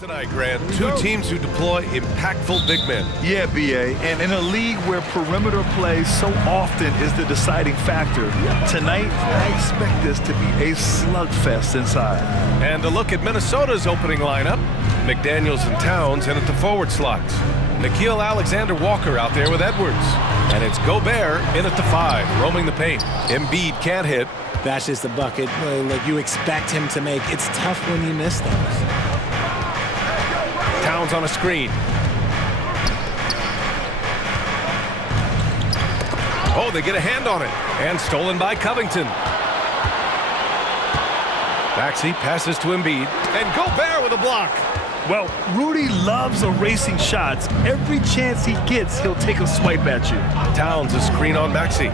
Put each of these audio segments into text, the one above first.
Tonight, Grant, two teams who deploy impactful big men. Yeah, BA, and in a league where perimeter play so often is the deciding factor, tonight I expect this to be a slugfest inside. And a look at Minnesota's opening lineup. McDaniels and Towns in at the forward slots. Nickeil Alexander-Walker out there with Edwards. And it's Gobert in at the 5, roaming the paint. Embiid can't hit. That's just a bucket like you expect him to make. It's tough when you miss those. Towns on a screen. Oh, they get a hand on it. And stolen by Covington. Maxey passes to Embiid. And Gobert with a block. Well, Rudy loves erasing shots. Every chance he gets, he'll take a swipe at you. Towns a screen on Maxey.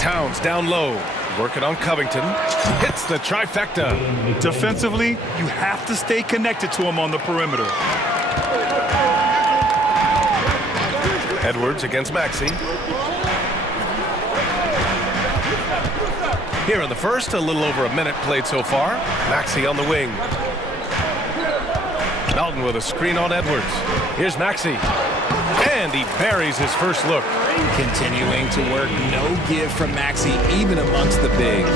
Towns down low. Working on Covington. Hits the trifecta. Defensively, you have to stay connected to him on the perimeter. Edwards against Maxey. Here in the first, a little over a minute played so far. Maxey on the wing. Melton with a screen on Edwards. Here's Maxey. And he buries his first look. Continuing to work, no give from Maxey, even amongst the bigs.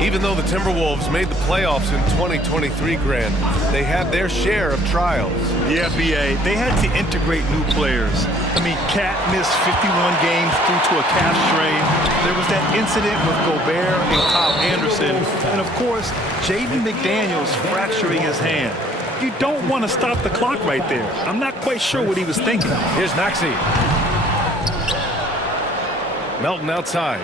Even though the Timberwolves made the playoffs in 2023, Grant, they had their share of trials. Yeah, BA, they had to integrate new players. I mean, Cat missed 51 games due to a calf strain. There was that incident with Gobert and Kyle Anderson. And of course, Jaden McDaniels fracturing his hand. You don't want to stop the clock right there. I'm not quite sure what he was thinking. Here's Maxey. Melton outside.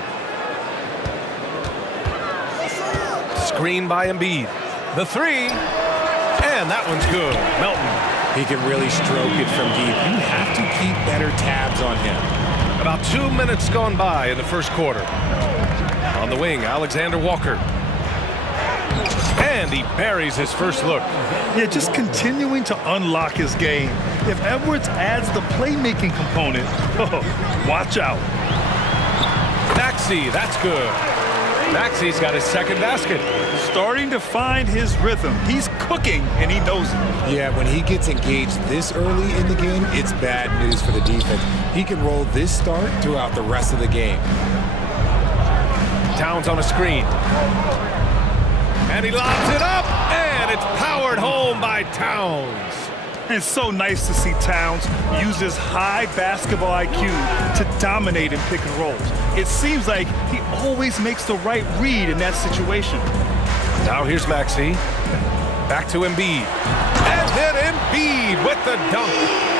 Screen by Embiid. The 3. And that one's good. Melton. He can really stroke it from deep. You have to keep better tabs on him. About 2 minutes gone by in the first quarter. On the wing, Alexander-Walker. And he buries his first look. Yeah, just continuing to unlock his game. If Edwards adds the playmaking component, watch out. Maxey, that's good. Maxey's got his second basket. Starting to find his rhythm. He's cooking, and he knows it. Yeah, when he gets engaged this early in the game, it's bad news for the defense. He can roll this start throughout the rest of the game. Towns on a screen. And he lobs it up, and it's powered home by Towns. It's so nice to see Towns use his high basketball IQ to dominate in pick and rolls. It seems like he always makes the right read in that situation. Now here's Maxey. Back to Embiid. And then Embiid with the dunk.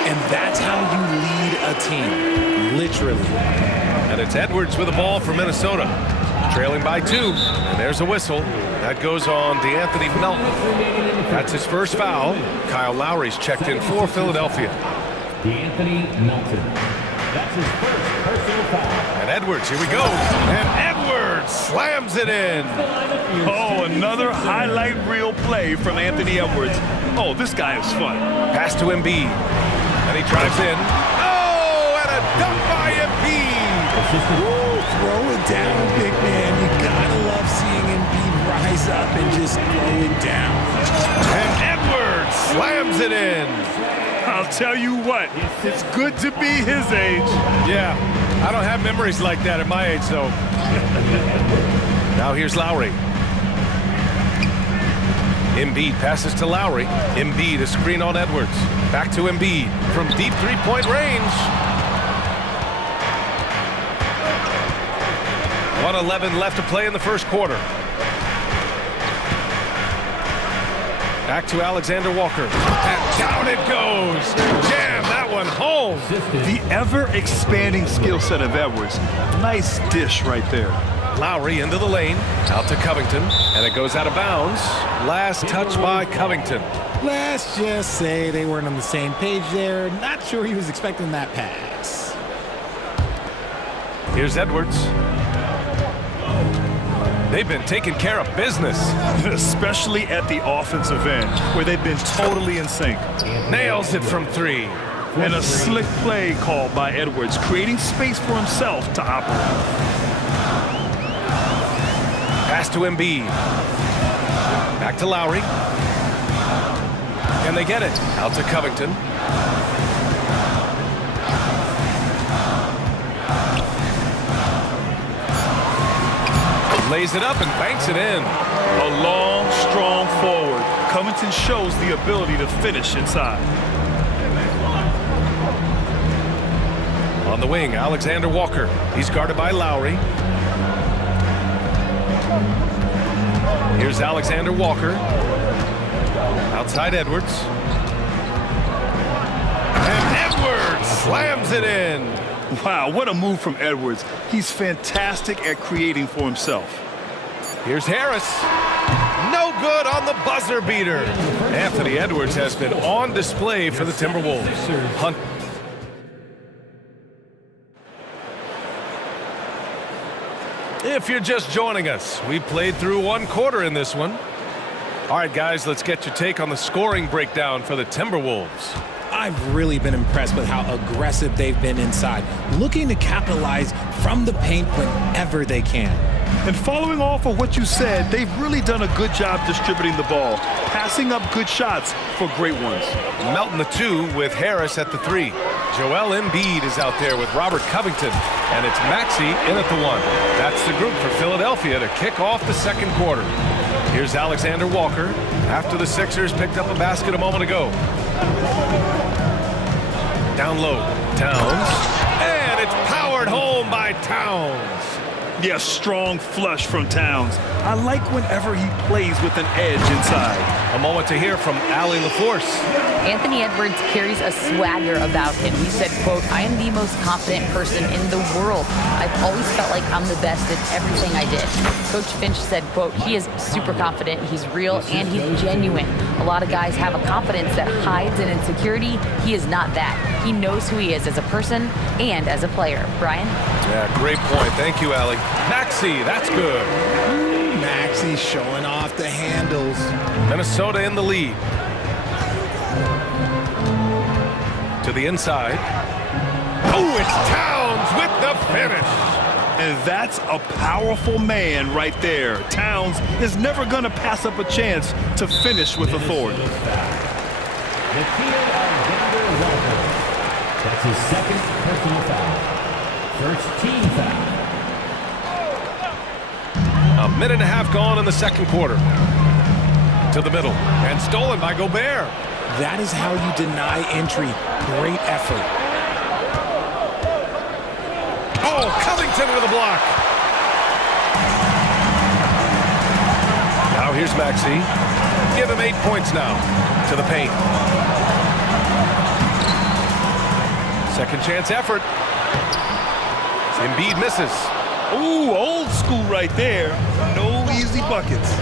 And that's how you lead a team, literally. And it's Edwards with the ball for Minnesota. Trailing by 2. And there's a whistle. That goes on DeAnthony Melton. That's his first foul. Kyle Lowry's checked in for Philadelphia. DeAnthony Melton. That's his first personal foul. And Edwards, here we go. And Edwards slams it in. Oh, another highlight reel play from Anthony Edwards. Oh, this guy is fun. Pass to Embiid. And he drives in. Oh, and a dunk by Embiid. Woo, throw it down, big man. You gotta love seeing Embiid rise up and just throw it down. And Edwards slams it in. I'll tell you what, it's good to be his age. Yeah, I don't have memories like that at my age, though. Now here's Lowry. Embiid passes to Lowry. Embiid, a screen on Edwards. Back to Embiid from deep three-point range. 1:11 left to play in the first quarter. Back to Alexander-Walker. And down it goes. Jam that one home. The ever-expanding skill set of Edwards. Nice dish right there. Lowry into the lane. Out to Covington. And it goes out of bounds. Last touch by Covington. Let's just say they weren't on the same page there. Not sure he was expecting that pass. Here's Edwards. They've been taking care of business. Especially at the offensive end, where they've been totally in sync. Nails it from 3. And a slick play called by Edwards, creating space for himself to operate. Pass to Embiid. Back to Lowry. Can they get it? Out to Covington. Lays it up and banks it in. A long, strong forward. Covington shows the ability to finish inside. On the wing, Alexander Walker. He's guarded by Lowry. Here's Alexander Walker. Outside Edwards. And Edwards slams it in. Wow, what a move from Edwards. He's fantastic at creating for himself. Here's Harris. No good on the buzzer beater. Anthony Edwards has been on display for the Timberwolves. Hunt. If you're just joining us, we played through one quarter in this one. All right, guys, let's get your take on the scoring breakdown for the Timberwolves. I've really been impressed with how aggressive they've been inside, looking to capitalize from the paint whenever they can. And following off of what you said, they've really done a good job distributing the ball, passing up good shots for great ones. Melton the 2 with Harris at the 3. Joel Embiid is out there with Robert Covington, and it's Maxey in at the 1. That's the group for Philadelphia to kick off the second quarter. Here's Alexander Walker after the Sixers picked up a basket a moment ago. Down low, Towns, and it's powered home by Towns. Yeah, strong flush from Towns. I like whenever he plays with an edge inside. A moment to hear from Allie LaForce. Anthony Edwards carries a swagger about him. He said, quote, "I am the most confident person in the world. I've always felt like I'm the best at everything I did." Coach Finch said, quote, "He is super confident, he's real, and he's genuine. A lot of guys have a confidence that hides an insecurity. He is not that. He knows who he is as a person and as a player." Brian? Yeah, great point. Thank you, Allie. Maxey, that's good. Maxey showing off the handles. Minnesota in the lead. To the inside. Oh, it's Towns with the finish. And that's a powerful man right there. Towns is never going to pass up a chance to finish with authority. That's his second personal foul. First team foul. A minute and a half gone in the second quarter. To the middle. And stolen by Gobert. That is how you deny entry. Great effort. Oh, Covington with a block. Now here's Maxey. Give him 8 points now. To the paint. Second chance effort. Embiid misses. Ooh, old school right there. No easy buckets.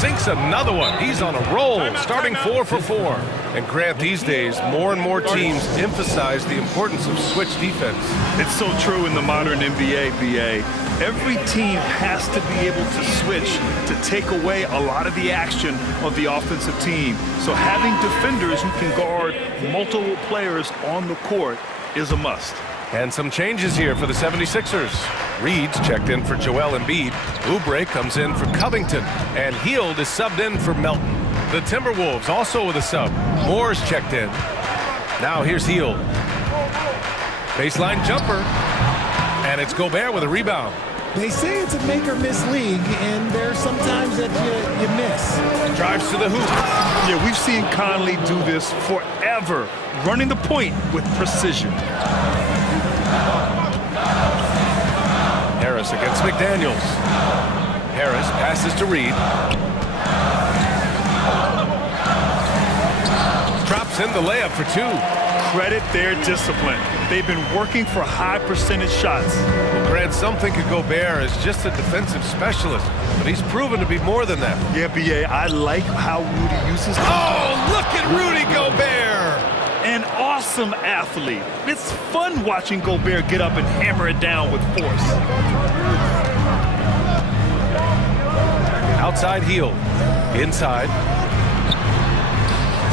Sinks another one. He's on a roll, starting 4 for 4. And Grant, these days, more and more teams emphasize the importance of switch defense. It's so true in the modern NBA, BA. Every team has to be able to switch to take away a lot of the action of the offensive team. So having defenders who can guard multiple players on the court is a must. And some changes here for the 76ers. Reed's checked in for Joel Embiid. Oubre comes in for Covington. And Hield is subbed in for Melton. The Timberwolves also with a sub. Moore's checked in. Now here's Hield. Baseline jumper. And it's Gobert with a rebound. They say it's a make-or-miss league, and there's sometimes that you miss. Drives to the hoop. Yeah, we've seen Conley do this forever, running the point with precision. Harris against McDaniels. Harris passes to Reed. Drops in the layup for 2. Credit their discipline. They've been working for high percentage shots. Well, Grant, some think of Gobert as just a defensive specialist, but he's proven to be more than that. Yeah, BA, I like how Rudy uses... Oh, look at Rudy Gobert! An awesome athlete. It's fun watching Gobert get up and hammer it down with force. Outside heel. Inside.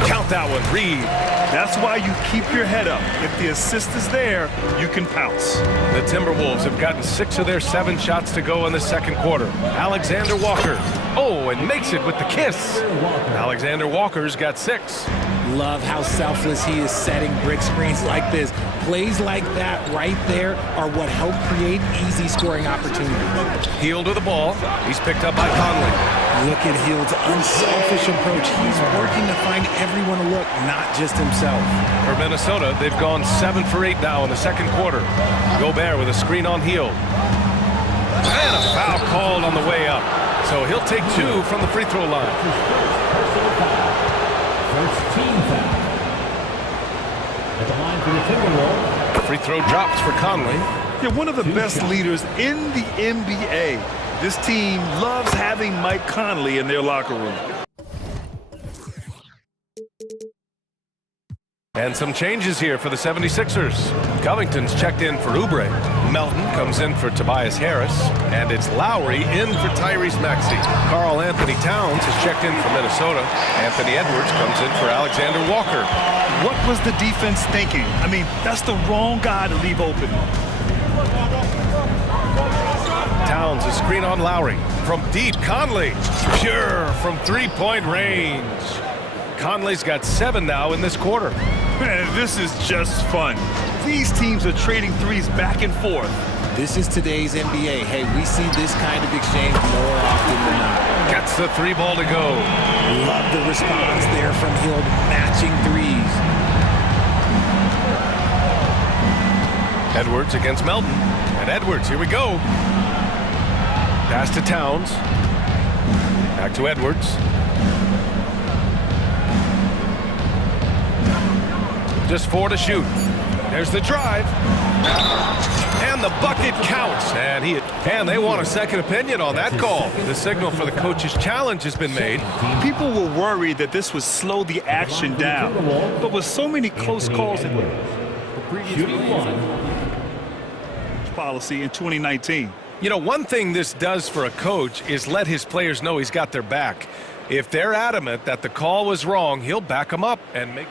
Count that one, Reed. That's why you keep your head up. If the assist is there, you can pounce. The Timberwolves have gotten 6 of their 7 shots to go in the second quarter. Alexander Walker. Oh, and makes it with the kiss. Alexander Walker's got 6. Love how selfless he is setting brick screens like this. Plays like that right there are what help create easy scoring opportunities. Hield with the ball. He's picked up by Conley. Look at Hield's unselfish approach. He's working to find everyone to look, not just himself. For Minnesota, they've gone 7 for 8 now in the second quarter. Gobert with a screen on Hield. And a foul called on the way up. So he'll take 2 from the free throw line. First team foul. At the line for the Timberwolves. Free throw drops for Conley. Yeah, one of the best leaders in the NBA. This team loves having Mike Conley in their locker room. And some changes here for the 76ers. Covington's checked in for Oubre. Melton comes in for Tobias Harris. And it's Lowry in for Tyrese Maxey. Karl Anthony Towns has checked in for Minnesota. Anthony Edwards comes in for Alexander Walker. What was the defense thinking? I mean, that's the wrong guy to leave open. Towns, a screen on Lowry. From deep, Conley. Pure from three-point range. Conley's got 7 now in this quarter. Man, this is just fun. These teams are trading threes back and forth. This is today's NBA. Hey, we see this kind of exchange more often than not. Gets the 3 ball to go. Love the response there from Hield, matching threes. Edwards against Melton. And Edwards, here we go. Pass to Towns. Back to Edwards. Just 4 to shoot. There's the drive. And the bucket counts. And they want a second opinion on that call. The signal for the coach's challenge has been made. People were worried that this would slow the action down. But with so many close calls in policy in 2019. You know, one thing this does for a coach is let his players know he's got their back. If they're adamant that the call was wrong, he'll back them up and make...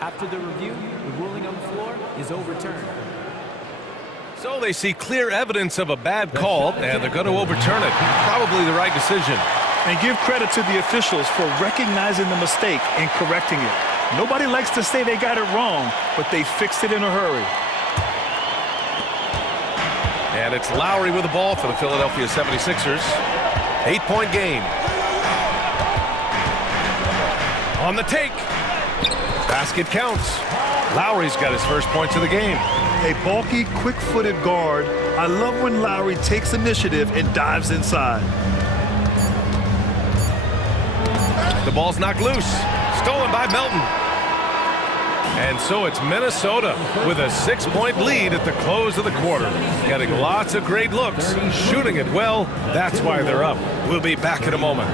After the review, the ruling on the floor is overturned. So they see clear evidence of a bad call, and they're going to overturn it. Probably the right decision. And give credit to the officials for recognizing the mistake and correcting it. Nobody likes to say they got it wrong, but they fixed it in a hurry. And it's Lowry with the ball for the Philadelphia 76ers. 8-point game. On the take. Basket counts. Lowry's got his first points of the game. A bulky, quick-footed guard. I love when Lowry takes initiative and dives inside. The ball's knocked loose. Stolen by Melton. And so it's Minnesota with a 6-point lead at the close of the quarter. Getting lots of great looks, shooting it well. That's why they're up. We'll be back in a moment.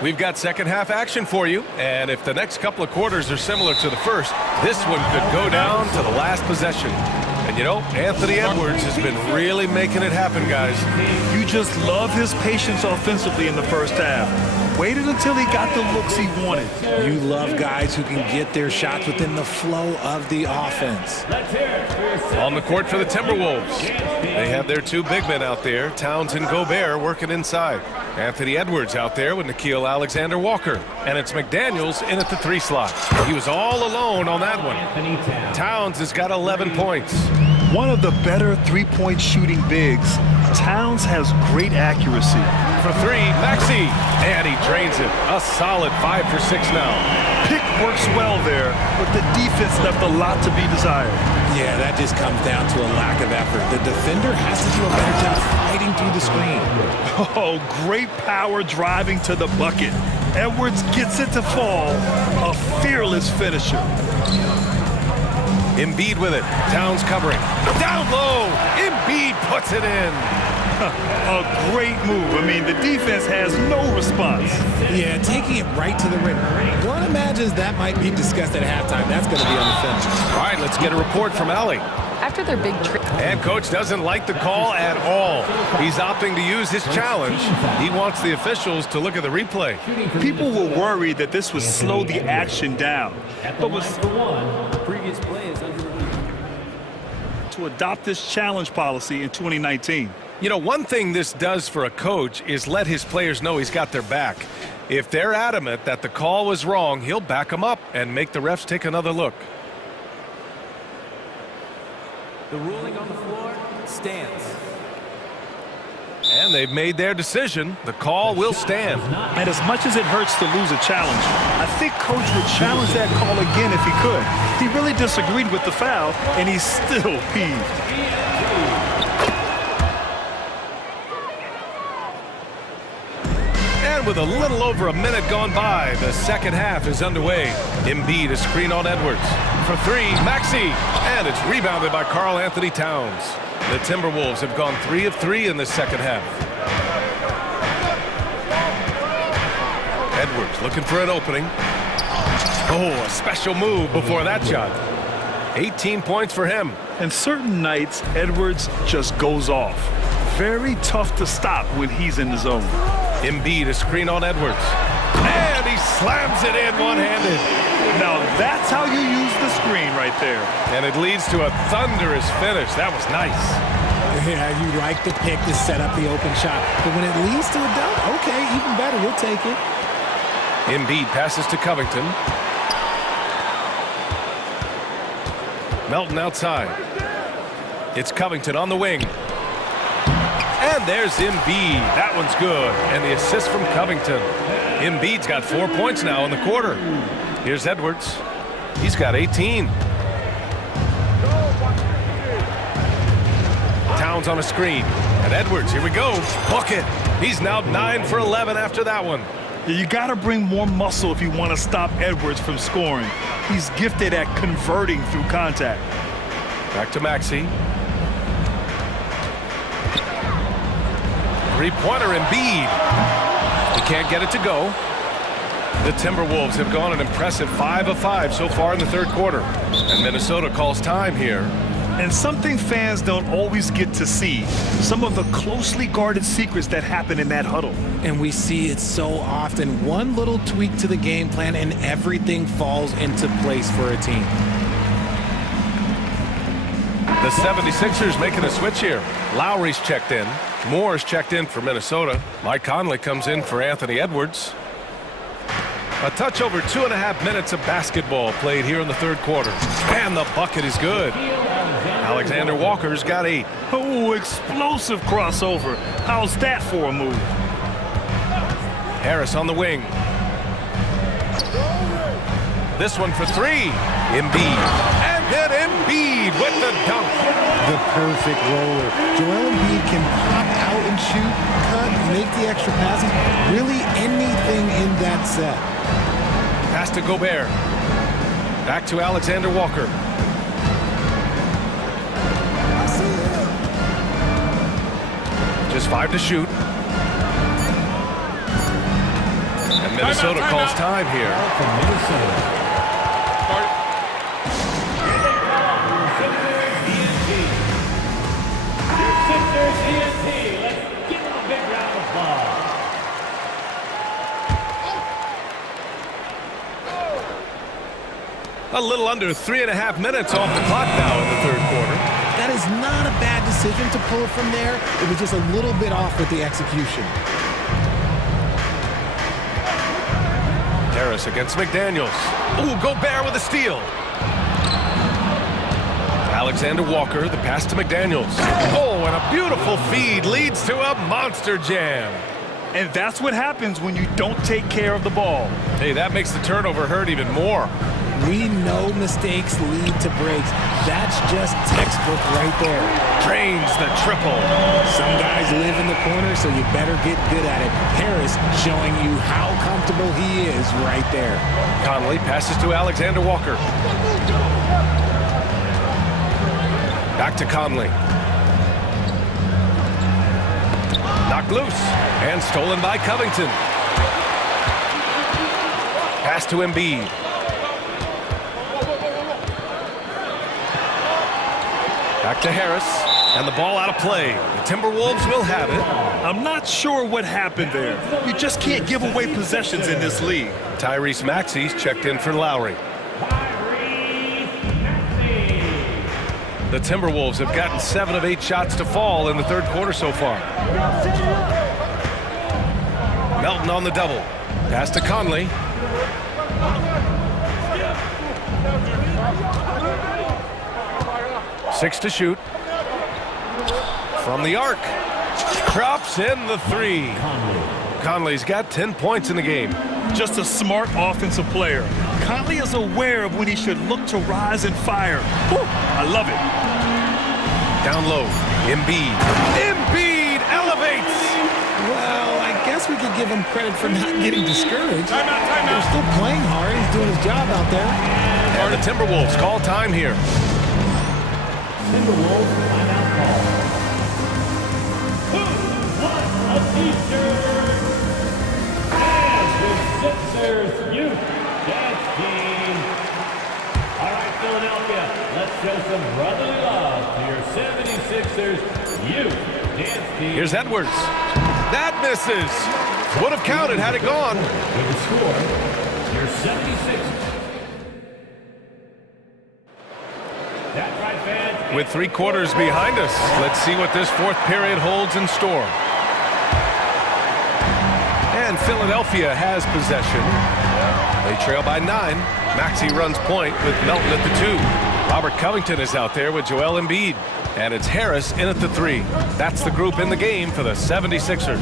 We've got second half action for you, and if the next couple of quarters are similar to the first, this one could go down to the last possession. And you know, Anthony Edwards has been really making it happen, guys. You just love his patience offensively in the first half. Waited until he got the looks he wanted. You love guys who can get their shots within the flow of the offense. On the court for the Timberwolves. They have their 2 big men out there, Towns and Gobert, working inside. Anthony Edwards out there with Nickeil Alexander-Walker. And it's McDaniels in at the 3 slot. He was all alone on that one. Towns has got 11 points. One of the better three-point shooting bigs. Towns has great accuracy. For 3, Maxey. And he drains it. A solid 5 for 6 now. Pick works well there, but the defense left a lot to be desired. Yeah, that just comes down to a lack of effort. The defender has to do a better job fighting through the screen. Oh, great power driving to the bucket. Edwards gets it to fall. A fearless finisher. Embiid with it. Towns covering. Down low. Embiid puts it in. A great move. I mean, the defense has no response. Yeah, taking it right to the rim. One imagines that might be discussed at halftime. That's going to be on the film. All right, let's get a report from Ellie. After their big trip. And coach doesn't like the call at all. He's opting to use his challenge. He wants the officials to look at the replay. People were worried that this would slow the action down, but was Previous play is under review. to adopt this challenge policy in 2019. You know, one thing this does for a coach is let his players know he's got their back. If they're adamant that the call was wrong, he'll back them up and make the refs take another look. The ruling on the floor stands. And they've made their decision. The call will stand. And as much as it hurts to lose a challenge, I think coach would challenge that call again if he could. He really disagreed with the foul, and he's still peeved. And with a little over a minute gone by, the second half is underway. Embiid, a screen on Edwards. For three, Maxey. And it's rebounded by Karl Anthony Towns. The Timberwolves have gone 3 of 3 in the second half. Edwards looking for an opening. Oh, a special move before that shot. 18 points for him. And certain nights, Edwards just goes off. Very tough to stop when he's in the zone. Embiid, a screen on Edwards. And he slams it in one-handed. Now that's how you use the screen right there. And it leads to a thunderous finish. That was nice. Yeah, you like the pick to set up the open shot. But when it leads to a dunk, okay, even better, we'll take it. Embiid passes to Covington. Melton outside. It's Covington on the wing. And there's Embiid. That one's good. And the assist from Covington. Embiid's got 4 points now in the quarter. Here's Edwards. He's got 18. Towns on a screen. And Edwards, here we go. Bucket. He's now 9 for 11 after that one. You got to bring more muscle if you want to stop Edwards from scoring. He's gifted at converting through contact. Back to Maxey. Three-pointer Embiid. He can't get it to go. The Timberwolves have gone an impressive 5 of 5 so far in the third quarter. And Minnesota calls time here. And something fans don't always get to see, some of the closely guarded secrets that happen in that huddle. And we see it so often. One little tweak to the game plan and everything falls into place for a team. The 76ers making a switch here. Lowry's checked in. Moore's checked in for Minnesota. Mike Conley comes in for Anthony Edwards. A touch over 2.5 minutes of basketball played here in the third quarter. And the bucket is good. Alexander Walker's got 8. Oh, explosive crossover. How's that for a move? Harris on the wing. This one for 3. Embiid. And then Embiid with the dunk. The perfect roller. Joel Embiid can pop out and shoot, cut, make the extra passes. Really anything in that set. Pass to Gobert. Back to Alexander Walker. Just 5 to shoot. And Minnesota calls time here. A little under 3.5 minutes off the clock now in the third quarter. That is not a bad decision to pull from there. It was just a little bit off with the execution. Harris against McDaniels. Ooh, Gobert with a steal. Alexander Walker, the pass to McDaniels. Oh, and a beautiful feed leads to a monster jam. And that's what happens when you don't take care of the ball. Hey, that makes the turnover hurt even more. We know mistakes lead to breaks. That's just textbook right there. Drains the triple. Some guys live in the corner, so you better get good at it. Harris showing you how comfortable he is right there. Conley passes to Alexander Walker. Back to Conley. Knocked loose and stolen by Covington. Pass to Embiid. Back to Harris, and the ball out of play. The Timberwolves will have it. I'm not sure what happened there. You just can't give away possessions in this league. Tyrese Maxey's checked in for Lowry. The Timberwolves have gotten 7 of 8 shots to fall in the third quarter so far. Melton on the double. Pass to Conley. Six to shoot. From the arc. Drops in the three. Conley's got 10 points in the game. Just a smart offensive player. Conley is aware of when he should look to rise and fire. Whew, I love it. Down low. Embiid. Embiid elevates. Well, I guess we could give him credit for not getting discouraged. Timeout. He's still playing hard. He's doing his job out there. And the Timberwolves call time here. Timberwolves timeout call. Who wants a t-shirt? And the Sixers youth dance team. All right, Philadelphia, let's show some brotherly love to your 76ers youth dance team. Here's Edwards. That misses. Would have counted had it gone. With the score, your 76ers. That's right, fans. With 3 quarters behind us, let's see what this fourth period holds in store. And Philadelphia has possession. They trail by 9. Maxey runs point with Melton at the 2. Robert Covington is out there with Joel Embiid. And it's Harris in at the 3. That's the group in the game for the 76ers.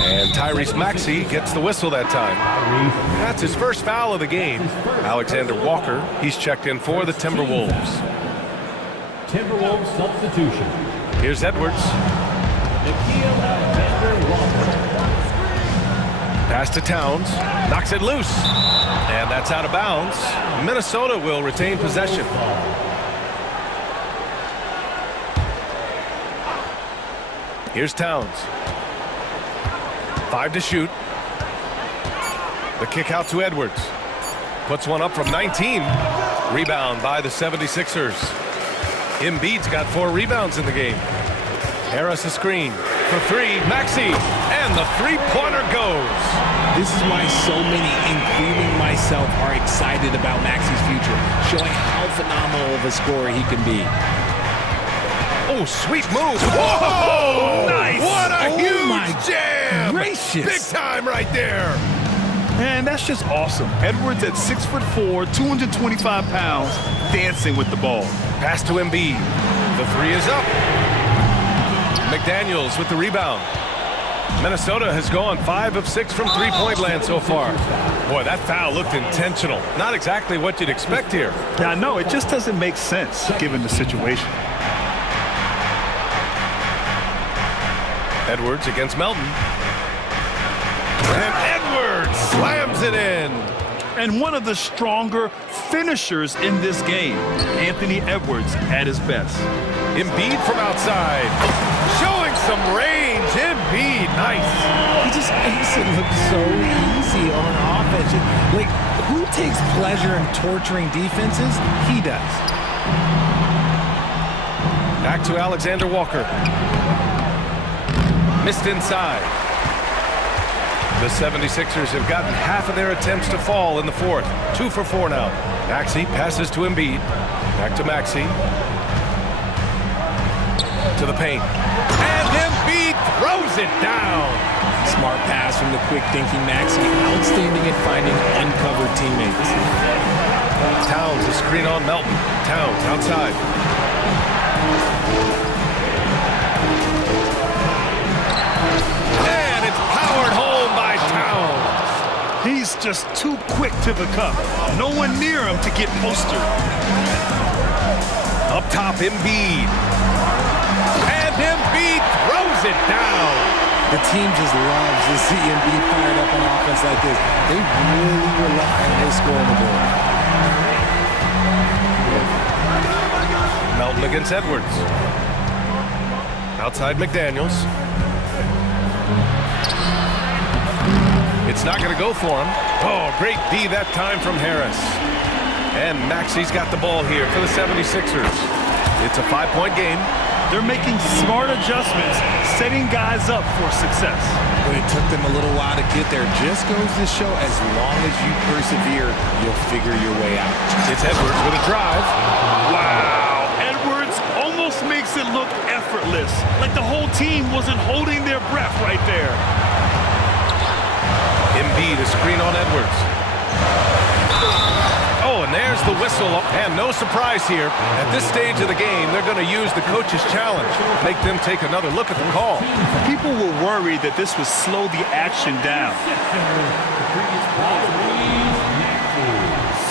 And Tyrese Maxey gets the whistle that time. That's his first foul of the game. Alexander Walker, he's checked in for the Timberwolves. Timberwolves substitution. Here's Edwards. Alexander Walker. Pass to Towns. Knocks it loose. And that's out of bounds. Minnesota will retain possession. Here's Towns. 5 to shoot. The kick out to Edwards. Puts one up from 19. Rebound by the 76ers. Embiid's got 4 rebounds in the game. Harris a screen for 3. Maxey. And the three-pointer goes. This is why so many, including myself, are excited about Maxey's future, showing how phenomenal of a scorer he can be. Oh, sweet move. Whoa! Nice. What a huge jam. Gracious. Big time right there. Man, that's just awesome. Edwards at 6'4", 225 pounds, dancing with the ball. Pass to Embiid. The 3 is up. McDaniels with the rebound. Minnesota has gone 5 of 6 from three-point land so far. Boy, that foul looked intentional. Not exactly what you'd expect here. Yeah, I know. It just doesn't make sense given the situation. Edwards against Melton. And Edwards slams it in. And one of the stronger finishers in this game, Anthony Edwards at his best. Embiid from outside. Showing some range. Embiid, nice. He just makes it look so easy on offense. Like, who takes pleasure in torturing defenses? He does. Back to Alexander Walker. Missed inside. The 76ers have gotten half of their attempts to fall in the fourth. 2 for 4 now. Maxey passes to Embiid. Back to Maxey. To the paint. And Embiid throws it down. Smart pass from the quick-thinking Maxey. Outstanding at finding uncovered teammates. Towns a screen on Melton. Towns outside. And it's powered home by Towns. He's just too quick to the cup. No one near him to get postered. Up top, Embiid. And Embiid throws it down. The team just loves to see Embiid fired up on offense like this. They really rely on his scoring the ball. Melton against Edwards. Outside McDaniels. It's not going to go for him. Oh, great D that time from Harris. And Maxi's got the ball here for the 76ers. It's a 5-point game. They're making smart adjustments, setting guys up for success. But it took them a little while to get there. Just goes to show, as long as you persevere, you'll figure your way out. It's Edwards with a drive. Wow. Edwards almost makes it look effortless, like the whole team wasn't holding their breath right there. Embiid, a screen on Edwards. Oh, and there's the whistle. And no surprise here. At this stage of the game, they're going to use the coach's challenge. Make them take another look at the call. People were worried that this would slow the action down.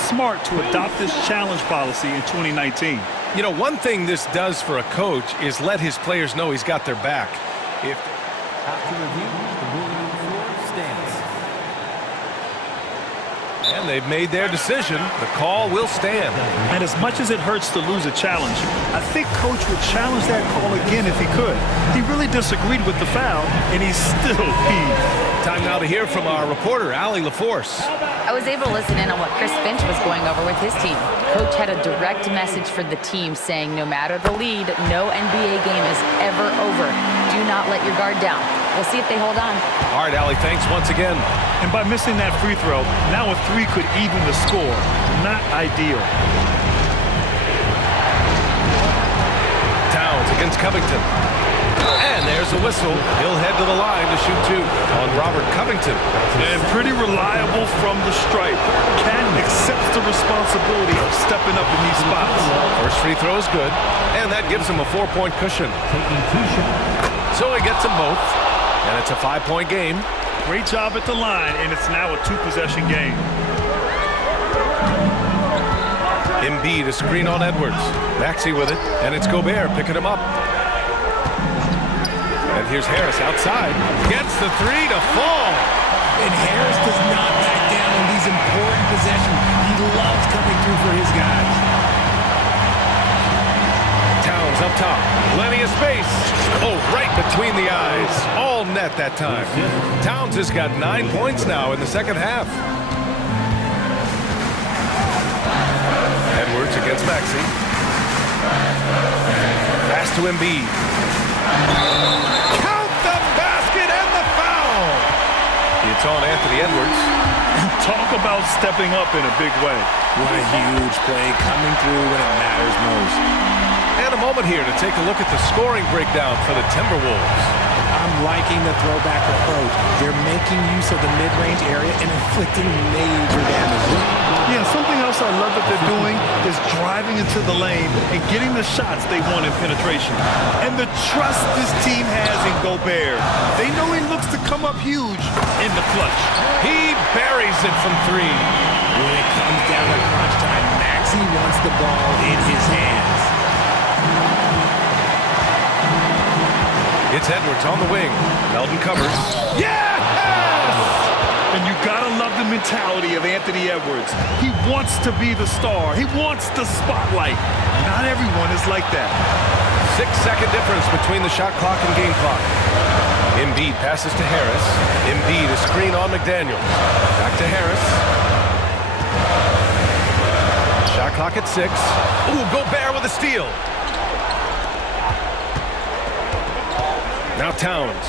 Smart to adopt this challenge policy in 2019. You know, one thing this does for a coach is let his players know he's got their back. After review, the ruling on the floor stands. And they've made their decision. The call will stand. And as much as it hurts to lose a challenge, I think Coach would challenge that call again if he could. He really disagreed with the foul, and he's still peeved. Time now to hear from our reporter, Allie LaForce. I was able to listen in on what Chris Finch was going over with his team. Coach had a direct message for the team saying no matter the lead, no NBA game is ever over. Do not let your guard down. We'll see if they hold on. All right, Allie, thanks once again. And by missing that free throw, now a three could even the score. Not ideal. Towns against Covington. And there's a whistle. He'll head to the line to shoot two on Robert Covington. And pretty reliable from the stripe. Canton accepts the responsibility of stepping up in these spots. First free throw is good, and that gives him a 4-point cushion. Taking 2 shots. So he gets them both, and it's a 5-point game. Great job at the line, and it's now a 2-possession game. Embiid, a screen on Edwards. Maxey with it, and it's Gobert picking him up. And here's Harris outside. Gets the three to fall. And Harris does not back down on these important possessions. He loves coming through for his guys. Towns up top. Plenty of space. Oh, right between the eyes. All net that time. Towns has got 9 points now in the second half. Edwards against Maxey. Pass to Embiid. Count the basket and the foul. It's on Anthony Edwards. Talk about stepping up in a big way. What a huge play, coming through when it matters most. And a moment here to take a look at the scoring breakdown for the Timberwolves. I'm liking the throwback approach. They're making use of the mid-range area and inflicting major damage. Yeah, something else I love that they're doing is driving into the lane and getting the shots they want in penetration. And the trust this team has in Gobert. They know he looks to come up huge in the clutch. He buries it from three. When it comes down to crunch time, Maxey wants the ball in his hands. It's Edwards on the wing. Melton covers. Yes! And you gotta love the mentality of Anthony Edwards. He wants to be the star. He wants the spotlight. Not everyone is like that. 6-second difference between the shot clock and game clock. Embiid passes to Harris. Embiid, a screen on McDaniels. Back to Harris. Shot clock at 6. Ooh, Gobert with a steal. Now Towns.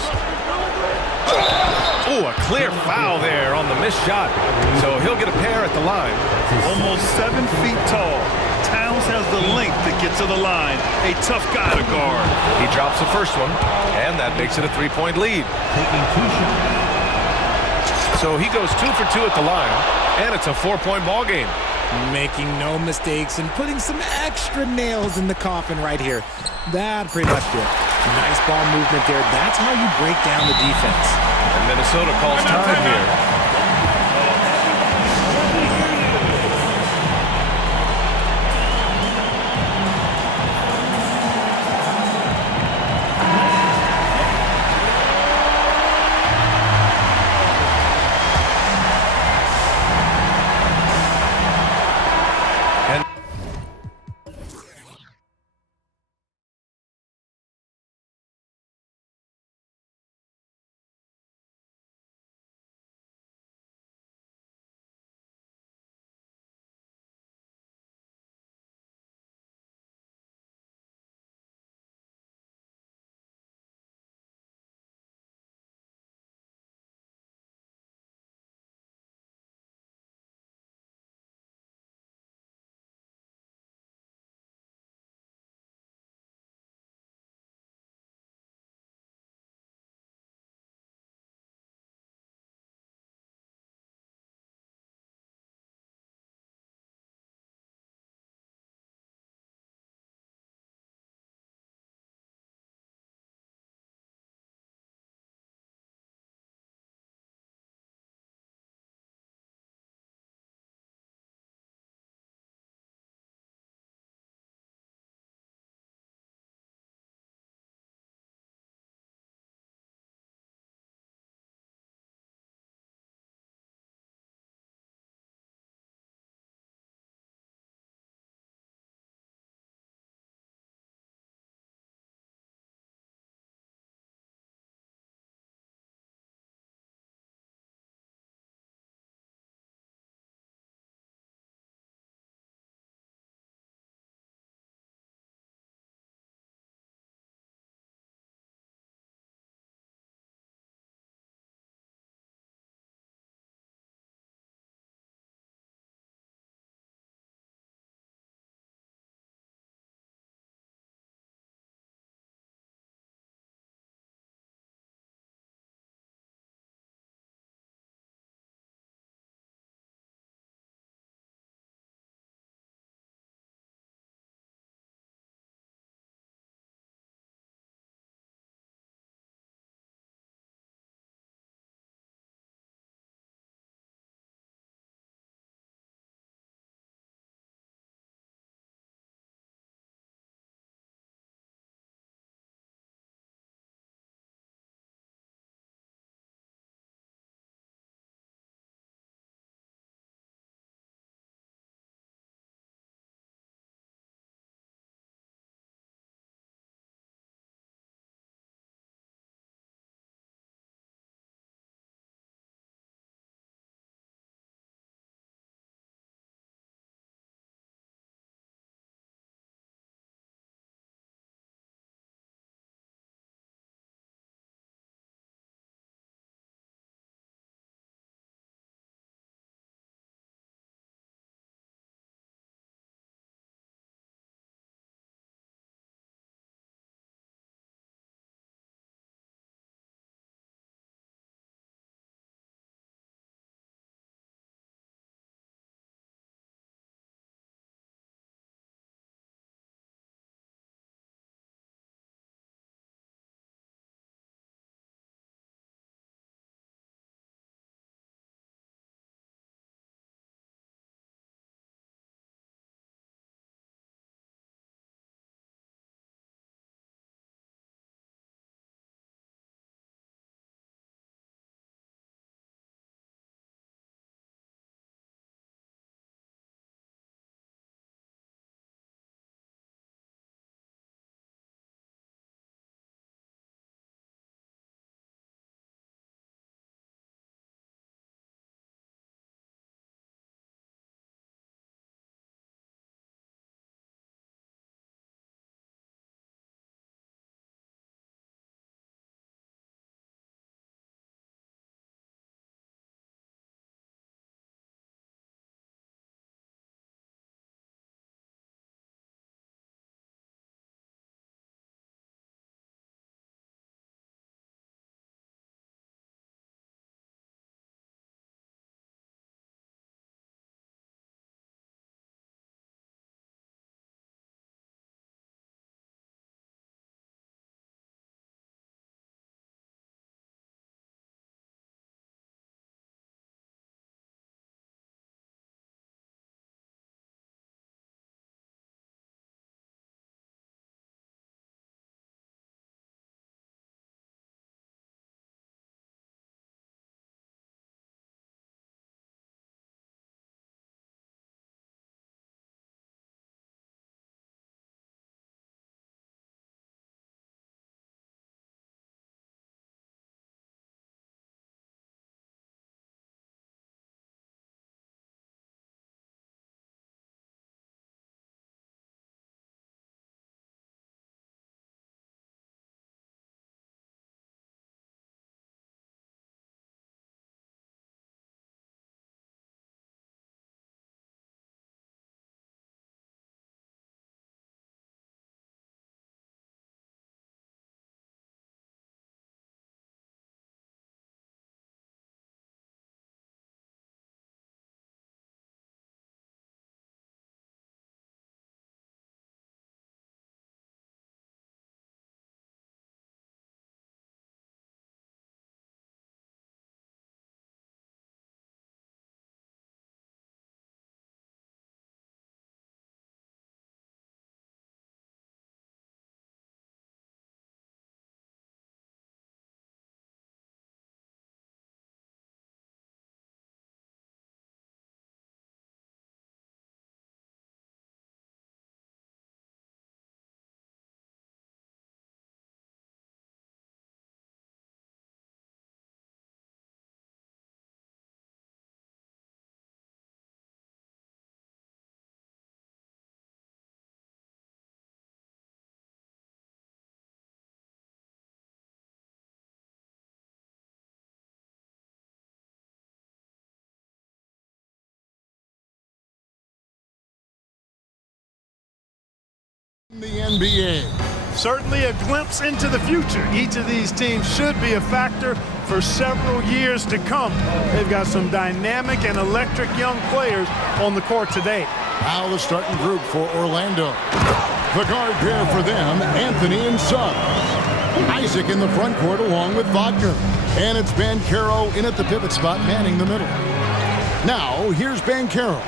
Ooh, a clear foul there on the missed shot. So he'll get a pair at the line. Almost 7 feet tall. Towns has the length to get to the line. A tough guy to guard. He drops the first one, and that makes it a 3-point lead. Taking 2 shots. So he goes 2 for 2 at the line, and it's a 4-point ball game. Making no mistakes and putting some extra nails in the coffin right here. That pretty much did. Nice ball movement there. That's how you break down the defense. And Minnesota calls time here. The NBA. Certainly a glimpse into the future. Each of these teams should be a factor for several years to come. They've got some dynamic and electric young players on the court today. Now the starting group for Orlando. The guard pair for them, Anthony and Suggs. Isaac in the front court along with Wagner. And it's Banchero in at the pivot spot, manning the middle. Now, here's Banchero.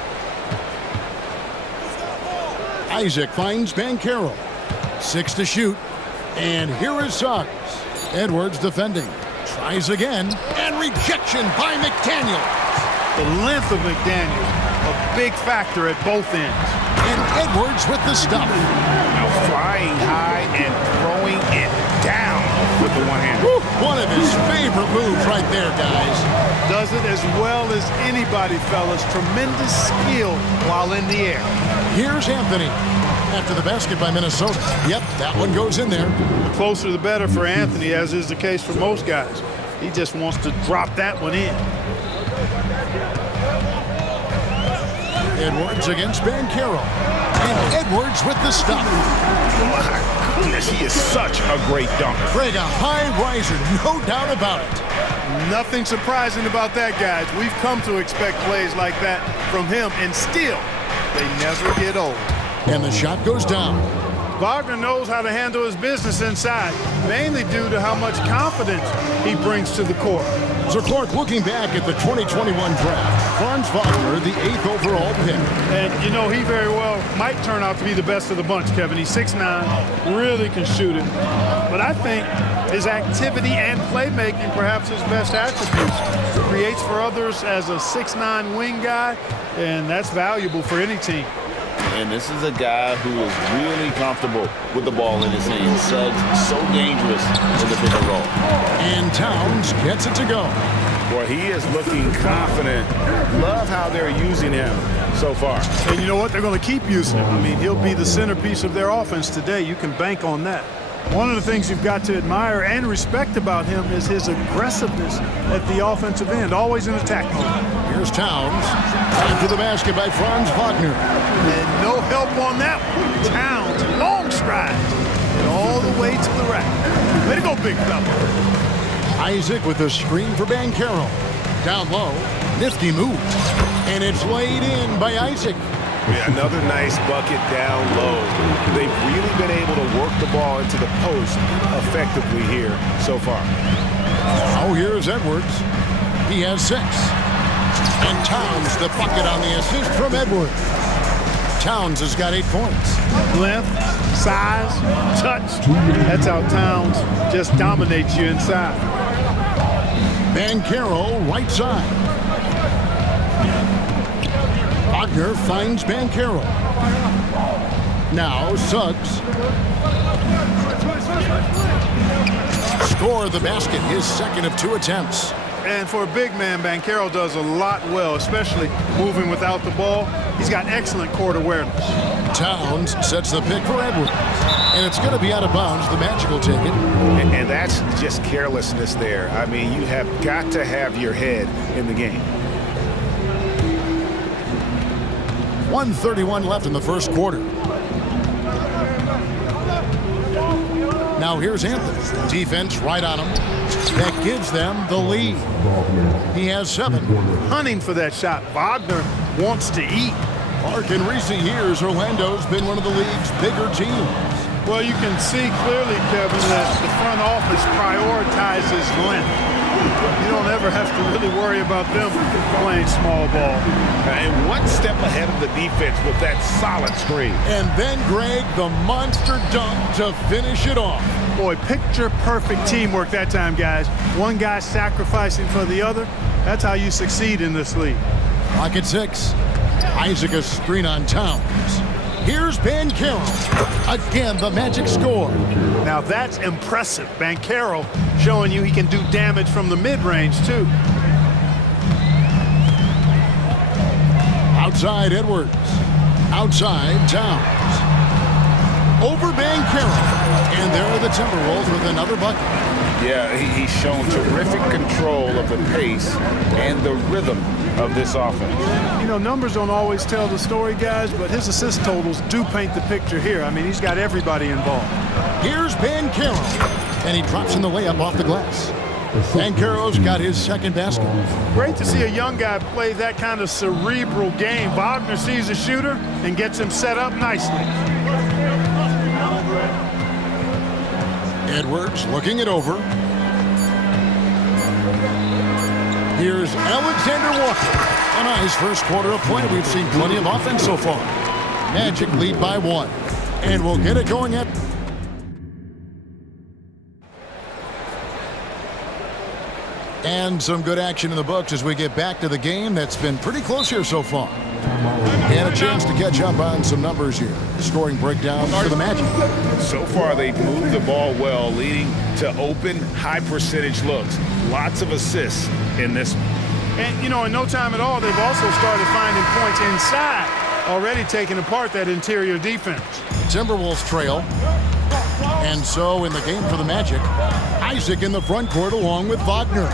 Isaac finds Banchero. 6 to shoot. And here is Suggs. Edwards defending. Tries again. And rejection by McDaniel. The length of McDaniel, a big factor at both ends. And Edwards with the stuff. Now flying high and throwing it down with the one hand. One of his favorite moves right there, guys. Does it as well as anybody, fellas. Tremendous skill while in the air. Here's Anthony. After the basket by Minnesota. Yep, that one goes in there. The closer the better for Anthony, as is the case for most guys. He just wants to drop that one in. Edwards against Banchero. And Edwards with the stuff. My goodness, he is such a great dunker. Greg, a high riser, no doubt about it. Nothing surprising about that, guys. We've come to expect plays like that from him, and still, they never get old. And the shot goes down. Wagner knows how to handle his business inside, mainly due to how much confidence he brings to the court. So Clark, looking back at the 2021 draft, Franz Wagner, the 8th overall pick. And, you know, he very well might turn out to be the best of the bunch, Kevin. He's 6'9", really can shoot it. But I think his activity and playmaking, perhaps his best attributes. Creates for others as a 6'9" wing guy, and that's valuable for any team. And this is a guy who is really comfortable with the ball in his hands. Suggs, so dangerous in the pick and roll. And Towns gets it to go. Boy, he is looking confident. Love how they're using him so far. And you know what? They're going to keep using him. I mean, he'll be the centerpiece of their offense today. You can bank on that. One of the things you've got to admire and respect about him is his aggressiveness at the offensive end, always in attack mode. Here's Towns. Into the basket by Franz Wagner. And no help on that one. Towns, long strides, and all the way to the rack. Way to go, big fella. Isaac with a screen for Banchero. Down low, nifty move. And it's laid in by Isaac. Yeah, another nice bucket down low. They've really been able to work the ball into the post effectively here so far. Oh, here's Edwards. He has 6. And Towns the bucket on the assist from Edwards. Towns has got 8 points. Length, size, touch. That's how Towns just dominates you inside. Banchero right side. Wagner finds Banchero. Now Suggs. Score the basket, his second of 2 attempts. And for a big man, Banchero does a lot well, especially moving without the ball. He's got excellent court awareness. Towns sets the pick for Edwards. And it's going to be out of bounds. The Magic will take it. And that's just carelessness there. I mean, you have got to have your head in the game. 1:31 left in the first quarter. Now here's Anthony. Defense right on him. That gives them the lead. He has 7. Hunting for that shot. Wagner wants to eat. Mark, in recent years, Orlando's been one of the league's bigger teams. Well, you can see clearly, Kevin, that the front office prioritizes length. You don't ever have to really worry about them playing small ball. And one step ahead of the defense with that solid screen. And then, Greg, the monster dunk to finish it off. Boy, picture-perfect teamwork that time, guys. One guy sacrificing for the other. That's how you succeed in this league. Clock at 6. Isaac a screen on Towns. Here's Banchero. Again, the Magic score. Now that's impressive. Banchero showing you he can do damage from the mid-range, too. Outside Edwards. Outside Towns. Over Banchero. And there are the Timberwolves with another bucket. Yeah, he's shown terrific control of the pace and the rhythm of this offense. You know, numbers don't always tell the story, guys, but his assist totals do paint the picture here. I mean, he's got everybody involved. Here's Banchero, and he drops in the layup off the glass. Banchero's got his second basket. Great to see a young guy play that kind of cerebral game. Wagner sees a shooter and gets him set up nicely. Edwards looking it over. Here's Alexander Walker. A nice first quarter of play. We've seen plenty of offense so far. Magic lead by 1. And we'll get it going at... And some good action in the books as we get back to the game that's been pretty close here so far. And a chance to catch up on some numbers here. Scoring breakdowns for the Magic. So far, they've moved the ball well, leading to open, high-percentage looks. Lots of assists in this one. And, you know, in no time at all, they've also started finding points inside, already taking apart that interior defense. Timberwolves trail. And so in the game for the Magic, Isaac in the front court along with Wagner.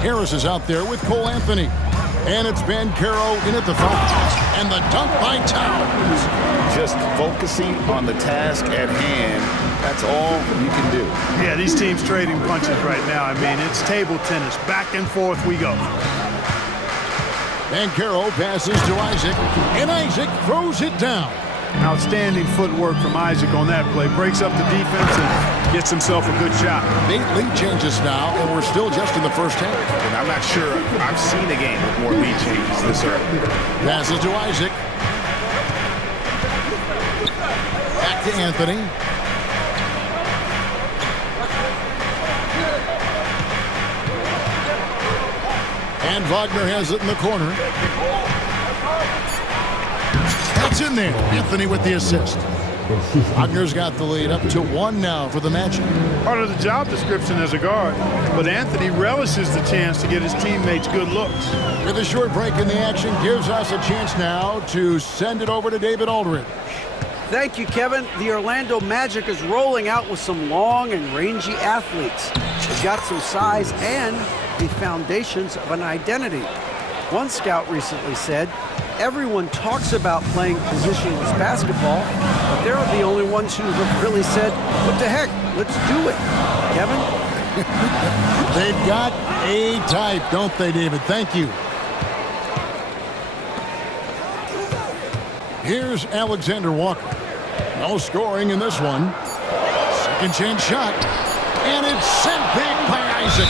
Harris is out there with Cole Anthony. And it's Banchero in at the foul. And the dunk by Towns. Just focusing on the task at hand, that's all you can do. Yeah, these teams trading punches right now. I mean, it's table tennis. Back and forth we go. Banchero passes to Isaac, and Isaac throws it down. Outstanding footwork from Isaac on that play. Breaks up the defense and gets himself a good shot. Big lead changes now, and we're still just in the first half. And I'm not sure I've seen a game with more lead changes this early. Passes to Isaac. Back to Anthony. And Wagner has it in the corner. That's in there. Anthony with the assist. Wagner's got the lead up to 1 now for the Magic. Part of the job description as a guard, but Anthony relishes the chance to get his teammates good looks. With a short break in the action, gives us a chance now to send it over to David Aldridge. Thank you, Kevin. The Orlando Magic is rolling out with some long and rangy athletes. They've got some size and the foundations of an identity. One scout recently said, everyone talks about playing positionless basketball, but they're the only ones who have really said, what the heck, let's do it. Kevin? They've got a type, don't they, David? Thank you. Here's Alexander Walker. No scoring in this one. Second chance shot. And it's sent back by Isaac.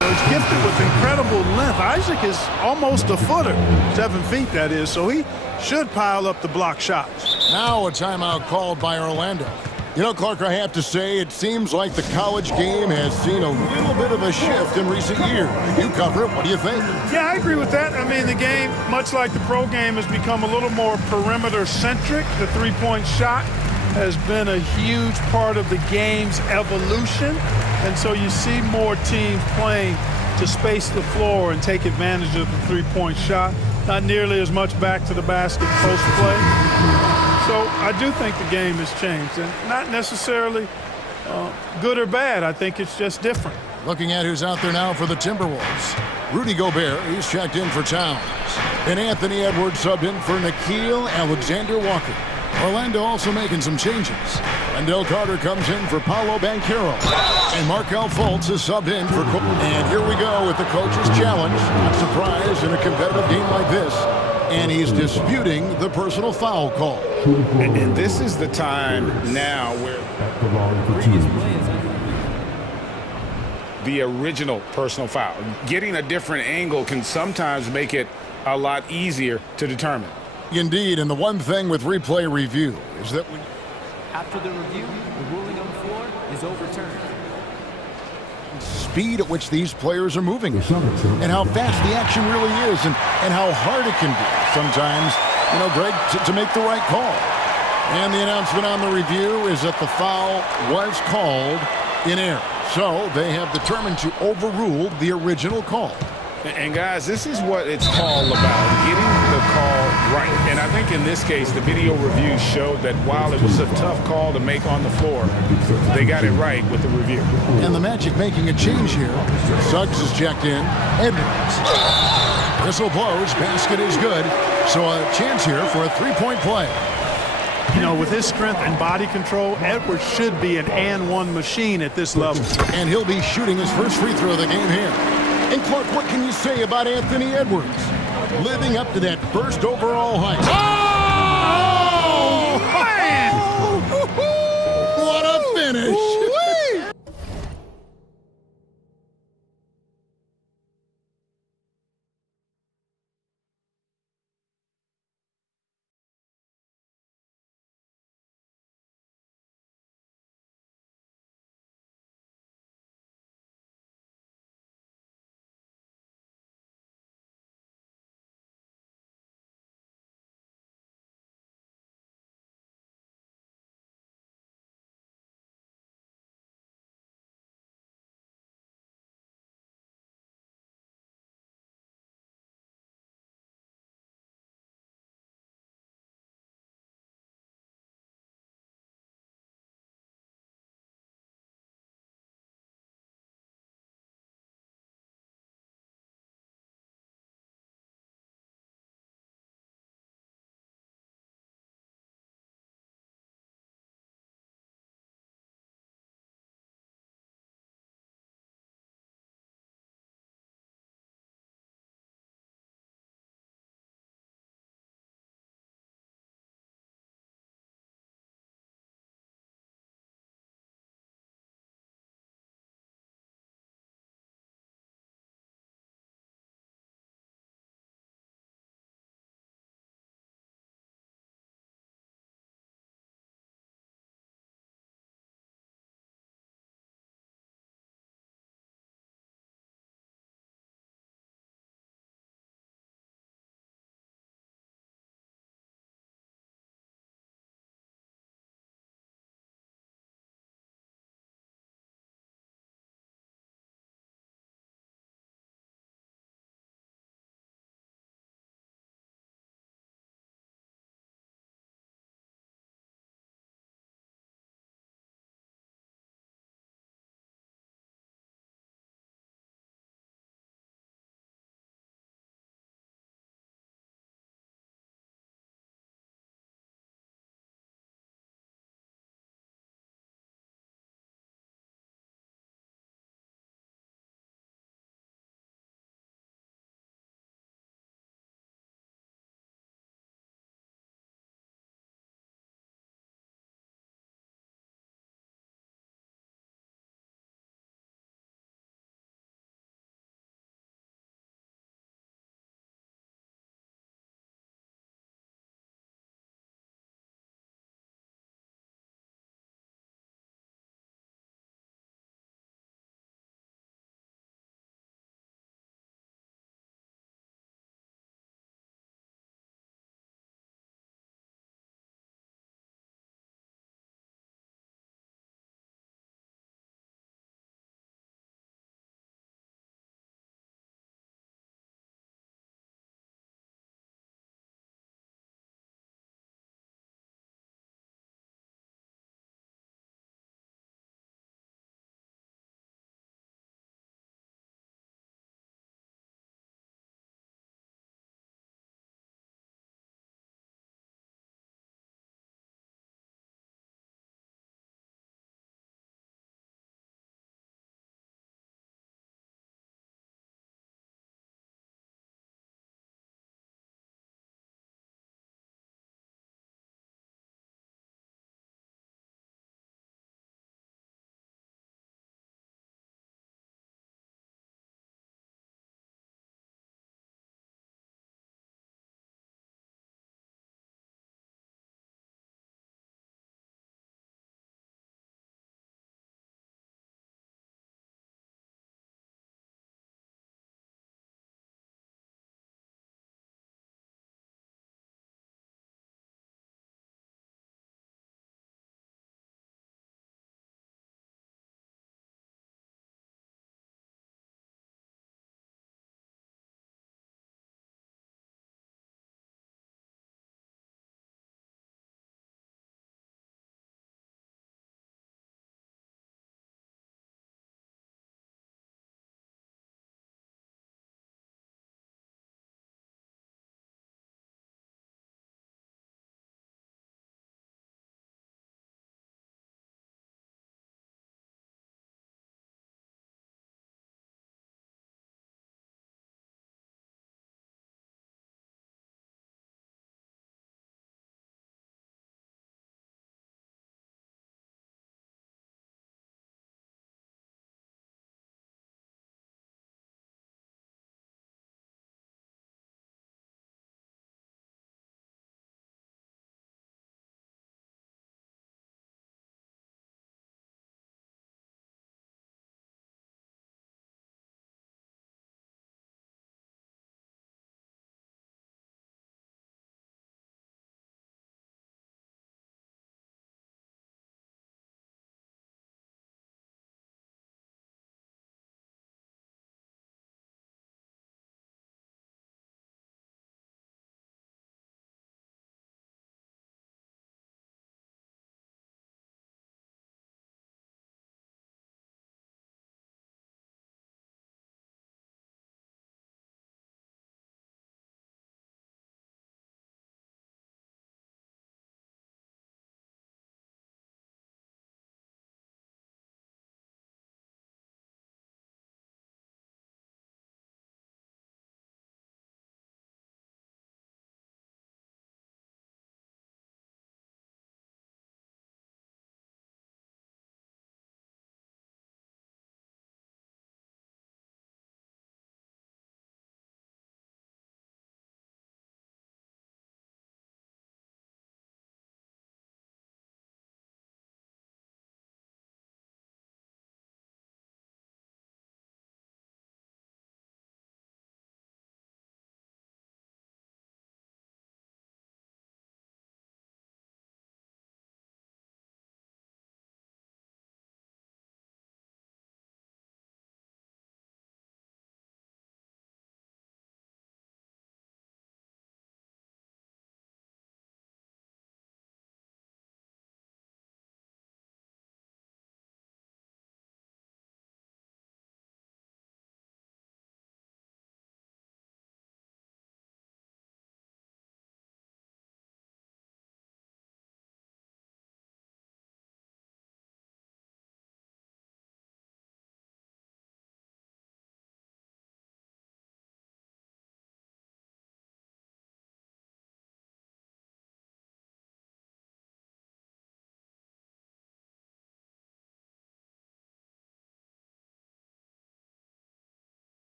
He's gifted with incredible length. Isaac is almost a footer, 7 feet that is, so he should pile up the block shots. Now a timeout called by Orlando. You know, Clark, I have to say, it seems like the college game has seen a little bit of a shift in recent years. You cover it. What do you think? Yeah, I agree with that. I mean, the game, much like the pro game, has become a little more perimeter-centric. The three-point shot has been a huge part of the game's evolution. And so you see more teams playing to space the floor and take advantage of the three-point shot. Not nearly as much back to the basket post play. So I do think the game has changed, and not necessarily good or bad. I think it's just different. Looking at who's out there now for the Timberwolves. Rudy Gobert, he's checked in for Towns. And Anthony Edwards subbed in for Nickeil Alexander-Walker. Orlando also making some changes. Wendell Carter comes in for Paolo Banchero. And Markelle Fultz is subbed in for Cole. And here we go with the coach's challenge. Not surprised in a competitive game like this. And he's disputing the personal foul call. And this is the time now where the original personal foul. Getting a different angle can sometimes make it a lot easier to determine. Indeed, and the one thing with replay review is that when After the review, the ruling on the floor is overturned. speed at which these players are moving and how fast the action really is and how hard it can be sometimes, you know, Greg, to make the right call. And the announcement on the review is that the foul was called in error. So they have determined to overrule the original call. And guys, this is what it's all about, getting the call right. And I think in this case, the video review showed that while it was a tough call to make on the floor, they got it right with the review. And the Magic making a change here. Suggs is checked in. Edwards. Whistle blows. Basket is good. So a chance here for a three-point play. You know, with his strength and body control, Edwards should be an and-one machine at this level. And he'll be shooting his first free throw of the game here. And Clark, what can you say about Anthony Edwards? Living up to that first overall height. Oh! Man! What a finish!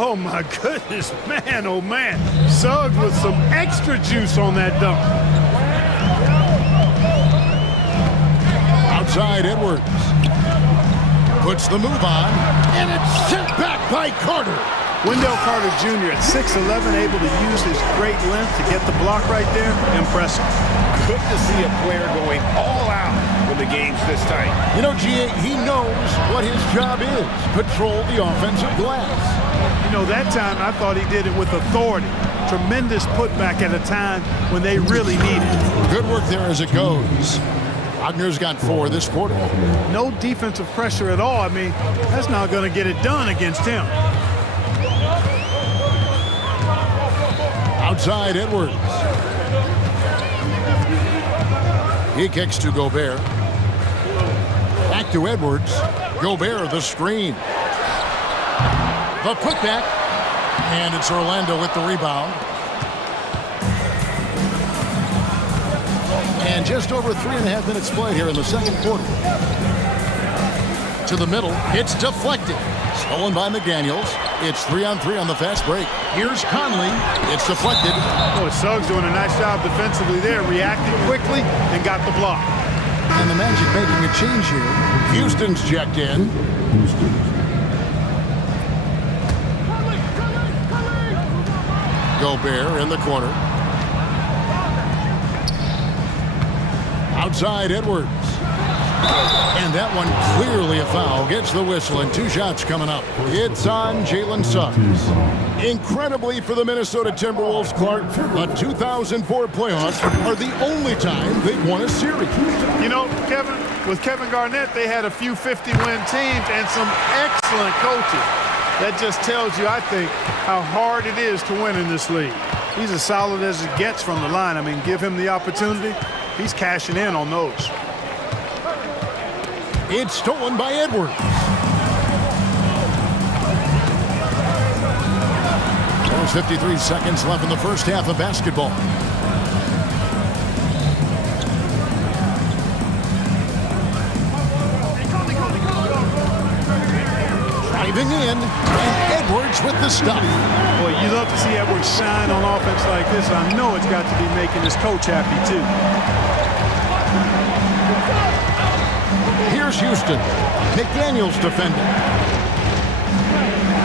Oh, my goodness. Man, oh, man. Suggs with some extra juice on that dunk. Outside Edwards. Puts the move on, and it's sent back by Carter. Wendell Carter Jr. at 6'11", able to use his great length to get the block right there. Impressive. Good to see a player going all out when the game's this tight. You know, G.A., he knows what his job is. Patrol the offensive glass. You know, that time I thought he did it with authority. Tremendous putback at a time when they really need it. Good work there as it goes. Wagner's got 4 this quarter. No defensive pressure at all. I mean, that's not going to get it done against him. Outside Edwards. He kicks to Gobert. Back to Edwards. Gobert, the screen. The putback. And it's Orlando with the rebound. And just over 3.5 minutes played here in the second quarter. To the middle. It's deflected. Stolen by McDaniels. It's 3-on-3 on the fast break. Here's Conley. It's deflected. Boy, Suggs doing a nice job defensively there. Reacted quickly and got the block. And the Magic making a change here. Houston's checked in. Gobert in the corner. Outside Edwards. And that one clearly a foul. Gets the whistle and 2 shots coming up. It's on Jalen Suggs. Incredibly for the Minnesota Timberwolves, Clark, the 2004 playoffs are the only time they've won a series. You know, Kevin, with Kevin Garnett, they had a few 50-win teams and some excellent coaches. That just tells you, I think, how hard it is to win in this league. He's as solid as it gets from the line. I mean, give him the opportunity. He's cashing in on those. It's stolen by Edwards. There's 53 seconds left in the first half of basketball. Driving in, and Edwards with the stop. Boy, you love to see Edwards shine on offense like this. I know it's got to be making his coach happy, too. Here's Houston. McDaniels defending.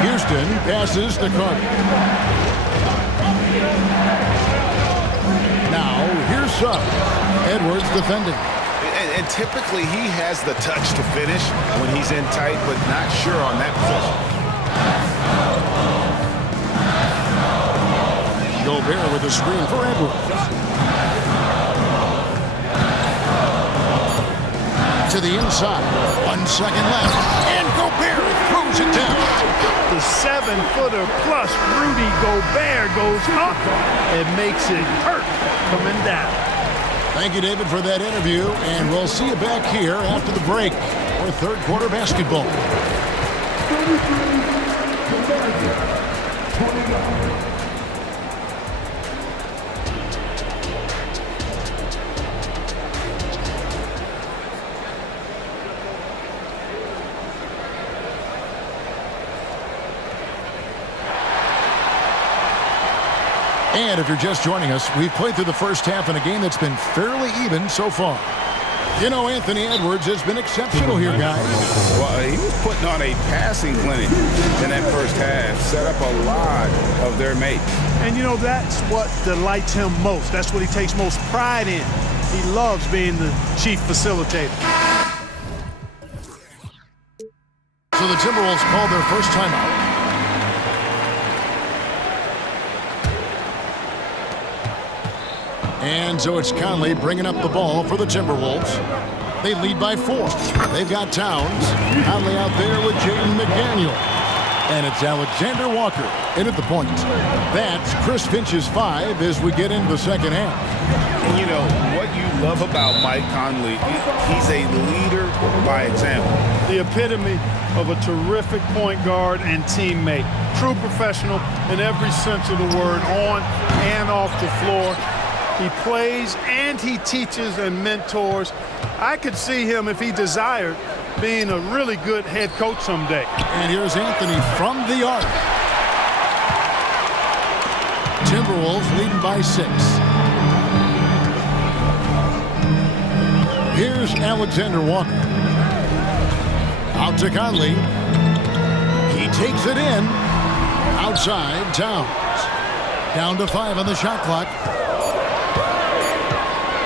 Houston passes to Carter. Now, here's Suggs. Edwards defending. And typically he has the touch to finish when he's in tight, but not sure on that position. Gobert with a screen for Edwards. To the inside. 1 second left. And Gobert throws it down. The 7-footer plus Rudy Gobert goes up and makes it hurt coming down. Thank you, David, for that interview. And we'll see you back here after the break for third quarter basketball. And if you're just joining us, we've played through the first half in a game that's been fairly even so far. You know, Anthony Edwards has been exceptional here, guys. Well, he was putting on a passing clinic in that first half, set up a lot of their mates. And, you know, that's what delights him most. That's what he takes most pride in. He loves being the chief facilitator. So the Timberwolves called their first timeout. And so it's Conley bringing up the ball for the Timberwolves. They lead by 4. They've got Towns. Conley out there with Jaden McDaniel. And it's Alexander Walker in at the point. That's Chris Finch's 5 as we get into the second half. And you know, what you love about Mike Conley, he's a leader by example. The epitome of a terrific point guard and teammate. True professional in every sense of the word, on and off the floor. He plays and he teaches and mentors. I could see him, if he desired, being a really good head coach someday. And here's Anthony from the arc. Timberwolves leading by 6. Here's Alexander Walker. Out to Conley. He takes it in. Outside, Towns. Down to 5 on the shot clock.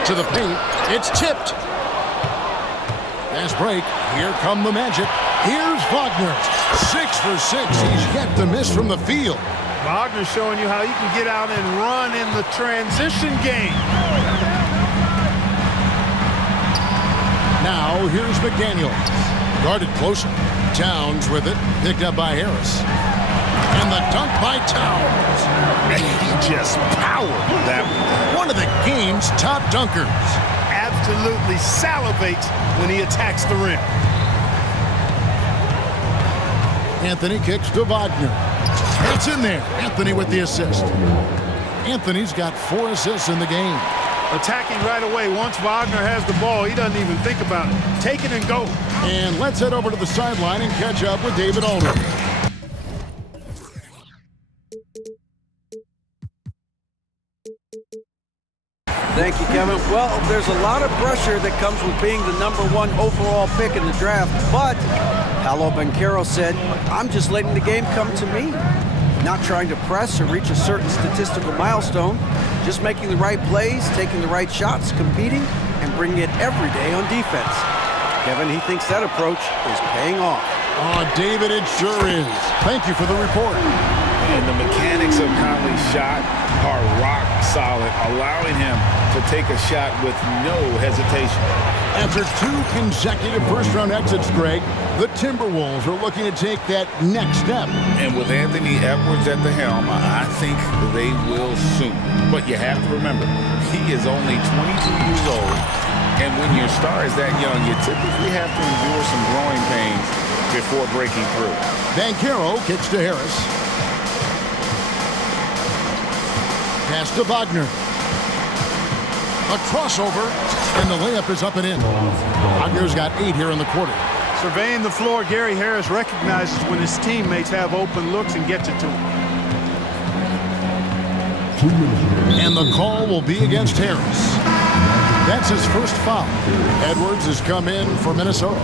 To the paint. It's tipped. Fast break. Here come the Magic. Here's Wagner. 6 for 6. He's yet to miss from the field. Wagner showing you how he can get out and run in the transition game. Now, here's McDaniels. Guarded closer. Towns with it. Picked up by Harris. And the dunk by Towns. And he just powered that one of the game's top dunkers. Absolutely salivates when he attacks the rim. Anthony kicks to Wagner. It's in there. Anthony with the assist. Anthony's got 4 assists in the game. Attacking right away. Once Wagner has the ball, he doesn't even think about it. Take it and go. And let's head over to the sideline and catch up with David Aldridge. Thank you, Kevin. Well, there's a lot of pressure that comes with being the #1 overall pick in the draft, but Paolo Banchero said, I'm just letting the game come to me. Not trying to press or reach a certain statistical milestone, just making the right plays, taking the right shots, competing, and bringing it every day on defense. Kevin, he thinks that approach is paying off. Oh, David, it sure is. Thank you for the report. And the mechanics of Conley's shot are rock solid, allowing him to take a shot with no hesitation. After 2 consecutive first-round exits, Greg, the Timberwolves are looking to take that next step. And with Anthony Edwards at the helm, I think they will soon. But you have to remember, he is only 22 years old, and when your star is that young, you typically have to endure some growing pains before breaking through. Banchero kicks to Harris. Pass to Wagner. A crossover, and the layup is up and in. Wagner's got 8 here in the quarter. Surveying the floor, Gary Harris recognizes when his teammates have open looks and gets it to him. And the call will be against Harris. That's his first foul. Edwards has come in for Minnesota.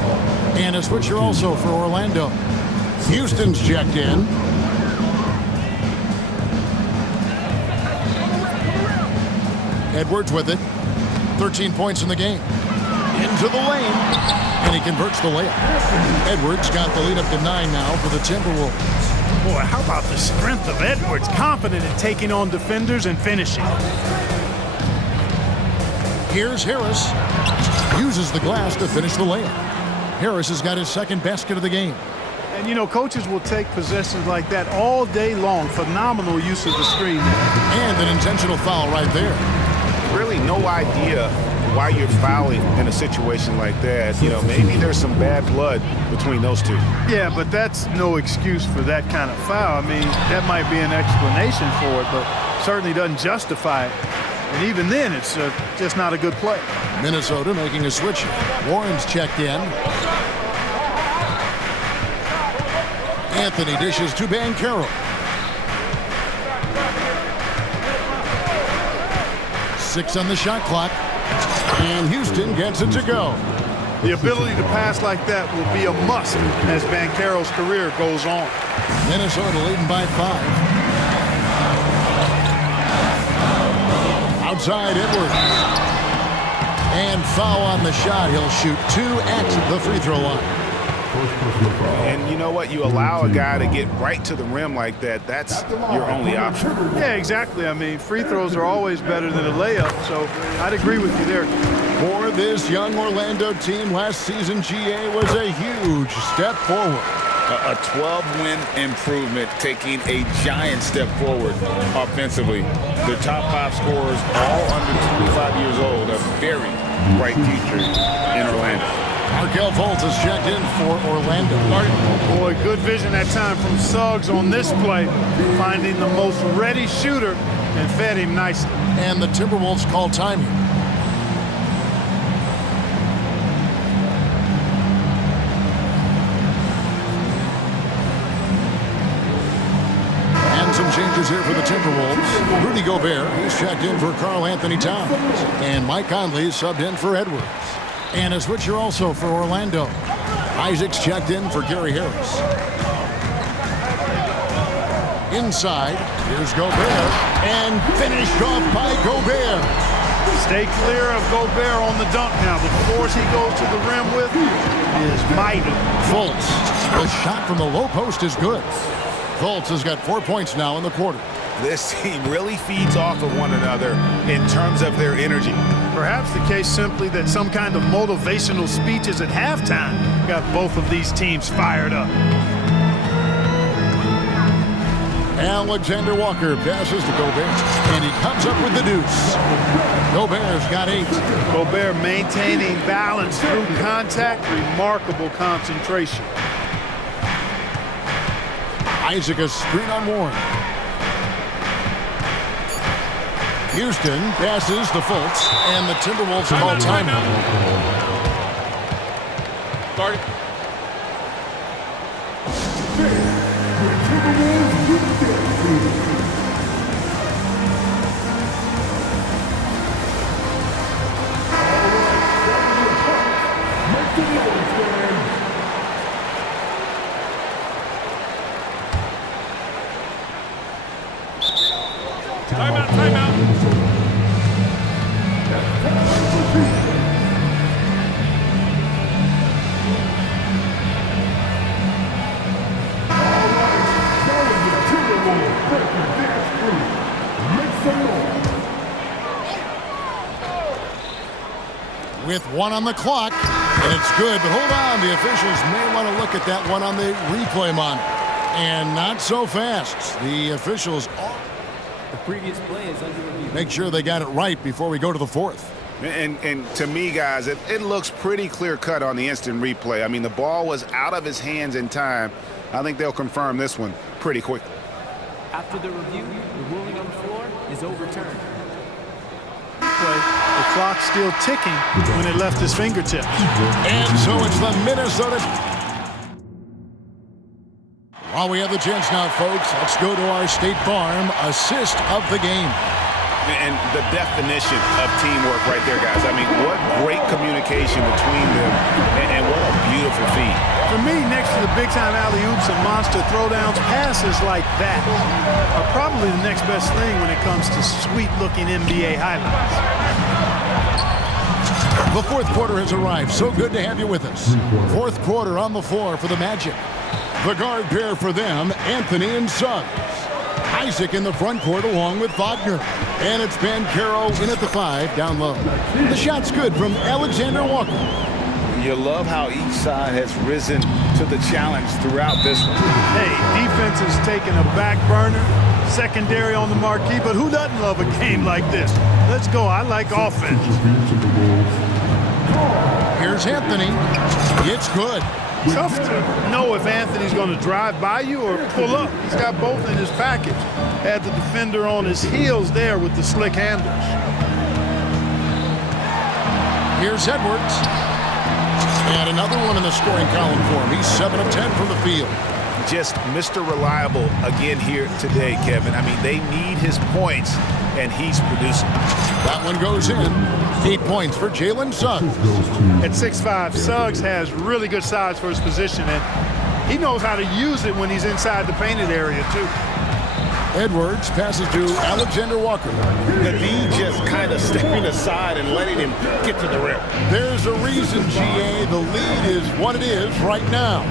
And a switcher also for Orlando. Houston's checked in. Edwards with it. 13 points in the game. Into the lane. And he converts the layup. Edwards got the lead up to 9 now for the Timberwolves. Boy, how about the strength of Edwards? Confident in taking on defenders and finishing. Here's Harris. Uses the glass to finish the layup. Harris has got his second basket of the game. And, you know, coaches will take possessions like that all day long. Phenomenal use of the screen. And an intentional foul right there. Really no idea why you're fouling in a situation like that. You know, maybe there's some bad blood between those two. Yeah, but that's no excuse for that kind of foul. I mean, that might be an explanation for it, but certainly doesn't justify it. And even then, it's just not a good play. Minnesota making a switch. Warren's checked in. Anthony dishes to Banchero. 6 on the shot clock. And Houston gets it to go. The ability to pass like that will be a must as Banchero's career goes on. Minnesota leading by 5. Outside Edwards. And foul on the shot. He'll shoot 2 at the free throw line. And you know what? You allow a guy to get right to the rim like that, that's your only option. Yeah, exactly. I mean, free throws are always better than a layup, so I'd agree with you there. For this young Orlando team, last season, GA was a huge step forward. A 12-win improvement, taking a giant step forward offensively. Their top 5 scorers, all under 25 years old, a very bright future in Orlando. Markel Fultz has checked in for Orlando. Oh boy, good vision that time from Suggs on this play, finding the most ready shooter and fed him nicely. And the Timberwolves call time here. And some changes here for the Timberwolves. Rudy Gobert is checked in for Karl Anthony Towns. And Mike Conley subbed in for Edwards. And a switcher also for Orlando. Isaac's checked in for Gary Harris. Inside, here's Gobert. And finished off by Gobert. Stay clear of Gobert on the dunk now. The force he goes to the rim with is mighty. Fultz. The shot from the low post is good. Fultz has got 4 points now in the quarter. This team really feeds off of one another in terms of their energy. Perhaps the case simply that some kind of motivational speeches at halftime got both of these teams fired up. Alexander Walker passes to Gobert, and he comes up with the deuce. Gobert's got 8. Gobert maintaining balance through contact, remarkable concentration. Isaac a screen on Warren. Houston passes to Fultz, and the Timberwolves call timeout. Guard. Timeout, timeout. With 1 on the clock, and it's good, but hold on, the officials may want to look at that one on the replay monitor. And not so fast. The officials The previous play is under review. make sure they got it right before we go to the 4th. And to me, guys, it looks pretty clear-cut on the instant replay. I mean, the ball was out of his hands in time. I think they'll confirm this one pretty quickly. After the review, the ruling on the floor is overturned. The clock's still ticking when it left his fingertips. And so it's the Minnesota. While we have the chance now, folks, let's go to our State Farm assist of the game. And the definition of teamwork right there, guys. I mean, what great communication between them, and what a beautiful feat. For me, next to the big-time alley-oops and monster throwdowns, passes like that are probably the next best thing when it comes to sweet-looking NBA highlights. The 4th quarter has arrived. So good to have you with us. 4th quarter on the floor for the Magic. The guard pair for them, Anthony and Suggs. Isaac in the front court along with Wagner. And it's Banchero in at the 5 down low. The shot's good from Alexander Walker. You love how each side has risen to the challenge throughout this one. Hey, defense is taking a back burner, secondary on the marquee, but who doesn't love a game like this? Let's go. I like offense. Here's Anthony. It's good. Tough to know if Anthony's going to drive by you or pull up. He's got both in his package. Had the defender on his heels there with the slick handles. Here's Edwards. And another one in the scoring column for him. He's 7 of 10 from the field. Just Mr. Reliable again here today, Kevin. I mean, they need his points, and he's producing. That one goes in. 8 points for Jalen Suggs. At 6'5", Suggs has really good size for his position, and he knows how to use it when he's inside the painted area, too. Edwards passes to Alexander Walker. The D just kind of stepping aside and letting him get to the rim. There's a reason, GA. The lead is what it is right now.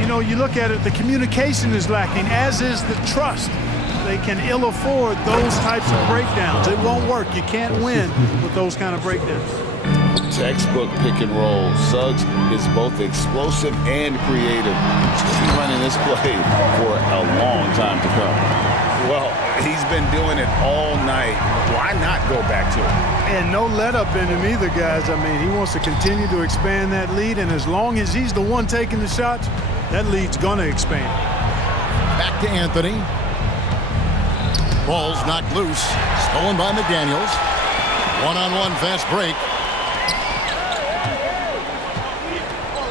You know, you look at it, the communication is lacking, as is the trust. They can ill afford those types of breakdowns. It won't work. You can't win with those kind of breakdowns. Textbook pick and roll. Suggs is both explosive and creative. He'll be running this play for a long time to come. Well, he's been doing it all night. Why not go back to it? And no let up in him either, guys. I mean, he wants to continue to expand that lead, and as long as he's the one taking the shots, that lead's going to expand. Back to Anthony. Ball's knocked loose. Stolen by McDaniels. One-on-one fast break.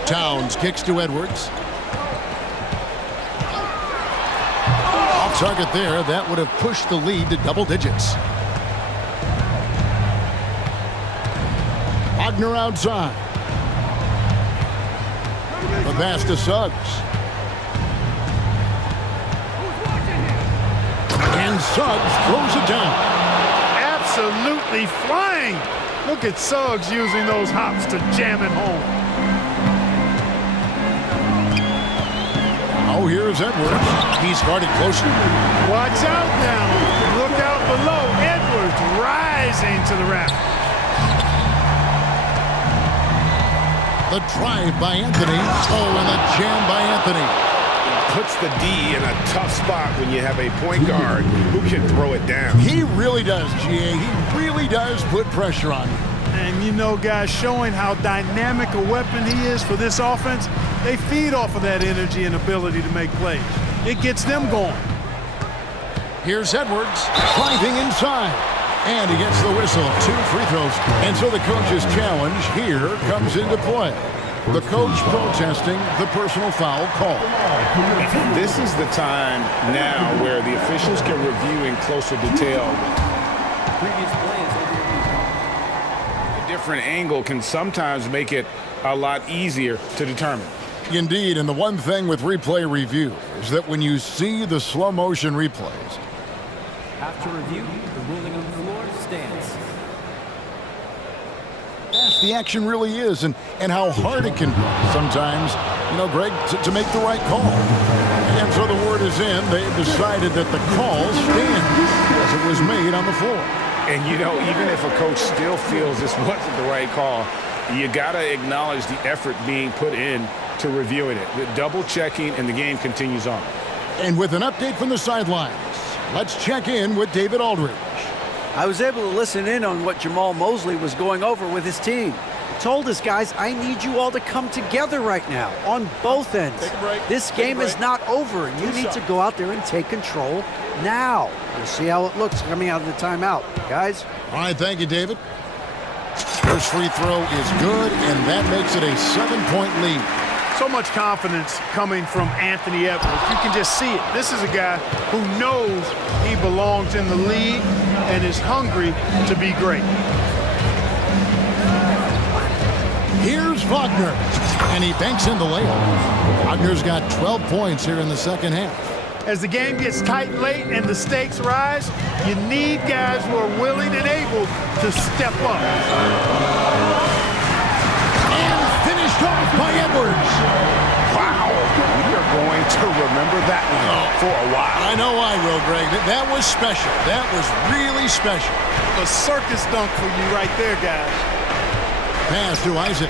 Towns kicks to Edwards. Off target there. That would have pushed the lead to double digits. Wagner outside. The pass to Suggs. And Suggs throws it down. Absolutely flying. Look at Suggs using those hops to jam it home. Oh, here's Edwards. He's guarded closely. Watch out now. Look out below. Edwards rising to the rack. The drive by Anthony. Oh, and the jam by Anthony. Puts the D in a tough spot when you have a point guard who can throw it down. He really does, GA. He really does put pressure on him. And you know, guys, showing how dynamic a weapon he is for this offense, they feed off of that energy and ability to make plays. It gets them going. Here's Edwards driving inside. And he gets the whistle. 2 free throws. And so the coach's challenge here comes into play. The coach protesting the personal foul call. This is the time now where the officials can review in closer detail. Previous play is overruled. A different angle can sometimes make it a lot easier to determine. Indeed, and the one thing with replay review is that when you see the slow motion replays, After review, the ruling on the floor stands. fast the action really is and how hard it can be sometimes, you know, Greg, to make the right call. And so the word is in. They've decided that the call stands as it was made on the floor. And, you know, even if a coach still feels this wasn't the right call, you got to acknowledge the effort being put in to reviewing it. The double checking, and the game continues on. And with an update from the sidelines, let's check in with David Aldridge. I was able to listen in on what Jamal Mosley was going over with his team. He told his guys, I need you all to come together right now on both ends. This game is not over. You need to go out there and take control now. We'll see how it looks coming out of the timeout. Guys? All right, thank you, David. First free throw is good, and that makes it a 7-point lead. So much confidence coming from Anthony Edwards. You can just see it. This is a guy who knows he belongs in the league and is hungry to be great. Here's Wagner, and he banks in the layup. Wagner's got 12 points here in the second half. As the game gets tight late and the stakes rise, you need guys who are willing and able to step up. And finished off by Edwards. Wow, we are going to remember that one for a while. I know I will, Greg. That was special. That was really special. A circus dunk for you right there, guys. Pass to Isaac.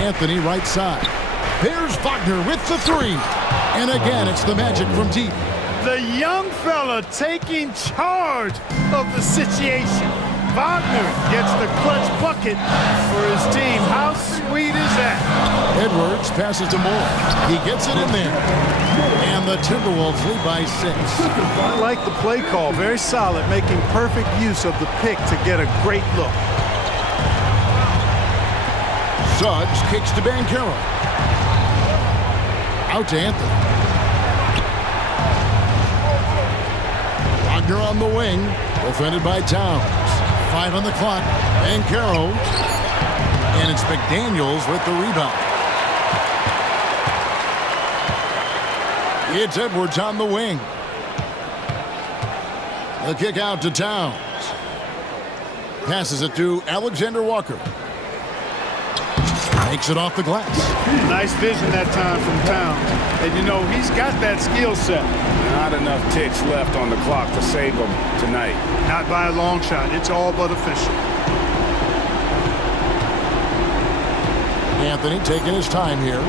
Anthony right side. There's Wagner with the three. And again, it's the Magic from deep. The young fella taking charge of the situation. Wagner gets the clutch bucket for his team. How sweet is that? Edwards passes to Moore. He gets it in there. And the Timberwolves lead by 6. I like the play call. Very solid, making perfect use of the pick to get a great look. Suggs kicks to Banchero. Out to Anthony. Wagner on the wing. Defended by Towns. 5 on the clock. Banchero. And it's McDaniels with the rebound. It's Edwards on the wing. The kick out to Towns. Passes it to Alexander Walker. Makes it off the glass. Nice vision that time from Towns. And you know, he's got that skill set. Not enough ticks left on the clock to save him tonight. Not by a long shot. It's all but official. Anthony taking his time here.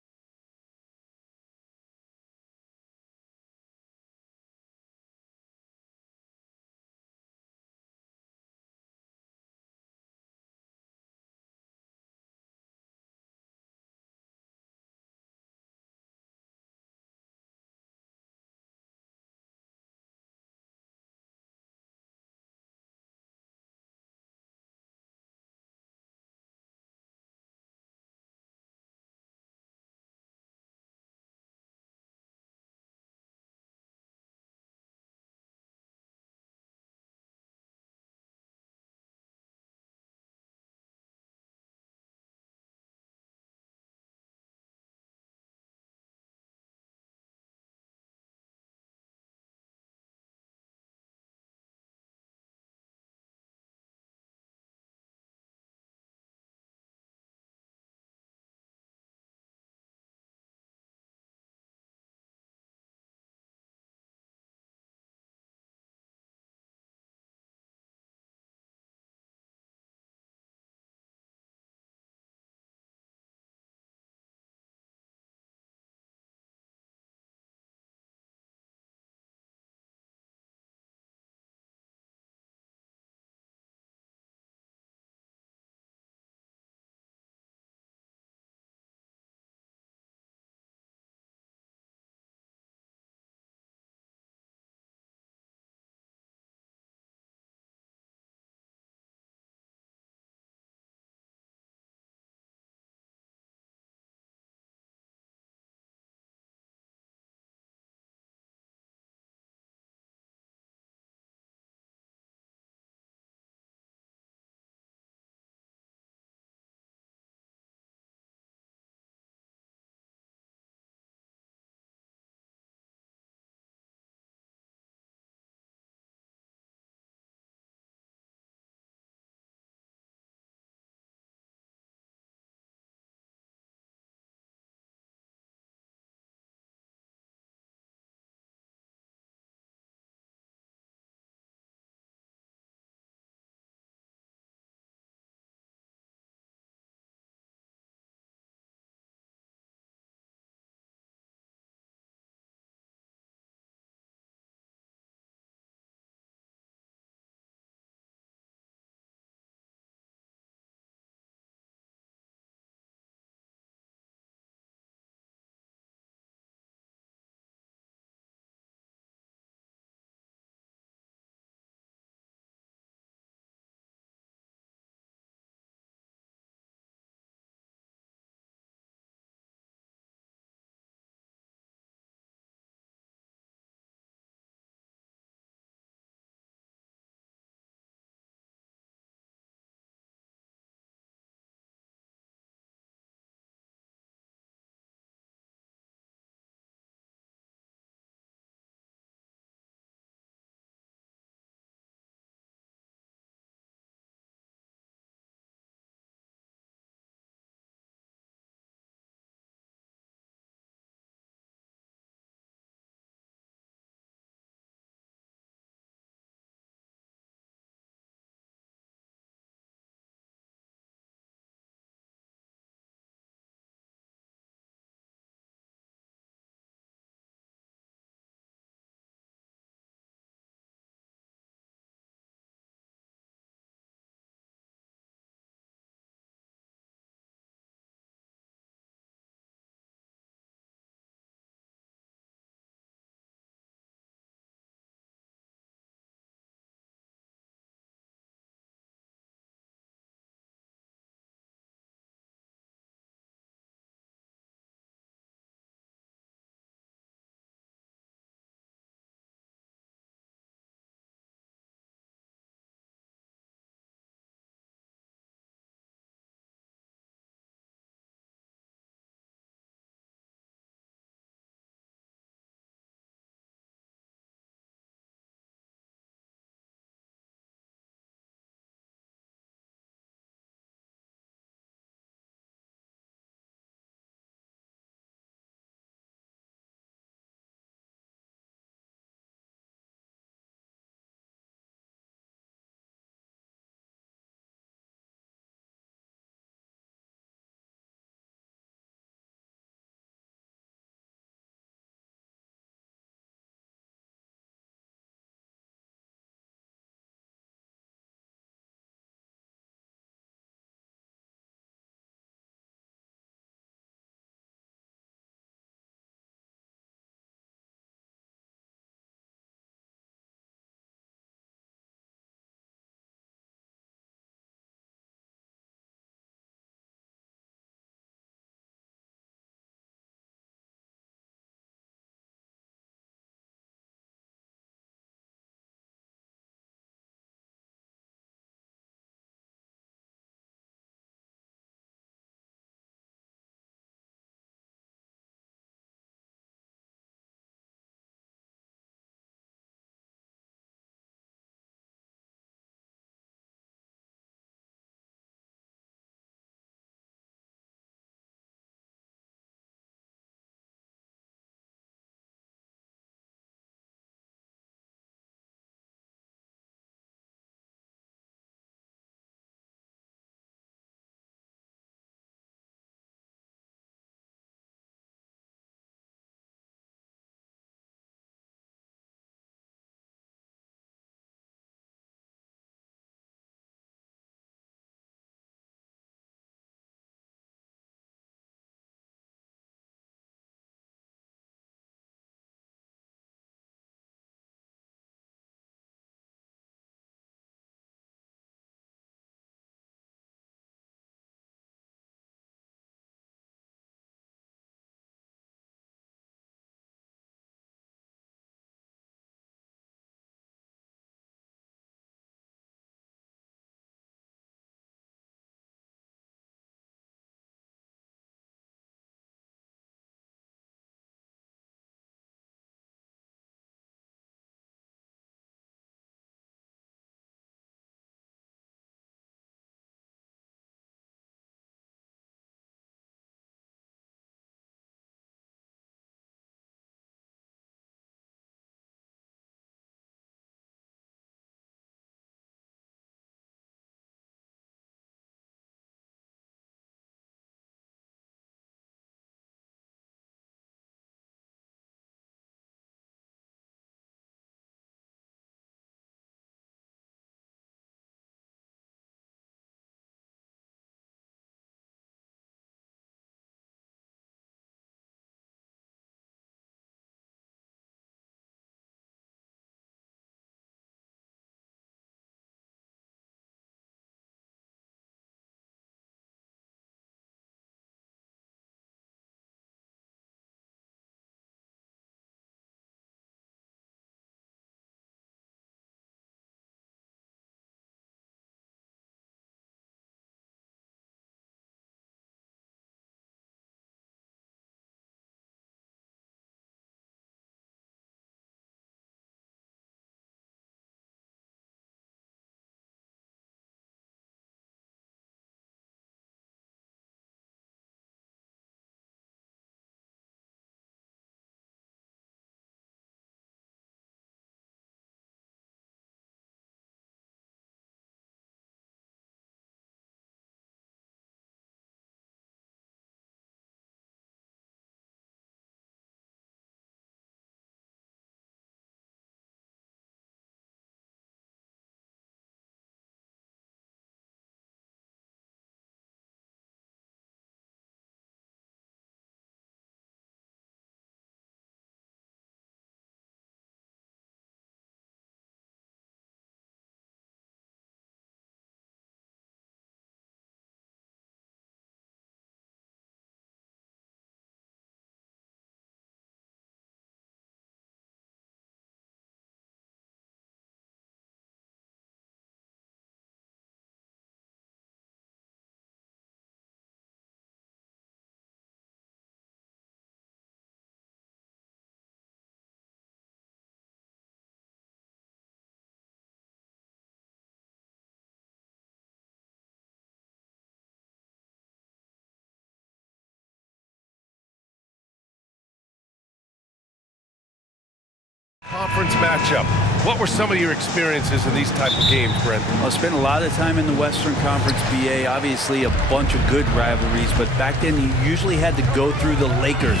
conference matchup. What were some of your experiences in these type of games, Brent? I spent a lot of time in the Western Conference, BA. Obviously, a bunch of good rivalries, but back then you usually had to go through the Lakers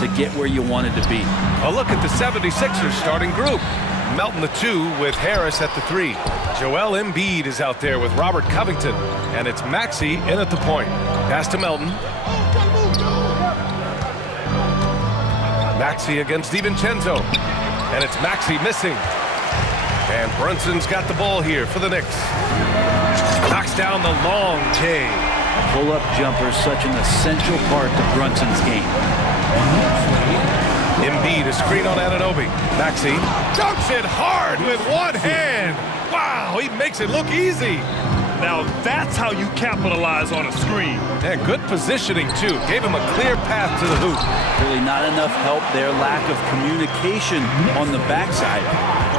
to get where you wanted to be. A look at the 76ers starting group. Melton the 2 with Harris at the 3. Joel Embiid is out there with Robert Covington, and it's Maxey in at the point. Pass to Melton. Maxey against DiVincenzo, and it's Maxey missing. And Brunson's got the ball here for the Knicks. Knocks down the long J. Pull-up jumper, such an essential part to Brunson's game. Embiid, a screen on Anunoby. Maxey dunks it hard with one hand. Wow, he makes it look easy. Now that's how you capitalize on a screen. And good positioning, too. Gave him a clear path to the hoop. Really not enough help there. Lack of communication on the backside.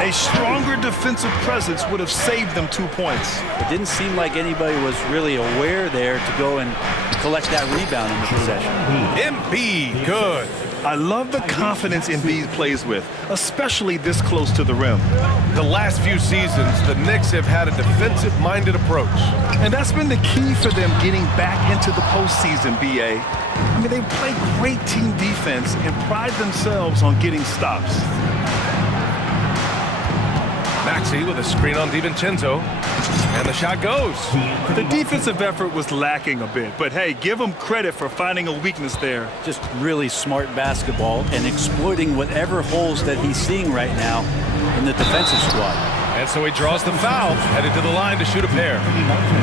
A stronger defensive presence would have saved them 2 points. It didn't seem like anybody was really aware there to go and collect that rebound in the possession. Embiid, good. I love the confidence Embiid plays with, especially this close to the rim. The last few seasons, the Knicks have had a defensive-minded approach. And that's been the key for them getting back into the postseason, BA. I mean, they play great team defense and pride themselves on getting stops. Maxey with a screen on DiVincenzo, and the shot goes. The defensive effort was lacking a bit, but hey, give them credit for finding a weakness there. Just really smart basketball and exploiting whatever holes that he's seeing right now in the defensive squad. And so he draws the foul, headed to the line to shoot a pair.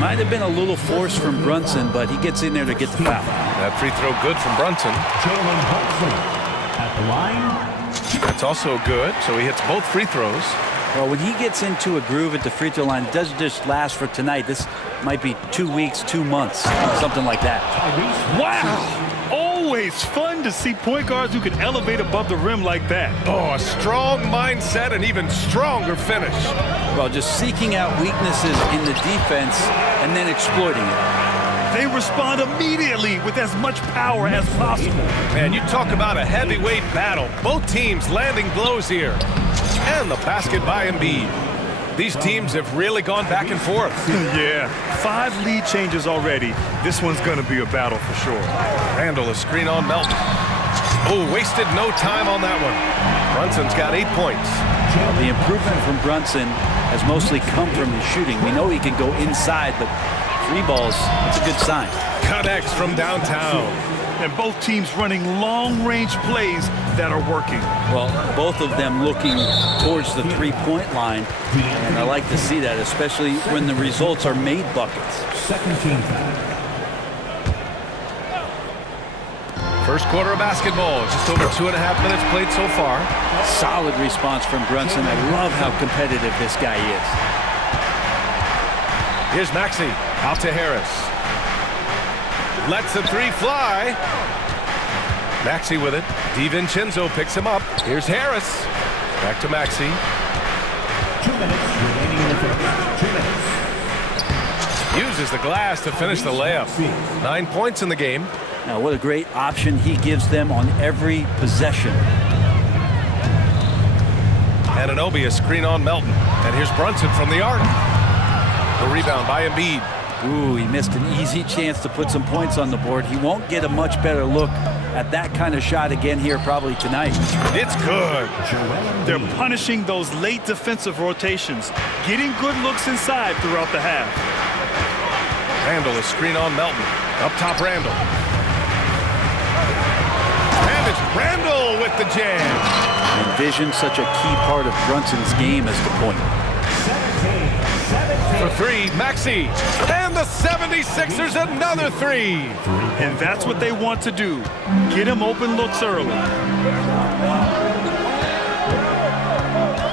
Might have been a little force from Brunson, but he gets in there to get the foul. That free throw good from Brunson. At the line. That's also good, so he hits both free throws. Well, when he gets into a groove at the free throw line, it doesn't just last for tonight. This might be 2 weeks, 2 months, something like that. Wow! Always fun to see point guards who can elevate above the rim like that. Oh, a strong mindset and even stronger finish. Well, just seeking out weaknesses in the defense and then exploiting it. They respond immediately with as much power as possible. Man, you talk about a heavyweight battle. Both teams landing blows here. And the basket by Embiid. These teams have really gone back and forth. Yeah, 5 lead changes already. This one's going to be a battle for sure. Randall, a screen on Melton. Oh, wasted no time on that one. Brunson's got 8 points. The improvement from Brunson has mostly come from his shooting. We know he can go inside, but free balls, it's a good sign. Connects from downtown. And both teams running long-range plays that are working. Well, both of them looking towards the three-point line, and I like to see that, especially when the results are made buckets. Second team foul. First quarter of basketball, just over 2.5 minutes played so far. Solid response from Brunson. I love how competitive this guy is. Here's Maxey, out to Harris. Lets the three fly. Maxey with it. DiVincenzo picks him up. Here's Harris. Back to Maxey. 2 minutes remaining in the first. 2 minutes. Uses the glass to finish the layup. 9 points in the game. Now, what a great option he gives them on every possession. Anunoby, a screen on Melton. And here's Brunson from the arc. The rebound by Embiid. Ooh, he missed an easy chance to put some points on the board. He won't get a much better look at that kind of shot again here probably tonight. It's good. They're punishing those late defensive rotations, getting good looks inside throughout the half. Randall, a screen on Melton. Up top, Randall. And it's Randall with the jam. Envision such a key part of Brunson's game as the point. For three, Maxey. And the 76ers another three. And that's what they want to do. Get him open looks early.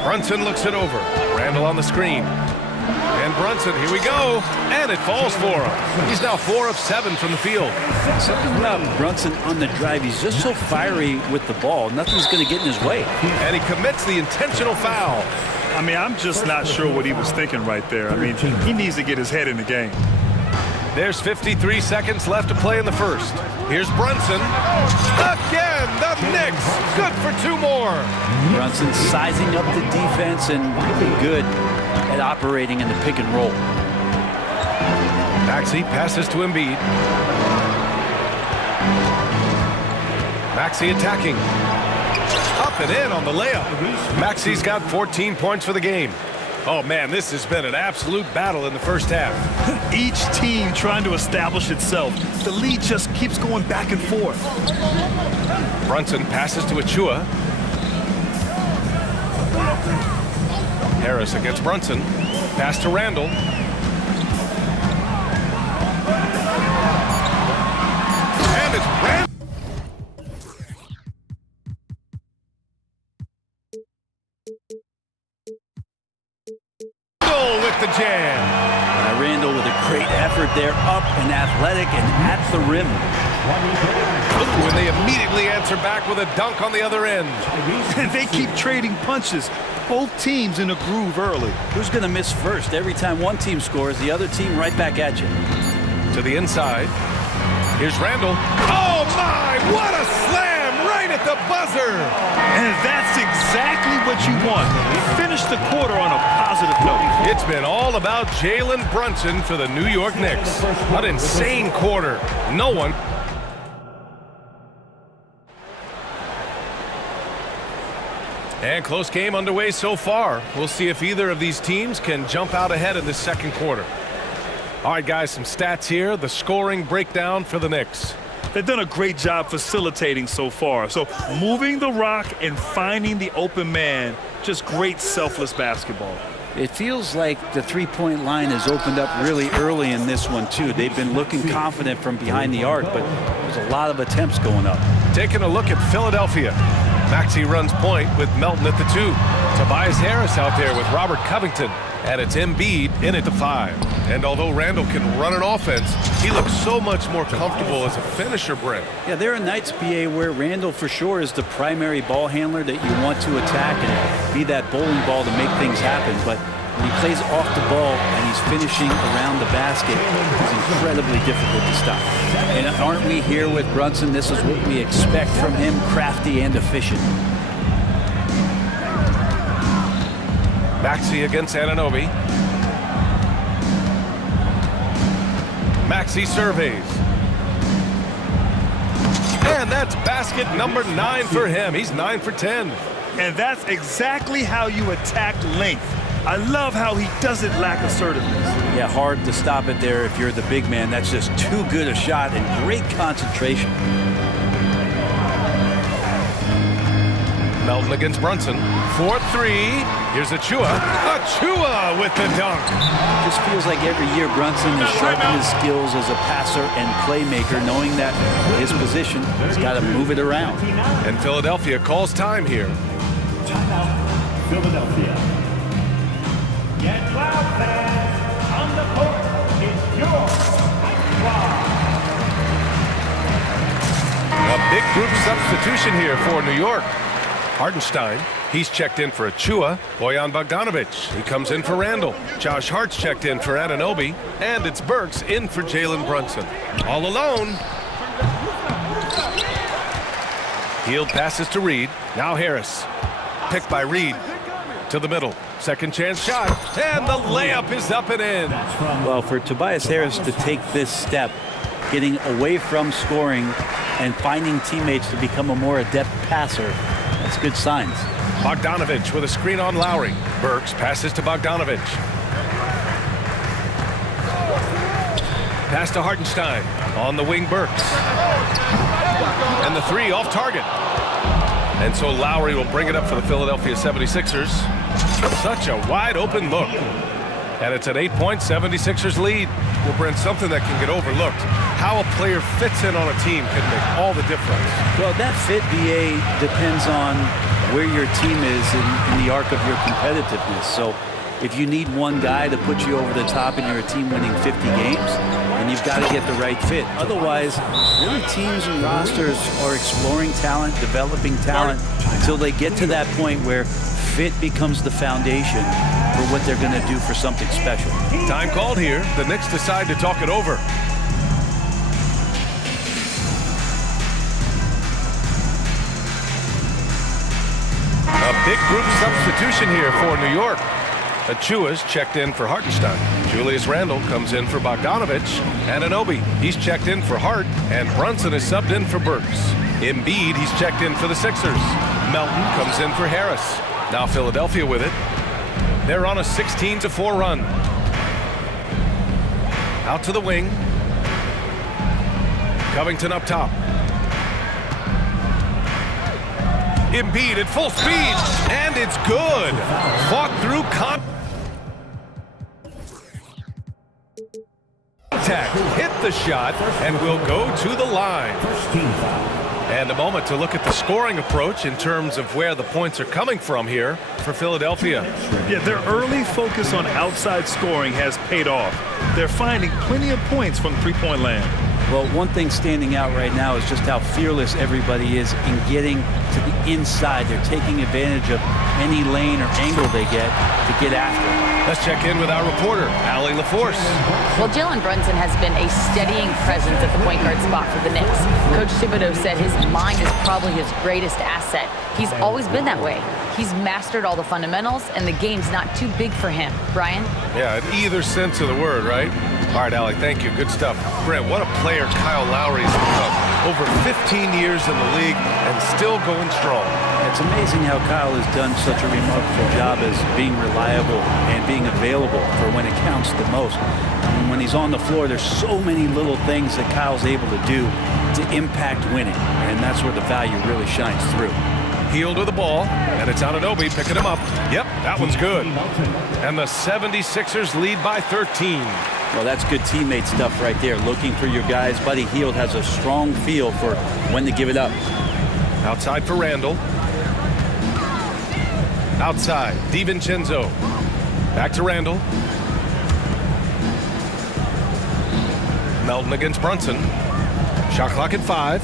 Brunson looks it over. Randall on the screen. And Brunson, here we go. And it falls for him. He's now 4 of 7 from the field. Something about Brunson on the drive. He's just so fiery with the ball. Nothing's going to get in his way. And he commits the intentional foul. I mean, I'm just not sure what he was thinking right there. I mean, he needs to get his head in the game. There's 53 seconds left to play in the first. Here's Brunson. Again, the Knicks. Good for 2 more. Brunson sizing up the defense and really good at operating in the pick and roll. Maxey passes to Embiid. Maxey attacking. Up and in on the layup. Maxey's got 14 points for the game. Oh, man, this has been an absolute battle in the first half. Each team trying to establish itself. The lead just keeps going back and forth. Brunson passes to Achua. Harris against Brunson. Pass to Randall. And it's Randall. With the jam. Randall with a great effort there, up and athletic and at the rim. Ooh, and they immediately answer back with a dunk on the other end. And they keep trading punches. Both teams in a groove early. Who's going to miss first? Every time one team scores, the other team right back at you. To the inside. Here's Randall. Oh, my! What a slam right at the buzzer! And that's exactly what you want. Finish the quarter on a positive note. It's been all about Jalen Brunson for the New York Knicks. An insane quarter. No one... And close game underway so far. We'll see if either of these teams can jump out ahead in this second quarter. All right, guys, some stats here. The scoring breakdown for the Knicks. They've done a great job facilitating so far. So moving the rock and finding the open man, just great selfless basketball. It feels like the three-point line has opened up really early in this one, too. They've been looking confident from behind the arc, but there's a lot of attempts going up. Taking a look at Philadelphia. Maxey runs point with Melton at the 2. Tobias Harris out there with Robert Covington. And it's Embiid in at the 5. And although Randall can run an offense, he looks so much more comfortable as a finisher, Brent. Yeah, there are nights, BA, where Randall for sure is the primary ball handler that you want to attack and be that bowling ball to make things happen. But when he plays off the ball and he's finishing around the basket, it's incredibly difficult to stop. And aren't we here with Brunson? This is what we expect from him, crafty and efficient. Maxey against Anunoby. Maxey surveys. And that's basket number 9 for him. He's 9 for 10. And that's exactly how you attack length. I love how he doesn't lack assertiveness. Yeah, hard to stop it there if you're the big man. That's just too good a shot and great concentration. Melton against Brunson. 4-3. Here's Achua. Achua with the dunk. Just feels like every year Brunson has sharpened his skills as a passer and playmaker, knowing that his position, he's got to move it around. And Philadelphia calls time here. Timeout, Philadelphia. Get loud, fans. On the court, it's your A big group substitution here for New York. Hartenstein, he's checked in for Achua. Bojan Bogdanovic, he comes in for Randall. Josh Hart's checked in for Anunoby. And it's Burks in for Jalen Brunson. All alone. Hield passes to Reed. Now Harris. Picked by Reed. To the middle. Second chance shot. And the layup is up and in. Well, for Tobias Harris to take this step, getting away from scoring and finding teammates to become a more adept passer, that's good signs. Bogdanovic with a screen on Lowry. Burks passes to Bogdanovic. Pass to Hartenstein. On the wing, Burks. And the 3 off target. And so Lowry will bring it up for the Philadelphia 76ers. Such a wide open look. And it's an 8-point 76ers lead. Well, Brent, something that can get overlooked. How a player fits in on a team can make all the difference. Well, that fit, BA, depends on where your team is in the arc of your competitiveness. So if you need one guy to put you over the top and you're a team winning 50 games, then you've got to get the right fit. Otherwise, really teams and rosters are exploring talent, developing talent, until they get to that point where fit becomes the foundation for what they're going to do for something special. Time called here. The Knicks decide to talk it over. Big group substitution here for New York. Achua's checked in for Hartenstein. Julius Randle comes in for Bogdanovich. And Anunoby, he's checked in for Hart. And Brunson is subbed in for Burks. Embiid, he's checked in for the Sixers. Melton comes in for Harris. Now Philadelphia with it. They're on a 16-4 run. Out to the wing. Covington up top. Embiid at full speed, and it's good. Fought through contact, hit the shot, and will go to the line. And a moment to look at the scoring approach in terms of where the points are coming from here for Philadelphia. Yeah, their early focus on outside scoring has paid off. They're finding plenty of points from three-point land. Well, one thing standing out right now is just how fearless everybody is in getting to the inside. They're taking advantage of any lane or angle they get to get after it. Let's check in with our reporter, Allie LaForce. Well, Jalen Brunson has been a steadying presence at the point guard spot for the Knicks. Coach Thibodeau said his mind is probably his greatest asset. He's always been that way. He's mastered all the fundamentals, and the game's not too big for him. Brian? Yeah, in either sense of the word, right? All right, Allie, thank you. Good stuff. Brent, what a player Kyle Lowry's become. Over 15 years in the league and still going strong. It's amazing how Kyle has done such a remarkable job as being reliable and being available for when it counts the most. And when he's on the floor, there's so many little things that Kyle's able to do to impact winning, and that's where the value really shines through. Healed with the ball, and it's Anunoby picking him up. Yep, that one's good. And the 76ers lead by 13. Well, that's good teammate stuff right there. Looking for your guys. Buddy Hield has a strong feel for when to give it up. Outside for Randle. Outside, DiVincenzo. Back to Randle. Melton against Brunson. Shot clock at 5.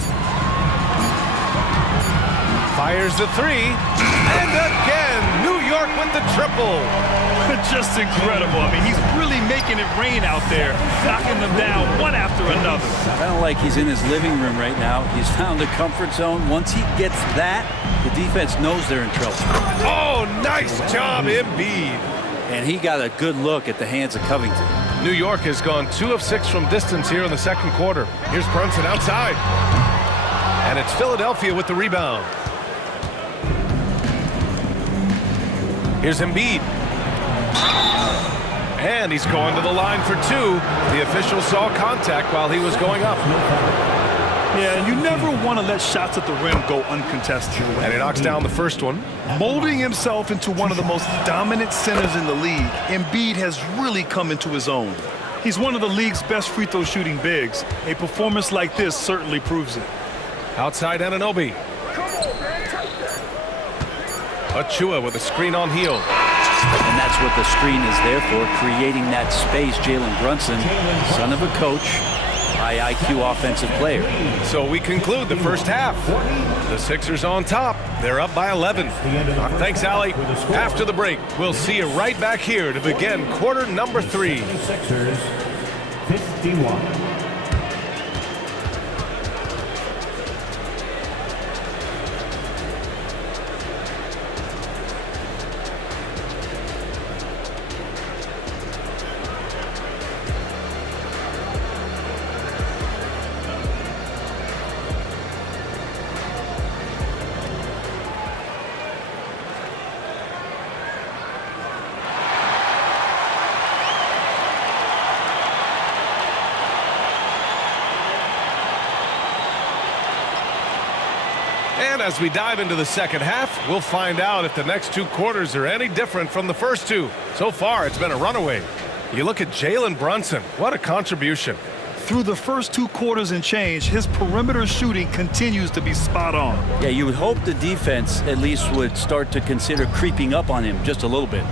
Fires the 3. And again, New York with the triple. Just incredible. I mean, he's really making it rain out there, knocking them down one after another. Kind of like he's in his living room right now. He's found a comfort zone. Once he gets that, the defense knows they're in trouble. Oh, nice job, Embiid. And he got a good look at the hands of Covington. New York has gone 2 of 6 from distance here in the second quarter. Here's Brunson outside. And it's Philadelphia with the rebound. Here's Embiid. And he's going to the line for 2. The official saw contact while he was going up. Yeah, you never want to let shots at the rim go uncontested. And he knocks down the first one. Molding himself into one of the most dominant centers in the league, Embiid has really come into his own. He's one of the league's best free throw shooting bigs. A performance like this certainly proves it. Outside Anunoby. Achua with a screen on Hield. And that's what the screen is there for, creating that space. Jalen Brunson, son of a coach, high IQ offensive player. So we conclude the first half. The Sixers on top. They're up by 11. Thanks, Allie. After the break, we'll see you right back here to begin quarter number 3. Sixers 51. And as we dive into the second half, we'll find out if the next 2 quarters are any different from the first 2. So far, it's been a runaway. You look at Jalen Brunson. What a contribution. Through the first 2 quarters and change, his perimeter shooting continues to be spot on. Yeah, you would hope the defense at least would start to consider creeping up on him just a little bit.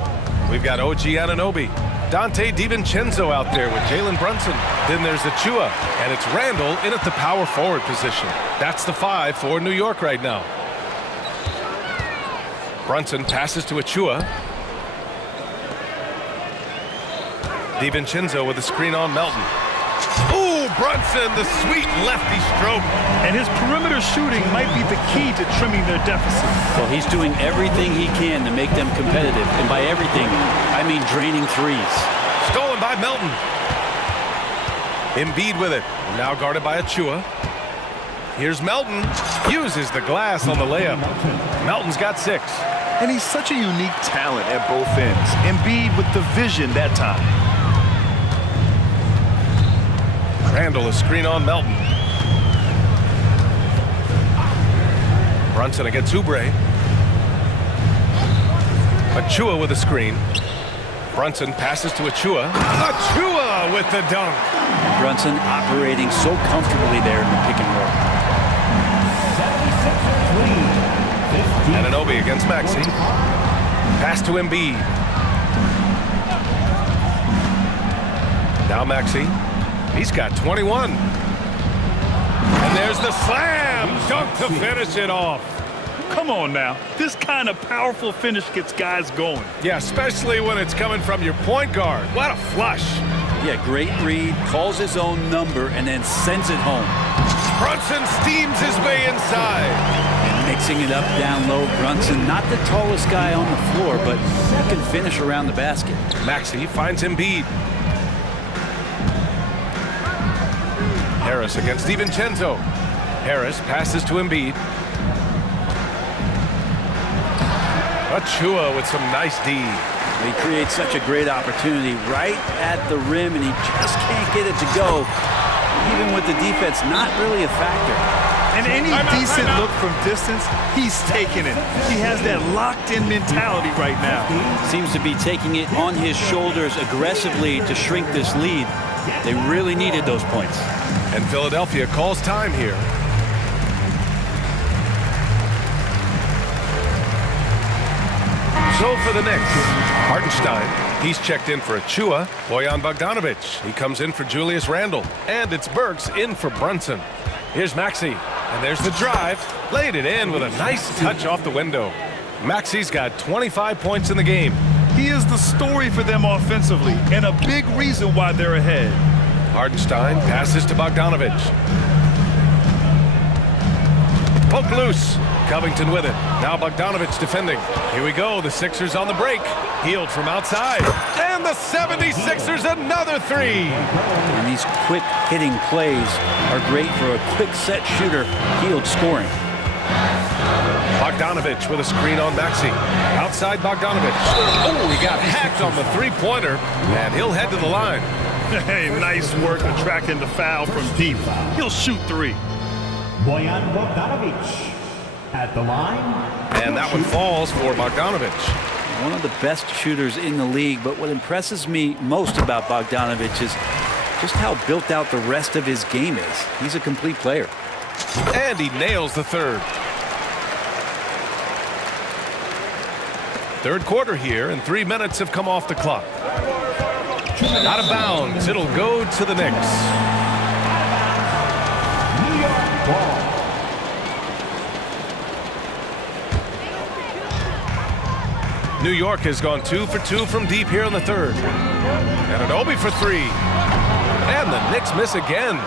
We've got OG Anunoby. Dante DiVincenzo out there with Jalen Brunson. Then there's Achua, and it's Randle in at the power forward position. That's the 5 for New York right now. Brunson passes to Achua. DiVincenzo with a screen on Melton. Ooh, Brunson, the sweet lefty stroke. And his perimeter shooting might be the key to trimming their deficit. Well, he's doing everything he can to make them competitive. And by everything, I mean draining threes. Stolen by Melton. Embiid with it. Now guarded by Achua. Here's Melton. Uses the glass on the layup. Melton's got 6. And he's such a unique talent at both ends. Embiid with the vision that time. Randall, a screen on Melton. Brunson against Oubre. Achua with a screen. Brunson passes to Achua. Achua with the dunk. And Brunson operating so comfortably there in the pick and roll. Anunoby against Maxey. Pass to Embiid. Now Maxey. He's got 21. And there's the slam dunk to finish it off. Come on now. This kind of powerful finish gets guys going. Yeah, especially when it's coming from your point guard. What a flush. Yeah, great read, calls his own number, and then sends it home. Brunson steams his way inside. And mixing it up down low, Brunson, not the tallest guy on the floor, but he can finish around the basket. Maxey finds Embiid. Harris against DiVincenzo. Harris passes to Embiid. Achua with some nice D. He creates such a great opportunity right at the rim, and he just can't get it to go. Even with the defense, not really a factor. And any decent look from distance, he's taking it. He has that locked-in mentality right now. Seems to be taking it on his shoulders aggressively to shrink this lead. They really needed those points. And Philadelphia calls time here. So for the Knicks, Hartenstein, he's checked in for Achua. Bojan Bogdanovic, he comes in for Julius Randle. And it's Burks in for Brunson. Here's Maxey, and there's the drive. Laid it in with a nice touch off the window. Maxey's got 25 points in the game. He is the story for them offensively, and a big reason why they're ahead. Hartenstein passes to Bogdanovic. Poke loose. Covington with it. Now Bogdanovic defending. Here we go. The Sixers on the break. Healed from outside. And the 76ers another 3. And these quick hitting plays are great for a quick set shooter. Healed scoring. Bogdanovic with a screen on Maxey. Outside Bogdanovic. Oh, he got hacked on the three-pointer. And he'll head to the line. Hey, nice work attracting the foul from deep. He'll shoot 3. Bojan Bogdanovic at the line. And that one falls for Bogdanovic. One of the best shooters in the league, but what impresses me most about Bogdanovic is just how built out the rest of his game is. He's a complete player. And he nails the third. Third quarter here, and 3 minutes have come off the clock. Out of bounds, it'll go to the Knicks. New York ball. New York has gone 2 for 2 from deep here in the third. And Anunoby for 3. And the Knicks miss again.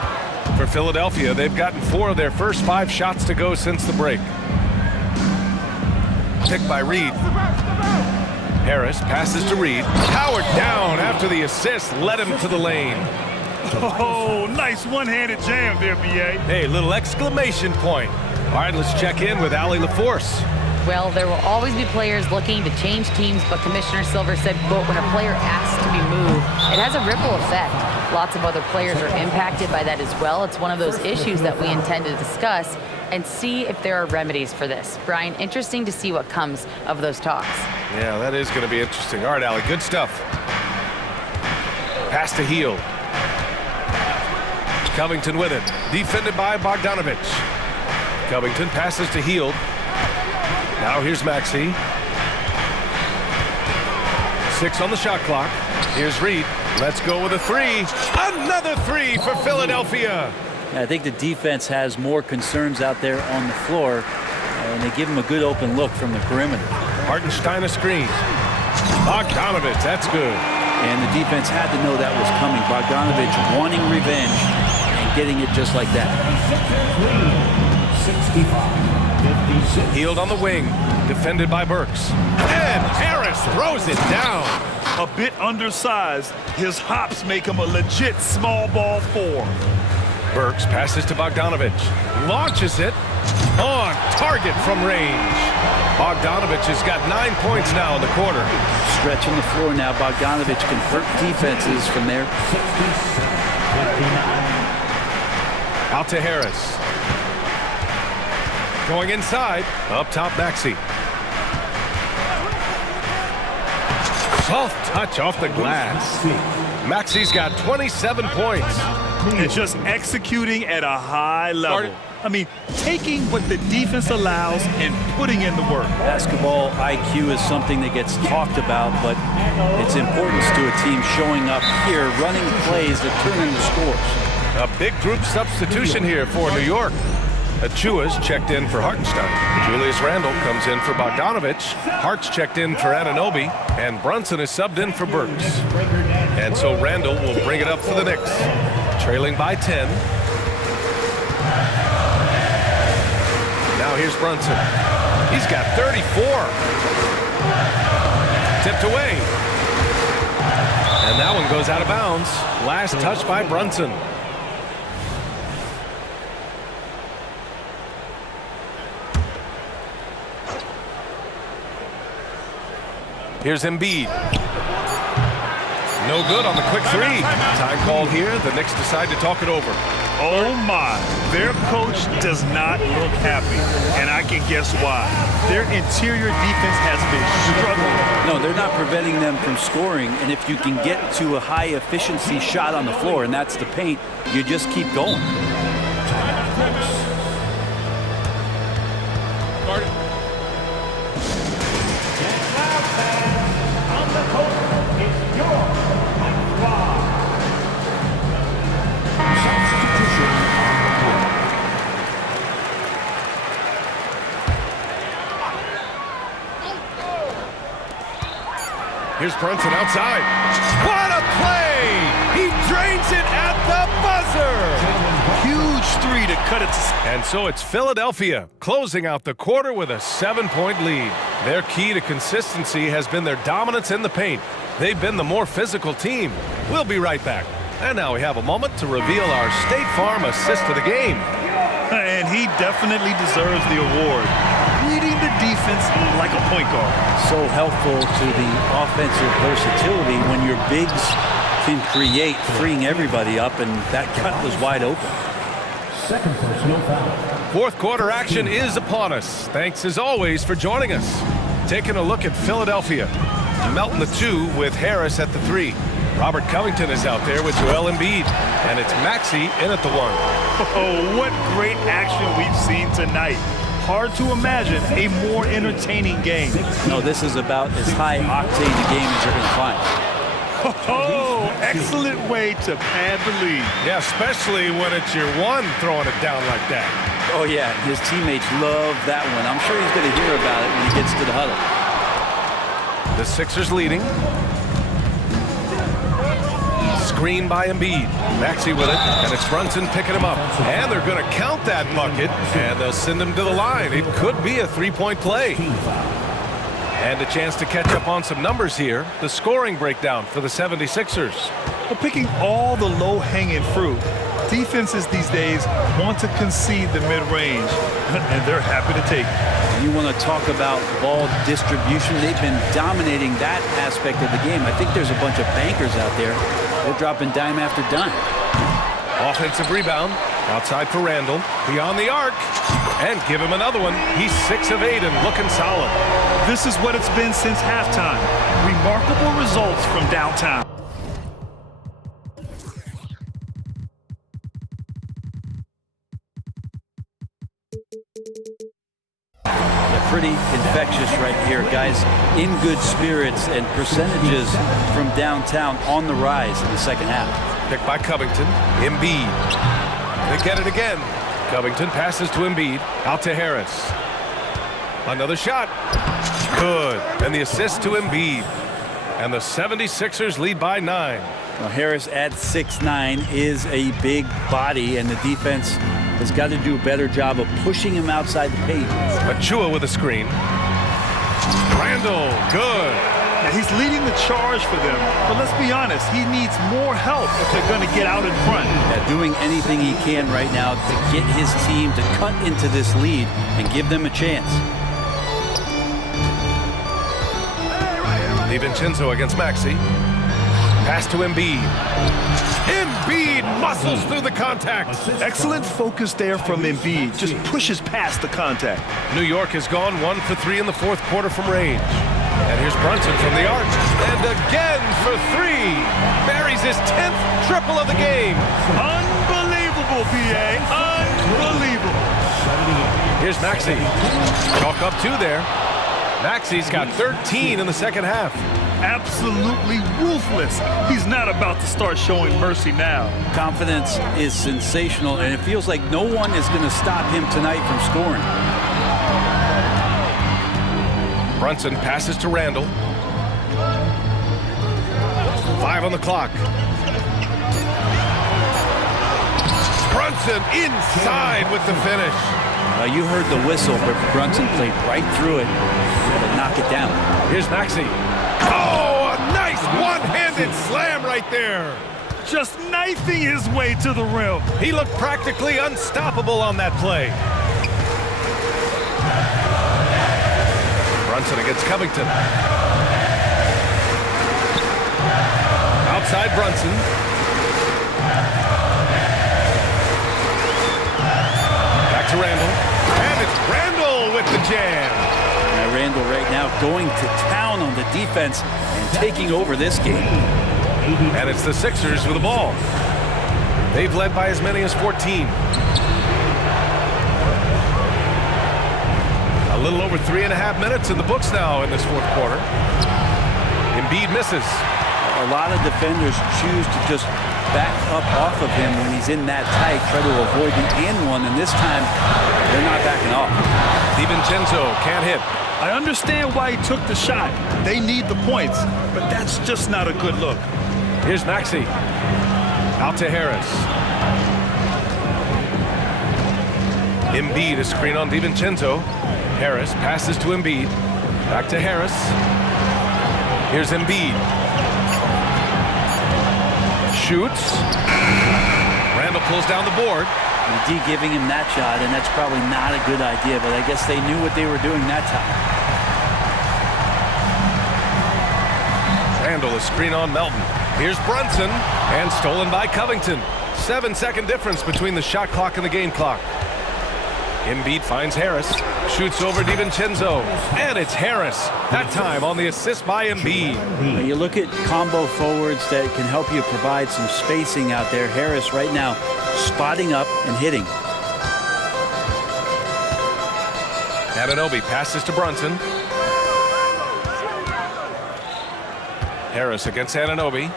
For Philadelphia, they've gotten 4 of their first 5 shots to go since the break. Picked by Reed. Harris passes to Reed. Howard down after the assist led him to the lane. Oh, nice one-handed jam there, B.A. Hey, little exclamation point. All right, let's check in with Allie LaForce. Well, there will always be players looking to change teams, but Commissioner Silver said, quote, when a player asks to be moved, it has a ripple effect. Lots of other players are impacted by that as well. It's one of those issues that we intend to discuss and see if there are remedies for this. Brian, interesting to see what comes of those talks. Yeah, that is going to be interesting. All right, Allie, good stuff. Pass to Heel. Covington with it. Defended by Bogdanovic. Covington passes to Heel. Now here's Maxey. 6 on the shot clock. Here's Reed. Let's go with a 3. Another 3 for Philadelphia. I think the defense has more concerns out there on the floor, and they give him a good open look from the perimeter. Hartenstein a screen. Bogdanovic, that's good. And the defense had to know that was coming. Bogdanovic wanting revenge and getting it just like that. 65-56. Healed on the wing, defended by Burks. And Harris throws it down. A bit undersized, his hops make him a legit small ball 4. Burks passes to Bogdanovich, launches it on target from range. Bogdanovich has got 9 points now in the quarter. Stretching the floor now. Bogdanovich can hurt defenses from there. 59. Out to Harris. Going inside, up top Maxey. Soft touch off the glass. Maxey's got 27 points. And just executing at a high level. I mean, taking what the defense allows and putting in the work. Basketball IQ is something that gets talked about, but its importance to a team showing up here, running plays that turn into scores. A big group substitution here for New York. Achua's checked in for Hartenstein. Julius Randle comes in for Bogdanovich. Hart's checked in for Anunoby. And Brunson is subbed in for Burks. And so Randle will bring it up for the Knicks. Trailing by 10. Now here's Brunson. He's got 34. Tipped away. And that one goes out of bounds. Last touch by Brunson. Here's Embiid. No good on the quick three. Time called here. The Knicks decide to talk it over. Oh my, their coach does not look happy, and I can guess why. Their interior defense has been struggling. No, they're not preventing them from scoring, and if you can get to a high efficiency shot on the floor, and that's the paint, you just keep going. Here's Brunson outside. What a play! He drains it at the buzzer! Huge three to cut it to... And so it's Philadelphia closing out the quarter with a 7-point lead. Their key to consistency has been their dominance in the paint. They've been the more physical team. We'll be right back. And now we have a moment to reveal our State Farm assist of the game. And he definitely deserves the award. Reading the defense like a point guard. So helpful to the offensive versatility when your bigs can create, freeing everybody up, and that cut was wide open. Second personal foul. Fourth quarter action is upon us. Thanks as always for joining us. Taking a look at Philadelphia. Melton the 2 with Harris at the 3. Robert Covington is out there with Joel Embiid. And it's Maxey in at the 1. Oh, what great action we've seen tonight. Hard to imagine a more entertaining game. No, this is about as high octane a game as you're going to find. Oh, excellent way to pad the lead. Yeah, especially when it's your 1 throwing it down like that. Oh, yeah, his teammates love that one. I'm sure he's going to hear about it when he gets to the huddle. The Sixers leading. Screen by Embiid. Maxey with it, and it's Brunson picking him up. And they're going to count that bucket, and they'll send him to the line. It could be a 3-point play. And a chance to catch up on some numbers here. The scoring breakdown for the 76ers. Well, picking all the low-hanging fruit. Defenses these days want to concede the mid-range, and they're happy to take it. You want to talk about ball distribution. They've been dominating that aspect of the game. I think there's a bunch of bankers out there. They're dropping dime after dime. Offensive rebound. Outside for Randle. Beyond the arc. And give him another one. He's 6 of 8 and looking solid. This is what it's been since halftime. Remarkable results from downtown. Pretty infectious right here, guys. In good spirits, and percentages from downtown on the rise in the second half. Picked by Covington. Embiid. They get it again. Covington passes to Embiid. Out to Harris. Another shot. Good. And the assist to Embiid. And the 76ers lead by 9. Well, Harris at 6'9" is a big body, and the defense has got to do a better job of pushing him outside the paint. Achua with a screen. Randall, good. Now, he's leading the charge for them, but let's be honest, he needs more help if they're going to get out in front. Doing anything he can right now to get his team to cut into this lead and give them a chance. DiVincenzo against Maxey. Pass to Embiid. Embiid muscles through the contact. Excellent focus there from Embiid. Just pushes past the contact. New York has gone 1 for 3 in the fourth quarter from range. And here's Brunson from the arc. And again for 3. Buries his 10th triple of the game. Unbelievable, BA. Unbelievable. Here's Maxey. Chalk up 2 there. Maxey's got 13 in the second half. Absolutely ruthless. He's not about to start showing mercy now. Confidence is sensational, and it feels like no one is going to stop him tonight from scoring. Brunson passes to Randall. 5 on the clock. Brunson inside with the finish. You heard the whistle, but Brunson played right through it to knock it down. Here's Maxey. Oh, a nice one-handed slam right there. Just knifing his way to the rim. He looked practically unstoppable on that play. Brunson against Covington. Outside Brunson. Back to Randall. And it's Randall with the jam. Randall right now going to town on the defense and taking over this game. And it's the Sixers with the ball. They've led by as many as 14. A little over 3.5 minutes in the books now in this fourth quarter. Embiid misses. A lot of defenders choose to just back up off of him when he's in that tight, try to avoid the and one, and this time they're not backing off. DiVincenzo can't hit. I understand why he took the shot. They need the points, but that's just not a good look. Here's Maxey. Out to Harris. Embiid, a screen on DiVincenzo. Harris passes to Embiid. Back to Harris. Here's Embiid. Shoots. Randall pulls down the board. D giving him that shot, and that's probably not a good idea, but I guess they knew what they were doing that time. Randall, a screen on Melton. Here's Brunson, and stolen by Covington. 7-second difference between the shot clock and the game clock. Embiid finds Harris, shoots over DiVincenzo, and it's Harris, that time on the assist by Embiid. You look at combo forwards that can help you provide some spacing out there. Harris right now spotting up and hitting. Anunoby passes to Brunson. Harris against Anunoby.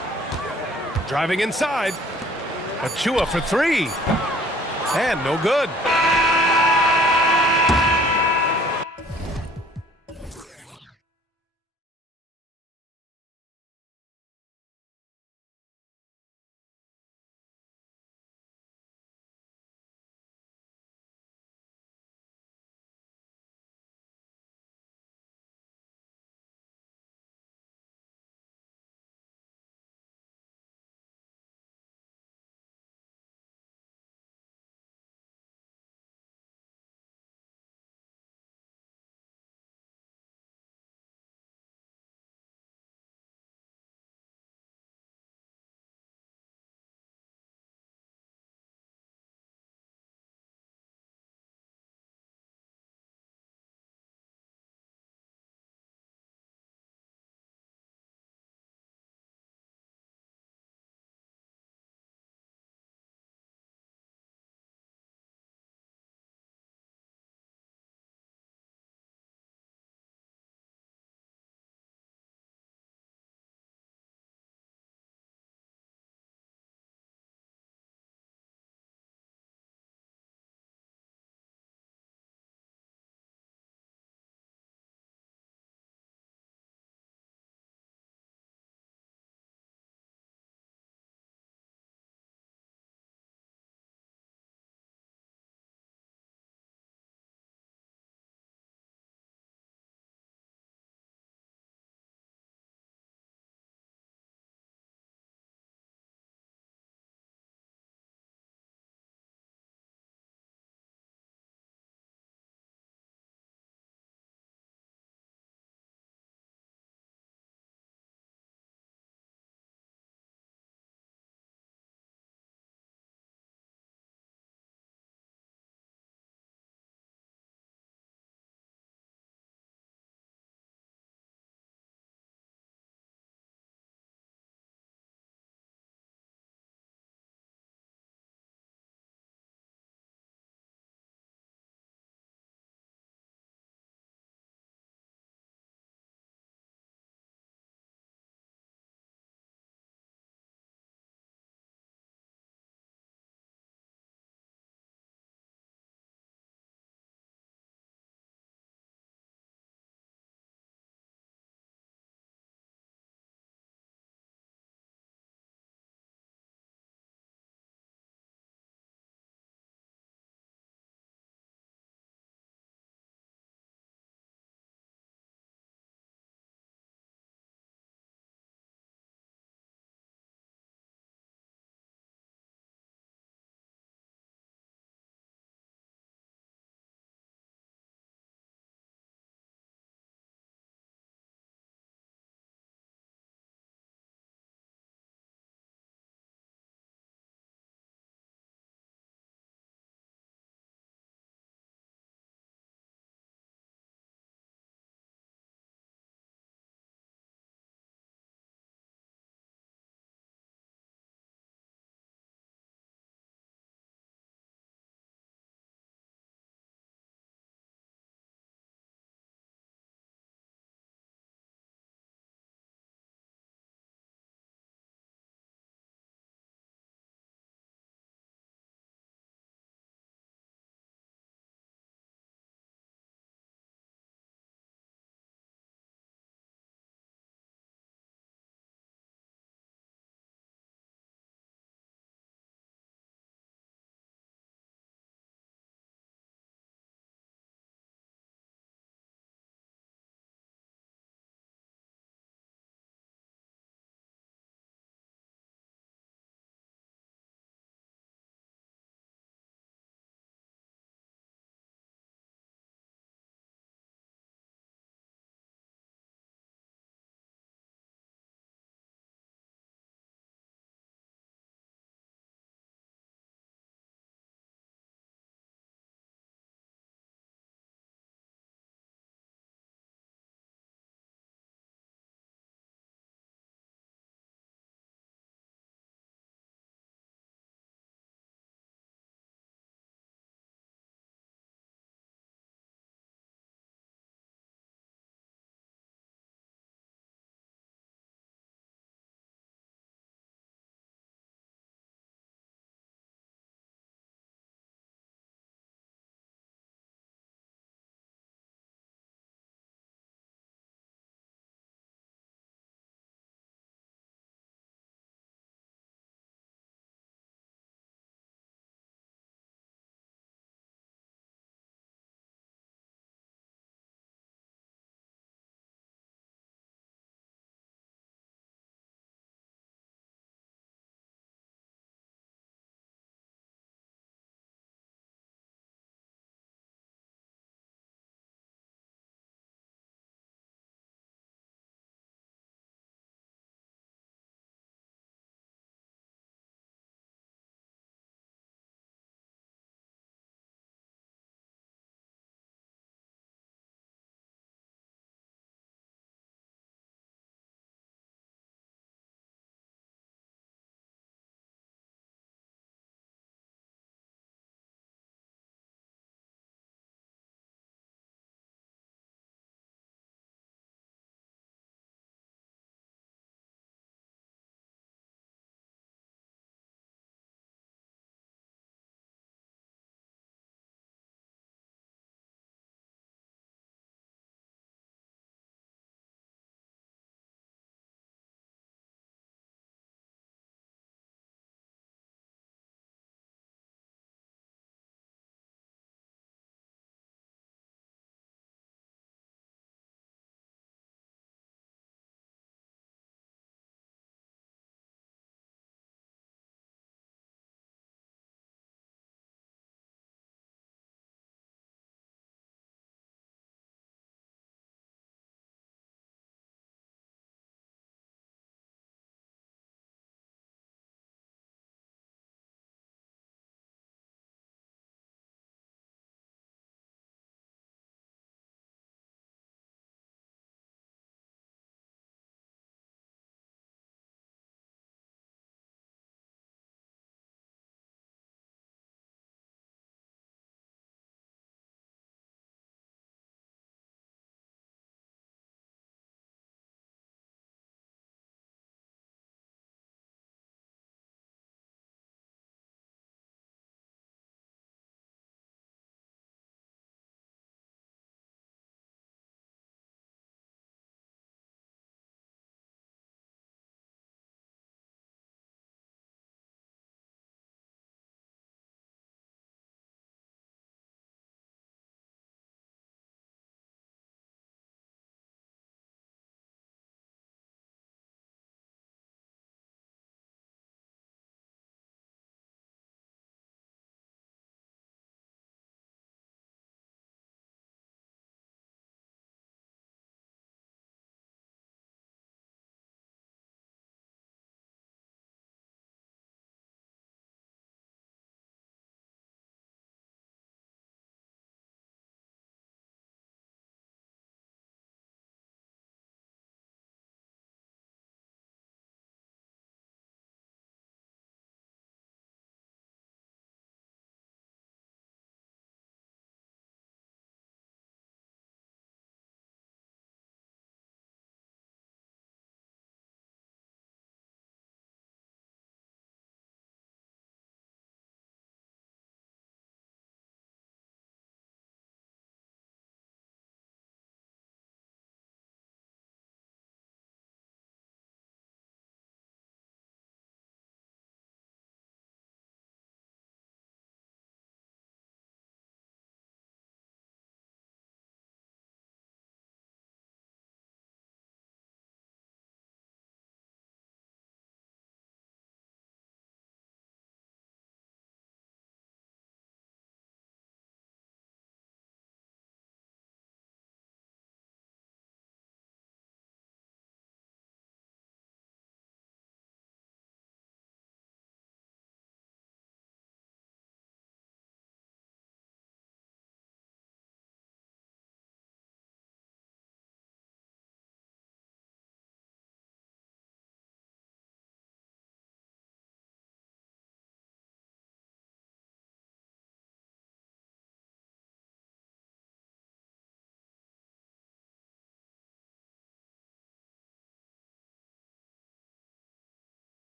Driving inside. Achua for 3. And no good.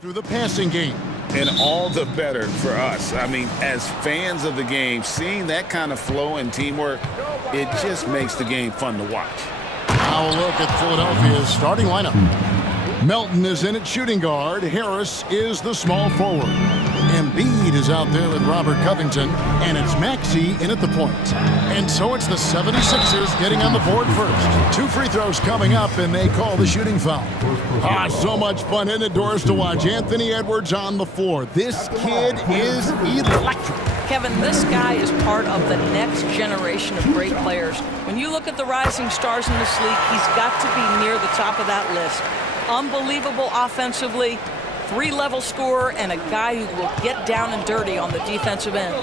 through the passing game. And all the better for us. I mean, as fans of the game, seeing that kind of flow and teamwork, it just makes the game fun to watch. Now a look at Philadelphia's starting lineup. Melton is in at shooting guard. Harris is the small forward. Embiid is out there with Robert Covington, and it's Maxey in at the point. And so it's the 76ers getting on the board first. 2 free throws coming up, and they call the shooting foul. So much fun indoors to watch. Anthony Edwards on the floor. This kid is electric. Kevin, this guy is part of the next generation of great players. When you look at the rising stars in this league, he's got to be near the top of that list. Unbelievable offensively, 3-level scorer, and a guy who will get down and dirty on the defensive end.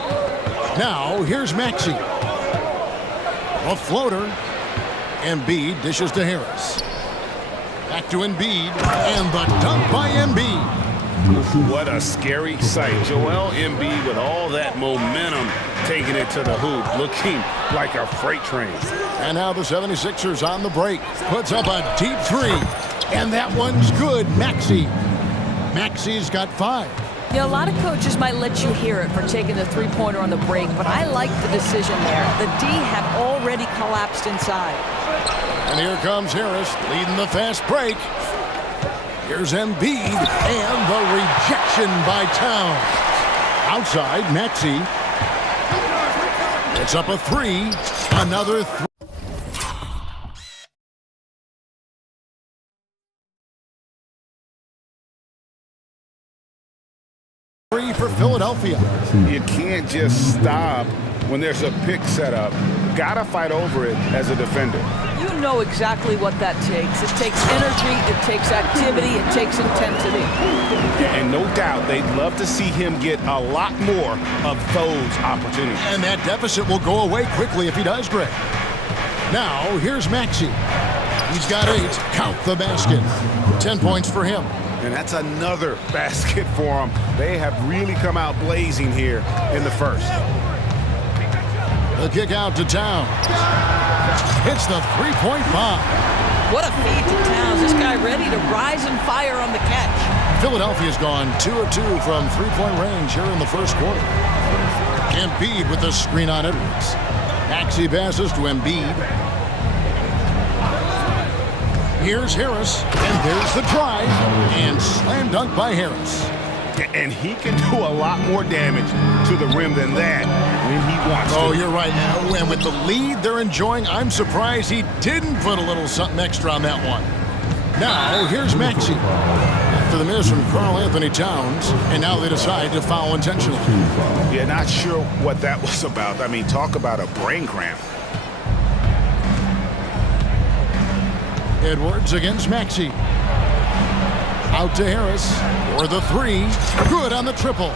Now, here's Maxey. A floater. Embiid dishes to Harris. Back to Embiid, and the dunk by Embiid. What a scary sight. Joel Embiid with all that momentum taking it to the hoop, looking like a freight train. And now the 76ers on the break. Puts up a deep 3. And that one's good. Maxey's got 5. You know, a lot of coaches might let you hear it for taking the three-pointer on the break, but I like the decision there. The D had already collapsed inside. And here comes Harris leading the fast break. Here's Embiid, and the rejection by Towns. Outside, Maxey. It's up a 3. Another 3 for Philadelphia. You can't just stop when there's a pick set up. Gotta fight over it as a defender. You know exactly what that takes. It takes energy, it takes activity, it takes intensity. And no doubt they'd love to see him get a lot more of those opportunities. And that deficit will go away quickly if he does, Greg. Now, here's Maxey. He's got 8. Count the basket. 10 points for him. And that's another basket for him. They have really come out blazing here in the first. The kick out to Towns. Hits the three-point bomb. What a feed to Towns. This guy ready to rise and fire on the catch. Philadelphia's gone 2 of 2 from three-point range here in the first quarter. Embiid with the screen on Edwards. Maxey passes to Embiid. Here's Harris, and there's the drive, and slam dunk by Harris. And he can do a lot more damage to the rim than that when he wants to. Oh, you're right. And with the lead they're enjoying, I'm surprised he didn't put a little something extra on that one. Now, here's Maxey. After the miss from Karl Anthony Towns, and now they decide to foul intentionally. Yeah, not sure what that was about. I mean, talk about a brain cramp. Edwards against Maxey. Out to Harris for the 3. Good on the triple.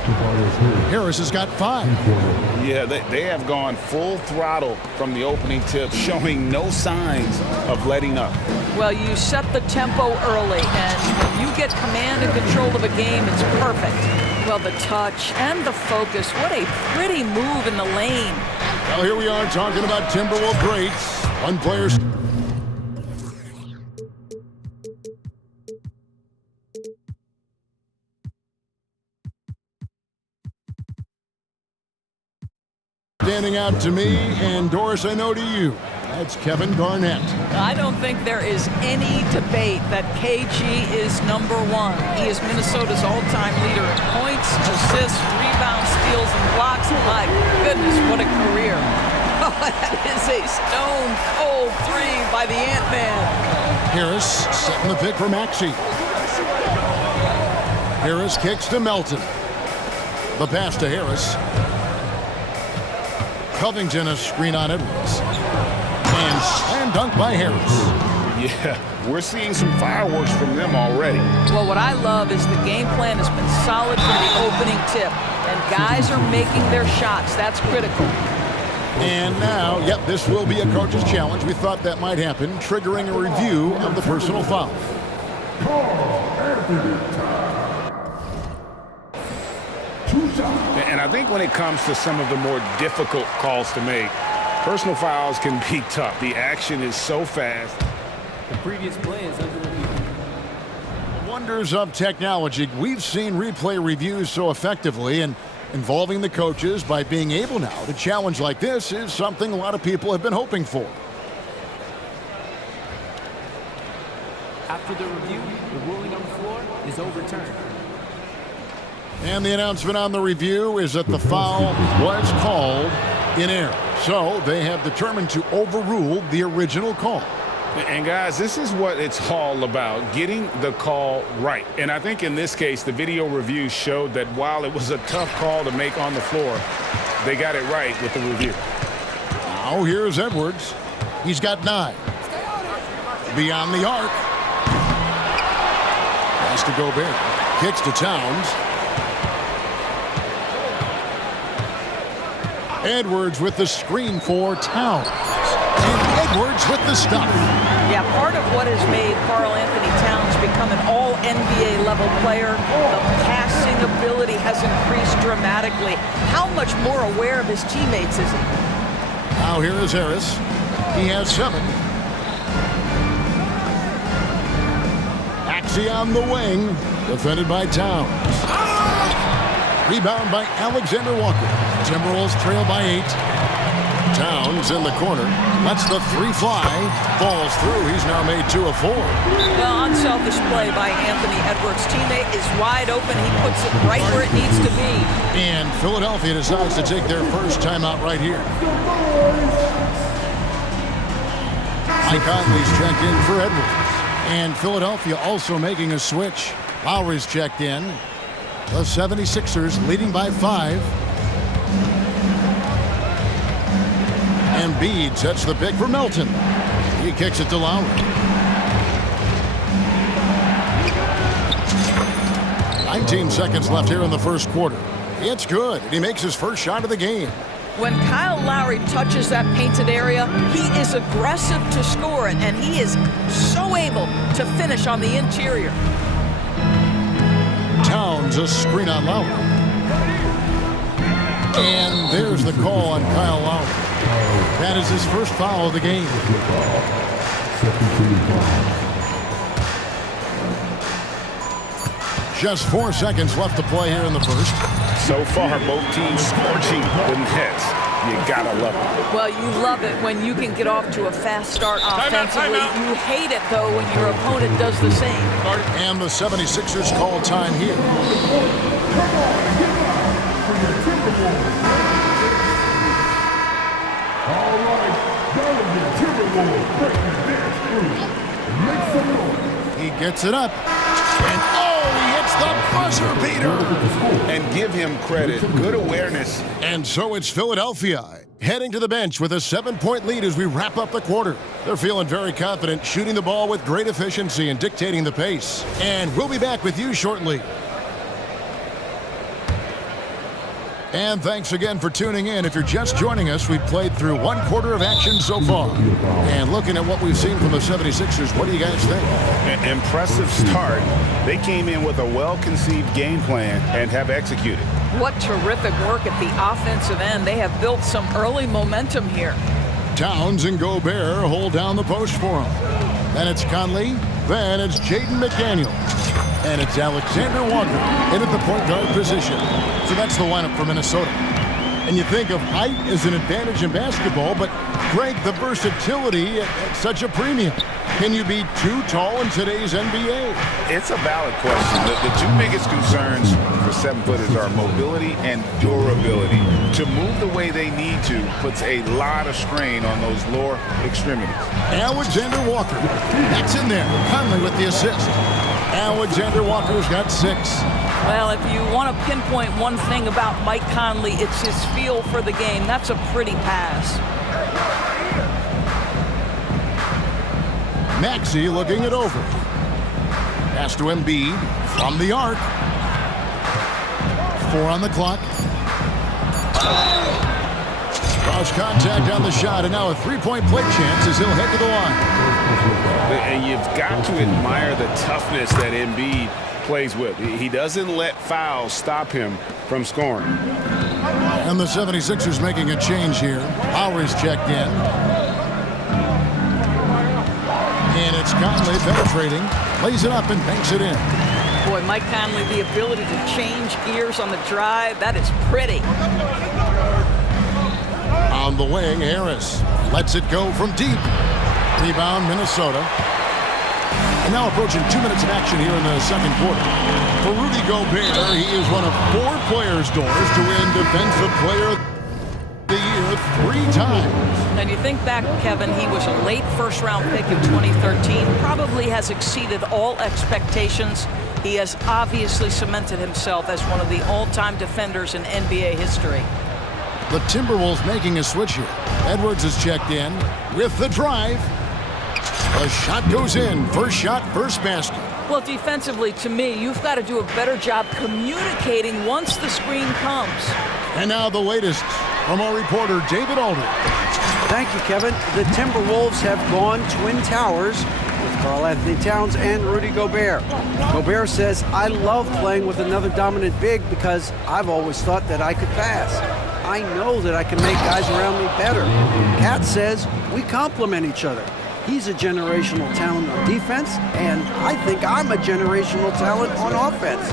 Harris has got 5. Yeah, they have gone full throttle from the opening tip, showing no signs of letting up. Well, you set the tempo early, and when you get command and control of a game, it's perfect. Well, the touch and the focus, what a pretty move in the lane. Well, here we are talking about Timberwolves greats. One player. Standing out to me, and Doris, I know to you. That's Kevin Garnett. I don't think there is any debate that KG is #1. He is Minnesota's all-time leader in points, assists, rebounds, steals, and blocks. My goodness, what a career. Oh, that is a stone-cold 3 by the Ant-Man. Harris setting the pick for Maxey. Harris kicks to Melton. The pass to Harris. Covington a screen on Edwards. And slam dunk by Harris. Yeah, we're seeing some fireworks from them already. Well, what I love is the game plan has been solid from the opening tip. And guys are making their shots. That's critical. And now, yep, this will be a coach's challenge. We thought that might happen, triggering a review of the personal foul. And I think when it comes to some of the more difficult calls to make, personal fouls can be tough. The action is so fast. The previous play is under review. wonders of technology. We've seen replay reviews so effectively, and involving the coaches by being able now to challenge like this is something a lot of people have been hoping for. After the review, the ruling on the floor is overturned. And the announcement on the review is that the foul was called in error. So they have determined to overrule the original call. And guys, this is what it's all about, getting the call right. And I think in this case, the video review showed that while it was a tough call to make on the floor, they got it right with the review. Now here's Edwards. He's got 9. Beyond the arc. Pass to Gobert. Kicks to Towns. Edwards with the screen for Towns. And Edwards with the stop. Yeah, part of what has made Karl Anthony Towns become an all-NBA level player, the passing ability has increased dramatically. How much more aware of his teammates is he? Now here is Harris. He has 7. Axie on the wing, defended by Towns. Rebound by Alexander Walker. Timberwolves trail by 8. Towns in the corner. Lets the 3 fly. Falls through. He's now made 2 of 4. Well, unselfish play by Anthony Edwards. Teammate is wide open. He puts it right where it needs to be. And Philadelphia decides to take their first timeout right here. Mike Conley's checked in for Edwards. And Philadelphia also making a switch. Lowry's checked in. The 76ers leading by 5. Embiid sets the pick for Melton. He kicks it to Lowry. 19 seconds left here in the first quarter. It's good, and he makes his first shot of the game. When Kyle Lowry touches that painted area, he is aggressive to score it, and he is so able to finish on the interior. Towns a screen on Lowry. And there's the call on Kyle Lowry. That is his first foul of the game. Just 4 seconds left to play here in the first. So far, both teams scorching the nets. You gotta love it. Well, you love it when you can get off to a fast start offensively. You hate it, though, when your opponent does the same. And the 76ers call time here. All right, Timberwolves breaking dance through. Make some noise. He gets it up. And he hits the buzzer beater. And give him credit. Good awareness. And so it's Philadelphia heading to the bench with a 7-point lead as we wrap up the quarter. They're feeling very confident, shooting the ball with great efficiency and dictating the pace. And we'll be back with you shortly. And thanks again for tuning in. If you're just joining us, we've played through 1 quarter of action so far. And looking at what we've seen from the 76ers, what do you guys think? An impressive start. They came in with a well-conceived game plan and have executed. What terrific work at the offensive end. They have built some early momentum here. Towns and Gobert hold down the post for him. Then it's Conley. Then it's Jaden McDaniel. And it's Alexander Walker in at the point guard position. So that's the lineup for Minnesota. And you think of height as an advantage in basketball, but Greg, the versatility at such a premium. Can you be too tall in today's NBA? It's a valid question. The 2 biggest concerns for 7-footers are mobility and durability. To move the way they need to puts a lot of strain on those lower extremities. Alexander Walker. That's in there. Conley with the assist. Alexander Walker's got 6. Well, if you want to pinpoint one thing about Mike Conley, it's his feel for the game. That's a pretty pass. Maxey looking it over. Pass to Embiid from the arc. 4 on the clock. Cross contact on the shot, and now a 3-point play chance as he'll head to the line. And you've got to admire the toughness that Embiid plays with. He doesn't let fouls stop him from scoring. And the 76ers making a change here. Lowry's checked in. And it's Conley penetrating, lays it up and banks it in. Boy, Mike Conley, the ability to change gears on the drive, that is pretty. On the wing, Harris lets it go from deep. Rebound, Minnesota. And now approaching 2 minutes of action here in the second quarter. For Rudy Gobert, he is one of 4 players, Doris, to win Defensive Player of the Year 3 times. And you think back, Kevin, he was a late first-round pick in 2013, probably has exceeded all expectations. He has obviously cemented himself as one of the all-time defenders in NBA history. The Timberwolves making a switch here. Edwards is checked in with the drive. The shot goes in. First shot, first basket. Well, defensively, to me, you've got to do a better job communicating once the screen comes. And now the latest from our reporter, David Aldridge. Thank you, Kevin. The Timberwolves have gone Twin Towers with Karl-Anthony Towns and Rudy Gobert. Gobert says, I love playing with another dominant big because I've always thought that I could pass. I know that I can make guys around me better. Cat says, we complement each other. He's a generational talent on defense, and I think I'm a generational talent on offense.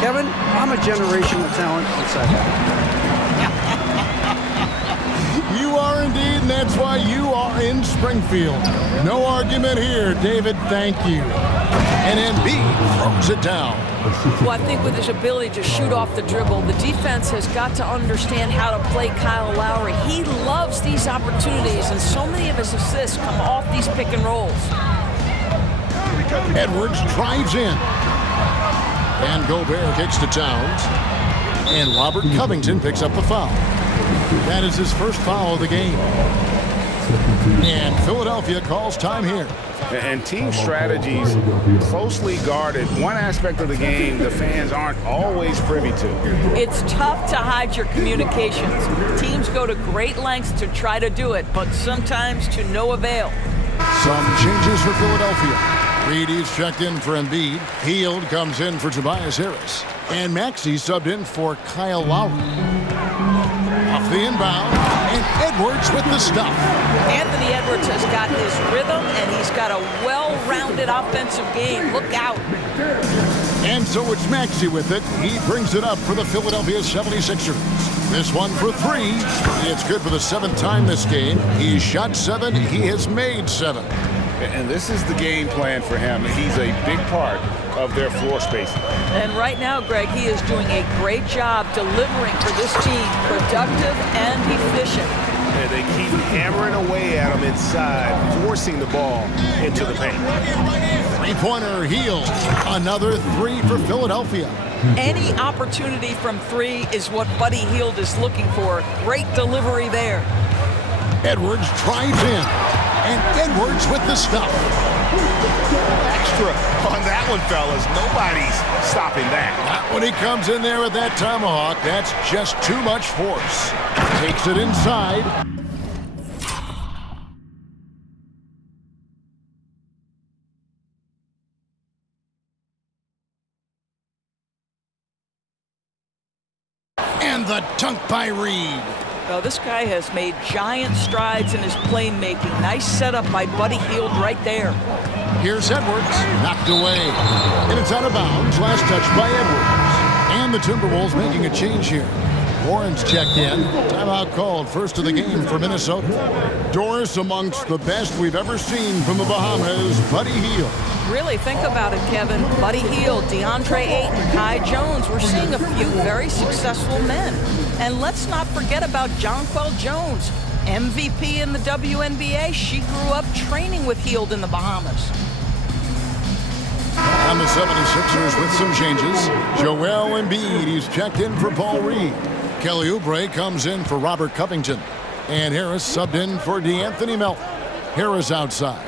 Kevin, I'm a generational talent on sideline. You are indeed, and that's why you are in Springfield. No argument here, David. Thank you. And Embiid throws it down. Well, I think with his ability to shoot off the dribble, the defense has got to understand how to play Kyle Lowry. He loves these opportunities, and so many of his assists come off these pick and rolls. Edwards drives in. And Gobert kicks to Towns. And Robert Covington picks up the foul. That is his first foul of the game. And Philadelphia calls time here. And team strategies closely guarded. One aspect of the game the fans aren't always privy to. It's tough to hide your communications. Teams go to great lengths to try to do it, but sometimes to no avail. Some changes for Philadelphia. Reedy's checked in for Embiid. Hield comes in for Tobias Harris. And Maxey subbed in for Kyle Lowry. Off the inbound, and Edwards with the stuff. Anthony Edwards has got his rhythm, and he's got a well-rounded offensive game. Look out. And so it's Maxey with it. He brings it up for the Philadelphia 76ers. This one for 3. It's good for the 7th time this game. He's shot 7. He has made 7. And this is the game plan for him. He's a big part of their floor space. And right now, Greg, he is doing a great job delivering for this team, productive and efficient. And they keep hammering away at him inside, forcing the ball into the paint. Three-pointer Hield. Another 3 for Philadelphia. Any opportunity from 3 is what Buddy Hield is looking for. Great delivery there. Edwards drives in. And Edwards with the stuff. Extra on that one, fellas. Nobody's stopping that. Not when he comes in there with that tomahawk. That's just too much force. Takes it inside. And the dunk by Reed. Well, this guy has made giant strides in his playmaking. Nice setup by Buddy Hield right there. Here's Edwards, knocked away. And it's out of bounds. Last touch by Edwards. And the Timberwolves making a change here. Warren's checked in. Timeout called. First of the game for Minnesota. Doris, amongst the best we've ever seen from the Bahamas, Buddy Hield. Really think about it, Kevin. Buddy Hield, DeAndre Ayton, Kai Jones. We're seeing a few very successful men. And let's not forget about Jonquel Jones, MVP in the WNBA. She grew up training with Hield in the Bahamas. On the 76ers with some changes. Joel Embiid, he's checked in for Paul Reed. Kelly Oubre comes in for Robert Covington. And Harris subbed in for DeAnthony Melton. Harris outside.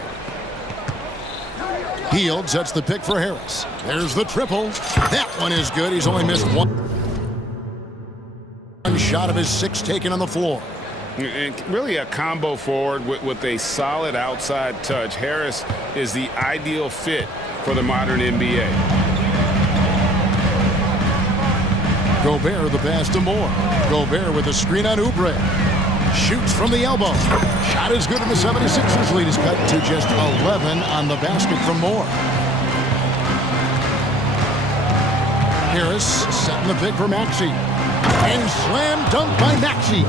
Hield sets the pick for Harris. There's the triple. That one is good. He's only missed one shot of his 6 taken on the floor. And really a combo forward with a solid outside touch. Harris is the ideal fit for the modern NBA. Gobert the pass to Moore. Gobert with a screen on Oubre. Shoots from the elbow. Shot is good, and the 76ers lead is cut to just 11 on the basket from Moore. Harris setting the pick for Maxey. And slam dunk by Maxey.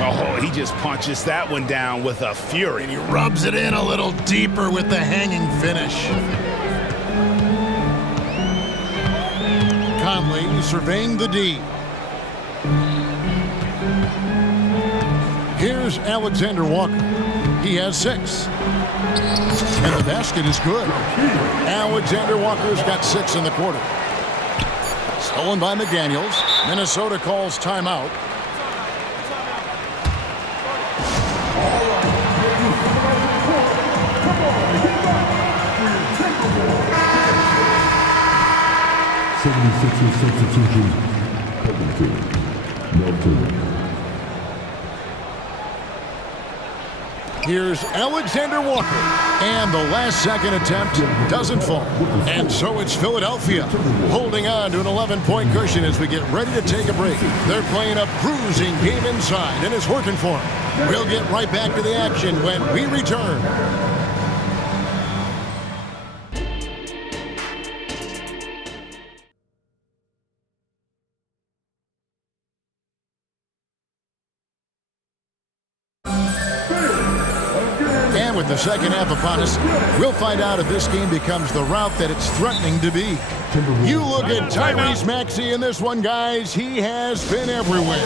Oh, he just punches that one down with a fury. And he rubs it in a little deeper with the hanging finish. Conley surveying the D. Here's Alexander Walker. He has 6. And the basket is good. Alexander Walker's got 6 in the quarter. Stolen by McDaniels. Minnesota calls timeout. Substitution. Melton. Here's Alexander Walker. And the last-second attempt doesn't fall. And so it's Philadelphia holding on to an 11-point cushion as we get ready to take a break. They're playing a bruising game inside, and it's working for them. We'll get right back to the action when we return. With the second half upon us, we'll find out if this game becomes the route that it's threatening to be. You look at Tyrese Maxey in this one, guys. He has been everywhere.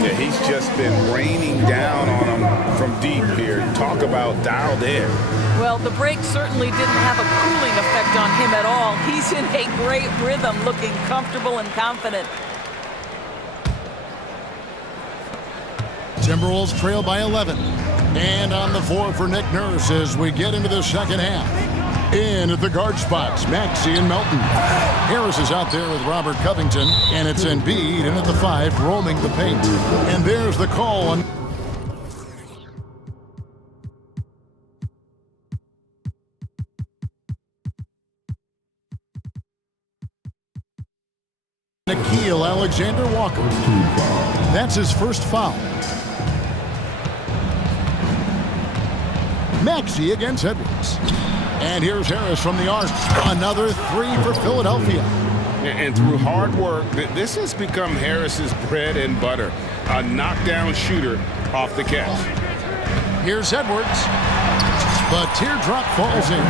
Yeah, he's just been raining down on them from deep here. Talk about dialed in. Well, the break certainly didn't have a cooling effect on him at all. He's in a great rhythm, looking comfortable and confident. Timberwolves trail by 11. And on the floor for Nick Nurse as we get into the second half. In at the guard spots, Maxey and Melton. Harris is out there with Robert Covington, and it's Embiid in at the 5, roaming the paint. And there's the call on Nickeil Alexander Walker. That's his first foul. Maxey against Edwards. And here's Harris from the arc. Another 3 for Philadelphia. And through hard work, this has become Harris's bread and butter. A knockdown shooter off the catch. Here's Edwards. The teardrop falls in.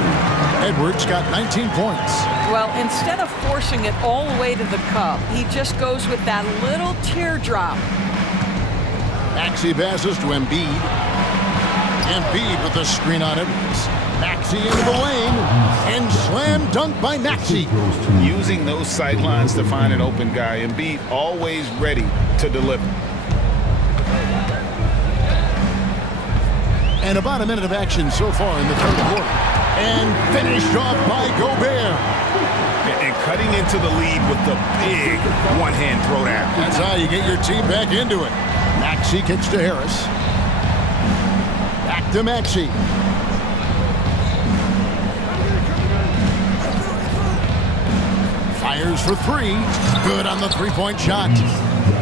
Edwards got 19 points. Well, instead of forcing it all the way to the cup, he just goes with that little teardrop. Maxey passes to Embiid. Embiid with the screen on Edwards. Maxey into the lane. And slam dunk by Maxey. Using those sight lines to find an open guy. Embiid always ready to deliver. And about a minute of action so far in the third quarter. And finished off by Gobert. And cutting into the lead with the big one-hand throwdown. That's how you get your team back into it. Maxey kicks to Harris. Back to Maxey. Fires for 3. Good on the three-point shot.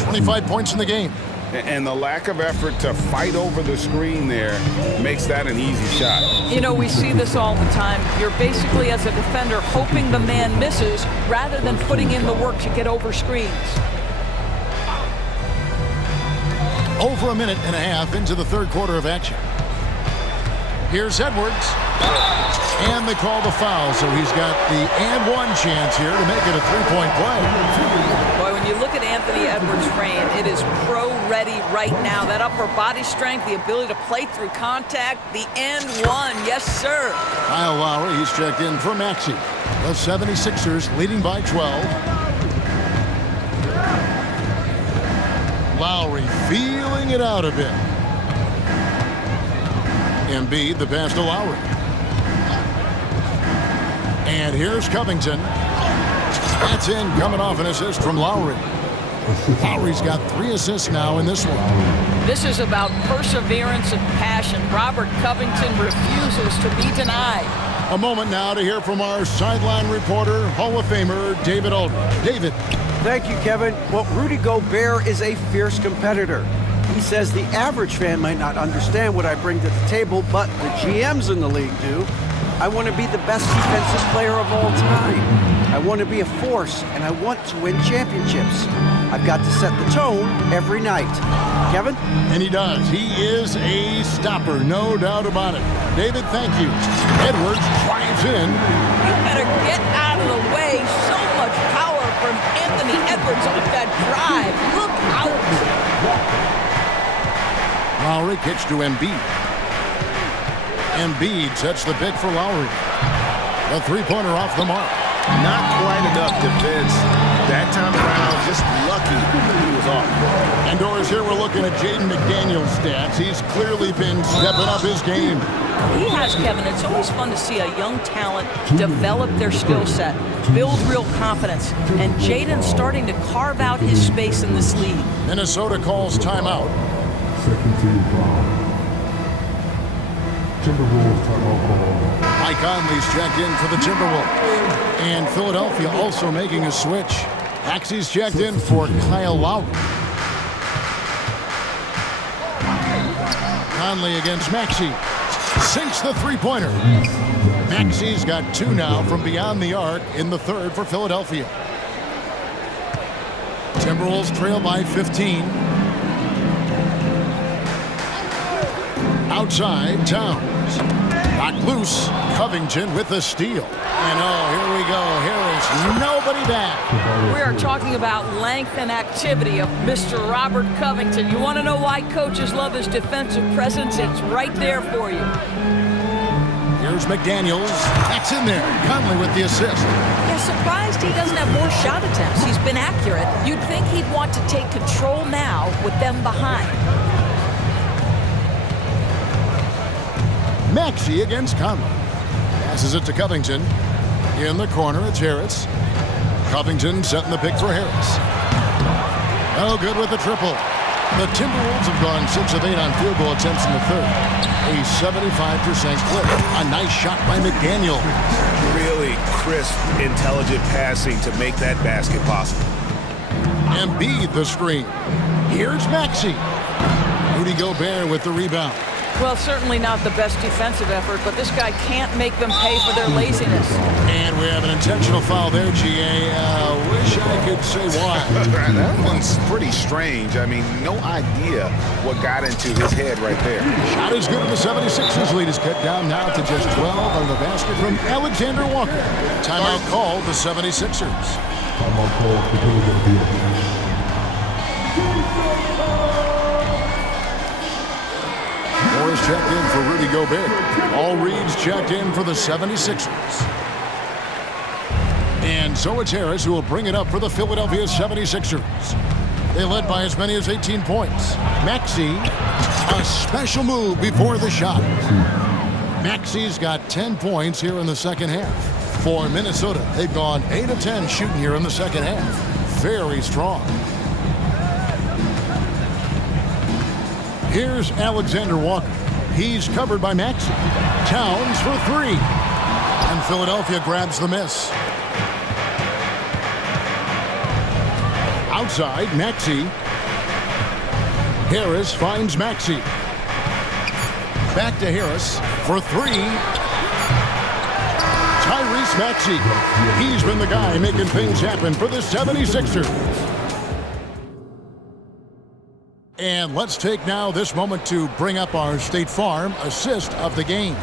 25 points in the game. And the lack of effort to fight over the screen there makes that an easy shot. You know, we see this all the time. You're basically, as a defender, hoping the man misses rather than putting in the work to get over screens. Over a minute and a half into the third quarter of action. Here's Edwards. And they call the foul, so he's got the and one chance here to make it a three-point play. Boy, when you look at Anthony Edwards' frame, it is pro-ready right now. That upper body strength, the ability to play through contact, the and one, yes, sir. Kyle Lowry, he's checked in for Maxey. The 76ers leading by 12. Lowry feeling it out a bit. Embiid, the pass to Lowry. And here's Covington. That's in, coming off an assist from Lowry. Lowry's got 3 assists now in this one. This is about perseverance and passion. Robert Covington refuses to be denied. A moment now to hear from our sideline reporter, Hall of Famer David Aldridge. David. Thank you, Kevin. Well, Rudy Gobert is a fierce competitor. He says the average fan might not understand what I bring to the table, but the GMs in the league do. I want to be the best defensive player of all time. I want to be a force, and I want to win championships. I've got to set the tone every night. Kevin? And he does. He is a stopper, no doubt about it. David, thank you. Edwards drives in. You better get out of the way. So much power from Anthony Edwards on that drive. Look out. Lowry kicks to Embiid. Embiid sets the pick for Lowry. A three-pointer off the mark. Not quite enough defense. That time around, just lucky he was off. And Doris, here we're looking at Jaden McDaniel's stats. He's clearly been stepping up his game. He has, Kevin. It's always fun to see a young talent develop their skill set, build real confidence, and Jaden's starting to carve out his space in this league. Minnesota calls timeout. Second team foul. Timberwolves timeout call. Mike Conley's checked in for the Timberwolves. And Philadelphia also making a switch. Maxey's checked in for Kyle Lowry. Conley against Maxey. Sinks the three-pointer. Maxey's got two now from beyond the arc in the third for Philadelphia. Timberwolves trail by 15. Outside, Towns. Knocked loose. Covington with the steal. And here we go. Here is nobody back. We are talking about length and activity of Mr. Robert Covington. You want to know why coaches love his defensive presence? It's right there for you. Here's McDaniels. That's in there. Conley with the assist. Yeah, surprised he doesn't have more shot attempts. He's been accurate. You'd think he'd want to take control now with them behind. Maxey against Conley. Passes it to Covington. In the corner, it's Harris. Covington setting the pick for Harris. Oh, good with the triple. The Timberwolves have gone 6 of 8 on field goal attempts in the third. A 75% clip. A nice shot by McDaniel. Really crisp, intelligent passing to make that basket possible. Embiid the screen. Here's Maxey. Rudy Gobert with the rebound. Well, certainly not the best defensive effort, but this guy can't make them pay for their laziness. And we have an intentional foul there, GA. Wish I could say why. That one's pretty strange. I mean, no idea what got into his head right there. Shot is good, and the 76ers lead is cut down now to just 12 on the basket from Alexander Walker. Timeout called the 76ers. Timeout called for Philadelphia. Morris checked in for Rudy Gobert. All Reeds checked in for the 76ers. And so it's Harris who will bring it up for the Philadelphia 76ers. They led by as many as 18 points. Maxey, a special move before the shot. Maxey's got 10 points here in the second half. For Minnesota, they've gone 8 of 10 shooting here in the second half. Very strong. Here's Alexander Walker. He's covered by Maxey. Towns for three. And Philadelphia grabs the miss. Outside, Maxey. Harris finds Maxey. Back to Harris for three. Tyrese Maxey. He's been the guy making things happen for the 76ers. And let's take now this moment to bring up our State Farm assist of the game.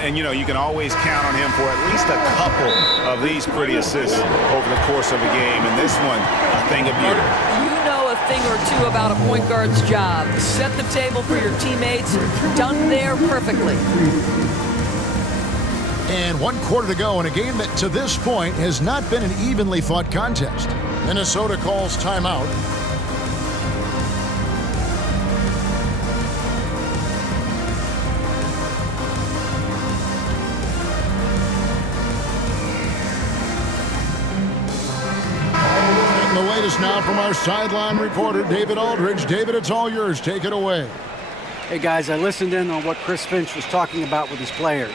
And, you know, you can always count on him for at least a couple of these pretty assists over the course of a game. And this one, a thing of beauty. You know a thing or two about a point guard's job. Set the table for your teammates. Done there perfectly. And 1 quarter to go in a game that to this point has not been an evenly fought contest. Minnesota calls timeout. The latest now from our sideline reporter, David Aldridge. David, it's all yours. Take it away. Hey, guys, I listened in on what Chris Finch was talking about with his players.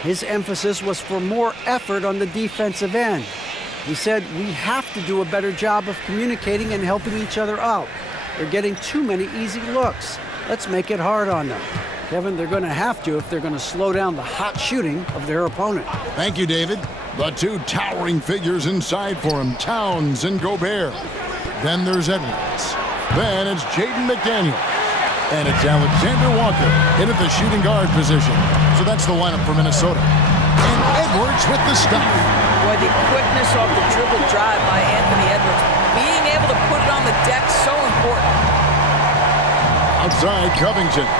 His emphasis was for more effort on the defensive end. He said, we have to do a better job of communicating and helping each other out. They're getting too many easy looks. Let's make it hard on them. Kevin, they're going to have to if they're going to slow down the hot shooting of their opponent. Thank you, David. The two towering figures inside for him, Towns and Gobert. Then there's Edwards. Then it's Jaden McDaniel. And it's Alexander Walker in at the shooting guard position. So that's the lineup for Minnesota. And Edwards with the stop. Boy, the quickness of the dribble drive by Anthony Edwards. Being able to put it on the deck, so important. Outside Covington.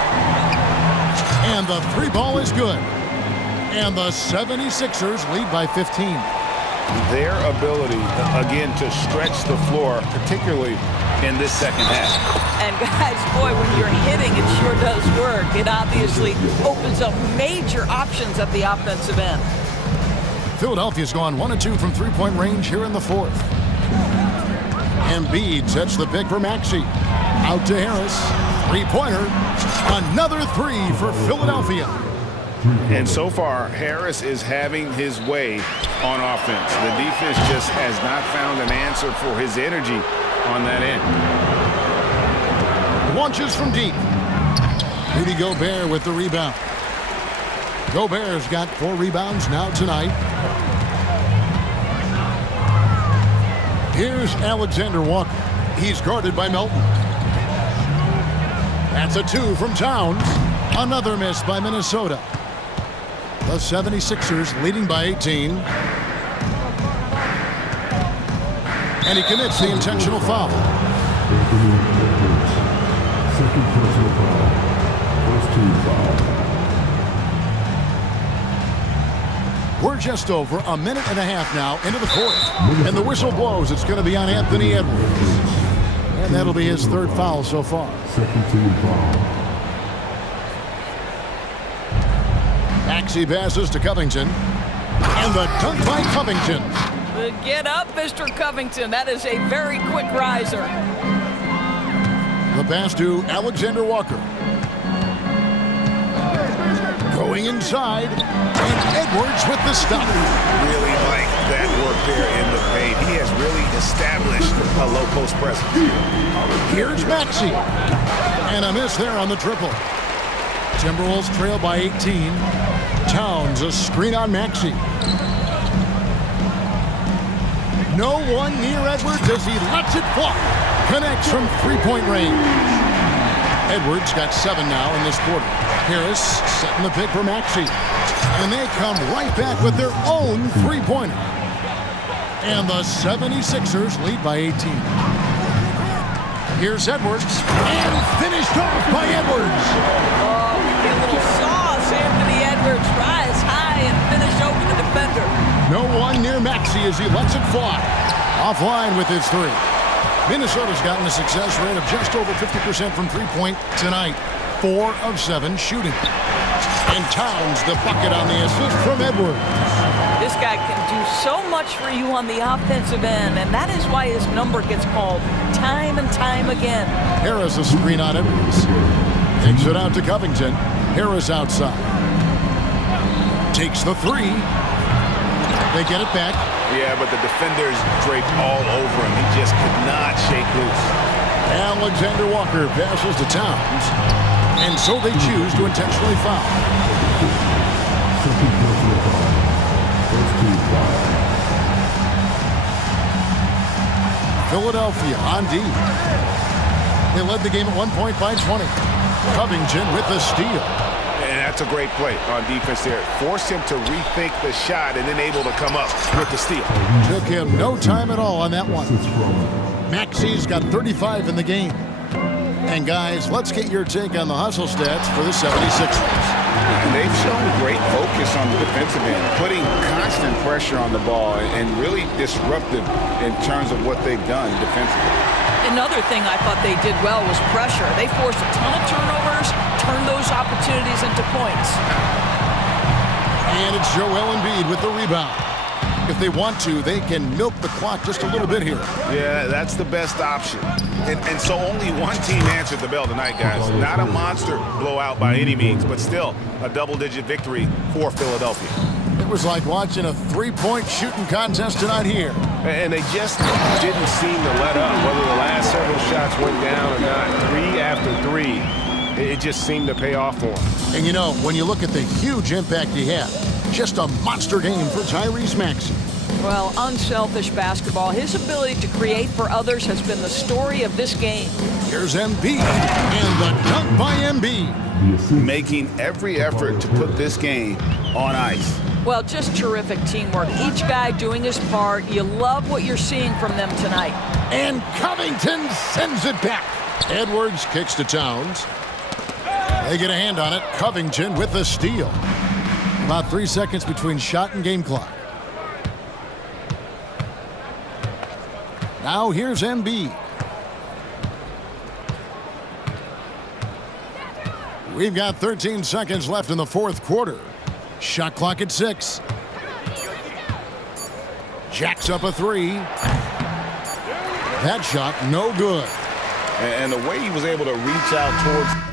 And the three ball is good. And the 76ers lead by 15. Their ability, again, to stretch the floor, particularly in this second half. And guys, boy, when you're hitting, it sure does work. It obviously opens up major options at the offensive end. Philadelphia's gone 1 of 2 from three-point range here in the fourth. Embiid sets the pick for Maxey. Out to Harris. Three-pointer. Another three for Philadelphia. And so far, Harris is having his way on offense. The defense just has not found an answer for his energy on that end. Launches from deep. Rudy Gobert with the rebound. Gobert's got 4 rebounds now tonight. Here's Alexander Walker. He's guarded by Melton. That's a 2 from Towns. Another miss by Minnesota. The 76ers leading by 18. And he commits the intentional foul. Second personal foul. First team foul. We're just over a minute and a half now into the fourth. And the whistle blows. It's going to be on Anthony Edwards. And that'll be his third foul so far. Second team foul. Maxey passes to Covington. And the dunk by Covington. Get up, Mr. Covington. That is a very quick riser. The pass to Alexander Walker. Going inside. And Edwards with the stop. Really like that work there in the paint. He has really established a low post presence. Here's Maxey. And a miss there on the triple. Timberwolves trail by 18. Towns a screen on Maxey. No one near Edwards as he lets it fly. Connects from three-point range. Edwards got 7 now in this quarter. Harris setting the pick for Maxey. And they come right back with their own three-pointer. And the 76ers lead by 18. Here's Edwards. And finished off by Edwards. Oh, a little sauce. Anthony Edwards rise high and finish over the defender. No one near Maxey as he lets it fly. Offline with his three. Minnesota's gotten a success rate of just over 50% from three-point tonight. 4 of 7 shooting. And Towns the bucket on the assist from Edwards. This guy can do so much for you on the offensive end, and that is why his number gets called time and time again. Harris a screen on Edwards. Takes it out to Covington. Harris outside. Takes the three. They get it back. Yeah, but the defenders draped all over him. He just could not shake loose. Alexander Walker passes to Towns. And so they choose to intentionally foul. Second personal foul. First team foul. Philadelphia on D. They led the game at 1 point by 20. Covington with the steal. And that's a great play on defense there. Forced him to rethink the shot and then able to come up with the steal. Took him no time at all on that one. Maxey's got 35 in the game. And guys, let's get your take on the hustle stats for the 76ers. They've shown great focus on the defensive end, putting constant pressure on the ball and really disruptive in terms of what they've done defensively. Another thing I thought they did well was pressure. They forced a ton of turnovers, turned those opportunities into points. And it's Joel Embiid with the rebound. If they want to, they can milk the clock just a little bit here. Yeah, that's the best option. And so only one team answered the bell tonight, guys. Not a monster blowout by any means, but still a double-digit victory for Philadelphia. It was like watching a three-point shooting contest tonight here. And they just didn't seem to let up, whether the last several shots went down or not. 3 after 3. it just seemed to pay off for him. And you know, when you look at the huge impact he had, just a monster game for Tyrese Maxey. Well, unselfish basketball. His ability to create for others has been the story of this game. Here's Embiid, and the dunk by Embiid. Making every effort to put this game on ice. Well, just terrific teamwork. Each guy doing his part. You love what you're seeing from them tonight. And Covington sends it back. Edwards kicks to Towns. They get a hand on it. Covington with the steal. About 3 seconds between shot and game clock. Now here's Embiid. We've got 13 seconds left in the fourth quarter. Shot clock at 6. Jacks up a 3. That shot no good. And the way he was able to reach out towards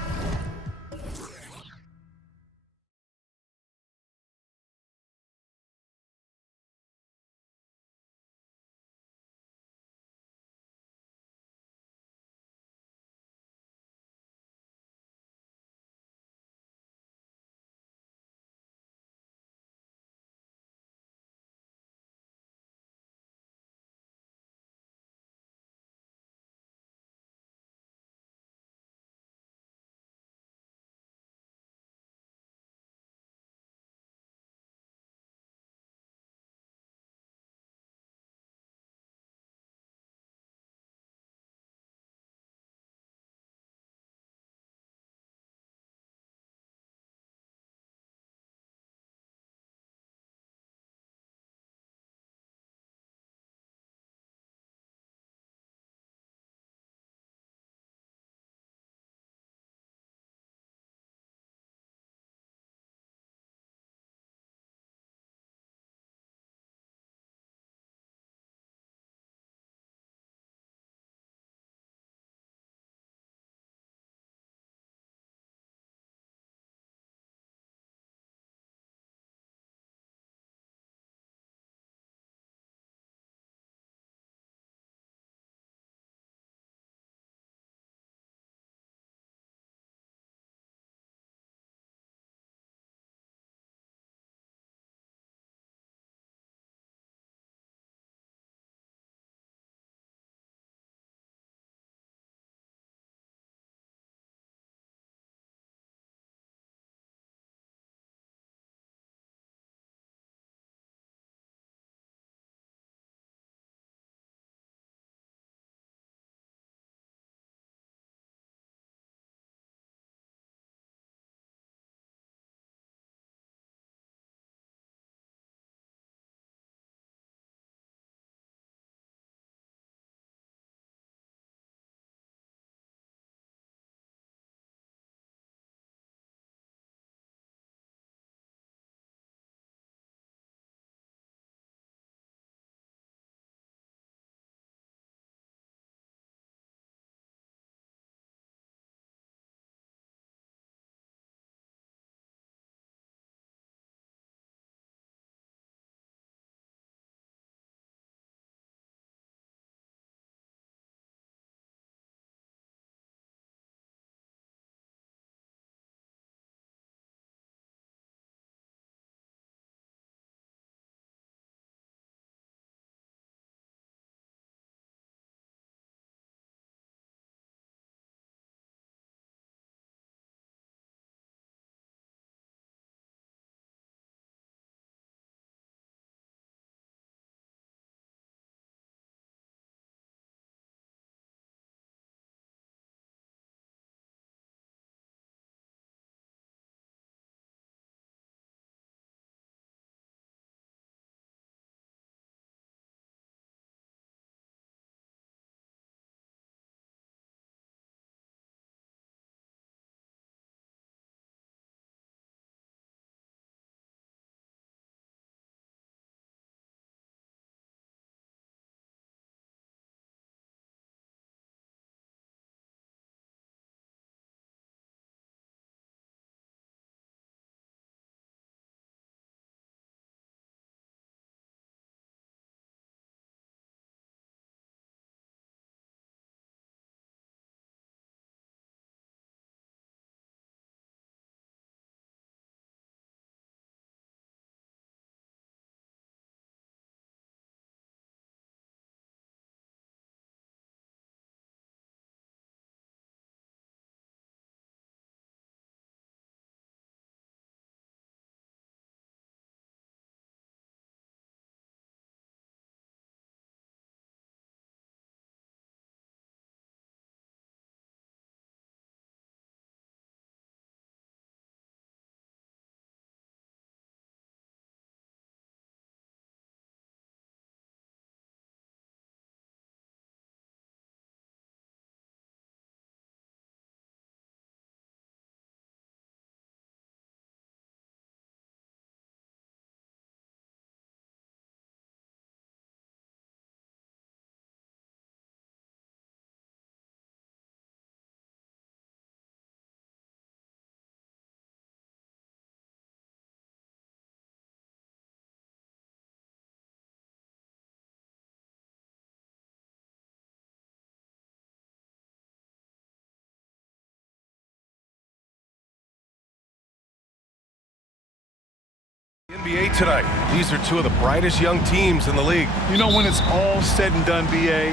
NBA tonight. These are two of the brightest young teams in the league. You know, when it's all said and done, BA,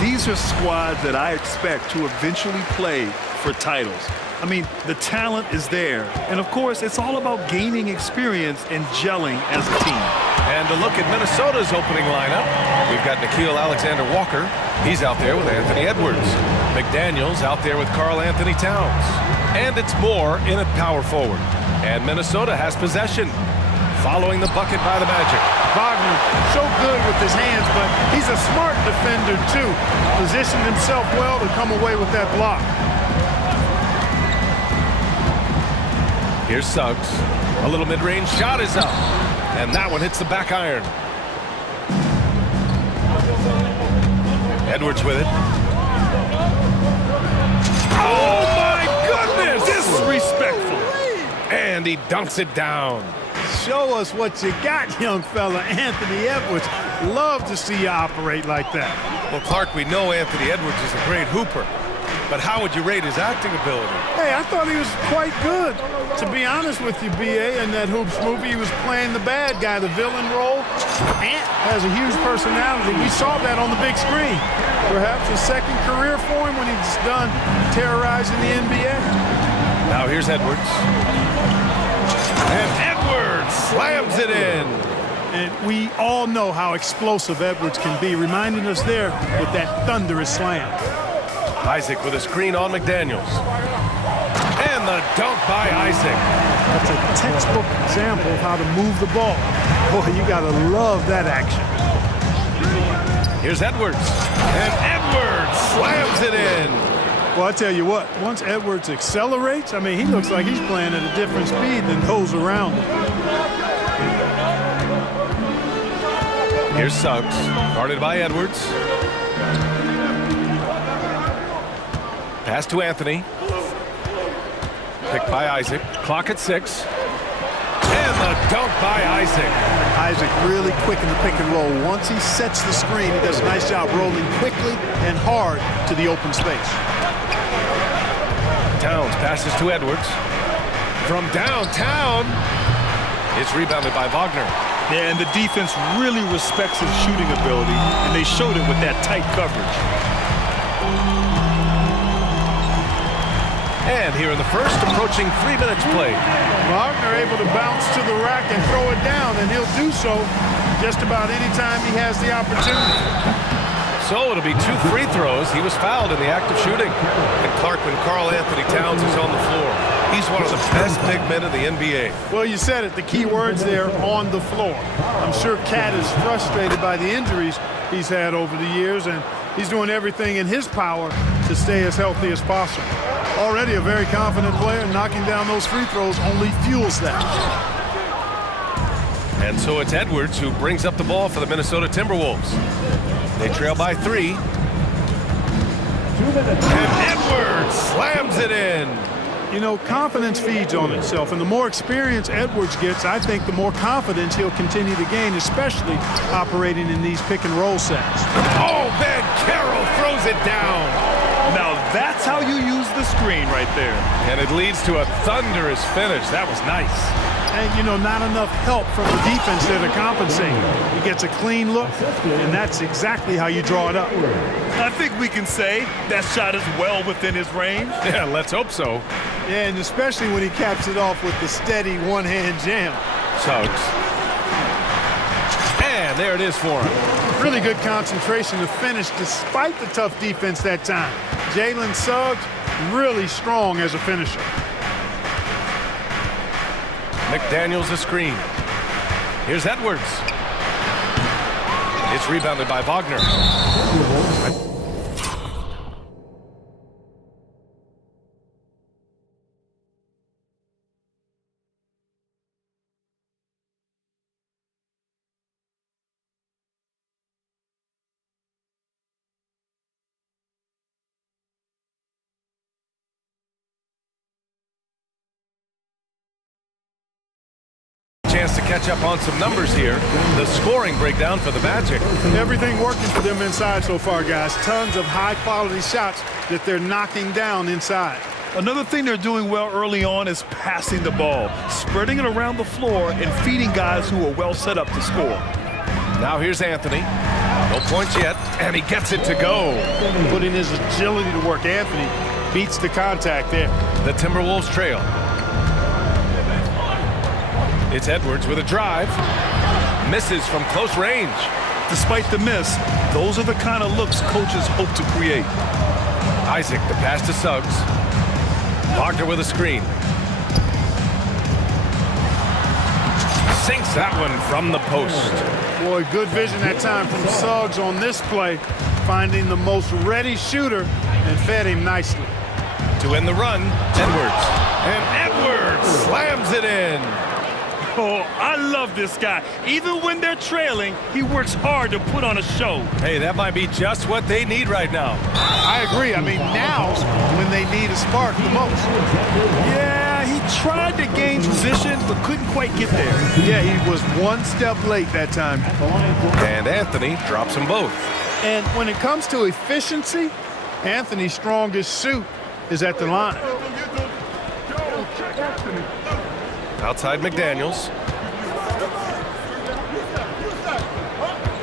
these are squads that I expect to eventually play for titles. I mean, the talent is there. And, of course, it's all about gaining experience and gelling as a team. And to look at Minnesota's opening lineup, we've got Nickeil Alexander-Walker. He's out there with Anthony Edwards. McDaniels out there with Karl Anthony Towns. And it's Moore in at power forward. And Minnesota has possession, following the bucket by the Magic. Wagner, so good with his hands, but he's a smart defender, too. Positioned himself well to come away with that block. Here's Suggs. A little mid-range shot is up. And that one hits the back iron. Edwards with it. Oh, my goodness! Disrespectful. And he dunks it down. Show us what you got, young fella. Anthony Edwards. Love to see you operate like that. Well, Clark, we know Anthony Edwards is a great hooper. But how would you rate his acting ability? Hey, I thought he was quite good. To be honest with you, BA, in that Hoops movie, he was playing the bad guy, the villain role. Ant has a huge personality. We saw that on the big screen. Perhaps a second career for him when he's done terrorizing the NBA. Now here's Edwards. And Edwards slams it in. And we all know how explosive Edwards can be, reminding us there with that thunderous slam. Isaac with a screen on McDaniels. And the dunk by Isaac. That's a textbook example of how to move the ball. Boy, you gotta love that action. Here's Edwards. And Edwards slams it in. Well, I tell you what, once Edwards accelerates, I mean, he looks like he's playing at a different speed than those around him. Here's Suggs, guarded by Edwards. Pass to Anthony. Picked by Isaac. Clock at 6. And the dunk by Isaac. Isaac really quick in the pick and roll. Once he sets the screen, he does a nice job rolling quickly and hard to the open space. Towns passes to Edwards. From downtown, it's rebounded by Wagner. Yeah, and the defense really respects his shooting ability, and they showed it with that tight coverage. And here in the first, approaching 3 minutes played. Wagner able to bounce to the rack and throw it down, and he'll do so just about any time he has the opportunity. So it'll be 2 free throws. He was fouled in the act of shooting. And Clark, when Karl Anthony Towns is on the floor, he's one of the best big men in the NBA. Well, you said it, the key words there, on the floor. I'm sure Cat is frustrated by the injuries he's had over the years, and he's doing everything in his power to stay as healthy as possible. Already a very confident player, knocking down those free throws only fuels that. And so it's Edwards who brings up the ball for the Minnesota Timberwolves. They trail by 3. And Edwards slams it in. You know, confidence feeds on itself, and the more experience Edwards gets, I think the more confidence he'll continue to gain, especially operating in these pick-and-roll sets. Oh, man, Carroll throws it down. Now that's how you use the screen right there. And it leads to a thunderous finish. That was nice. And, you know, not enough help from the defense there to compensate. He gets a clean look, and that's exactly how you draw it up. I think we can say that shot is well within his range. Yeah, let's hope so. Yeah, and especially when he caps it off with the steady one-hand jam. Suggs. And there it is for him. Really good concentration to finish despite the tough defense that time. Jalen Suggs, really strong as a finisher. McDaniels a screen. Here's Edwards. It's rebounded by Wagner. Chance to catch up on some numbers here. The scoring breakdown for the Magic. Everything working for them inside so far, guys. Tons of high-quality shots that they're knocking down inside. Another thing they're doing well early on is passing the ball, spreading it around the floor and feeding guys who are well set up to score. Now here's Anthony. No points yet, and he gets it to go. Putting his agility to work. Anthony beats the contact there. The Timberwolves trail. It's Edwards with a drive. Misses from close range. Despite the miss, those are the kind of looks coaches hope to create. Isaac, the pass to Suggs. Wagner with a screen. Sinks that one from the post. Boy, good vision that time from Suggs on this play, finding the most ready shooter and fed him nicely. To end the run, Edwards. And Edwards slams it in. Oh, I love this guy. Even when they're trailing, he works hard to put on a show. Hey, that might be just what they need right now. I agree. I mean, now's when they need a spark the most. Yeah, he tried to gain position, but couldn't quite get there. Yeah, he was one step late that time. And Anthony drops them both. And when it comes to efficiency, Anthony's strongest suit is at the line. Outside McDaniels.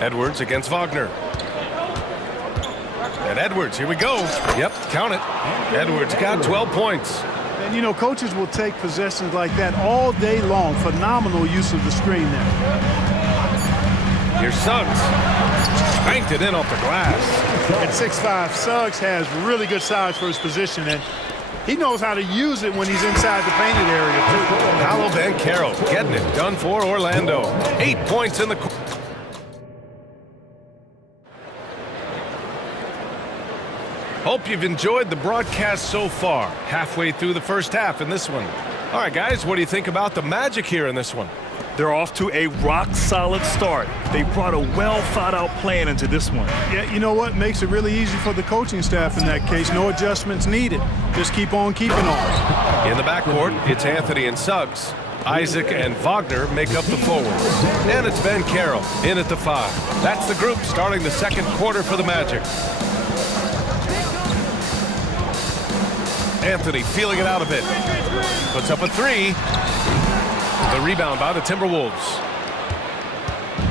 Edwards against Wagner. And Edwards, here we go. Yep, count it. Edwards got 12 points. And, you know, coaches will take possessions like that all day long. Phenomenal use of the screen there. Here's Suggs. Banked it in off the glass. At 6'5", Suggs has really good size for his position, and he knows how to use it when he's inside the painted area, too. Paolo Banchero getting it done for Orlando. 8 points in the quarter. Hope you've enjoyed the broadcast so far. Halfway through the first half in this one. All right, guys, what do you think about the Magic here in this one? They're off to a rock-solid start. They brought a well-thought-out plan into this one. Yeah, you know what? Makes it really easy for the coaching staff in that case. No adjustments needed. Just keep on keeping on. In the backcourt, it's Anthony and Suggs. Isaac and Wagner make up the forwards. And it's Banchero in at the 5. That's the group starting the second quarter for the Magic. Anthony feeling it out a bit. Puts up a 3. The rebound by the Timberwolves.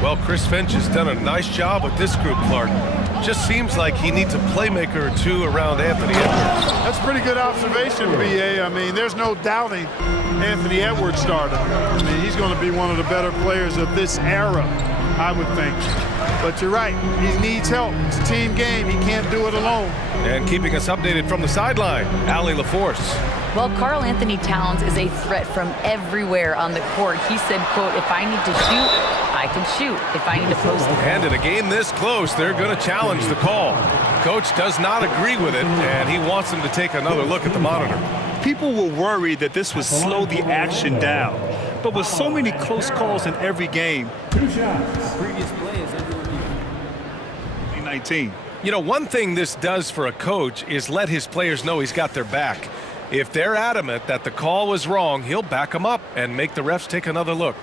Well, Chris Finch has done a nice job with this group, Clark. Just seems like he needs a playmaker or two around Anthony Edwards. That's a pretty good observation, B.A. I mean, there's no doubting Anthony Edwards started. I mean, he's going to be one of the better players of this era, I would think. But you're right, he needs help. It's a team game. He can't do it alone. And keeping us updated from the sideline, Allie LaForce. Well, Karl Anthony Towns is a threat from everywhere on the court. He said, quote, if I need to shoot, I can shoot. If I need to post. And in a game this close, they're going to challenge the call. Coach does not agree with it, and he wants him to take another look at the monitor. People were worried that this would slow the action down. But with so many close calls in every game, Previous play is under review. 19. You know, one thing this does for a coach is let his players know he's got their back. If they're adamant that the call was wrong, he'll back them up and make the refs take another look.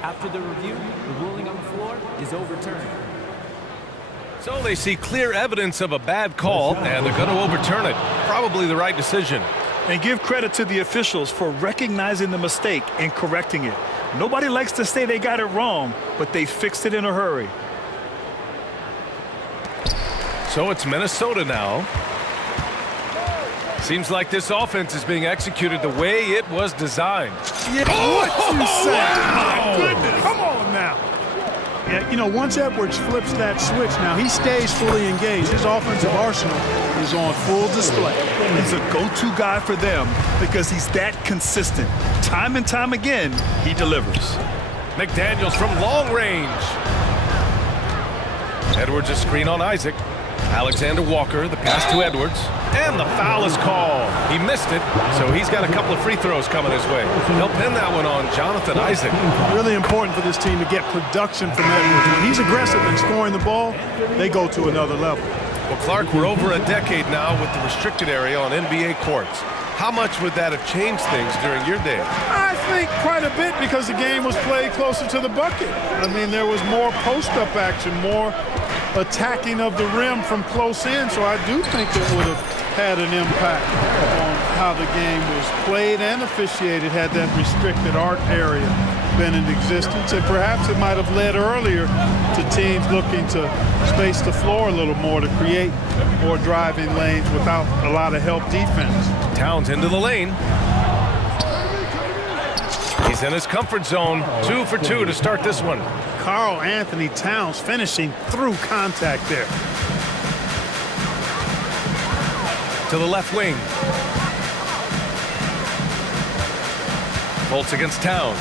After the review, the ruling on the floor is overturned. So they see clear evidence of a bad call, and they're going to overturn it. Probably the right decision. And give credit to the officials for recognizing the mistake and correcting it. Nobody likes to say they got it wrong, but they fixed it in a hurry. So it's Minnesota now. Seems like this offense is being executed the way it was designed. Yeah, what you say? Wow. My goodness. Come on now. Yeah, you know, once Edwards flips that switch now, he stays fully engaged. His offensive arsenal is on full display. He's a go-to guy for them because he's that consistent. Time and time again, he delivers. McDaniels from long range. Edwards a screen on Isaac. Alexander Walker, the pass to Edwards. And the foul is called. He missed it, so he's got a couple of free throws coming his way. He'll pin that one on Jonathan Isaac. Really important for this team to get production from Edwards. When he's aggressive and scoring the ball, they go to another level. Well, Clark, we're over a decade now with the restricted area on NBA courts. How much would that have changed things during your day? I think quite a bit because the game was played closer to the bucket. I mean, there was more post-up action, more attacking of the rim from close in, so I do think it would have had an impact on how the game was played and officiated had that restricted arc area been in existence. And perhaps it might have led earlier to teams looking to space the floor a little more to create more driving lanes without a lot of help defense. Towns into the lane. He's in his comfort zone. 2 for 2 to start this one. Karl Anthony Towns finishing through contact there. To the left wing. Fultz against Towns.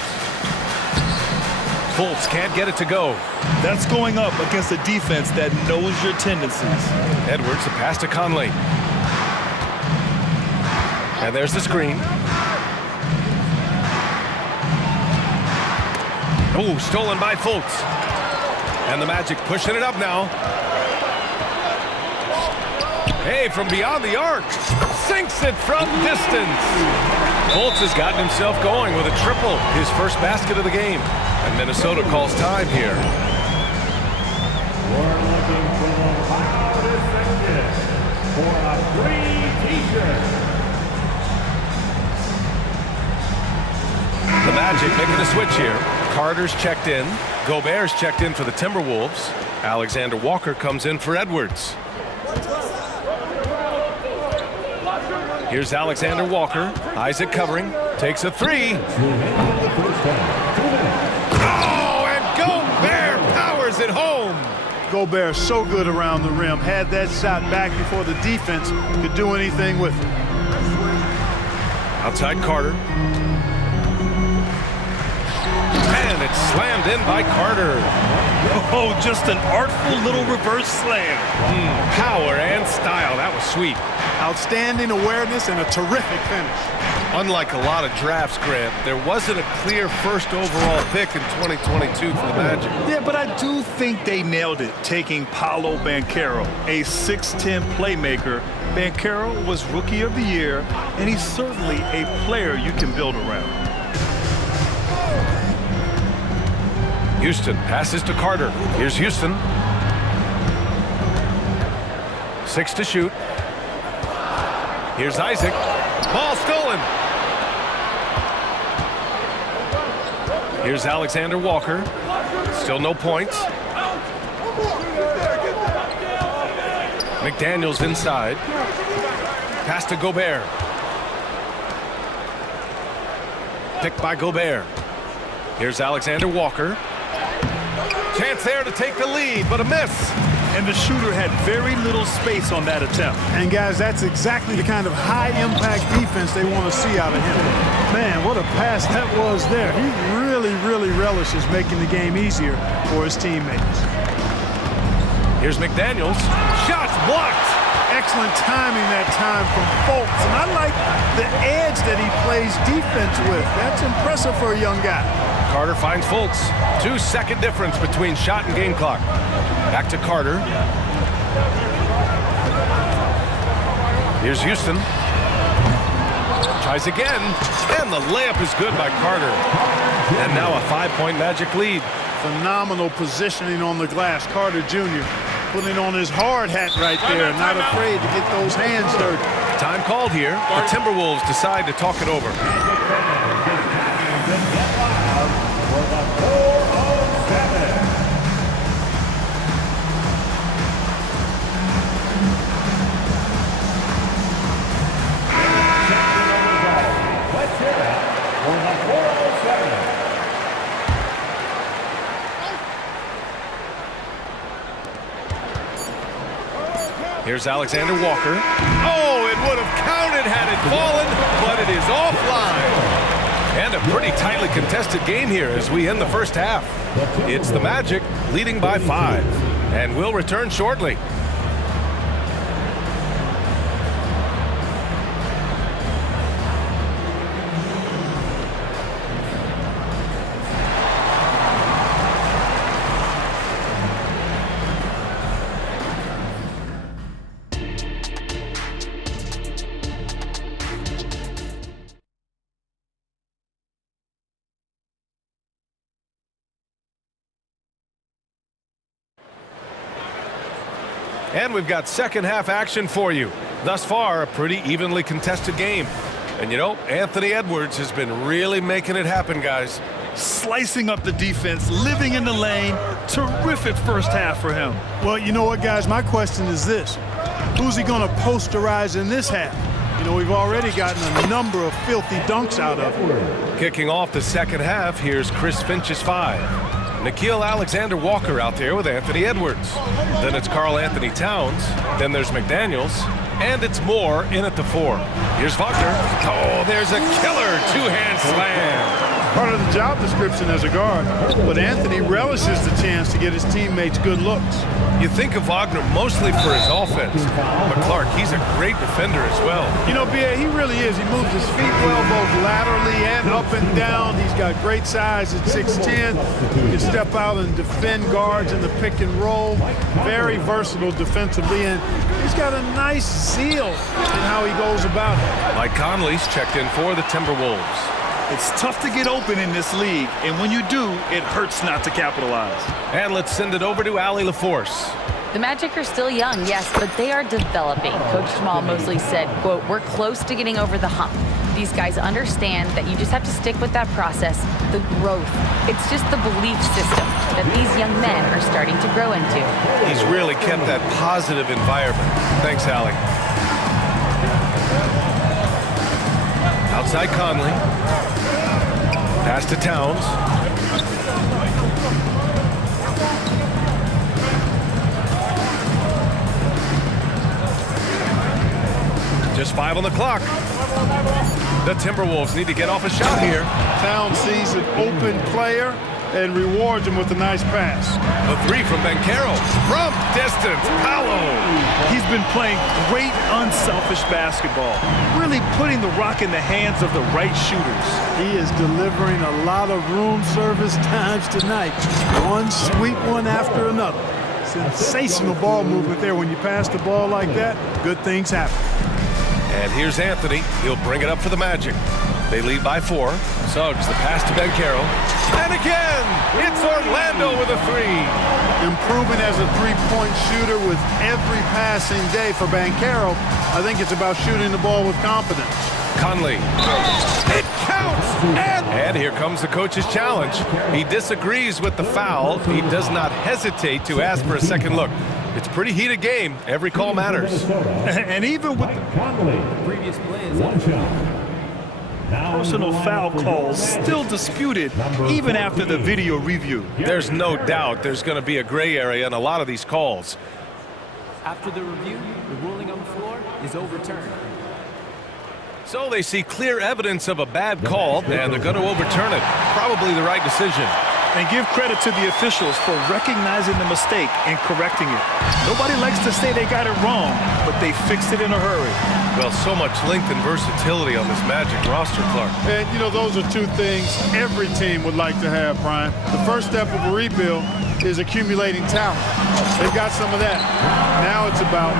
Fultz can't get it to go. That's going up against a defense that knows your tendencies. Edwards, the pass to Conley. And there's the screen. Oh, stolen by Fultz. And the Magic pushing it up now. Hey, from beyond the arc. Sinks it from distance. Fultz has gotten himself going with a triple, his first basket of the game. And Minnesota calls time here. We're looking for the final section for a free t-shirt. The Magic making a switch here. Carter's checked in. Gobert's checked in for the Timberwolves. Alexander Walker comes in for Edwards. Here's Alexander Walker. Isaac covering. Takes a three. Oh, and Gobert powers it home. Gobert so good around the rim. Had that shot back before the defense could do anything with it. Outside Carter. And it's slammed in by Carter. Oh, just an artful little reverse slam. Power and style. That was sweet. Outstanding awareness and a terrific finish. Unlike a lot of drafts, Grant, there wasn't a clear first overall pick in 2022 for the Magic. Yeah, but I do think they nailed it, taking Paolo Banchero, a 6'10 playmaker. Banchero was Rookie of the Year, and he's certainly a player you can build around. Houston passes to Carter. Here's Houston. 6 to shoot. Here's Isaac. Ball stolen. Here's Alexander Walker. Still no points. McDaniels inside. Pass to Gobert. Picked by Gobert. Here's Alexander Walker. Chance there to take the lead, but a miss. And the shooter had very little space on that attempt. And guys, that's exactly the kind of high-impact defense they want to see out of him. Man, what a pass that was there. He really relishes making the game easier for his teammates. Here's McDaniels. Shots blocked. Excellent timing that time from Fultz. And I like the edge that he plays defense with. That's impressive for a young guy. Carter finds Fultz. 2-second difference between shot and game clock. Back to Carter. Here's Houston. Tries again. And the layup is good by Carter. And now a 5-point Magic lead. Phenomenal positioning on the glass. Carter Jr. putting on his hard hat right there. Not afraid to get those hands dirty. Time called here. The Timberwolves decide to talk it over. Here's Alexander Walker. Oh, it would have counted had it fallen, but it is offline. And a pretty tightly contested game here as we end the first half. It's the Magic leading by 5. And we'll return shortly. And we've got second half action for you. Thus far, a pretty evenly contested game. And you know, Anthony Edwards has been really making it happen, guys. Slicing up the defense, living in the lane. Terrific first half for him. Well, you know what, guys? My question is this. Who's he going to posterize in this half? You know, we've already gotten a number of filthy dunks out of him. Kicking off the second half, here's Chris Finch's 5. Nikhil Alexander-Walker out there with Anthony Edwards. Then it's Karl Anthony Towns. Then there's McDaniels. And it's Moore in at the 4. Here's Wagner. Oh, there's a killer two-hand slam. Part of the job description as a guard, but Anthony relishes the chance to get his teammates good looks. You think of Wagner mostly for his offense, but Clark, he's a great defender as well. You know, B.A., he really is. He moves his feet well, both laterally and up and down. He's got great size at 6'10". He can step out and defend guards in the pick and roll. Very versatile defensively, and he's got a nice zeal in how he goes about it. Mike Conley's checked in for the Timberwolves. It's tough to get open in this league, and when you do, it hurts not to capitalize. And let's send it over to Allie LaForce. The Magic are still young, yes, but they are developing. Coach Jamal Mosley said, quote, "We're close to getting over the hump. These guys understand that you just have to stick with that process, the growth. It's just the belief system that these young men are starting to grow into." He's really kept that positive environment. Thanks, Allie. Outside Conley. Pass to Towns. Just 5 on the clock. The Timberwolves need to get off a shot here. Towns sees an open player and rewards him with a nice pass. The 3 from Banchero. From distance, Paolo. He's been playing great unselfish basketball, really putting the rock in the hands of the right shooters. He is delivering a lot of room service times tonight. One sweet one after another. Sensational ball movement there. When you pass the ball like that, good things happen. And here's Anthony. He'll bring it up for the Magic. They lead by 4. Suggs, the pass to Banchero. And again, it's Orlando with a 3. Improving as a three-point shooter with every passing day for Banchero. I think it's about shooting the ball with confidence. Conley. It counts! And here comes the coach's challenge. He disagrees with the foul. He does not hesitate to ask for a second look. It's a pretty heated game. Every call matters. And even with Conley, Previous plays. one shot. personal foul calls still disputed even after the video review. There's no doubt there's going to be a gray area in a lot of these calls. After the review, the ruling on the floor is overturned. So they see clear evidence of a bad call, and they're going to overturn it. Probably the right decision. And give credit to the officials for recognizing the mistake and correcting it. Nobody likes to say they got it wrong, but they fixed it in a hurry. Well, so much length and versatility on this Magic roster, Clark. And, you know, those are two things every team would like to have, Brian. The first step of a rebuild is accumulating talent. They've got some of that. Now it's about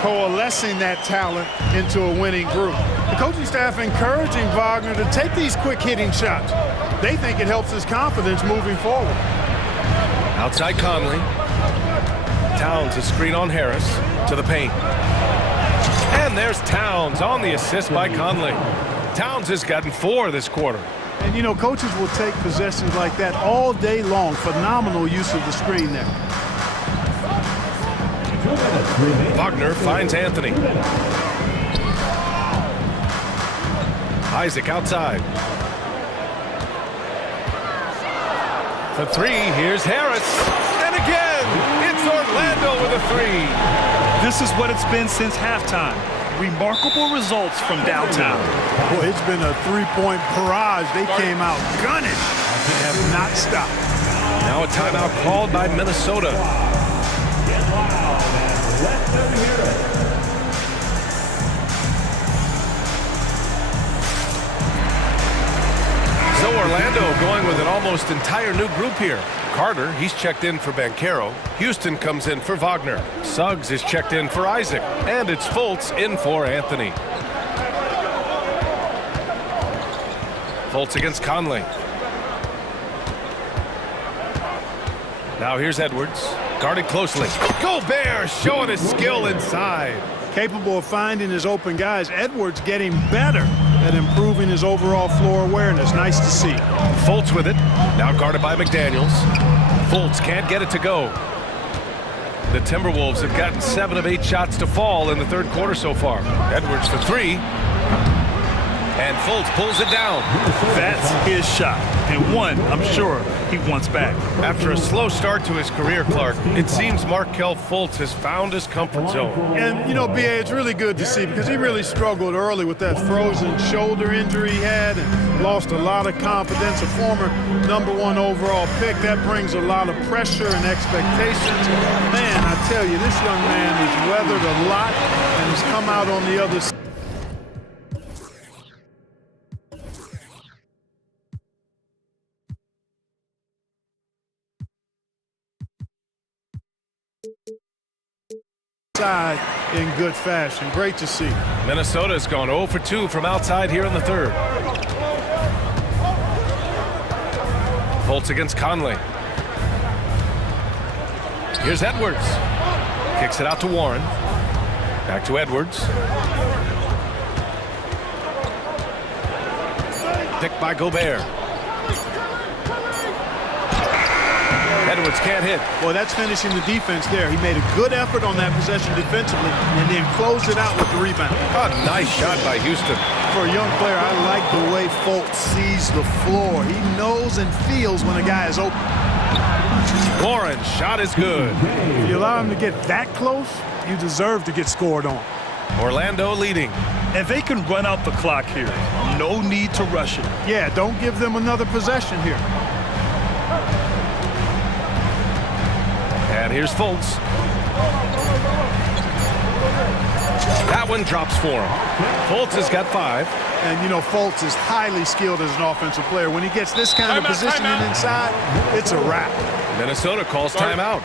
coalescing that talent into a winning group. The coaching staff encouraging Wagner to take these quick hitting shots. They think it helps his confidence moving forward. Outside Conley. Towns, a screen on Harris to the paint. And there's Towns on the assist by Conley. Towns has gotten 4 this quarter. And, you know, coaches will take possessions like that all day long. Phenomenal use of the screen there. Wagner finds Anthony. Isaac outside. For 3, here's Harris. And again, it's Orlando with a 3. This is what it's been since halftime. Remarkable results from downtown. Boy, it's been a three-point barrage. They came out gunning and have not stopped. Now a timeout called by Minnesota. So Orlando going with an almost entire new group here. Carter, he's checked in for Banchero. Houston comes in for Wagner. Suggs is checked in for Isaac. And it's Fultz in for Anthony. Fultz against Conley. Now here's Edwards. Guarded closely. Gobert showing his skill inside. Capable of finding his open guys. Edwards getting better at improving his overall floor awareness. Nice to see. Fultz with it. Now guarded by McDaniels. Fultz can't get it to go. The Timberwolves have gotten 7 of 8 shots to fall in the third quarter so far. Edwards for 3. And Fultz pulls it down. That's his shot. And one, I'm sure, he wants back. After a slow start to his career, Clark, it seems Markelle Fultz has found his comfort zone. And, you know, B.A., it's really good to see because he really struggled early with that frozen shoulder injury he had and lost a lot of confidence. A former #1 overall pick, that brings a lot of pressure and expectations. Man, I tell you, this young man has weathered a lot and has come out on the other side. In good fashion. Great to see. Minnesota's gone 0 for 2 from outside here in the third. Fultz against Conley. Here's Edwards. Kicks it out to Warren. Back to Edwards. Picked by Gobert. Edwards can't hit. Boy, that's finishing the defense there. He made a good effort on that possession defensively and then closed it out with the rebound. A nice shot by Houston. For a young player, I like the way Fultz sees the floor. He knows and feels when a guy is open. Warren, shot is good. If you allow him to get that close, you deserve to get scored on. Orlando leading. And they can run out the clock here. No need to rush it. Yeah, don't give them another possession here. And here's Fultz. That one drops for him. Fultz has got 5. And, you know, Fultz is highly skilled as an offensive player. When he gets this kind of positioning inside, it's a wrap. Minnesota calls timeout.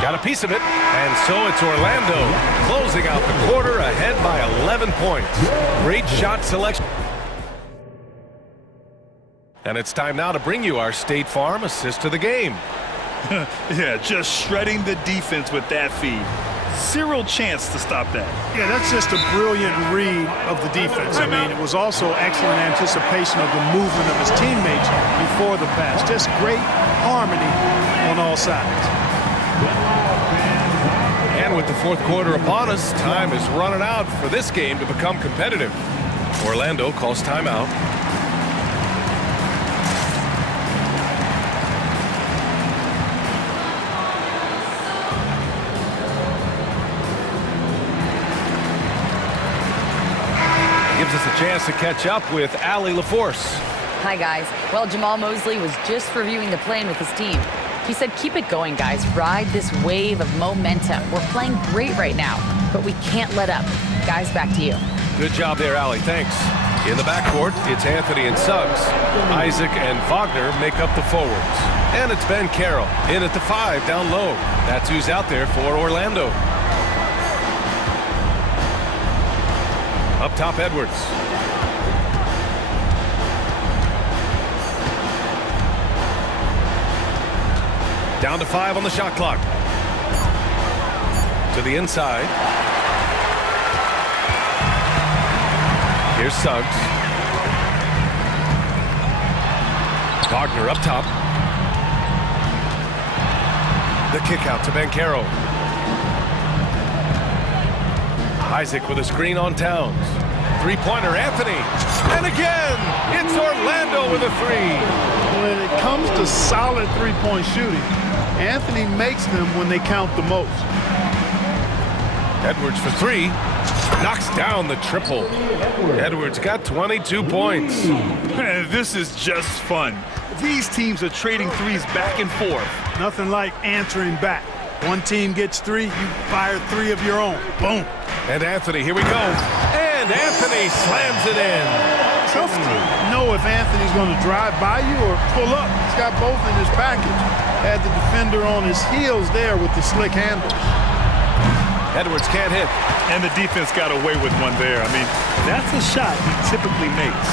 Got a piece of it, and so it's Orlando closing out the quarter ahead by 11 points. Great shot selection. And it's time now to bring you our State Farm assist of the game. Yeah, just shredding the defense with that feed. Zero chance to stop that. Yeah, that's just a brilliant read of the defense. I mean, it was also excellent anticipation of the movement of his teammates before the pass. Just great harmony on all sides. And with the fourth quarter upon us, time is running out for this game to become competitive. Orlando calls timeout. Gives us a chance to catch up with Allie LaForce. Hi, guys. Well, Jamal Mosley was just reviewing the plan with his team. He said, keep it going, guys. Ride this wave of momentum. We're playing great right now, but we can't let up. Guys, back to you. Good job there, Allie. Thanks. In the backcourt, it's Anthony and Suggs. Isaac and Wagner make up the forwards. And it's Ben Carroll in at the 5 down low. That's who's out there for Orlando. Up top, Edwards. Down to 5 on the shot clock. To the inside. Here's Suggs. Wagner up top. The kick out to Banchero. Isaac with a screen on Towns. Three-pointer, Anthony. And again, it's Orlando with a 3. When it comes to solid three-point shooting, Anthony makes them when they count the most. Edwards for 3. Knocks down the triple. Edwards got 22 points. Man, this is just fun. These teams are trading threes back and forth. Nothing like answering back. One team gets 3, you fire 3 of your own. Boom. And Anthony, here we go. And Anthony slams it in. Tough to know if Anthony's going to drive by you or pull up. He's got both in his package. Had the defender on his heels there with the slick handles. Edwards can't hit. And the defense got away with one there. I mean, that's a shot he typically makes.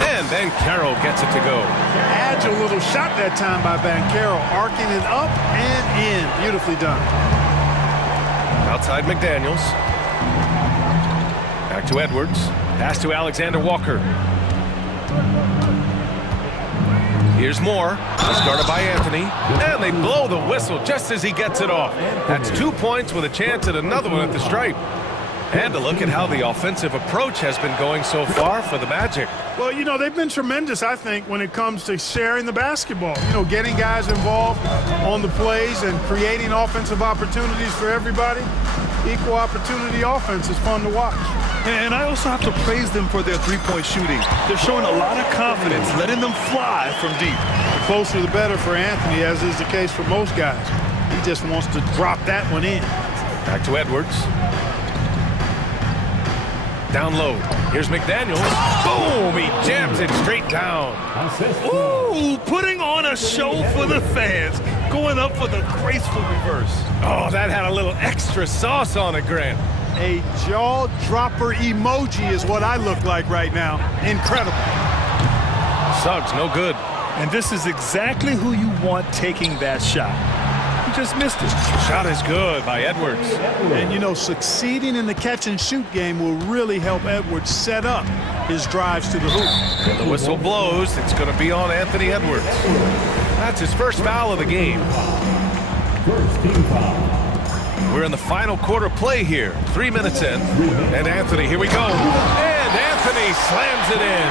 And Banchero gets it to go. Agile little shot that time by Banchero, arcing it up and in. Beautifully done. Outside McDaniels. Back to Edwards. Pass to Alexander Walker. Here's Moore. Started by Anthony. And they blow the whistle just as he gets it off. That's 2 points with a chance at another one at the stripe. And to look at how the offensive approach has been going so far for the Magic. Well, you know, they've been tremendous, I think, when it comes to sharing the basketball. You know, getting guys involved on the plays and creating offensive opportunities for everybody. Equal opportunity offense is fun to watch. And I also have to praise them for their three-point shooting. They're showing a lot of confidence, letting them fly from deep. The closer the better for Anthony, as is the case for most guys. He just wants to drop that one in. Back to Edwards. Down low. Here's McDaniels. Boom! He jams it straight down. Ooh, putting on a show for the fans. Going up for the graceful reverse. Oh, that had a little extra sauce on it, Grant. A jaw-dropper emoji is what I look like right now. Incredible. Suggs, no good. And this is exactly who you want taking that shot. He just missed it. Shot is good by Edwards. And, you know, succeeding in the catch-and-shoot game will really help Edwards set up his drives to the hoop. And the whistle blows. It's going to be on Anthony Edwards. That's his first foul of the game. First team foul. We're in the final quarter play here. 3 minutes in. And Anthony, here we go. And Anthony slams it in.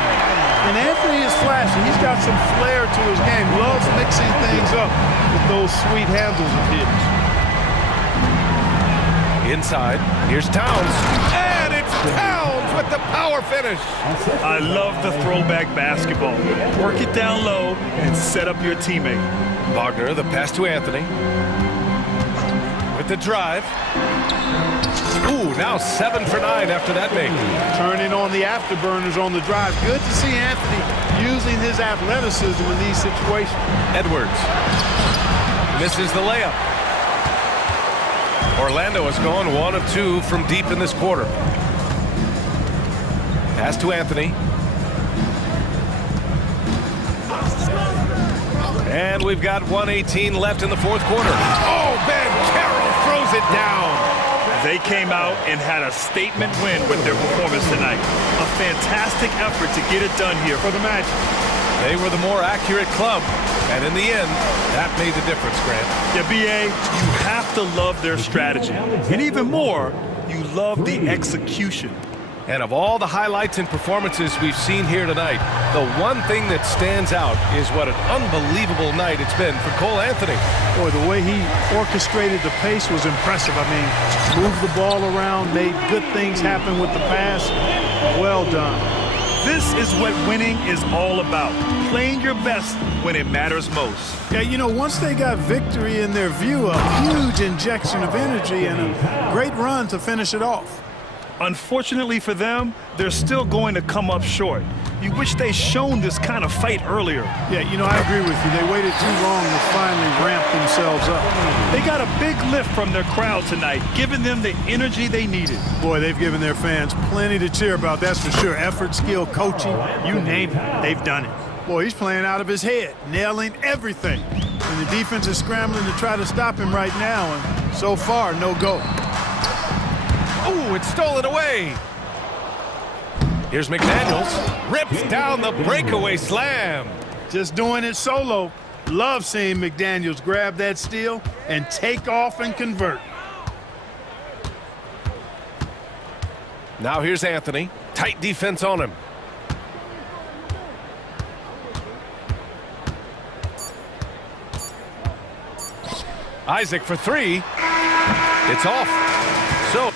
And Anthony is flashy. He's got some flair to his game. Loves mixing things up with those sweet handles of his. Inside, here's Towns. And it's Towns with the power finish. I love the throwback basketball. Work it down low and set up your teammate. Wagner, the pass to Anthony. With the drive. Ooh, now 7 for 9 after that make. Turning on the afterburners on the drive. Good to see Anthony using his athleticism in these situations. Edwards misses the layup. Orlando has gone 1 of 2 from deep in this quarter. Pass to Anthony. And we've got 1:18 left in the fourth quarter. Oh, Banchero throws it down. They came out and had a statement win with their performance tonight. A fantastic effort to get it done here for the Magic. They were the more accurate club, and in the end, that made the difference, Grant. Yeah, B.A., you have to love their strategy. And even more, you love the execution. And of all the highlights and performances we've seen here tonight, the one thing that stands out is what an unbelievable night it's been for Cole Anthony. Boy, the way he orchestrated the pace was impressive. I mean, moved the ball around, made good things happen with the pass. Well done. This is what winning is all about. Playing your best when it matters most. Yeah, you know, once they got victory in their view, a huge injection of energy and a great run to finish it off. Unfortunately for them, they're still going to come up short. You wish they'd shown this kind of fight earlier. Yeah, you know, I agree with you. They waited too long to finally ramp themselves up. They got a big lift from their crowd tonight, giving them the energy they needed. Boy, they've given their fans plenty to cheer about, that's for sure. Effort, skill, coaching, you name it, they've done it. Boy, he's playing out of his head, nailing everything. And the defense is scrambling to try to stop him right now, and so far, no go. Ooh, it's stolen away. Here's McDaniels. Rips down the breakaway slam. Just doing it solo. Love seeing McDaniels grab that steal and take off and convert. Now here's Anthony. Tight defense on him. Isaac for 3. It's off. So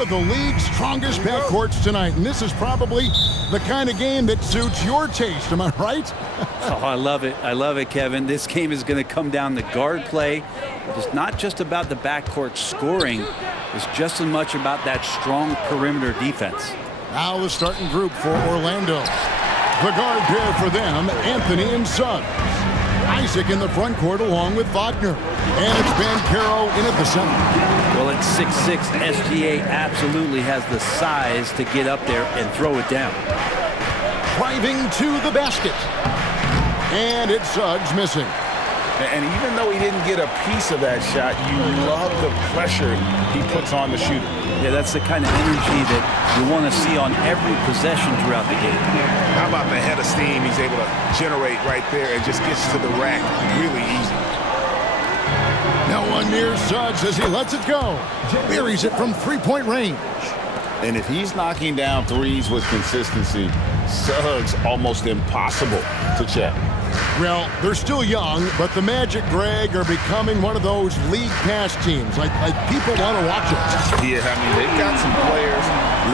of the league's strongest backcourts tonight, and this is probably the kind of game that suits your taste. Am I right? Oh, I love it. I love it, Kevin. This game is going to come down to guard play. It's not just about the backcourt scoring. It's just as much about that strong perimeter defense. Now the starting group for Orlando. The guard pair for them, Anthony and Suggs. Isaac in the front court along with Wagner. And it's Banchero in at the center. Well, at 6'6", SGA absolutely has the size to get up there and throw it down. Driving to the basket. And it's Suggs missing. And even though he didn't get a piece of that shot, you love the pressure he puts on the shooter. Yeah, that's the kind of energy that you want to see on every possession throughout the game. How about the head of steam he's able to generate right there and just gets to the rack really easy. No one near Suggs as he lets it go. Buries it from three-point range. And if he's knocking down threes with consistency, Suggs almost impossible to check. Well, they're still young, but the Magic, Greg, are becoming one of those league pass teams. Like people want to watch it. Yeah, I mean, they've got some players,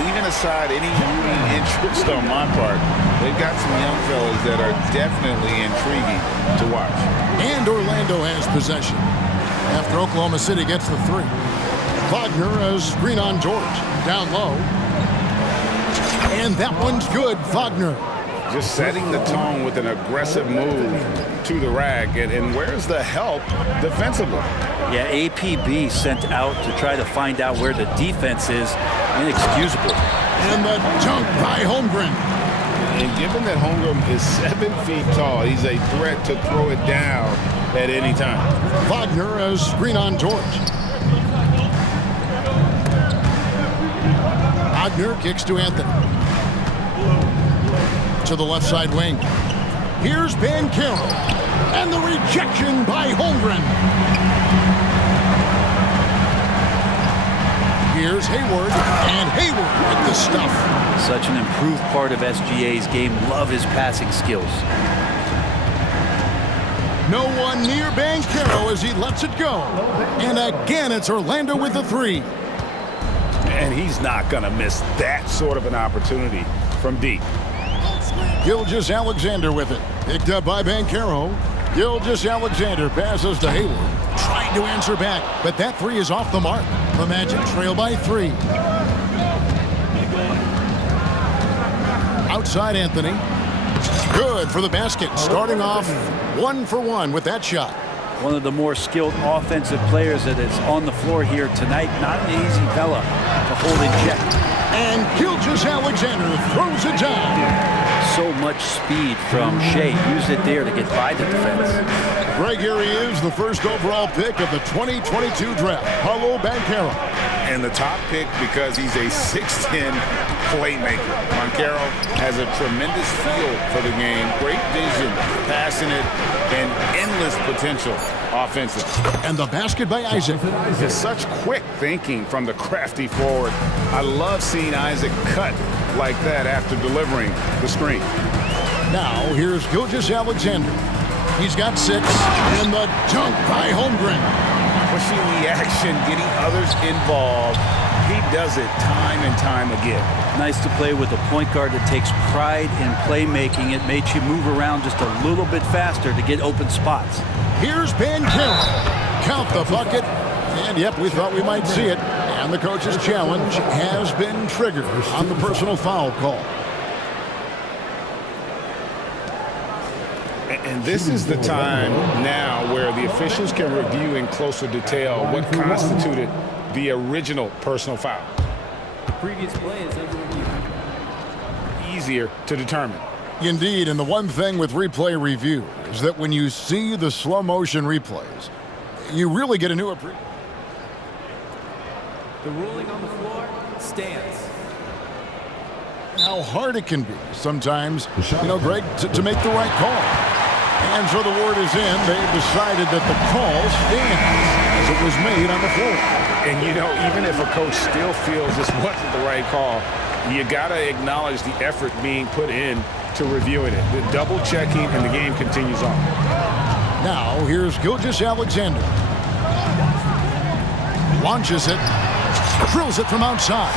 leaving aside any rooting interest on my part, they've got some young fellas that are definitely intriguing to watch. And Orlando has possession after Oklahoma City gets the three. Wagner has screen on George. Down low. And that one's good, Wagner. Just setting the tone with an aggressive move to the rack. And where's the help defensively? Yeah, APB sent out to try to find out where the defense is. Inexcusable. And the dunk by Holmgren. And given that Holmgren is 7 feet tall, he's a threat to throw it down at any time. Wagner has screen on George. Wagner kicks to Anthony. To the left side wing. Here's Banchero. And the rejection by Holmgren. Here's Hayward. And Hayward with the stuff. Such an improved part of SGA's game. Love his passing skills. No one near Banchero as he lets it go. And again, it's Orlando with the three. And he's not going to miss that sort of an opportunity from deep. Gilgeous-Alexander with it. Picked up by Banchero. Gilgeous-Alexander passes to Hayward. Trying to answer back, but that three is off the mark. The Magic trail by 3. Outside Anthony. Good for the basket. Starting off 1 for 1 with that shot. One of the more skilled offensive players that is on the floor here tonight. Not an easy fella to hold in check. And Gilgeous-Alexander throws it down. So much speed from Shea. Used it there to get by the defense. Greg, here he is, the first overall pick of the 2022 draft, Paolo Banchero. And the top pick because he's a 6'10" playmaker. Banchero has a tremendous feel for the game, great vision, passing it, and endless potential offensively. And the basket by Isaac. Just such quick thinking from the crafty forward. I love seeing Isaac cut like that after delivering the screen. Now here's Gilgeous-Alexander. He's got 6, and the dunk by Holmgren. Pushing the action, getting others involved. He does it time and time again. Nice to play with a point guard that takes pride in playmaking. It makes you move around just a little bit faster to get open spots. Here's Banchero. Count the bucket. And yep, we thought we might see it. And the coach's challenge has been triggered on the personal foul call. And this is the time now where the officials can review in closer detail what constituted the original personal foul. The previous play is under review. Easier to determine. Indeed, and the one thing with replay review is that when you see the slow motion replays, you really get a new appreciation. The ruling on the floor stands. How hard it can be sometimes, Greg, to make the right call. And so the word is in. They've decided that the call stands as it was made on the floor. And, even if a coach still feels this wasn't the right call, you got to acknowledge the effort being put in to reviewing it. The double checking, and the game continues on. Now, here's Gilgeous-Alexander. Launches it. Drills it from outside.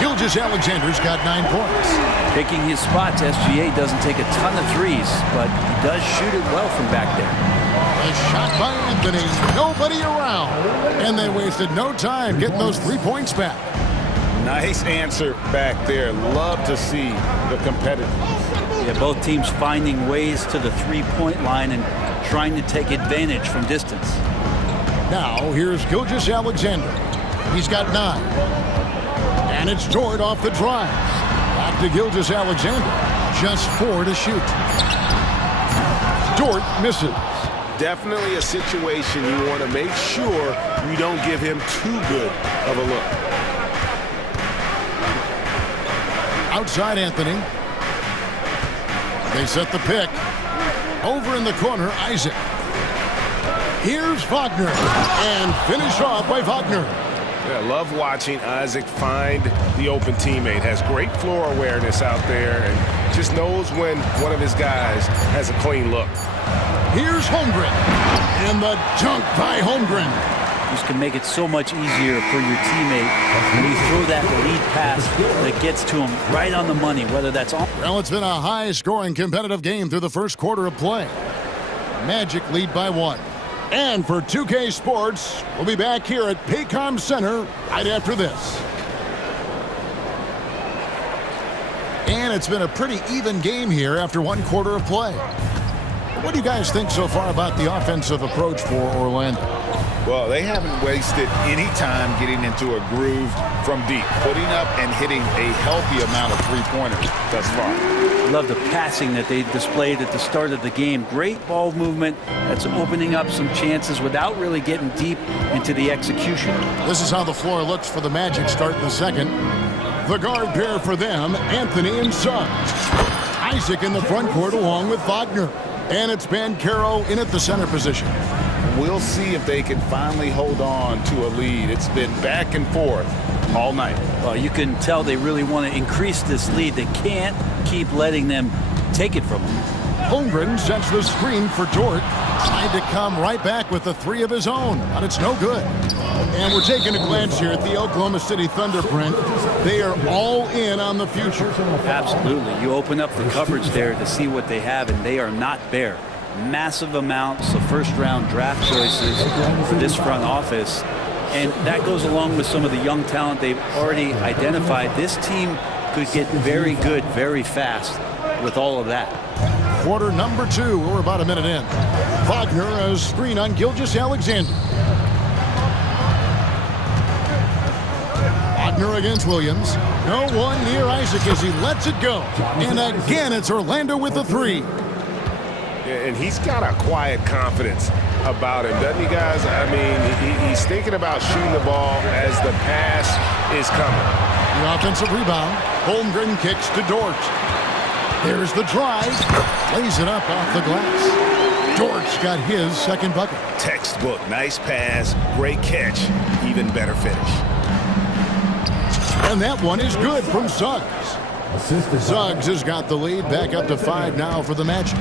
Gilgeous-Alexander's got 9 points. Picking his spots, SGA doesn't take a ton of threes, but he does shoot it well from back there. A shot by Anthony. Nobody around. And they wasted no time getting those 3 points back. Nice answer back there. Love to see the competitiveness. Yeah, both teams finding ways to the three-point line and trying to take advantage from distance. Now, here's Gilgeous-Alexander. He's got 9. And it's Dort off the drive. Back to Gilgeous-Alexander. Just 4 to shoot. Dort misses. Definitely a situation you want to make sure you don't give him too good of a look. Outside Anthony. They set the pick. Over in the corner, Isaac. Here's Wagner. And finished off by Wagner. Yeah, love watching Isaac find the open teammate. Has great floor awareness out there and just knows when one of his guys has a clean look. Here's Holmgren. And the dunk by Holmgren. This can make it so much easier for your teammate when you throw that lead pass that gets to him right on the money, whether that's on. Well, it's been a high-scoring competitive game through the first quarter of play. Magic lead by 1. And for 2K Sports, we'll be back here at Paycom Center right after this. And it's been a pretty even game here after 1 quarter of play. What do you guys think so far about the offensive approach for Orlando? Well, they haven't wasted any time getting into a groove from deep, putting up and hitting a healthy amount of three-pointers thus far. Love the passing that they displayed at the start of the game. Great ball movement that's opening up some chances without really getting deep into the execution. This is how the floor looks for the Magic start in the second. The guard pair for them, Anthony and Suggs. Isaac in the front court along with Wagner. And it's Banchero in at the center position. We'll see if they can finally hold on to a lead. It's been back and forth all night. Well, you can tell they really want to increase this lead. They can't keep letting them take it from them. Holmgren sets the screen for Dort. Tried to come right back with a 3 of his own, but it's no good. And we're taking a glance here at the Oklahoma City Thunder print. They are all in on the future. Absolutely. You open up the coverage there to see what they have, and they are not bare. Massive amounts of first-round draft choices for this front office. And that goes along with some of the young talent they've already identified. This team could get very good very fast with all of that. Quarter number 2. We're about a minute in. Wagner, a screen on Gilgeous-Alexander. Wagner against Williams. No one near Isaac as he lets it go. And again, it's Orlando with the 3. And he's got a quiet confidence about him, doesn't he, guys? I mean, he's thinking about shooting the ball as the pass is coming. The offensive rebound. Holmgren kicks to Dort. There's the drive. Lays it up off the glass. Dort's got his second bucket. Textbook. Nice pass. Great catch. Even better finish. And that one is good from Suggs. Suggs has got the lead. Back up to 5 now for the Magic.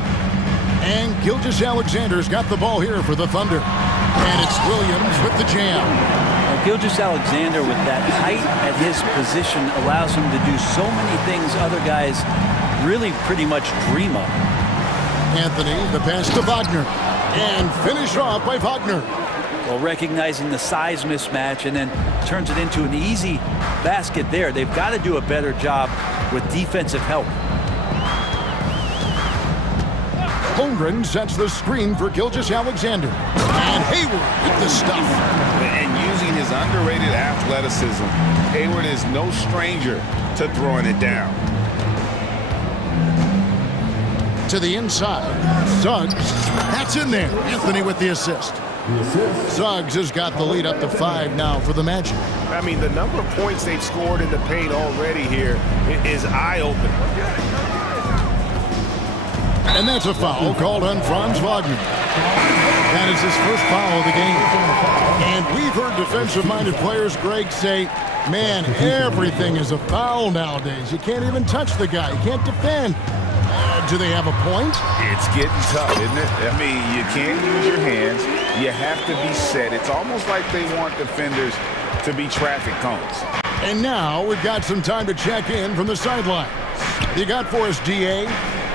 And Gilgeous-Alexander's got the ball here for the Thunder. And it's Williams with the jam. Now, Gilgeous-Alexander with that height at his position allows him to do so many things other guys really pretty much dream of. Anthony, the pass to Wagner. And finished off by Wagner. Well, recognizing the size mismatch and then turns it into an easy basket there. They've got to do a better job with defensive help. Holmgren sets the screen for Gilgeous-Alexander. And Hayward with the stuff. And using his underrated athleticism, Hayward is no stranger to throwing it down. To the inside. Suggs. That's in there. Anthony with the assist. Suggs has got the lead up to 5 now for the Magic. I mean, the number of points they've scored in the paint already here is eye-opening. And that's a foul called on Franz Wagner. That is his first foul of the game. And we've heard defensive-minded players, Greg, say, man, everything is a foul nowadays. You can't even touch the guy. You can't defend. Do they have a point? It's getting tough, isn't it? I mean, you can't use your hands. You have to be set. It's almost like they want defenders to be traffic cones. And now we've got some time to check in from the sidelines. You got for us, DA?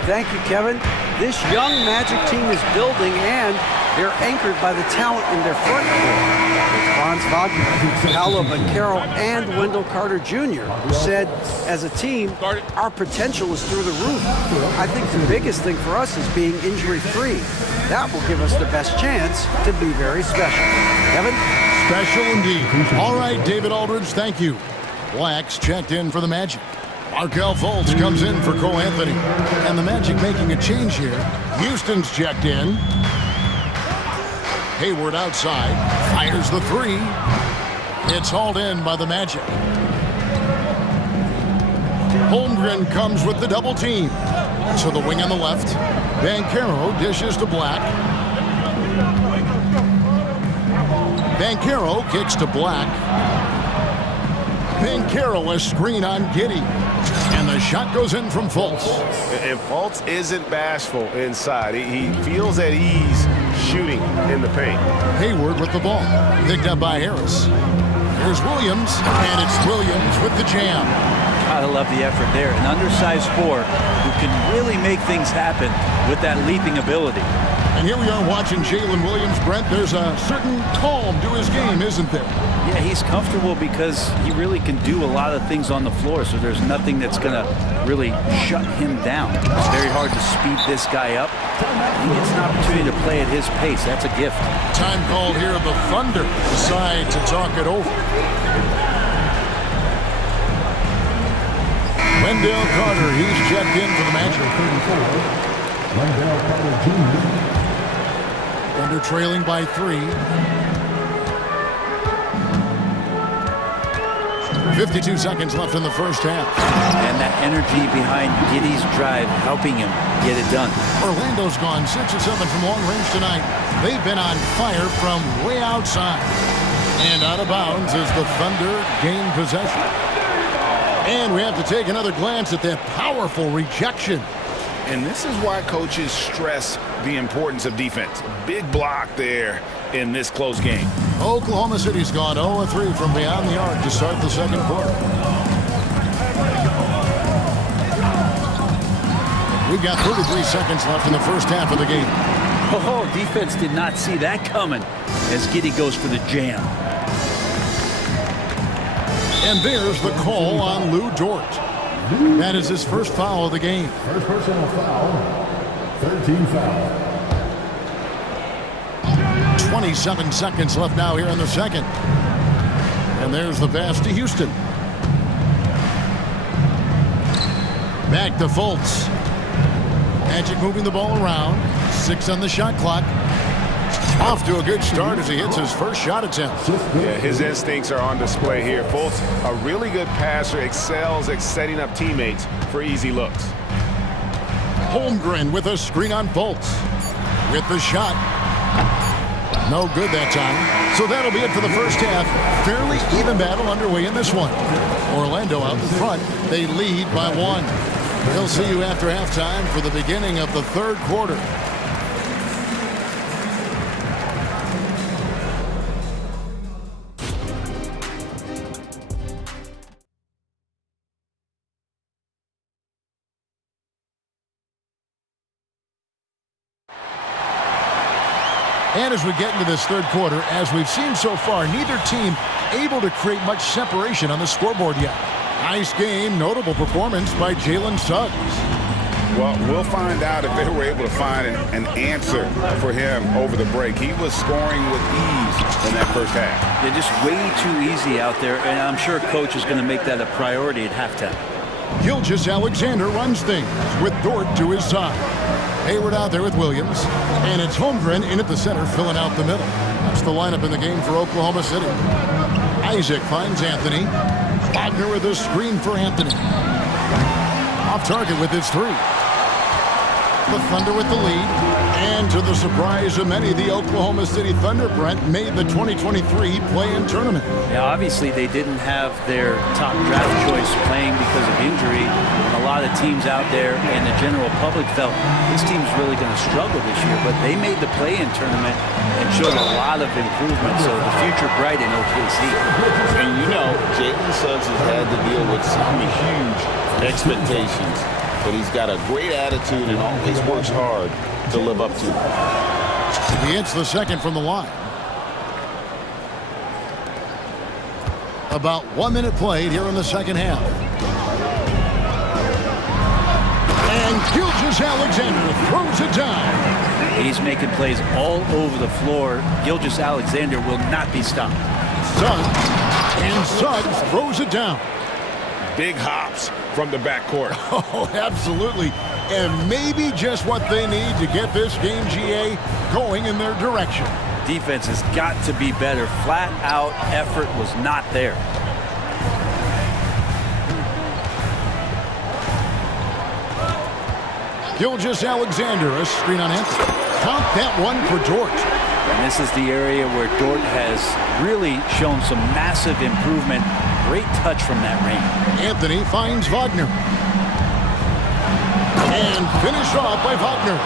Thank you, Kevin. This young Magic team is building, and they're anchored by the talent in their front court. With Franz Wagner, Paolo Banchero, and Wendell Carter Jr., who said, as a team, our potential is through the roof. I think the biggest thing for us is being injury-free. That will give us the best chance to be very special. Kevin? Special indeed. All right, David Aldridge, thank you. Blacks checked in for the Magic. Markelle Fultz comes in for Cole Anthony. And the Magic making a change here. Houston's checked in. Hayward outside. Fires the three. It's hauled in by the Magic. Holmgren comes with the double team. So the wing on the left. Banchero dishes to Black. Banchero kicks to Black. Banchero a screen on Giddey. And the shot goes in from Fultz. And Fultz isn't bashful inside. He feels at ease shooting in the paint. Hayward with the ball. Picked up by Harris. Here's Williams. And it's Williams with the jam. Gotta love the effort there. An undersized four who can really make things happen with that leaping ability. And here we are watching Jalen Williams. Brent, there's a certain calm to his game, isn't there? Yeah, he's comfortable because he really can do a lot of things on the floor, so there's nothing that's going to really shut him down. It's very hard to speed this guy up. He gets an opportunity to play at his pace. That's a gift. Time called here. The Thunder decide to talk it over. Wendell Carter, he's checked in for the Magic. Wendell Carter Jr. Thunder trailing by 3. 52 seconds left in the first half. And that energy behind Giddey's drive helping him get it done. Orlando's gone 6 of 7 from long range tonight. They've been on fire from way outside. And out of bounds as the Thunder gain possession. And we have to take another glance at that powerful rejection. And this is why coaches stress the importance of defense. Big block there in this close game. Oklahoma City's gone 0-3 from beyond the arc to start the second quarter. We've got 33 seconds left in the first half of the game. Oh, defense did not see that coming as Giddey goes for the jam. And there's the call on Lou Dort. That is his first foul of the game. First personal foul. 13 foul. 27 seconds left now here in the second. And there's the pass to Houston. Back to Fultz. Magic moving the ball around. 6 on the shot clock. Off to a good start as he hits his first shot attempt. Yeah, his instincts are on display here. Fultz, a really good passer, excels at setting up teammates for easy looks. Holmgren with a screen on Fultz. With the shot. No good that time. So that'll be it for the first half. Fairly even battle underway in this one. Orlando out in front. They lead by 1. We'll see you after halftime for the beginning of the third quarter. And as we get into this third quarter, as we've seen so far, neither team able to create much separation on the scoreboard yet. Nice game, notable performance by Jalen Suggs. Well, we'll find out if they were able to find an answer for him over the break. He was scoring with ease in that first half. They're just way too easy out there, and I'm sure coach is going to make that a priority at halftime. Gilgeous-Alexander runs things with Dort to his side. Hayward out there with Williams. And it's Holmgren in at the center, filling out the middle. That's the lineup in the game for Oklahoma City. Isaac finds Anthony. Wagner with a screen for Anthony. Off target with his 3. The Thunder with the lead. And to the surprise of many, the Oklahoma City Thunder, Brent, made the 2023 play-in tournament. Yeah, obviously they didn't have their top draft choice playing because of injury. And a lot of teams out there and the general public felt this team's really going to struggle this year. But they made the play-in tournament and showed a lot of improvement. So the future bright in OKC. And you know, Jalen Suggs has had to deal with some huge expectations. But he's got a great attitude and always works hard to live up to. He hits the second from the line. About 1 minute played here in the second half. And Gilgeous-Alexander throws it down. He's making plays all over the floor. Gilgeous-Alexander will not be stopped. Suggs throws it down. Big hops from the backcourt. Oh, absolutely. And maybe just what they need to get this game, GA, going in their direction. Defense has got to be better. Flat out effort was not there. Gilgeous-Alexander, a screen on Anthony. Count that one for Dort. And this is the area where Dort has really shown some massive improvement. Great touch from that range. Anthony finds Wagner. And finished off by Wagner.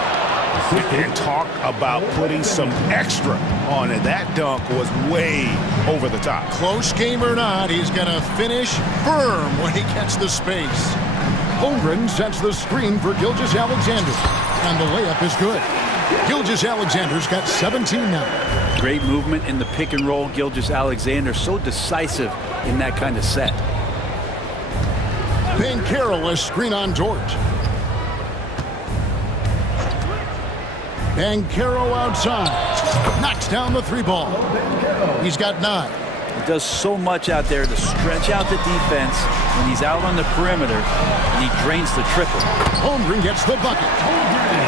And talk about putting some extra on it. That dunk was way over the top. Close game or not, he's going to finish firm when he gets the space. Holmgren sets the screen for Gilgeous-Alexander. And the layup is good. Gilgeous-Alexander's got 17 now. Great movement in the pick and roll. Gilgeous-Alexander so decisive in that kind of set. Banchero, a screen on Dort. Banchero outside. Knocks down the three ball. He's got 9. He does so much out there to stretch out the defense when he's out on the perimeter, and he drains the triple. Holmgren gets the bucket.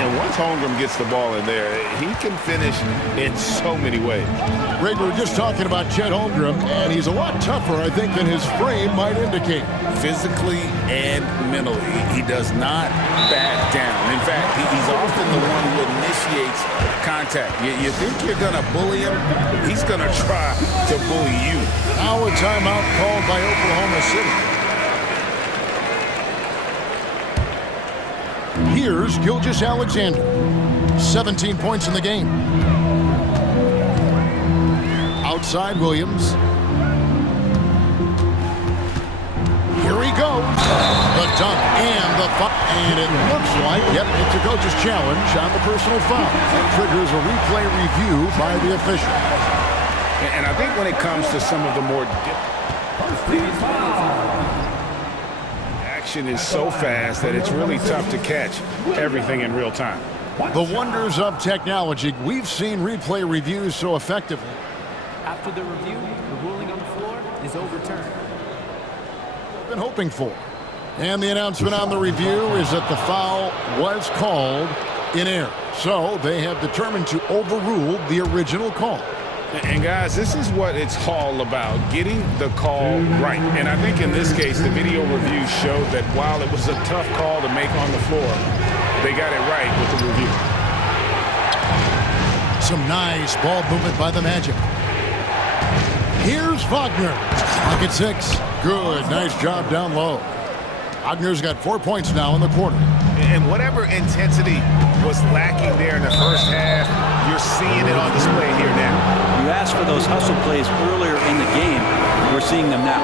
And once Holmgren gets the ball in there, he can finish in so many ways. Greg, we were just talking about Chet Holmgren, and he's a lot tougher, I think, than his frame might indicate. Physically and mentally, he does not back down. In fact, he's often the one who initiates contact. You think you're going to bully him? He's going to try to bully you. Now a timeout called by Oklahoma City. Here's Gilgeous-Alexander. 17 points in the game. Outside Williams. Here he goes. The dunk and the foul. And it looks like, yep, it's a coach's challenge on the personal foul. That triggers a replay review by the official. And I think when it comes to some of the more action is so fast that it's really tough to catch everything in real time. The wonders of technology. We've seen replay reviews so effectively. After the review, the ruling on the floor is overturned. Been hoping for. And the announcement on the review is that the foul was called in error. So they have determined to overrule the original call. And guys, this is what it's all about, getting the call right. And I think in this case, the video review showed that while it was a tough call to make on the floor, they got it right with the review. Some nice ball movement by the Magic. Here's Wagner. Pocket 6. Good. Nice job down low. Wagner's got 4 points now in the quarter. And whatever intensity was lacking there in the first half, you're seeing it on display here now. You asked for those hustle plays earlier in the game. We're seeing them now.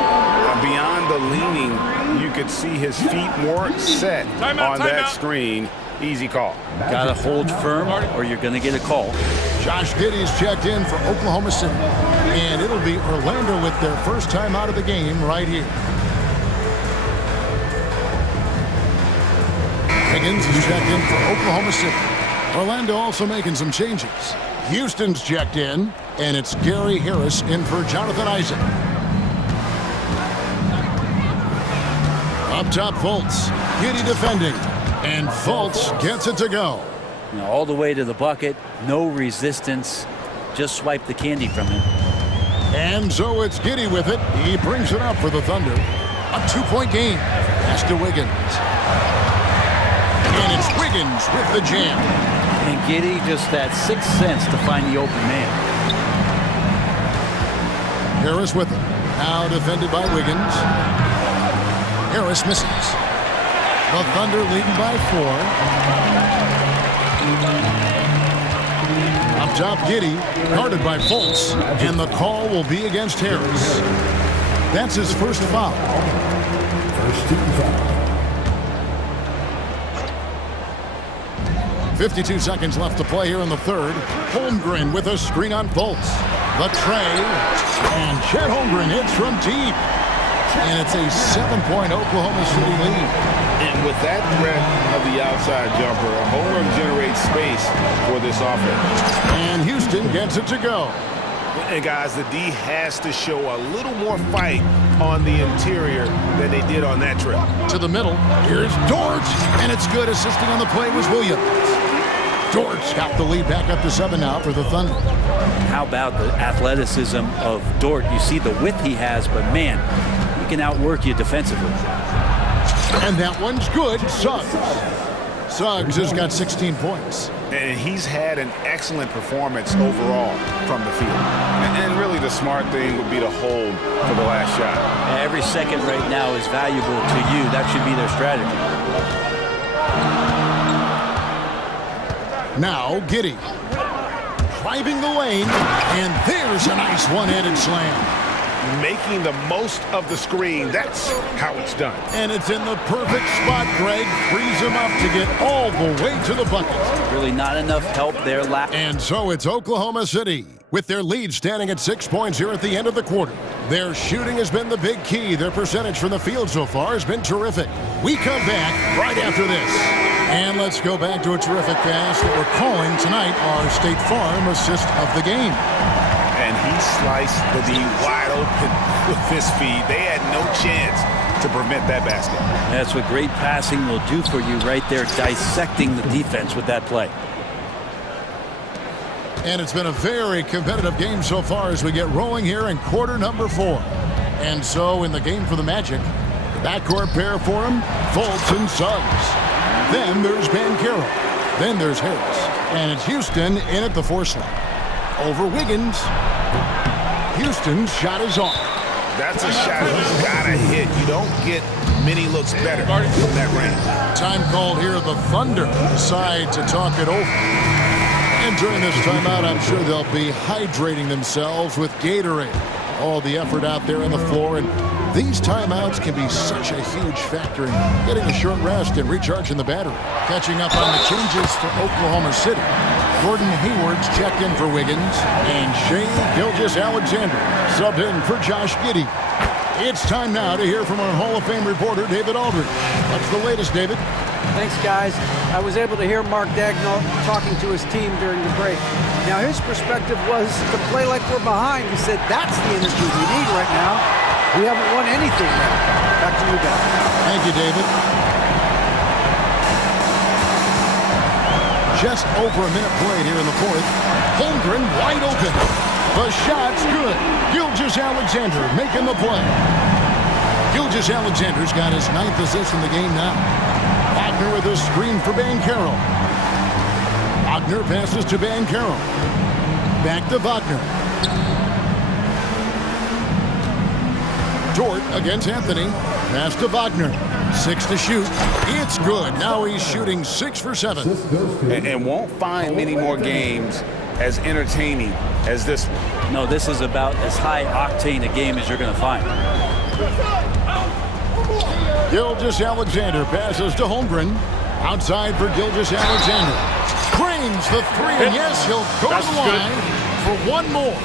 Beyond the leaning, you could see his feet more set on that screen. Easy call. Got to hold firm or you're going to get a call. Josh Giddey's checked in for Oklahoma City. And it'll be Orlando with their first time out of the game right here. Higgins is checked in for Oklahoma City. Orlando also making some changes. Houston's checked in, and it's Gary Harris in for Jonathan Isaac. Up top, Fultz. Giddey defending, and Fultz gets it to go. Now all the way to the bucket, no resistance. Just swipe the candy from him. And so it's Giddey with it. He brings it up for the Thunder. A 2-point game. Pass to Wiggins. And it's Wiggins with the jam. And Giddey just that sixth sense to find the open man. Harris with it. Now defended by Wiggins. Harris misses. The Thunder leading by 4. Up top, Giddey, guarded by Fultz, and the call will be against Harris. That's his first foul. First team foul. 52 seconds left to play here in the third. Holmgren with a screen on Fultz. The tray, and Chet Holmgren hits from deep. And it's a 7-point Oklahoma City lead. And with that threat of the outside jumper, Holmgren generates space for this offense. And Houston gets it to go. And guys, the D has to show a little more fight on the interior than they did on that trip. To the middle, here's Dort, and it's good. Assisting on the play was Williams. Dort's got the lead back up to 7 now for the Thunder. How about the athleticism of Dort? You see the width he has, but man, he can outwork you defensively. And that one's good. Suggs has got 16 points. And he's had an excellent performance overall from the field. And really the smart thing would be to hold for the last shot. Every second right now is valuable to you. That should be their strategy. Now Giddey driving the lane, and there's a nice one-handed slam. Making the most of the screen. That's how it's done. And it's in the perfect spot. Greg frees him up to get all the way to the bucket. Really not enough help there. And so it's Oklahoma City with their lead standing at 6 points here at the end of the quarter. Their shooting has been the big key. Their percentage from the field so far has been terrific. We come back right after this. And let's go back to a terrific pass that we're calling tonight our State Farm assist of the game. And he sliced the D wide open with his feed. They had no chance to prevent that basket. That's what great passing will do for you right there, dissecting the defense with that play. And it's been a very competitive game so far as we get rolling here in quarter number 4. And so in the game for the Magic, the backcourt pair for him, Fultz and Suggs. Then there's Banchero. Then there's Harris. And it's Houston in at the 4 slot. Over Wiggins. Houston's shot is off. That's a shot he's got to hit. You don't get many looks better from that range. Time called here. The Thunder decide to talk it over. And during this timeout, I'm sure they'll be hydrating themselves with Gatorade. All the effort out there on the floor. And these timeouts can be such a huge factor in getting a short rest and recharging the battery. Catching up on the changes for Oklahoma City. Gordon Hayward's checked in for Wiggins, and Shai Gilgeous-Alexander subbed in for Josh Giddey. It's time now to hear from our Hall of Fame reporter, David Aldridge. What's the latest, David? Thanks, guys. I was able to hear Mark Daigneault talking to his team during the break. Now, his perspective was to play like we're behind. He said, that's the energy we need right now. We haven't won anything yet. Back to you guys. Thank you, David. Just over a minute played here in the fourth. Holmgren wide open. The shot's good. Gilgeous-Alexander making the play. Gilgeous-Alexander's got his 9th assist in the game now. Wagner with a screen for Banchero. Wagner passes to Banchero. Back to Wagner. Dort against Anthony. Pass to Wagner. 6 to shoot. It's good. Now he's shooting 6 for 7. And won't find many more games as entertaining as this one. No, this is about as high octane a game as you're going to find. Gilgeous-Alexander passes to Holmgren. Outside for Gilgeous-Alexander. Drains the 3, and yes, he'll go to the line for one more.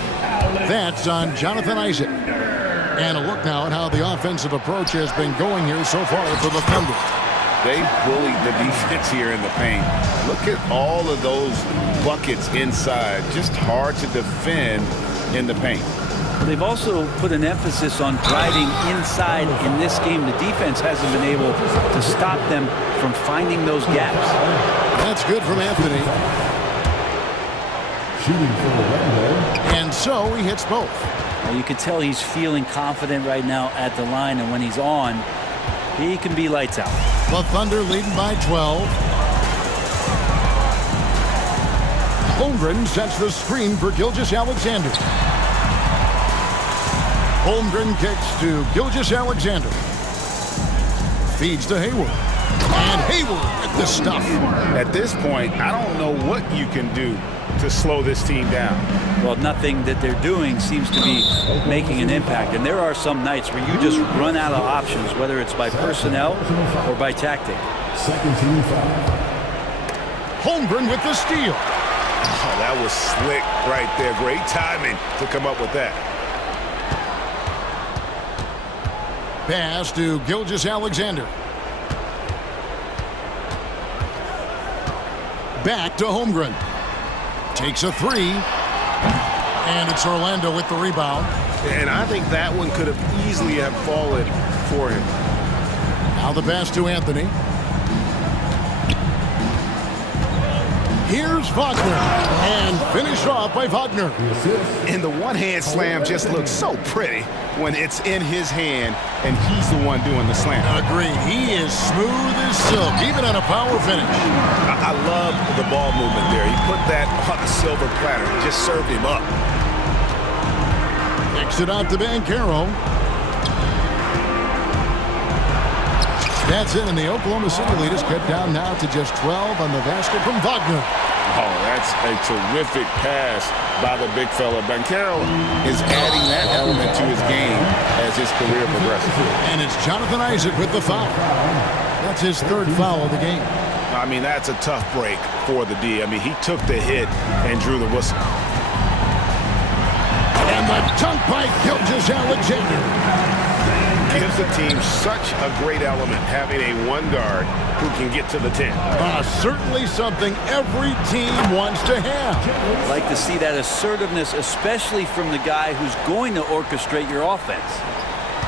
That's on Jonathan Isaac. And a look now at how the offensive approach has been going here so far for the Thunder. They bullied the defense here in the paint. Look at all of those buckets inside. Just hard to defend in the paint. They've also put an emphasis on driving inside in this game. The defense hasn't been able to stop them from finding those gaps. That's good from Anthony. And so he hits both. Well, you can tell he's feeling confident right now at the line, and when he's on, he can be lights out. The Thunder leading by 12. Holmgren sets the screen for Gilgeous-Alexander. Holmgren kicks to Gilgeous-Alexander. Feeds to Hayward. And Hayward with the stuff. At this point, I don't know what you can do to slow this team down. Well, nothing that they're doing seems to be making an impact. And there are some nights where you just run out of options, whether it's by personnel or by tactic. Second team foul. Holmgren with the steal. Oh, that was slick right there. Great timing to come up with that. Pass to Gilgeous-Alexander. Back to Holmgren. Takes a three. And it's Orlando with the rebound. And I think that one could have easily have fallen for him. Now the pass to Anthony. Here's Wagner. And finished off by Wagner. And the one-hand slam just looks so pretty when it's in his hand and he's the one doing the slam. Agreed. He is smooth as silk, even on a power finish. I love the ball movement there. He put that on the silver platter. It just served him up. Kicks it out to Banchero. That's it, and the Oklahoma City lead is cut down now to just 12 on the basket from Wagner. Oh, that's a terrific pass by the big fella. Banchero is adding that element to his game as his career progresses. And it's Jonathan Isaac with the foul. That's his third foul of the game. I mean, that's a tough break for the D. I mean, he took the hit and drew the whistle. And the dunk by Gilgeous-Alexander. Gives the team such a great element having a one guard who can get to the 10. Certainly something every team wants to have. I'd like to see that assertiveness, especially from the guy who's going to orchestrate your offense.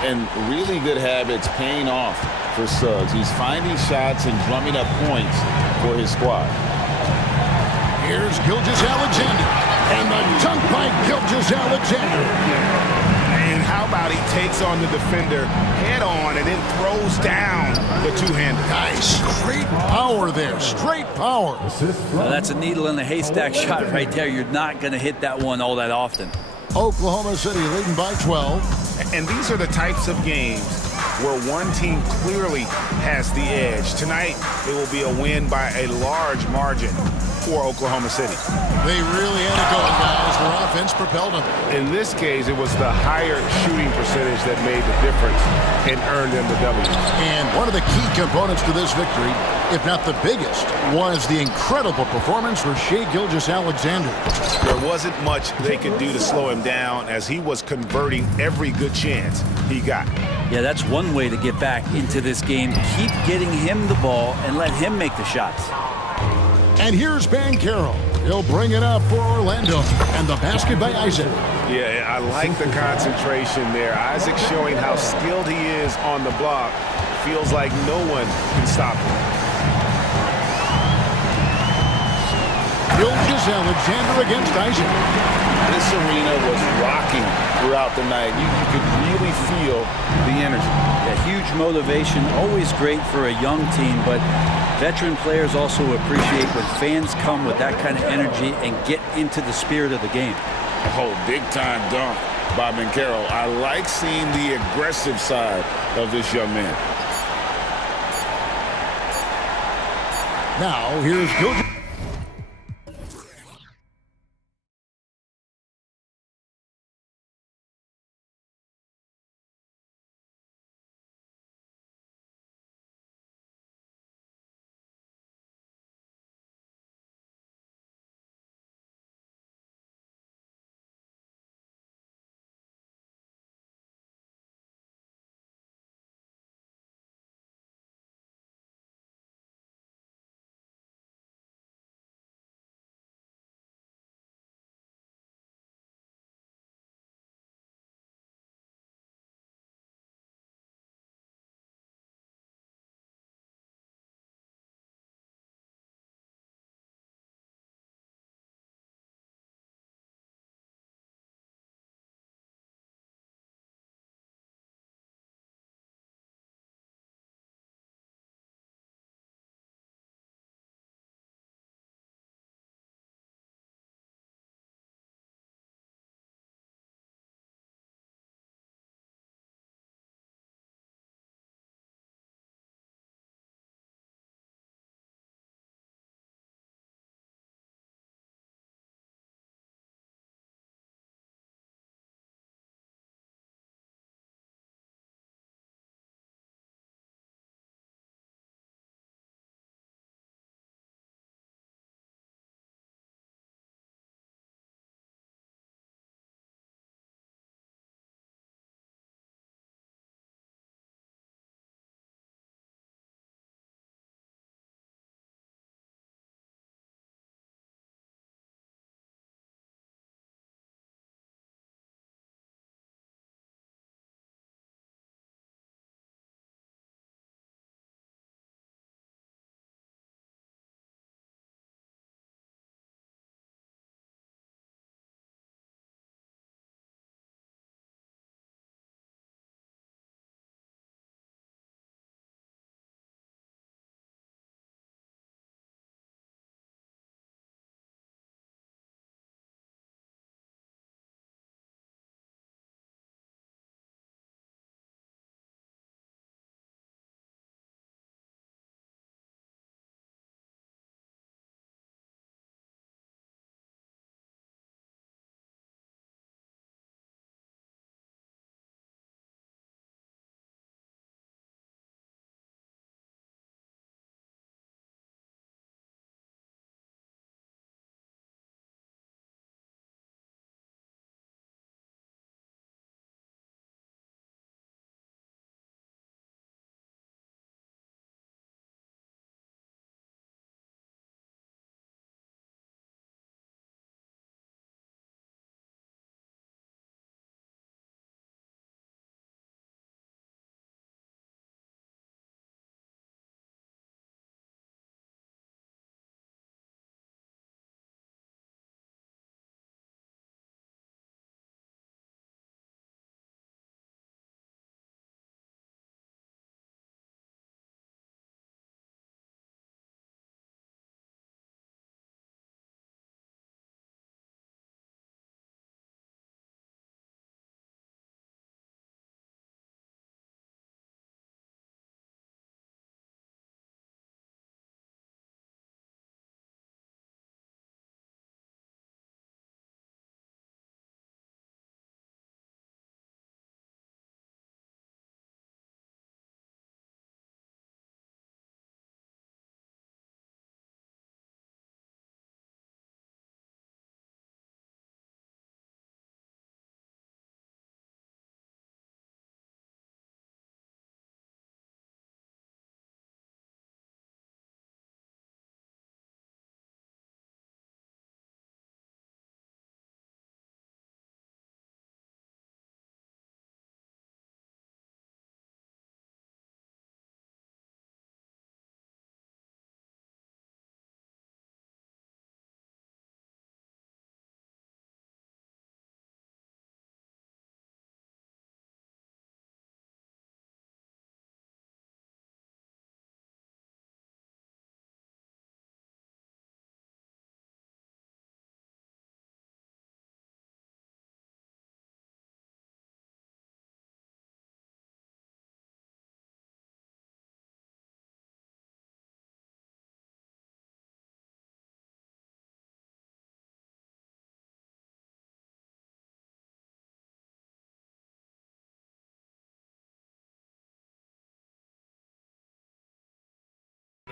And really good habits paying off for Suggs. He's finding shots and drumming up points for his squad. Here's Gilgeous-Alexander. And the dunk by Gilgeous-Alexander. And how about he takes on the defender head on and then throws down the two-hander. Nice. Straight power there. Straight power. Well, that's a needle in a haystack shot right there. You're not going to hit that one all that often. Oklahoma City leading by 12. And these are the types of games where one team clearly has the edge. Tonight, it will be a win by a large margin for Oklahoma City. They really had it going, guys. Their offense propelled them. In this case, it was the higher shooting percentage that made the difference and earned them the W. And one of the key components to this victory, if not the biggest, was the incredible performance for Shai Gilgeous-Alexander. There wasn't much they could do to slow him down as he was converting every good chance he got. Yeah, that's one way to get back into this game. Keep getting him the ball and let him make the shots. And here's Banchero. He'll bring it up for Orlando. And the basket by Isaac. Yeah, I like the concentration there. Isaac showing how skilled he is on the block. Feels like no one can stop him. Gilgeous-Alexander against Isaac. This arena was rocking throughout the night. You could really feel the energy. Yeah, huge motivation, always great for a young team, but veteran players also appreciate when fans come with that kind of energy and get into the spirit of the game. Oh, big-time dunk by Banchero. I like seeing the aggressive side of this young man. Now, here's Gilgeous.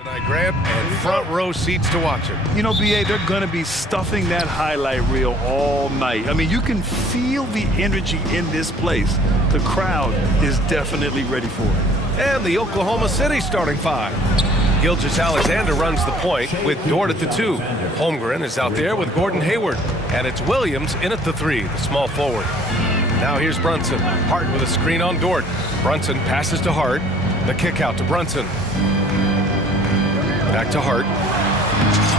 tonight, Grant, and front row seats to watch it. You know, BA, they're going to be stuffing that highlight reel all night. I mean, you can feel the energy in this place. The crowd is definitely ready for it. And the Oklahoma City starting five. Gilgeous-Alexander runs the point with Dort at the 2. Holmgren is out there with Gordon Hayward. And it's Williams in at the 3, the small forward. Now here's Brunson. Hart with a screen on Dort. Brunson passes to Hart. The kick out to Brunson. Back to Hart.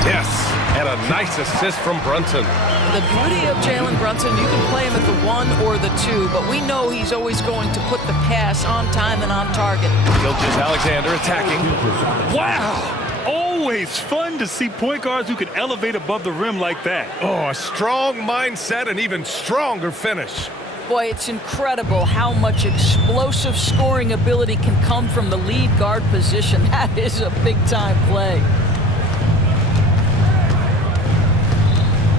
Yes, and a nice assist from Brunson. The beauty of Jalen Brunson, you can play him at the 1 or the 2, but we know he's always going to put the pass on time and on target. Gilgeous-Alexander attacking. Wow! Always fun to see point guards who can elevate above the rim like that. Oh, a strong mindset and even stronger finish. Boy, it's incredible how much explosive scoring ability can come from the lead guard position. That is a big-time play.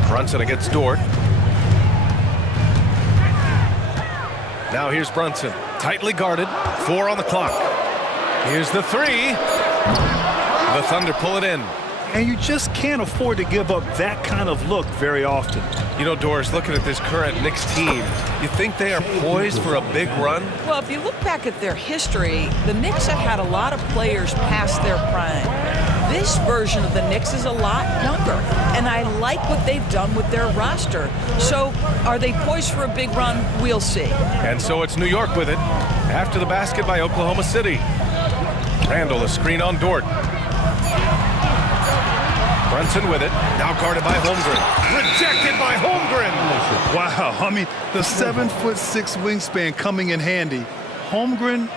Brunson against Dort. Now here's Brunson. Tightly guarded. 4 on the clock. Here's the 3. The Thunder pull it in. And you just can't afford to give up that kind of look very often. You know, Doris, looking at this current Knicks team, you think they are poised for a big run? Well, if you look back at their history, the Knicks have had a lot of players past their prime. This version of the Knicks is a lot younger, and I like what they've done with their roster. So, are they poised for a big run? We'll see. And so it's New York with it. After the basket by Oklahoma City. Randall, a screen on Dort. Brunson with it, now guarded by Holmgren. Rejected by Holmgren! Wow, I mean, the 7'6" wingspan coming in handy. Holmgren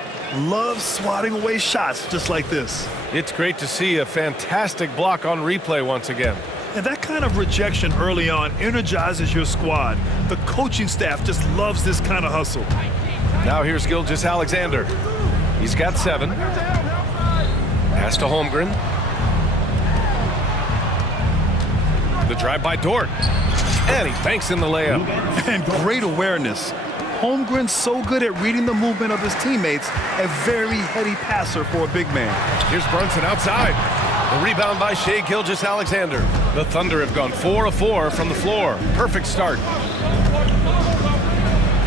loves swatting away shots just like this. It's great to see a fantastic block on replay once again. And that kind of rejection early on energizes your squad. The coaching staff just loves this kind of hustle. Now here's Gilgeous-Alexander. He's got 7. Pass to Holmgren. The drive by Dort. And he banks in the layup. And great awareness. Holmgren's so good at reading the movement of his teammates. A very heady passer for a big man. Here's Brunson outside. The rebound by Shai Gilgeous-Alexander. The Thunder have gone 4 of 4 from the floor. Perfect start.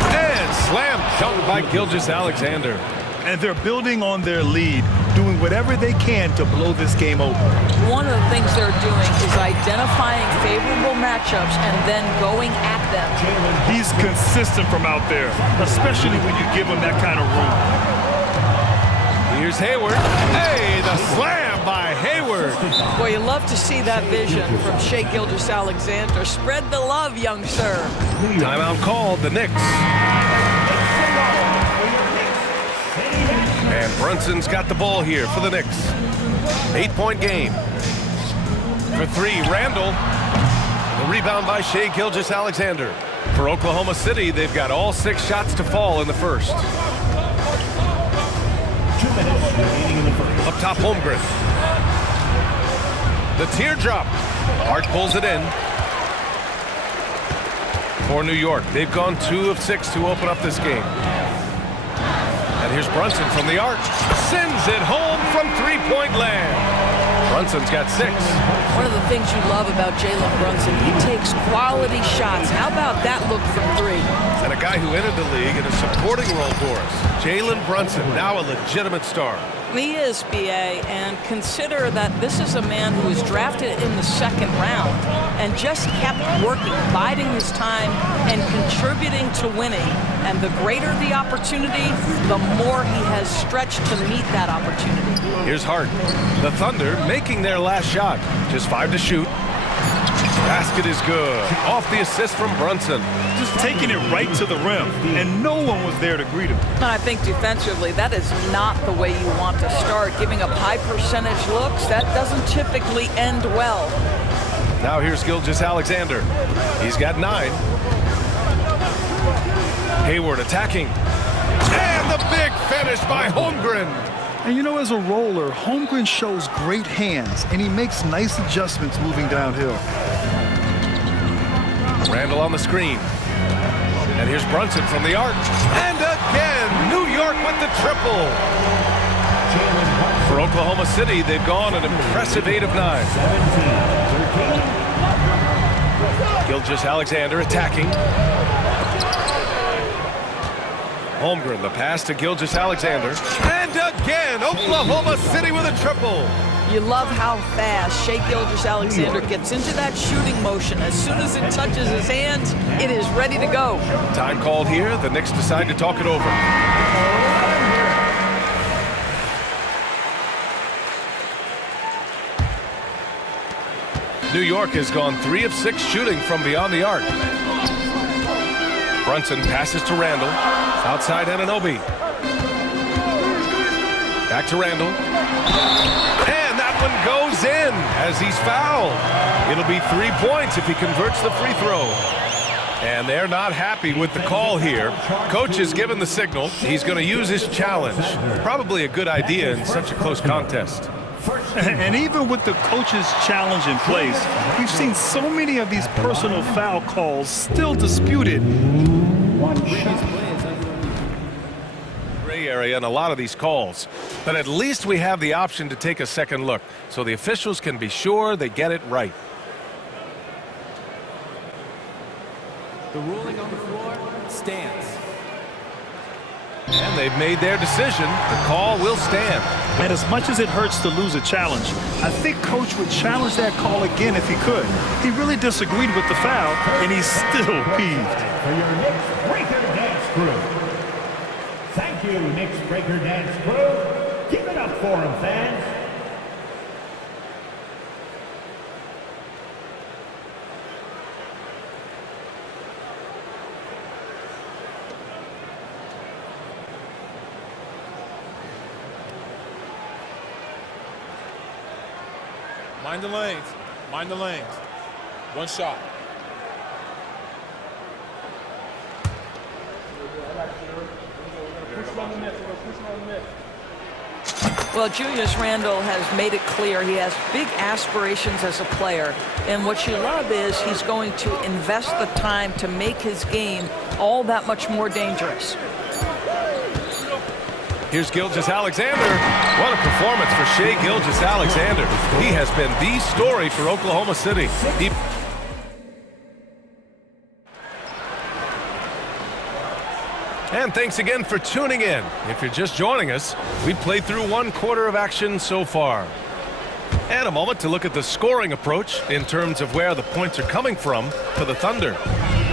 And slam dunk by Gilgeous-Alexander. And they're building on their lead, doing whatever they can to blow this game open. One of the things they're doing is identifying favorable matchups and then going at them. He's consistent from out there, especially when you give him that kind of room. Here's Hayward. Hey, the slam by Hayward. Boy, you love to see that vision from Shai Gilgeous-Alexander. Spread the love, young sir. Timeout called, the Knicks. And Brunson's got the ball here for the Knicks. 8-point game. For 3, Randall. The rebound by Shai Gilgeous-Alexander. For Oklahoma City, they've got all 6 shots to fall in the first. Up top, Holmgren. The teardrop. Hart pulls it in. For New York, they've gone 2 of 6 to open up this game. And here's Brunson from the arc. Sends it home from 3-point land. Brunson's got 6. One of the things you love about Jalen Brunson, he takes quality shots. How about that look from 3? And a guy who entered the league in a supporting role for us. Jalen Brunson, now a legitimate star. He is, BA, and consider that this is a man who was drafted in the 2nd round and just kept working, biding his time, and contributing to winning. And the greater the opportunity, the more he has stretched to meet that opportunity. Here's Hart. The Thunder making their last shot. Just 5 to shoot. Basket is good. Off the assist from Brunson. Just taking it right to the rim, and no one was there to greet him. And I think defensively, that is not the way you want to start. Giving up high percentage looks, that doesn't typically end well. Now here's Gilgeous-Alexander. He's got 9. Hayward attacking. And the big finish by Holmgren. And you know, as a roller, Holmgren shows great hands, and he makes nice adjustments moving downhill. Randall on the screen. And here's Brunson from the arc. And again, New York with the triple. For Oklahoma City, they've gone an impressive 8 of 9. Gilgeous-Alexander attacking. Holmgren, the pass to Gilgeous-Alexander. And again, Oklahoma City with a triple. You love how fast Shai Gilgeous-Alexander gets into that shooting motion. As soon as it touches his hands, it is ready to go. Time called here. The Knicks decide to talk it over. New York has gone 3 of 6 shooting from beyond the arc. Brunson passes to Randall. Outside Anunoby. Back to Randall. And that one goes in as he's fouled. It'll be 3 points if he converts the free throw. And they're not happy with the call here. Coach has given the signal. He's going to use his challenge. Probably a good idea in such a close contest. And even with the coach's challenge in place, we've seen so many of these personal foul calls still disputed. Gray area in a lot of these calls. But at least we have the option to take a second look, so the officials can be sure they get it right. The ruling on the floor stands. And they've made their decision. The call will stand. And as much as it hurts to lose a challenge, I think Coach would challenge that call again if he could. He really disagreed with the foul, and he's still peeved. For your Knicks Breaker Dance Crew. Thank you, Knicks Breaker Dance Crew. Give it up for them, fans. Mind the lanes. Mind the lanes. One shot. Well, Julius Randle has made it clear he has big aspirations as a player. And what you love is he's going to invest the time to make his game all that much more dangerous. Here's Gilgeous-Alexander. What a performance for Shai Gilgeous-Alexander. He has been the story for Oklahoma City. And thanks again for tuning in. If you're just joining us, we played through 1 quarter of action so far. And a moment to look at the scoring approach in terms of where the points are coming from for the Thunder.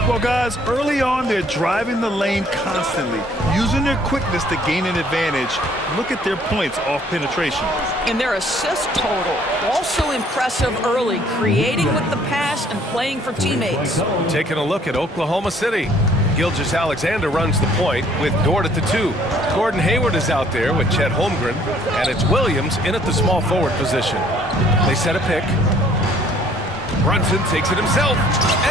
Well, guys, early on, they're driving the lane constantly, using their quickness to gain an advantage. Look at their points off penetration. And their assist total, also impressive early, creating with the pass and playing for teammates. Taking a look at Oklahoma City. Gilgeous-Alexander runs the point with Dort at the 2. Gordon Hayward is out there with Chet Holmgren, and it's Williams in at the small forward position. They set a pick. Brunson takes it himself,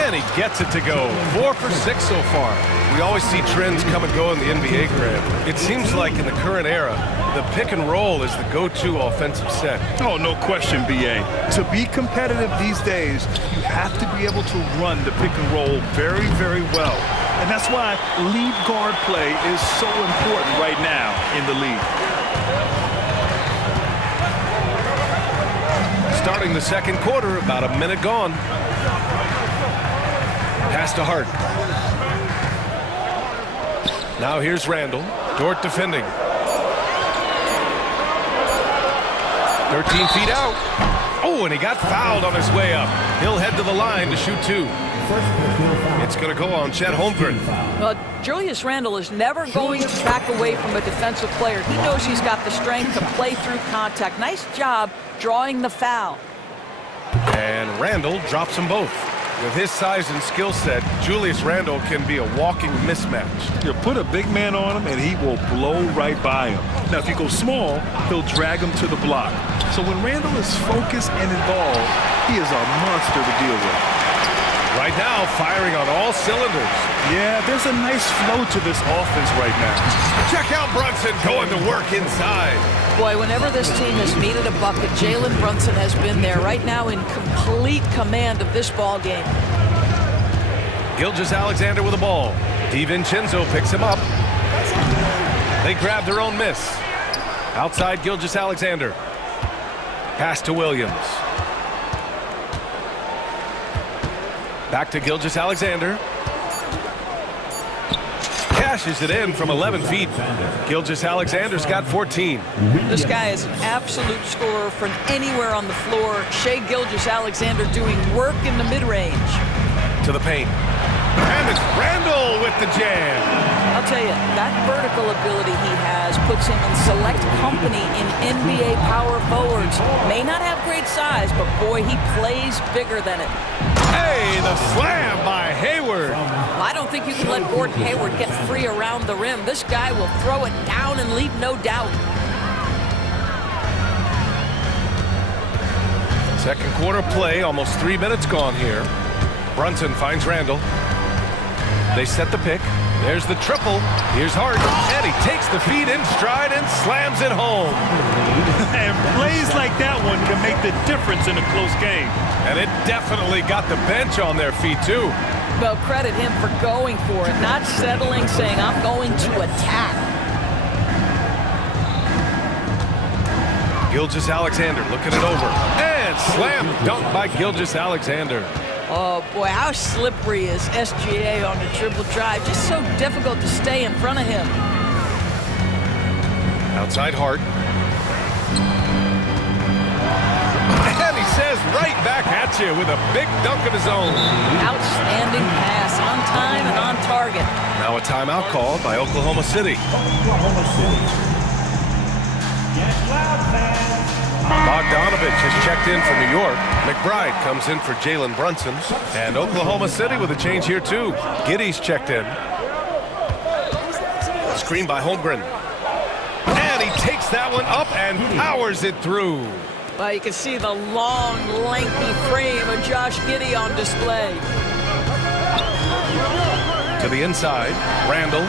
and he gets it to go. 4 for 6 so far. We always see trends come and go in the NBA, Grant. It seems like in the current era, the pick and roll is the go-to offensive set. Oh, no question, B.A. To be competitive these days, you have to be able to run the pick and roll very, very well. And that's why lead guard play is so important right now in the league. Starting the second quarter, about a minute gone. Pass to Hart. Now here's Randall. Dort defending. 13 feet out. Oh, and he got fouled on his way up. He'll head to the line to shoot 2. It's going to go on Chet Holmgren. Well, Julius Randle is never going to back away from a defensive player. He knows he's got the strength to play through contact. Nice job drawing the foul. And Randle drops them both. With his size and skill set, Julius Randle can be a walking mismatch. You put a big man on him, and he will blow right by him. Now, if you go small, he'll drag him to the block. So when Randle is focused and involved, he is a monster to deal with. Right now, firing on all cylinders. Yeah, there's a nice flow to this offense right now. Check out Brunson going to work inside. Boy, whenever this team has needed a bucket, Jalen Brunson has been there right now in complete command of this ball game. Gilgeous-Alexander with the ball. DiVincenzo picks him up. They grab their own miss. Outside Gilgeous-Alexander. Pass to Williams. Back to Gilgeous-Alexander. Cashes it in from 11 feet. Gilgeous-Alexander's got 14. This guy is an absolute scorer from anywhere on the floor. Shai Gilgeous-Alexander doing work in the mid-range. To the paint. And it's Randall with the jam. I'll tell you, that vertical ability he has puts him in select company in NBA power forwards. May not have great size, but boy, he plays bigger than it. Hey, the slam by Hayward. I don't think you can let Gordon Hayward get free around the rim. This guy will throw it down and leave no doubt. Second quarter play, almost 3 minutes gone here. Brunson finds Randall. They set the pick. There's the triple. Here's Hart. And he takes the feed in stride and slams it home. And plays like that one can make the difference in a close game. And it definitely got the bench on their feet, too. Well, credit him for going for it, not settling, saying, I'm going to attack. Gilgeous-Alexander looking it over. And slam dunk by Gilgeous-Alexander. Oh, boy, how slippery is SGA on the triple drive. Just so difficult to stay in front of him. Outside Hart. And he says right back at you with a big dunk of his own. Outstanding pass, on time and on target. Now a timeout called by Oklahoma City. Bogdanovich has checked in for New York. McBride comes in for Jalen Brunson. And Oklahoma City with a change here, too. Giddey's checked in. Screen by Holmgren. And he takes that one up and powers it through. Well, you can see the long, lengthy frame of Josh Giddey on display. To the inside, Randall.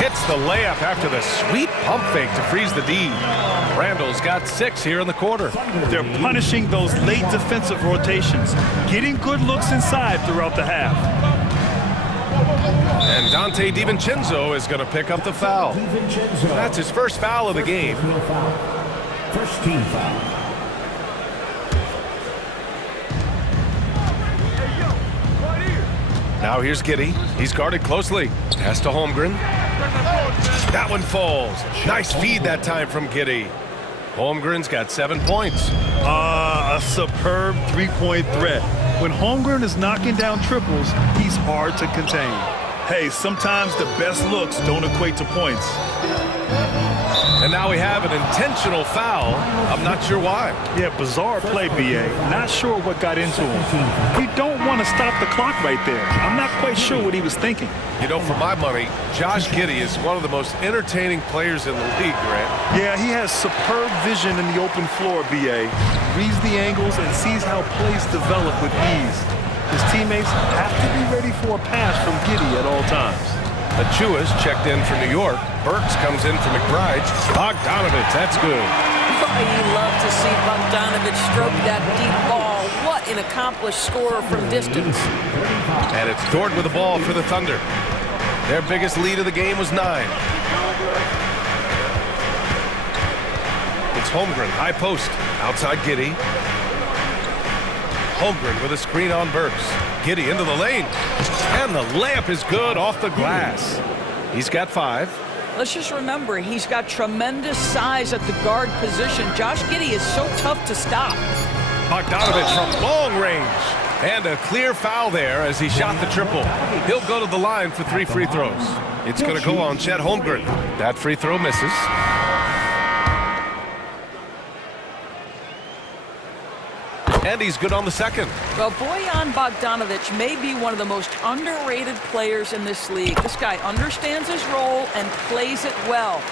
Hits the layup after the sweet pump fake to freeze the D. Randall's got 6 here in the quarter. They're punishing those late defensive rotations, getting good looks inside throughout the half. And Dante DiVincenzo is going to pick up the foul. That's his first foul of the game. First team foul. Now here's Giddey. He's guarded closely. Pass to Holmgren. That one falls. Nice feed that time from Giddey. Holmgren's got 7 points. A superb three-point threat. When Holmgren is knocking down triples, he's hard to contain. Hey, sometimes the best looks don't equate to points. And now we have an intentional foul. I'm not sure why. Yeah, bizarre play, BA. Not sure what got into him. You don't want to stop the clock right there. I'm not quite sure what he was thinking. You know, for my money, Josh Giddey is one of the most entertaining players in the league, Grant. Yeah, he has superb vision in the open floor, BA. Reads the angles and sees how plays develop with ease. His teammates have to be ready for a pass from Giddey at all times. Achua's checked in for New York. Burks comes in for McBride. Bogdanovich, that's good. Oh, you love to see Bogdanovich stroke that deep ball. What an accomplished scorer from distance. And it's Dort with the ball for the Thunder. Their biggest lead of the game was 9. It's Holmgren, high post. Outside Giddey. Holmgren with a screen on Burks. Giddey into the lane. And the layup is good off the glass. He's got 5. Let's just remember, he's got tremendous size at the guard position. Josh Giddey is so tough to stop. Bogdanovich from long range. And a clear foul there as he shot the triple. He'll go to the line for 3 free throws. It's going to go on Chet Holmgren. That free throw misses. And he's good on the second. Well, Bojan Bogdanovich may be one of the most underrated players in this league. This guy understands his role and plays it well.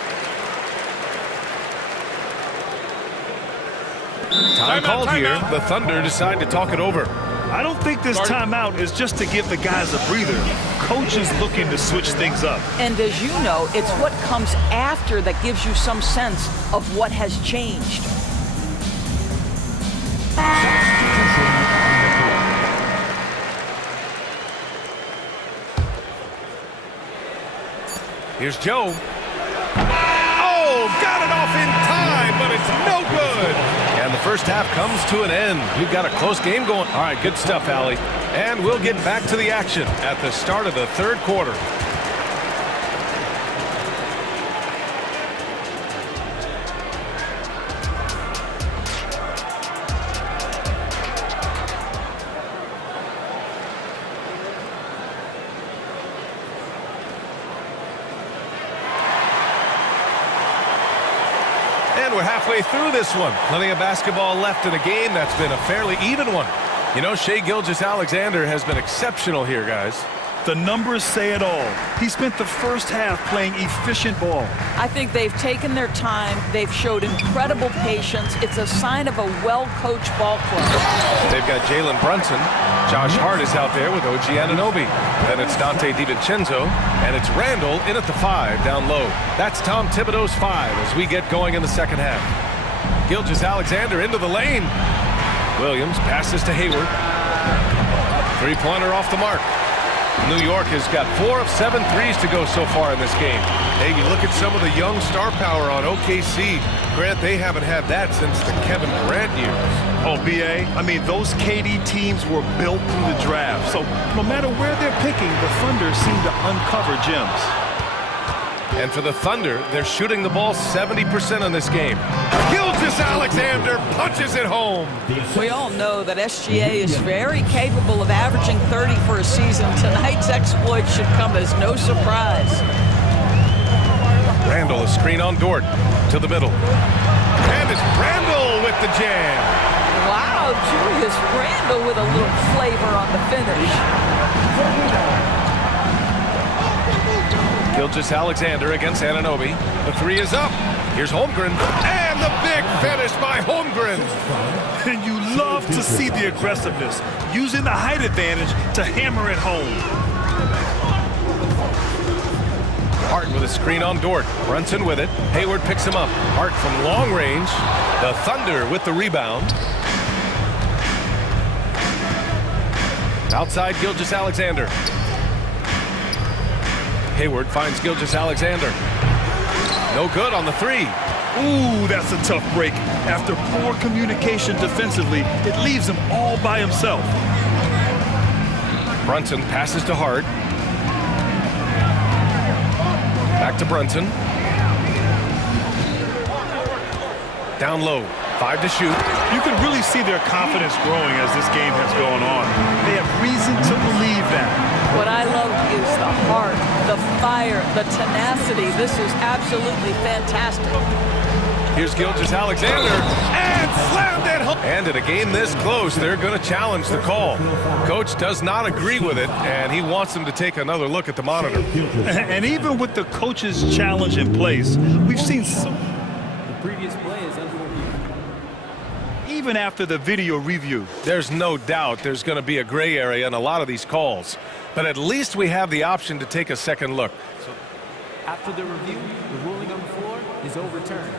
Time called here. The Thunder decide to talk it over. I don't think this timeout is just to give the guys a breather. Coach is looking to switch things up. And as you know, it's what comes after that gives you some sense of what has changed. Here's Joe. Oh, got it off in time, but it's no good. first half comes to an end. We've got a close game going. All right, good stuff, Allie. And we'll get back to the action at the start of the third quarter. We're halfway through this one. Plenty of basketball left in a game that's been a fairly even one. You know, Shai Gilgeous-Alexander has been exceptional here, guys. The numbers say it all. He spent the first half playing efficient ball. I think they've taken their time. They've showed incredible patience. It's a sign of a well-coached ball club. They've got Jalen Brunson. Josh Hart is out there with OG Anunoby. Then it's Dante DiVincenzo. And it's Randall in at the 5 down low. That's Tom Thibodeau's 5 as we get going in the second half. Gilgeous-Alexander into the lane. Williams passes to Hayward. Three-pointer off the mark. New York has got 4 of 7 threes to go so far in this game. Hey, you look at some of the young star power on OKC. Grant, they haven't had that since the Kevin Durant years. Oh, B.A., I mean, those KD teams were built through the draft. So no matter where they're picking, the Thunder seem to uncover gems. And for the Thunder, they're shooting the ball 70% in this game. Gilgeous-Alexander punches it home. We all know that SGA is very capable of averaging 30 for a season. Tonight's exploit should come as no surprise. Randall, a screen on Dort to the middle. And it's Randall with the jam. Wow, Julius Randall with a little flavor on the finish. Gilgeous-Alexander against Anunoby. The 3 is up. Here's Holmgren. And the big finish by Holmgren. And you love to see the aggressiveness, using the height advantage to hammer it home. Hart with a screen on Dort. Brunson with it. Hayward picks him up. Hart from long range. The Thunder with the rebound. Outside Gilgeous-Alexander. Hayward finds Gilgeous-Alexander. No good on the 3. Ooh, that's a tough break. After poor communication defensively, it leaves him all by himself. Brunson passes to Hart. Back to Brunson. Down low. 5 to shoot. You can really see their confidence growing as this game has gone on. They have reason to believe that. What I love is the heart, the fire, the tenacity. This is absolutely fantastic. Here's Gilgeous-Alexander, and slammed it home. And in a game this close, they're going to challenge the call. Coach does not agree with it, and he wants them to take another look at the monitor. And even with the coach's challenge in place, we've seen some... The previous play is under review. Even after the video review. There's no doubt there's going to be a gray area in a lot of these calls. But at least we have the option to take a second look. So, after the review, the ruling on the floor is overturned.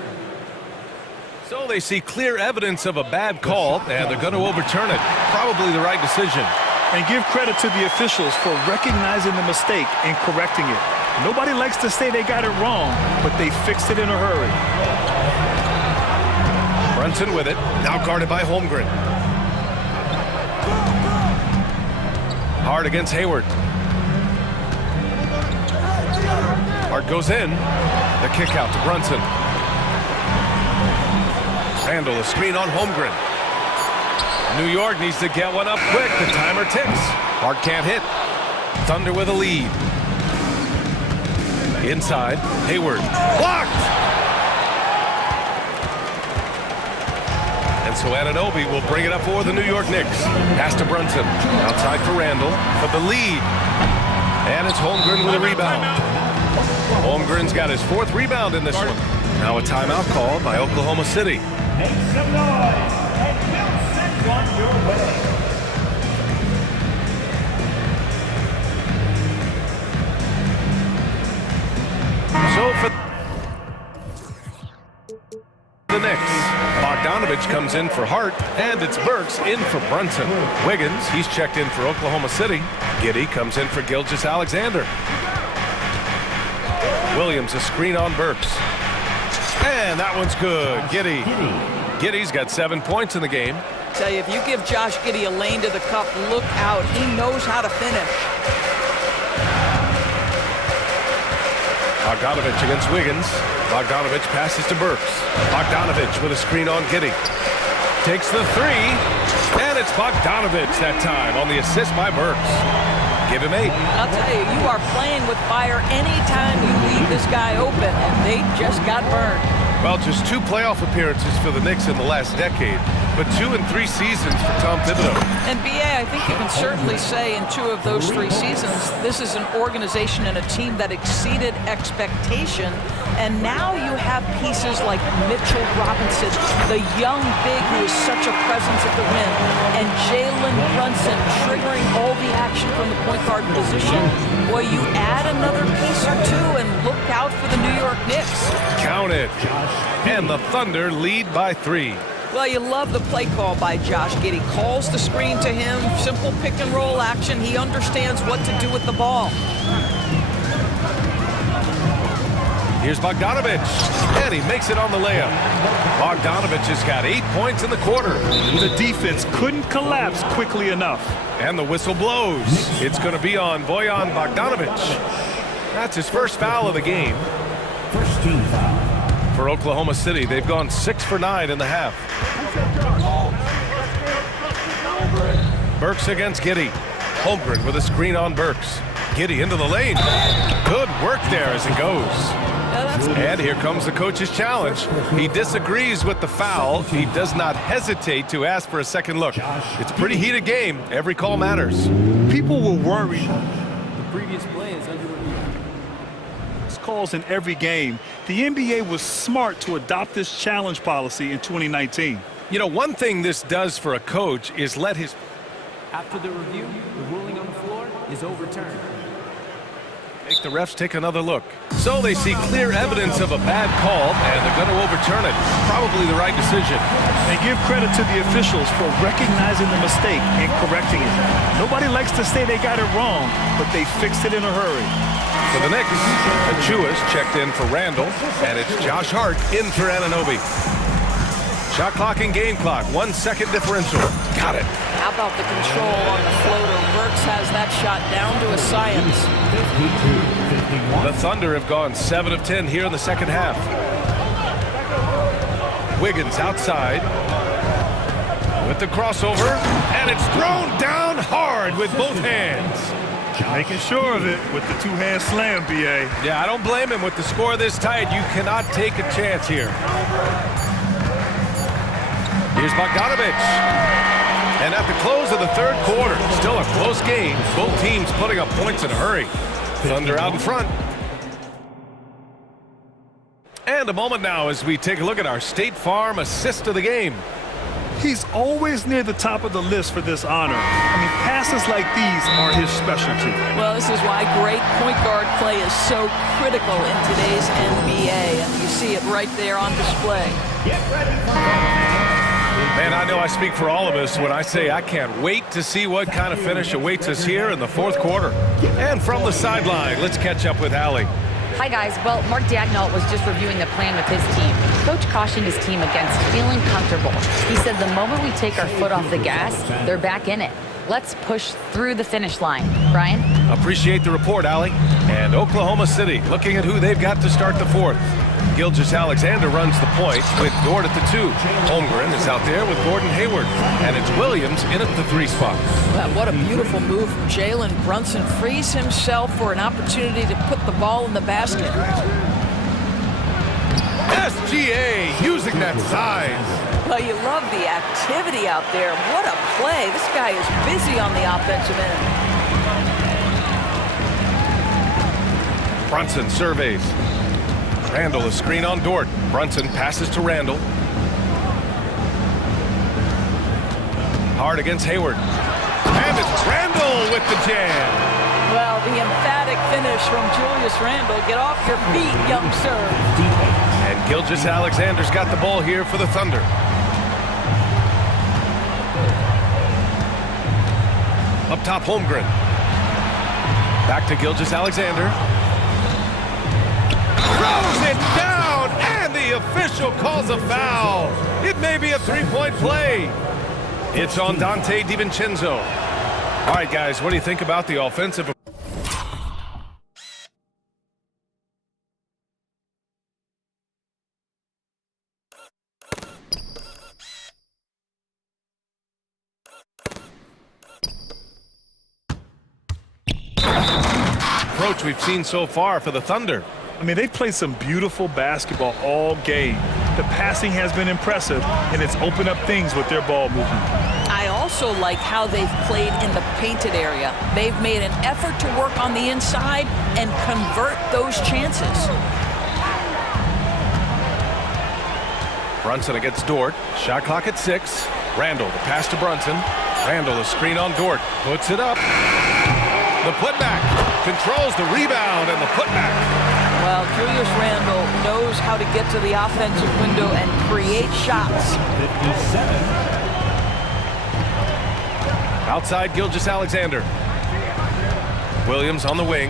So they see clear evidence of a bad call, and they're going to overturn it. Probably the right decision. And give credit to the officials for recognizing the mistake and correcting it. Nobody likes to say they got it wrong, but they fixed it in a hurry. Brunson with it, now guarded by Holmgren. Hart against Hayward. Hart goes in. The kick out to Brunson. Randall, a screen on Holmgren. New York needs to get one up quick. The timer ticks. Hart can't hit. Thunder with a lead. Inside, Hayward. Blocked! And so Anunoby will bring it up for the New York Knicks. Pass to Brunson. Outside for Randall for the lead. And it's Holmgren with a rebound. Holmgren's got his 4th rebound in this one. Now a timeout called by Oklahoma City. Make some noise, and we'll send one your way. So for the Knicks, Bogdanovich comes in for Hart, and it's Burks in for Brunson. Wiggins, he's checked in for Oklahoma City. Giddey comes in for Gilgeous-Alexander. Williams, a screen on Burks. And that one's good. Giddey. Giddey's got 7 points in the game. Tell you, if you give Josh Giddey a lane to the cup, look out. He knows how to finish. Bogdanovich against Wiggins. Bogdanovich passes to Burks. Bogdanovich with a screen on Giddey. Takes the three, and it's Bogdanovich that time on the assist by Burks. Give him 8. I'll tell you, you are playing with fire anytime you leave this guy open, and they just got burned. Well, just 2 playoff appearances for the Knicks in the last decade, but 2 in 3 seasons for Tom Thibodeau. And B.A., I think you can certainly say in 2 of those 3 seasons, this is an organization and a team that exceeded expectation. And now you have pieces like Mitchell Robinson, the young big who is such a presence at the rim, and Jalen Brunson triggering all the action from the point guard position. Boy, you add another piece or 2 and look out for the New York Knicks. Count it. And the Thunder lead by 3. Well, you love the play call by Josh Giddey. Calls the screen to him, simple pick and roll action. He understands what to do with the ball. Here's Bogdanovich, and he makes it on the layup. Bogdanovich has got 8 points in the quarter. The defense couldn't collapse quickly enough. And the whistle blows. It's going to be on Bojan Bogdanovich. That's his first foul of the game. First team foul. For Oklahoma City, they've gone 6 for 9 in the half. Burks against Giddey. Holmgren with a screen on Burks. Giddey into the lane. Good work there as it goes. And here comes the coach's challenge. He disagrees with the foul. He does not hesitate to ask for a second look. It's a pretty heated game. Every call matters. People were worried. The previous play is under review. Calls in every game. The NBA was smart to adopt this challenge policy in 2019. You know, one thing this does for a coach is let his... After the review, the ruling on the floor is overturned. Make the refs take another look. So they see clear evidence of a bad call, and they're going to overturn it. Probably the right decision. And give credit to the officials for recognizing the mistake and correcting it. Nobody likes to say they got it wrong, but they fixed it in a hurry. For the Knicks, Achua's checked in for Randall, and it's Josh Hart in for Anunoby. Shot clock and game clock, 1 second differential. Got it. How about the control on the floater? Burks has that shot down to a science. The Thunder have gone 7 of 10 here in the second half. Wiggins outside with the crossover, and it's thrown down hard with both hands. Making sure of it with the 2-hand slam, B.A. Yeah, I don't blame him. With the score this tight, you cannot take a chance here. Here's Bogdanovich. And at the close of the third quarter, still a close game. Both teams putting up points in a hurry. Thunder out in front. And a moment now as we take a look at our State Farm assist of the game. He's always near the top of the list for this honor. I mean, passes like these are his specialty. Well, this is why great point guard play is so critical in today's NBA, and you see it right there on display. Man, I know I speak for all of us when I say I can't wait to see what kind of finish awaits us here in the fourth quarter. And from the sideline, let's catch up with Allie. Hi, guys. Well, Mark Daigneault was just reviewing the plan with his team. Coach cautioned his team against feeling comfortable. He said the moment we take our foot off the gas, they're back in it. Let's push through the finish line. Brian? Appreciate the report, Allie. And Oklahoma City looking at who they've got to start the fourth. Gilgeous-Alexander runs the point with Dort at the 2. Holmgren is out there with Gordon Hayward. And it's Williams in at the 3 spot. Well, what a beautiful move from Jalen Brunson. Frees himself for an opportunity to put the ball in the basket. SGA using that size. Well, you love the activity out there. What a play. This guy is busy on the offensive end. Brunson surveys. Randall a screen on Dort. Brunson passes to Randall. Hard against Hayward. And it's Randall with the jam. Well, the emphatic finish from Julius Randle. Get off your feet, young sir. And Gilgeous-Alexander's got the ball here for the Thunder. Up top, Holmgren. Back to Gilgeous-Alexander. Throws it down, and the official calls a foul. It may be a three-point play. It's on Dante DiVincenzo. All right, guys, what do you think about the offensive? Approach we've seen so far for the Thunder. I mean, they played some beautiful basketball all game. The passing has been impressive, and it's opened up things with their ball movement. I also like how they've played in the painted area. They've made an effort to work on the inside and convert those chances. Brunson against Dort. Shot clock at 6. Randall, the pass to Brunson. Randall, the screen on Dort. Puts it up. The putback. Controls the rebound and the putback. Well, Julius Randle knows how to get to the offensive window and create shots. 57. Outside Gilgeous-Alexander. Williams on the wing.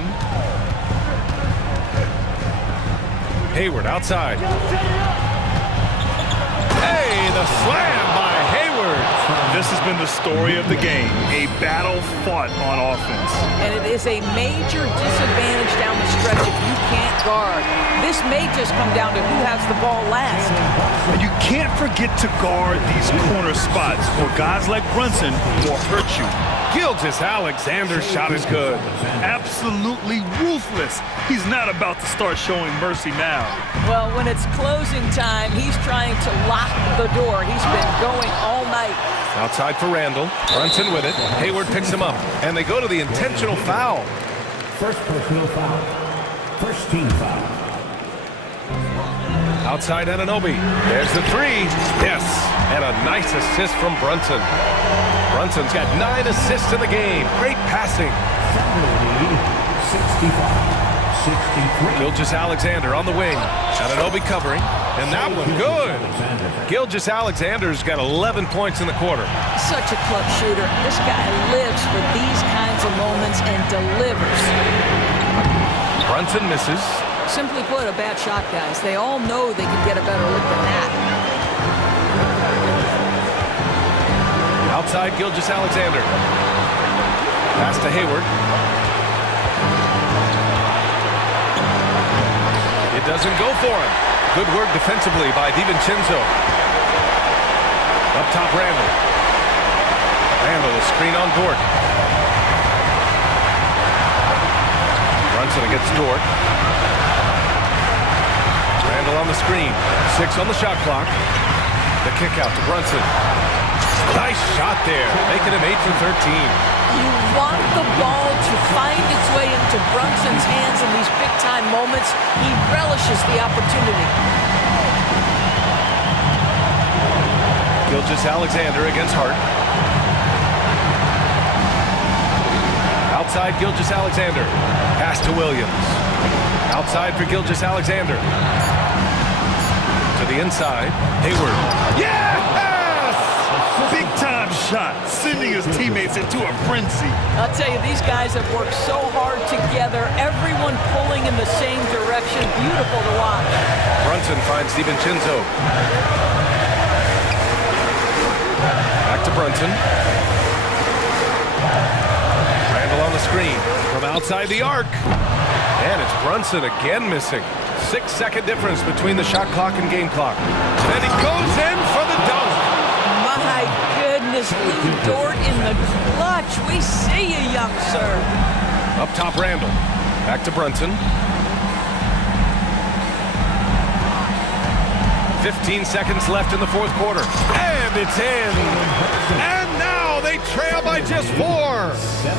Hayward outside. Hey, the slam by Hayward. This has been the story of the game, a battle fought on offense. And it is a major disadvantage down the stretch if you can't guard. This may just come down to who has the ball last. And you can't forget to guard these corner spots, or guys like Brunson will hurt you. Gilgeous-Alexander's shot is good. Absolutely ruthless. He's not about to start showing mercy now. Well, when it's closing time, he's trying to lock the door. He's been going all night. Outside for Randall. Brunson with it. Hayward picks him up. And they go to the intentional foul. First personal foul. First team foul. Outside Anunoby. There's the three. Yes. And a nice assist from Brunson. Brunson's got 9 assists in the game. Great passing. 65-63. Gilgeous-Alexander on the wing. Anunoby covering. And that one good. Gilgeous-Alexander's got 11 points in the quarter. Such a clutch shooter. This guy lives for these kinds of moments and delivers. Brunson misses. Simply put, a bad shot, guys. They all know they can get a better look than that. Outside Gilgeous-Alexander. Pass to Hayward. It doesn't go for him. Good work defensively by DiVincenzo. Up top, Randall. Randall, a screen on Dort. Brunson against Dort. Randall on the screen. 6 on the shot clock. The kick out to Brunson. Nice shot there, making him 8 for 13. You want the ball to find its way into Brunson's hands in these big-time moments. He relishes the opportunity. Gilgeous-Alexander against Hart. Outside Gilgeous-Alexander. Pass to Williams. Outside for Gilgeous-Alexander. To the inside. Hayward. Yes! Big-time shot, sending his teammates into a frenzy. I'll tell you, these guys have worked so hard together. Everyone pulling in the same direction. Beautiful to watch. Brunson finds DiVincenzo. Back to Brunson. Randall on the screen from outside the arc. And it's Brunson again missing. 6-second difference between the shot clock and game clock. And he goes in for the dunk. My goodness, Lou Dort in the clutch. We see you, young sir. Up top, Randall. Back to Brunson. 15 seconds left in the fourth quarter. And it's in. And now they trail by just 4.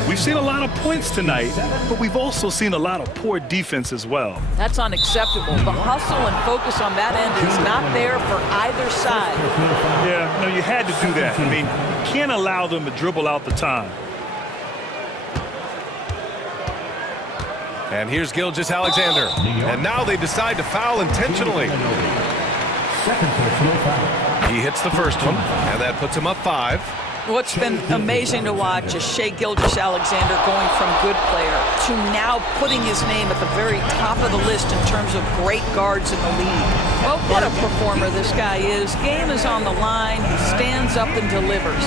We've seen a lot of points tonight, but we've also seen a lot of poor defense as well. That's unacceptable. The hustle and focus on that end is not there for either side. Yeah, no, you had to do that. I mean, you can't allow them to dribble out the time. And here's Gilgeous-Alexander. And now they decide to foul intentionally. Second personal foul. He hits the first one, and that puts him up 5. What's been amazing to watch is Shai Gilgeous-Alexander going from good player to now putting his name at the very top of the list in terms of great guards in the league. Well, what a performer this guy is. Game is on the line. He stands up and delivers.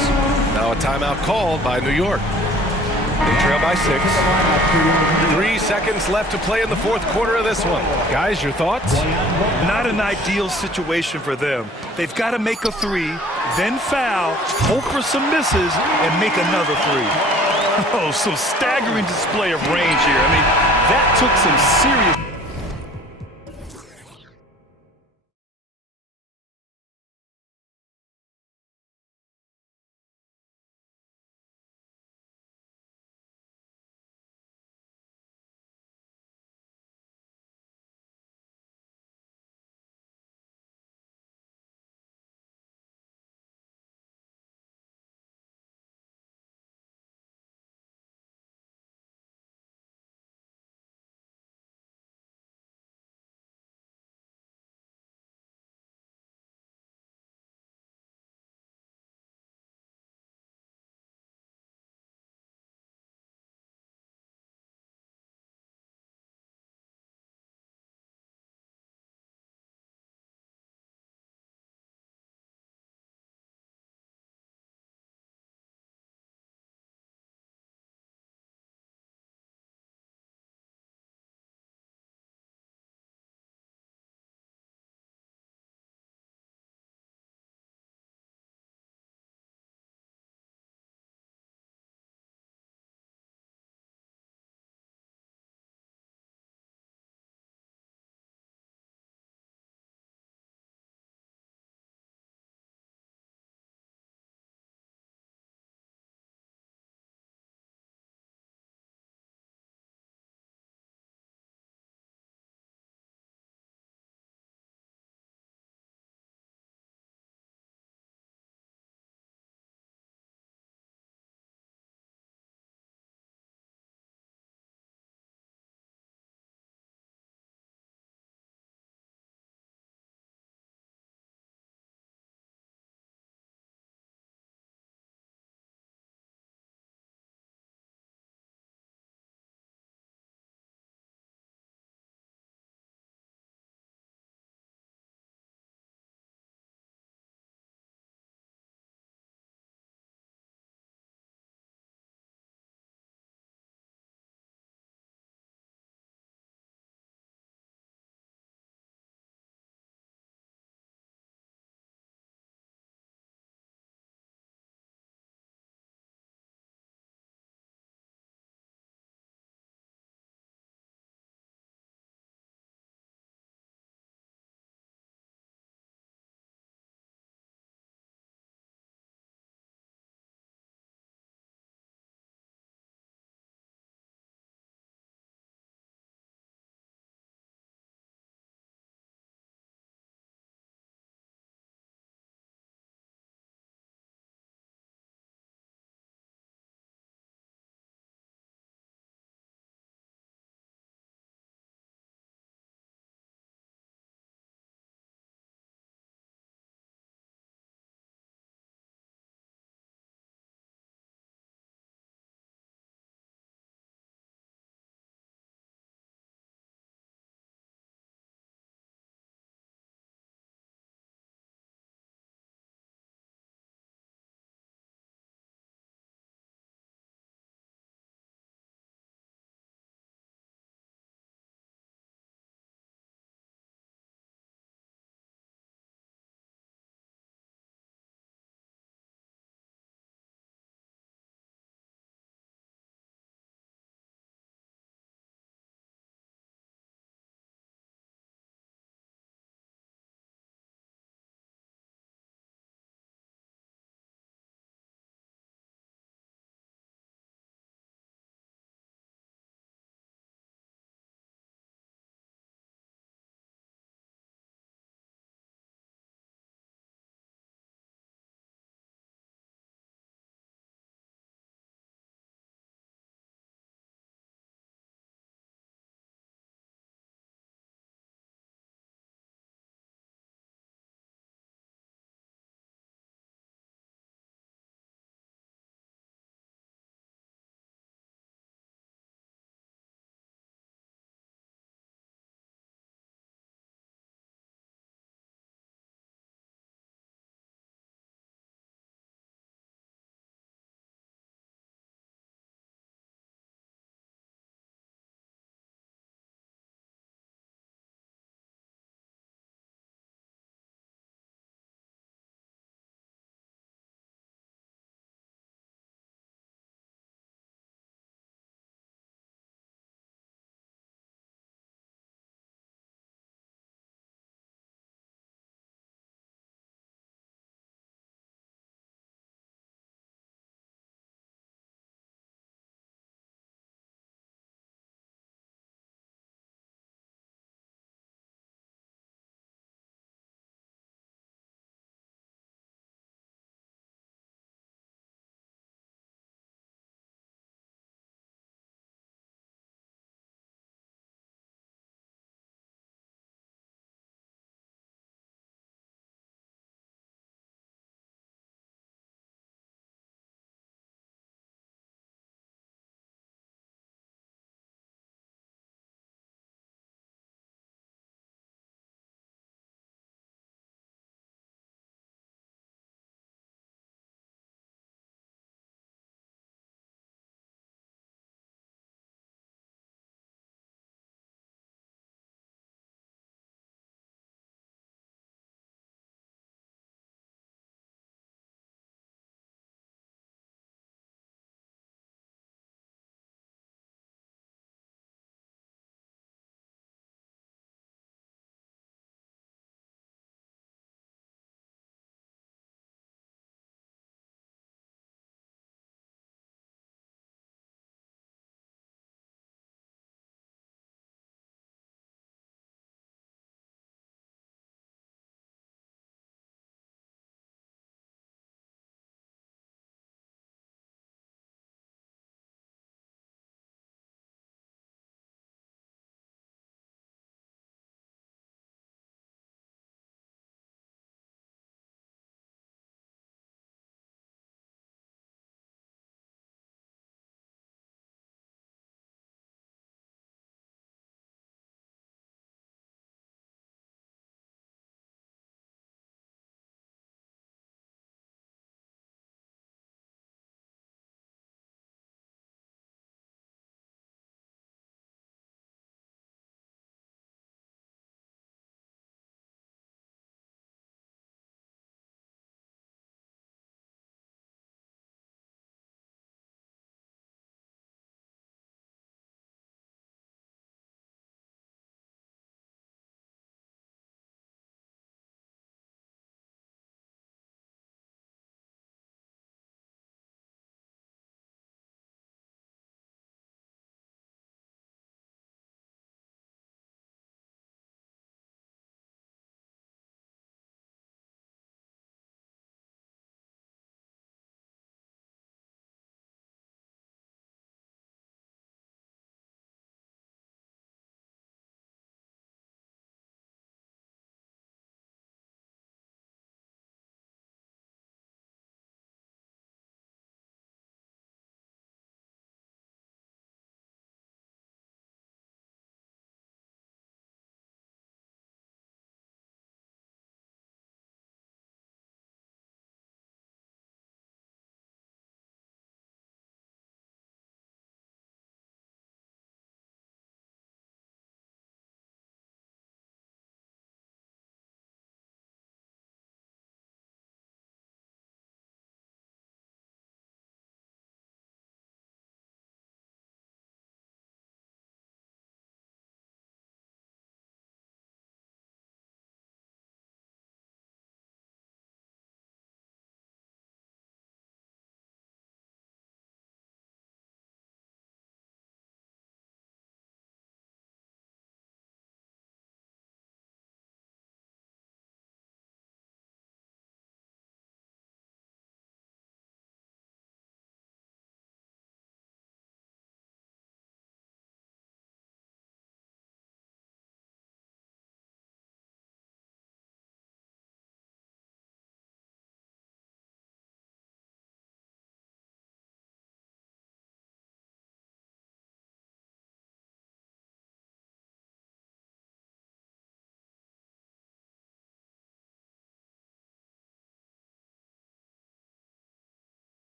Now a timeout called by New York. They trail by 6. 3 seconds left to play in the fourth quarter of this one. Guys, your thoughts? Not an ideal situation for them. They've got to make a three, then foul, hope for some misses, and make another three. Oh, some staggering display of range here. I mean, that took some serious...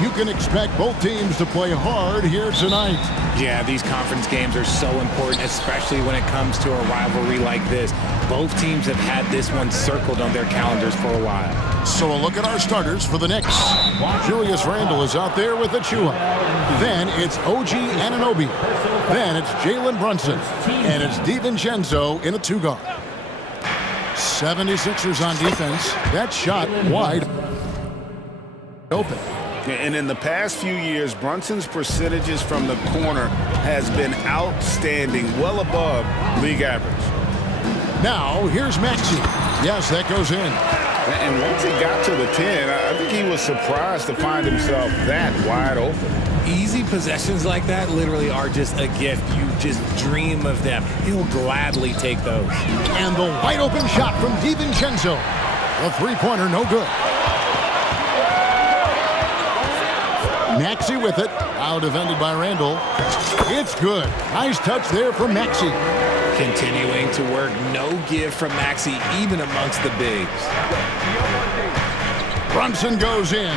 you can expect both teams to play hard here tonight. Yeah, these conference games are so important, especially when it comes to a rivalry like this. Both teams have had this one circled on their calendars for a while. So a look at our starters for the Knicks. Julius Randle is out there with Achua. Then it's OG Anunoby. Then it's Jalen Brunson. And it's DiVincenzo in a two-guard. 76ers on defense. That shot wide open. And in the past few years, Brunson's percentages from the corner has been outstanding, well above league average. Now, here's Maxey. Yes, that goes in. And once he got to the 10, I think he was surprised to find himself that wide open. Easy possessions like that literally are just a gift. You just dream of them. He'll gladly take those. And the wide open shot from DiVincenzo. The three-pointer, no good. Maxey with it. Out defended by Randle. It's good. Nice touch there from Maxey. Continuing to work. No give from Maxey, even amongst the bigs. Brunson goes in.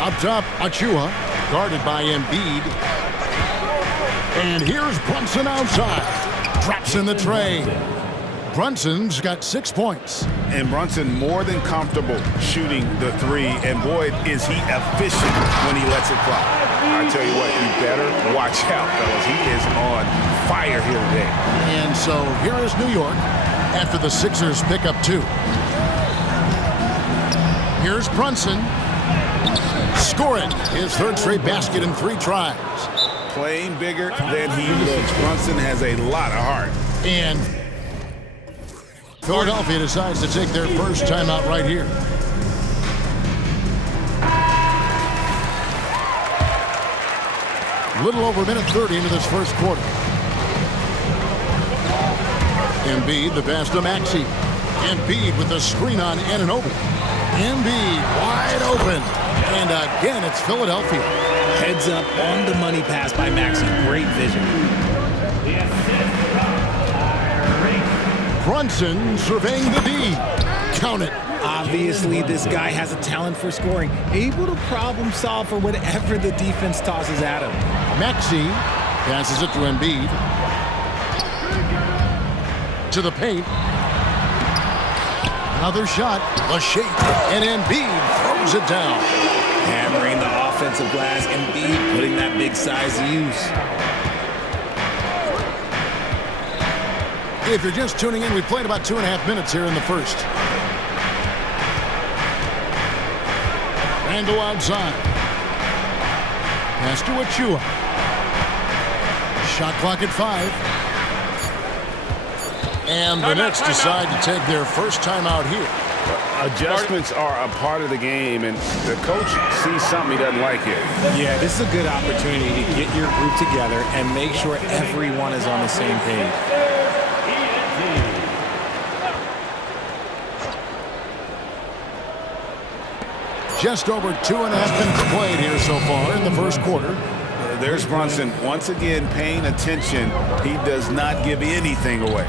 Up top, Achua, guarded by Embiid. And here's Brunson outside. Drops in the tray. Brunson's got 6 points. And Brunson more than comfortable shooting the three. And boy, is he efficient when he lets it fly. I tell you what, you better watch out, fellas. He is on fire here today. And so here is New York after the Sixers pick up 2. Here's Brunson. Scoring his third straight basket in 3 tries. Playing bigger than he looks. Brunson has a lot of heart. And Philadelphia decides to take their first timeout right here. A little over a minute 30 into this first quarter. Embiid, the pass to Maxey. Embiid with the screen on Anunoby. Embiid wide open. And again, it's Philadelphia. Heads up on the money pass by Maxey. Great vision. Brunson surveying the D. Count it. Obviously, this guy has a talent for scoring. Able to problem solve for whatever the defense tosses at him. Maxey passes it to Embiid. To the paint. Another shot. A shake. And Embiid throws it down. Hammering the offensive glass. Embiid putting that big size to use. If you're just tuning in, we played about 2.5 minutes here in the first. Randle outside. Pass to Achua. Shot clock at 5. And the Knicks decide to take their first timeout here. Adjustments are a part of the game, and the coach sees something he doesn't like here. Yeah, this is a good opportunity to get your group together and make sure everyone is on the same page. Just over 2.5 minutes played here so far in the first quarter. There's Brunson once again paying attention. He does not give anything away.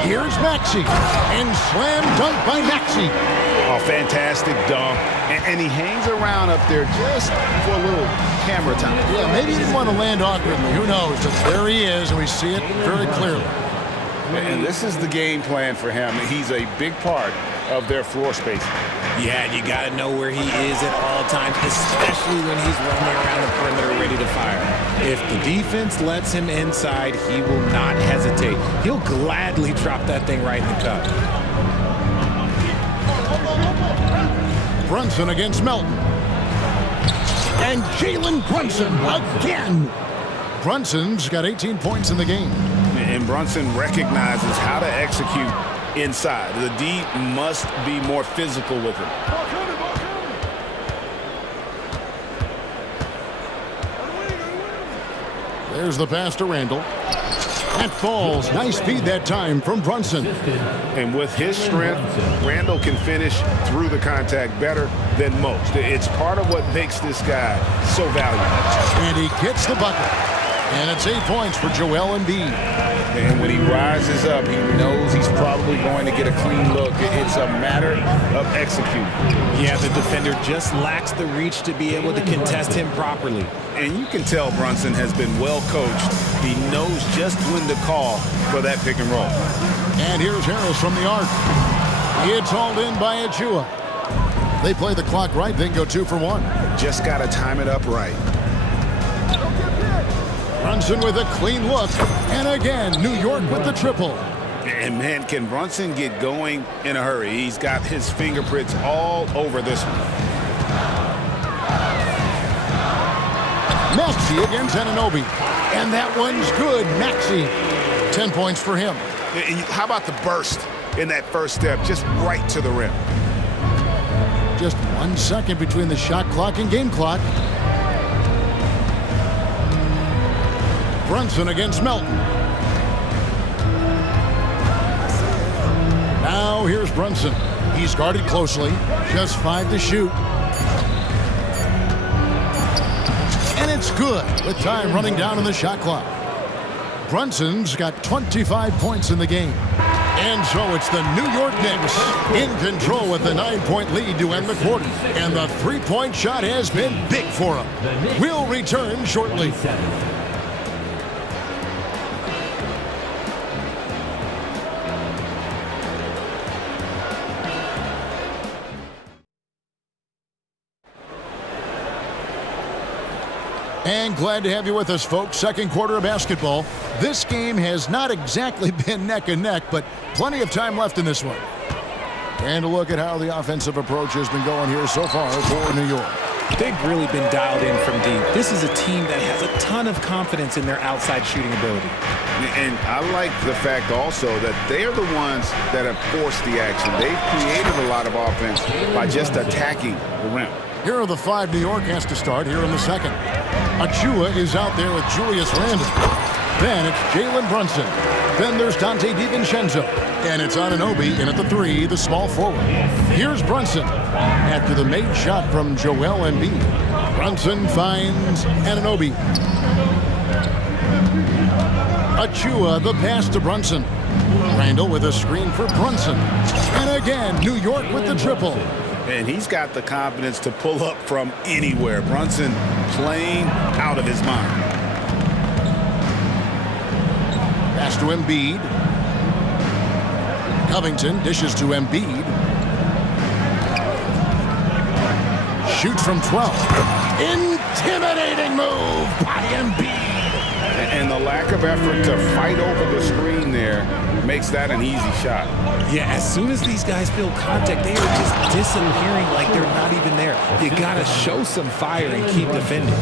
Here's Maxey. And slam dunk by Maxey. Oh, fantastic dunk. And he hangs around up there just for a little camera time. Yeah, maybe he didn't want to land awkwardly. Who knows? But there he is, and we see it very clearly. And this is the game plan for him. He's a big part of their floor space. Yeah, you got to know where he is at all times, especially when he's roaming around the perimeter ready to fire. If the defense lets him inside, he will not hesitate. He'll gladly drop that thing right in the cup. Brunson against Melton. And Jalen Brunson again. Brunson's got 18 points in the game. And Brunson recognizes how to execute inside. The D must be more physical with him. There's the pass to Randle. That falls. Nice feed that time from Brunson. And with his strength, Randle can finish through the contact better than most. It's part of what makes this guy so valuable. And he gets the bucket. And it's 8 points for Joel Embiid. And when he rises up, he knows he's probably going to get a clean look. It's a matter of executing. Yeah, the defender just lacks the reach to be able to contest him properly. And you can tell Brunson has been well coached. He knows just when to call for that pick and roll. And here's Harris from the arc. It's hauled in by Achua. They play the clock right, then go 2 for 1. Just got to time it up right. Brunson with a clean look. And again, New York with the triple. And man, can Brunson get going in a hurry? He's got his fingerprints all over this one. Maxey against Anunoby. And that one's good. Maxey. 10 points for him. And how about the burst in that first step, just right to the rim? Just 1 second between the shot clock and game clock. Brunson against Melton. Now here's Brunson. He's guarded closely. Just 5 to shoot. And it's good with time running down on the shot clock. Brunson's got 25 points in the game. And so it's the New York Knicks in control with the 9-point lead to end the quarter. And the three-point shot has been big for them. We'll return shortly. And glad to have you with us, folks. Second quarter of basketball. This game has not exactly been neck and neck, but plenty of time left in this one. And a look at how the offensive approach has been going here so far for New York. They've really been dialed in from deep. This is a team that has a ton of confidence in their outside shooting ability. And I like the fact also that they are the ones that have forced the action. They've created a lot of offense by just attacking the rim. Here are the 5 New York has to start here in the second. Achua is out there with Julius Randle. Then it's Jalen Brunson. Then there's Dante DiVincenzo. And it's Anunoby in at the 3, the small forward. Here's Brunson after the made shot from Joel Embiid. Brunson finds Anunoby. Achua, the pass to Brunson. Randle with a screen for Brunson. And again, New York with the triple. And he's got the confidence to pull up from anywhere. Brunson playing out of his mind. Pass to Embiid. Covington dishes to Embiid. Shoots from 12. Intimidating move by Embiid. And the lack of effort to fight over the screen there makes that an easy shot. Yeah, as soon as these guys feel contact, they are just disappearing like they're not even there. You got to show some fire and keep defending.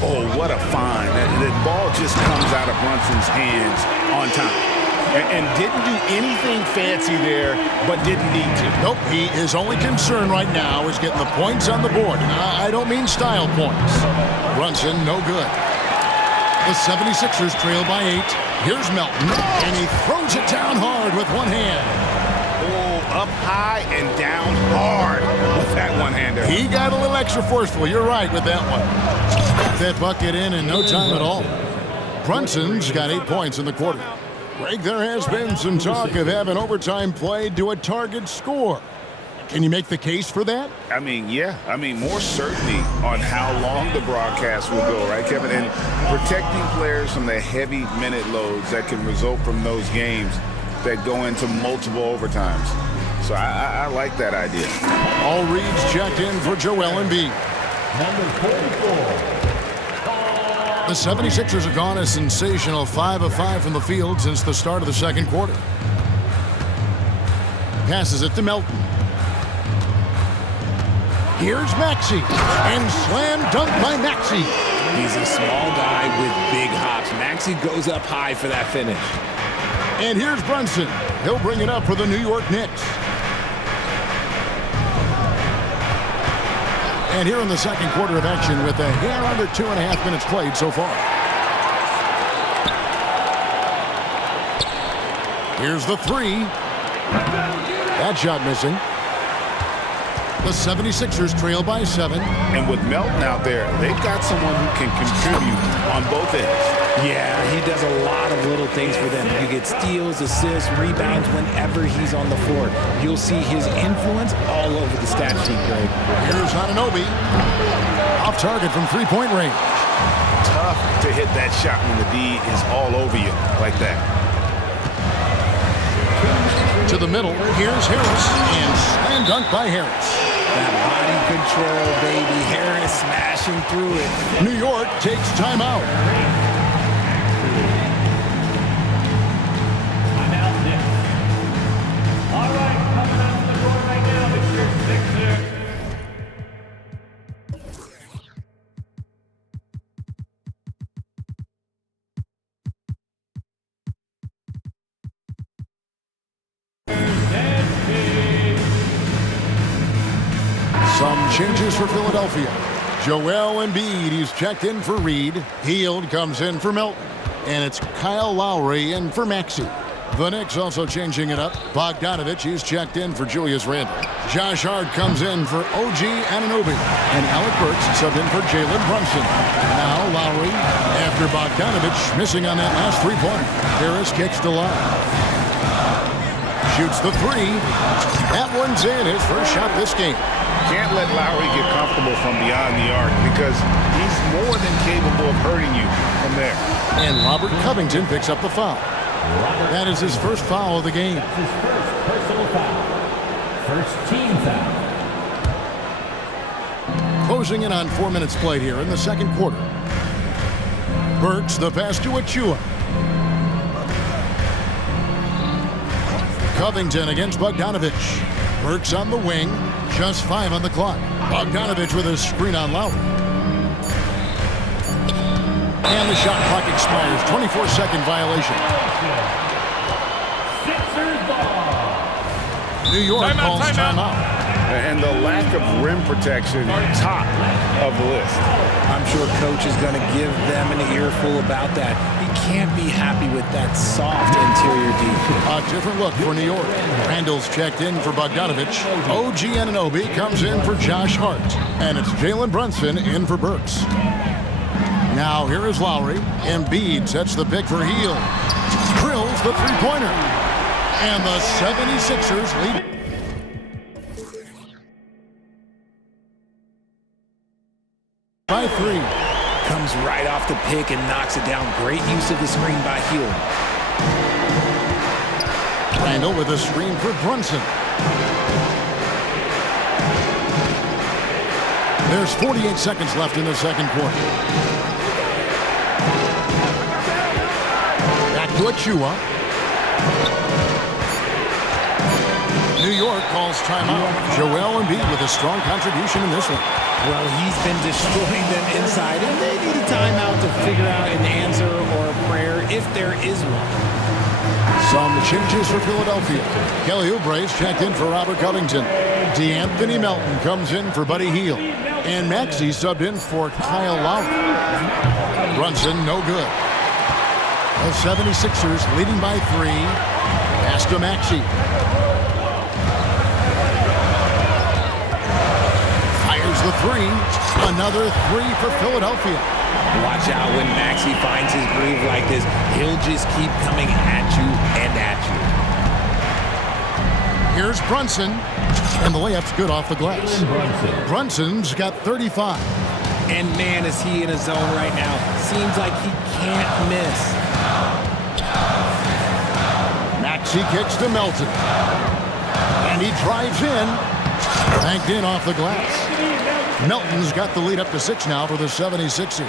Oh, what a find. The ball just comes out of Brunson's hands on time. And didn't do anything fancy there, but didn't need to. Nope, his only concern right now is getting the points on the board. And I don't mean style points. Brunson, no good. The 76ers trail by 8. Here's Melton, and he throws it down hard with one hand. Oh, up high and down hard with that one-hander. He got a little extra forceful. You're right with that one. That bucket in no time at all. Brunson's got 8 points in the quarter. Greg, there has been some talk of having overtime played to a target score. Can you make the case for that? I mean, yeah. I mean, more certainty on how long the broadcast will go, right, Kevin? And protecting players from the heavy minute loads that can result from those games that go into multiple overtimes. So I like that idea. All reads checked in for Joel Embiid. Number 44. The 76ers have gone a sensational 5 of 5 from the field since the start of the second quarter. Passes it to Melton. Here's Maxey, and slam dunk by Maxey. He's a small guy with big hops. Maxey goes up high for that finish. And here's Brunson. He'll bring it up for the New York Knicks. And here in the second quarter of action with a hair under 2.5 minutes played so far. Here's the 3. That shot missing. The 76ers trail by 7. And with Melton out there, they've got someone who can contribute on both ends. Yeah, he does a lot of little things for them. You get steals, assists, rebounds whenever he's on the floor. You'll see his influence all over the stat sheet, Greg. Here's Anunoby. Off target from three-point range. Tough to hit that shot when the D is all over you like that. To the middle, here's Harris, and slam dunk by Harris. That body control, baby. Harris smashing through it. New York takes timeout. All right, coming out the door right now, it's your Sixers. Some changes for Philadelphia. Joel Embiid, he's checked in for Reed. Hield comes in for Milton. And it's Kyle Lowry in for Maxey. The Knicks also changing it up. Bogdanovich, he's checked in for Julius Randle. Josh Hart comes in for OG Anunoby. And Alec Burks subbed in for Jalen Brunson. Now Lowry, after Bogdanovich missing on that last three-pointer. Harris kicks to Love. Shoots the three. That one's in, his first shot this game. Can't let Lowry get comfortable from beyond the arc because he's more than capable of hurting you from there. And Robert Covington picks up the foul. That is his first foul of the game. That's his first personal foul. First team foul. Closing in on 4 minutes played here in the second quarter. Burks the pass to Achua. Covington against Bogdanovich. Burks on the wing. Just 5 on the clock. Bogdanovich with a screen on Lowry. And the shot clock expires. 24-second violation. Sixers ball. New York calls timeout. And the lack of rim protection, top of the list. I'm sure coach is going to give them an earful about that. He can't be happy with that soft interior D. A different look for New York. Randall's checked in for Bogdanovich. OG Anunoby comes in for Josh Hart. And it's Jalen Brunson in for Burks. Now here is Lowry. Embiid sets the pick for Hield. Drills the three-pointer. And the 76ers lead. By 3. Comes right off the pick and knocks it down. Great use of the screen by Hield. Randall with a screen for Brunson. There's 48 seconds left in the second quarter. Back to Achua. New York calls timeout. Joel Embiid with a strong contribution in this one. Well, he's been destroying them inside, and they need a timeout to figure out an answer or a prayer if there is one. Some changes for Philadelphia. Kelly Oubre's checked in for Robert Covington. DeAnthony Melton comes in for Buddy Hield. And Maxey subbed in for Kyle Lowry. Brunson, no good. The 76ers leading by 3. Pass to Maxey. Fires the 3. Another 3 for Philadelphia. Watch out when Maxey finds his groove like this. He'll just keep coming at you and at you. Here's Brunson. And the layup's good off the glass. Brunson's got 35. And man, is he in a zone right now. Seems like he can't miss. Maxey kicks to Melton. And he drives in. Banked in off the glass. Melton's got the lead up to 6 now for the 76ers.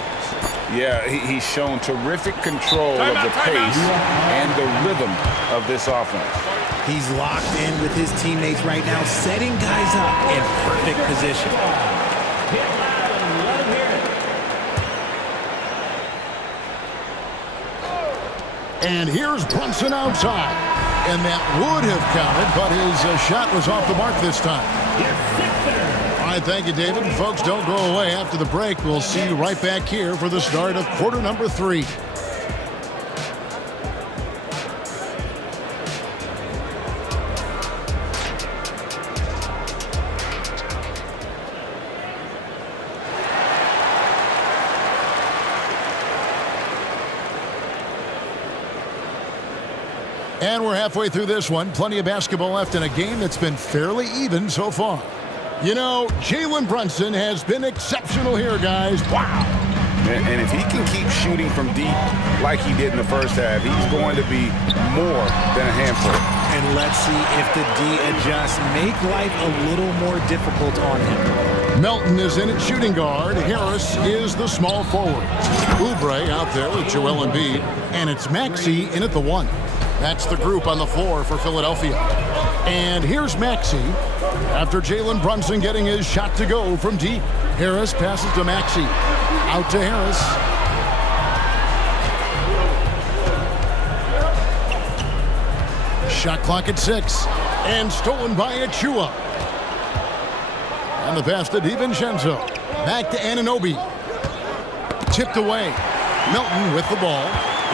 Yeah, he's shown terrific control of the pace and the rhythm of this offense. He's locked in with his teammates right now, setting guys up in perfect position. And here's Brunson outside. And that would have counted, but his shot was off the mark this time. All right, thank you, David. Folks, don't go away after the break. We'll see you right back here for the start of quarter number 3. And we're halfway through this one. Plenty of basketball left in a game that's been fairly even so far. You know, Jalen Brunson has been exceptional here, guys. Wow. And if he can keep shooting from deep like he did in the first half, he's going to be more than a handful. And let's see if the D adjusts, make life a little more difficult on him. Melton is in at shooting guard. Harris is the small forward. Oubre out there with Joel Embiid. And it's Maxey in at the 1. That's the group on the floor for Philadelphia. And here's Maxey after Jalen Brunson getting his shot to go from deep. Harris passes to Maxey. Out to Harris. Shot clock at 6. And stolen by Achua. And the pass to DiVincenzo. Back to Anunoby. Tipped away. Melton with the ball.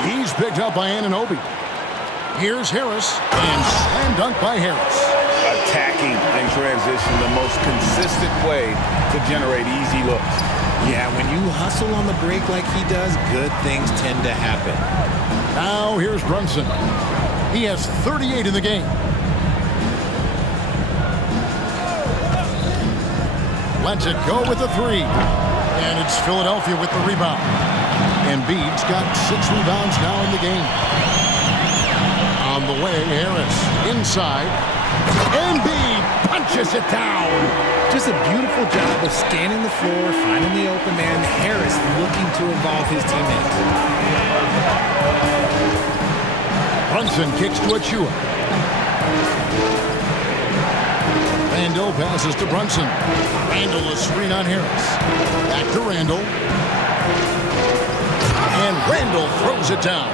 He's picked up by Anunoby. Here's Harris. And slam dunk by Harris. Attacking in transition, the most consistent way to generate easy looks. Yeah, when you hustle on the break like he does, good things tend to happen. Now here's Brunson. He has 38 in the game. Lets it go with the 3. And it's Philadelphia with the rebound. Embiid's got 6 rebounds now in the game. On the way, Harris inside. Embiid punches it down. Just a beautiful job of scanning the floor, finding the open man. Harris looking to involve his teammates. Brunson kicks to Achua. Randall passes to Brunson. Randall a screen on Harris. Back to Randall. And Randall throws it down.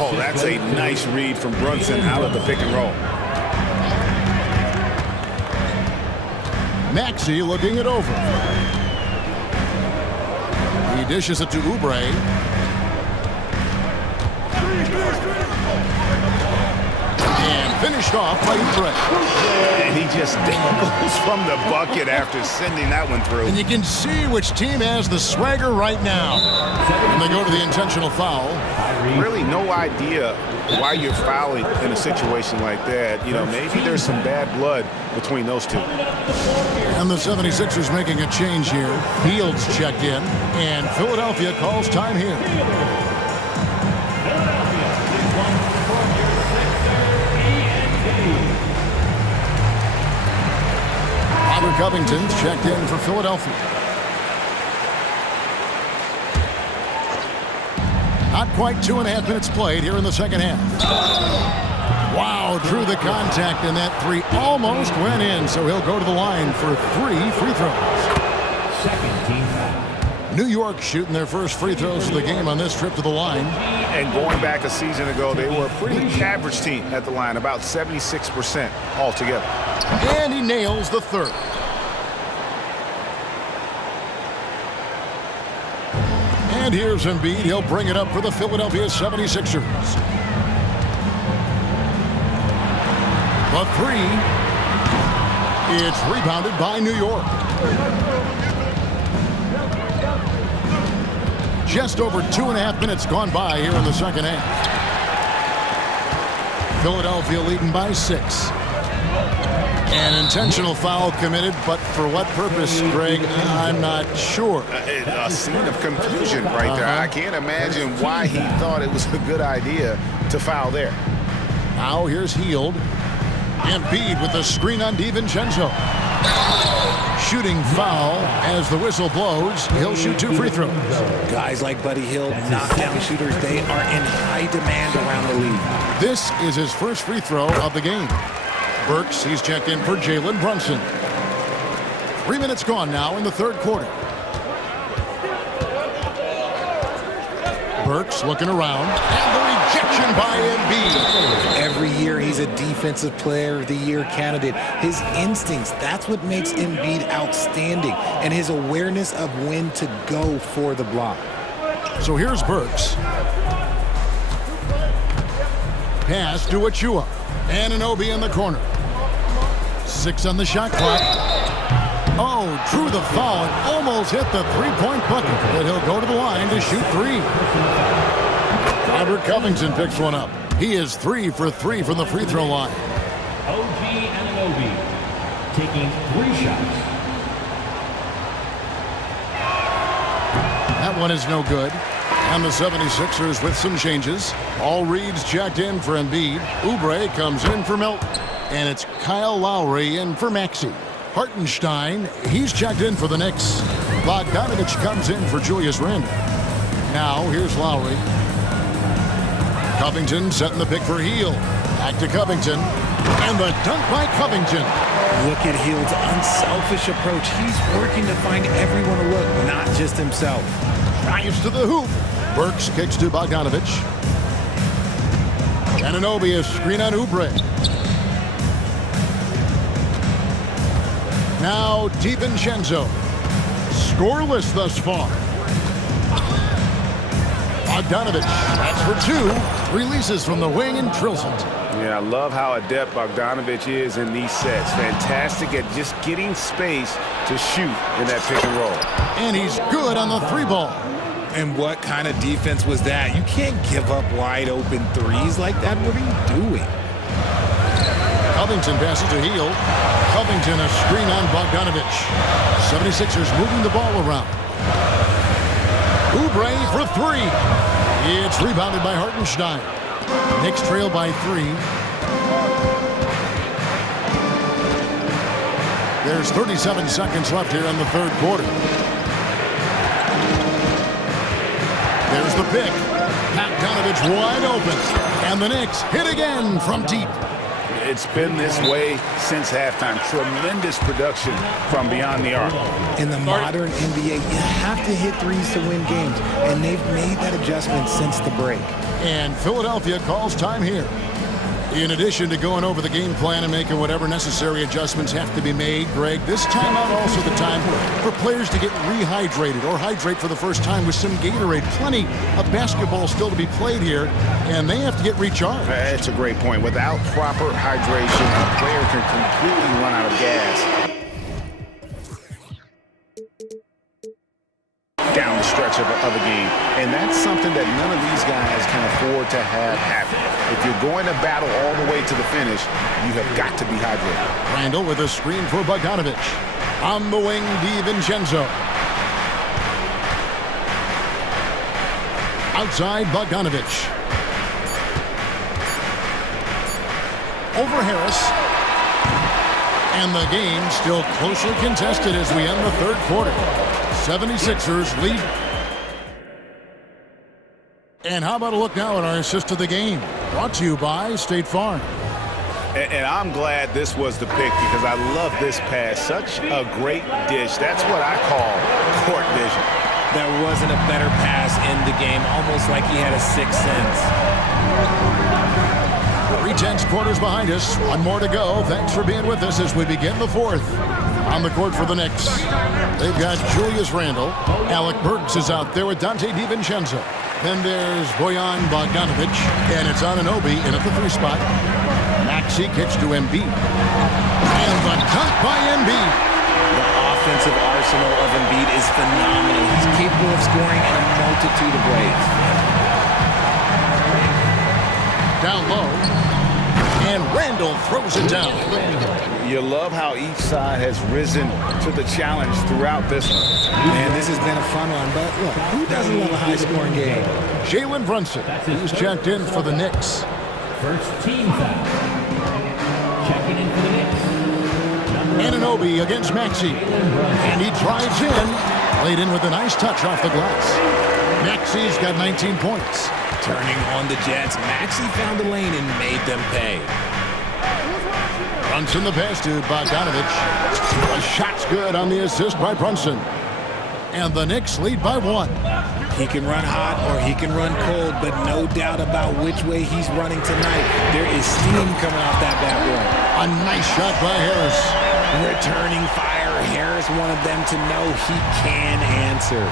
Oh, that's a nice read from Brunson out of the pick and roll. Maxey looking it over. He dishes it to Oubre. And finished off by Oubre. And he just dangles from the bucket after sending that one through. And you can see which team has the swagger right now. And they go to the intentional foul. Really no idea why you're fouling in a situation like that. You know, maybe there's some bad blood between those two. And the 76ers making a change here. Fields checked in, and Philadelphia calls time here. Robert Covington's checked in for Philadelphia. Not quite 2.5 minutes played here in the second half. Wow, drew the contact, and that 3 almost went in, so he'll go to the line for 3 free throws. Second team foul. New York shooting their first free throws of the game on this trip to the line. And going back a season ago, they were a pretty average team at the line, about 76% altogether. And he nails the 3rd. And here's Embiid. He'll bring it up for the Philadelphia 76ers. The 3. It's rebounded by New York. Just over 2.5 minutes gone by here in the second half. Philadelphia leading by 6. An intentional foul committed, but for what purpose, Greg, I'm not sure. A scene of confusion right there. I can't imagine why he thought it was a good idea to foul there. Now here's Hield. Embiid with the screen on DiVincenzo. Shooting foul as the whistle blows. He'll shoot 2 free throws. Guys like Buddy Hield, knockdown shooters, they are in high demand around the league. This is his first free throw of the game. Burks, he's checked in for Jalen Brunson. 3 minutes gone now in the 3rd quarter. Burks looking around, and the rejection by Embiid. Every year he's a defensive player of the year candidate. His instincts, that's what makes Embiid outstanding, and his awareness of when to go for the block. So here's Burks. Pass to Achua. Anunoby in the corner. 6 on the shot clock. Oh, drew the foul and almost hit the 3-point bucket, but he'll go to the line to shoot 3. Robert Covington picks one up. He is 3 for 3 from the free throw line. OG Anunoby taking 3 shots. That one is no good. And the 76ers with some changes. All Reeds checked in for Embiid. Oubre comes in for Milton. And it's Kyle Lowry in for Maxey. Hartenstein, he's checked in for the Knicks. Bogdanovich comes in for Julius Randle. Now, here's Lowry. Covington setting the pick for Hield. Back to Covington. And the dunk by Covington. Look at Hield's unselfish approach. He's working to find everyone to look, not just himself. Drives to the hoop. Burks kicks to Bogdanovich. Anunoby, a screen on Oubre. Now DiVincenzo. Scoreless thus far. Bogdanovich, that's for 2. Releases from the wing and drills it. Yeah, I love how adept Bogdanovich is in these sets. Fantastic at just getting space to shoot in that pick and roll. And he's good on the 3 ball. And what kind of defense was that? You can't give up wide open threes like that. What are you doing? Covington passes to Hield. Covington a screen on Bogdanovich. 76ers moving the ball around. Oubre for 3. It's rebounded by Hartenstein. Knicks trail by 3. There's 37 seconds left here in the 3rd quarter. There's the pick. Bogdanovich wide open. And the Knicks hit again from deep. It's been this way since halftime. Tremendous production from beyond the arc. In the modern NBA, you have to hit threes to win games, and they've made that adjustment since the break. And Philadelphia calls time here. In addition to going over the game plan and making whatever necessary adjustments have to be made, Greg, this timeout also the time for players to get rehydrated or hydrate for the first time with some Gatorade. Plenty of basketball still to be played here, and they have to get recharged. That's a great point. Without proper hydration, a player can completely run out of gas down the stretch of a game. And that's something that none of these guys can afford to have happen. If you're going to battle all the way to the finish, you have got to be hydrated. Randle with a screen for Bogdanovich. On the wing, DiVincenzo. Outside, Bogdanovich. Over Harris. And the game still closely contested as we end the 3rd quarter. 76ers lead. And how about a look now at our assist of the game? Brought to you by State Farm. And I'm glad this was the pick because I love this pass. Such a great dish. That's what I call court vision. There wasn't a better pass in the game, almost like he had a 6th sense. 3/10 quarters behind us. One more to go. Thanks for being with us as we begin the 4th. On the court for the Knicks, they've got Julius Randle. Alec Burks is out there with Dante DiVincenzo. Then there's Bojan Bogdanovich, and it's Anunoby in at the 3 spot. Maxey kicks to Embiid. And the dunk by Embiid. The offensive arsenal of Embiid is phenomenal. He's capable of scoring in a multitude of ways. Down low. And Randle throws it down. You love how each side has risen to the challenge throughout this one. Man, this has been a fun one, but look, who doesn't love a high-scoring game? Jalen Brunson, who's checked in for the Knicks. First team foul. Checking in for the Knicks. Anunoby against Maxey. And he drives in. Laid in with a nice touch off the glass. Maxey's got 19 points. Turning on the Jets, Maxey found the lane and made them pay. Brunson the pass to Bogdanovich. A shot's good on the assist by Brunson. And the Knicks lead by 1. He can run hot or he can run cold, but no doubt about which way he's running tonight. There is steam coming off that bad boy. A nice shot by Harris. Returning fire. Harris wanted them to know he can answer.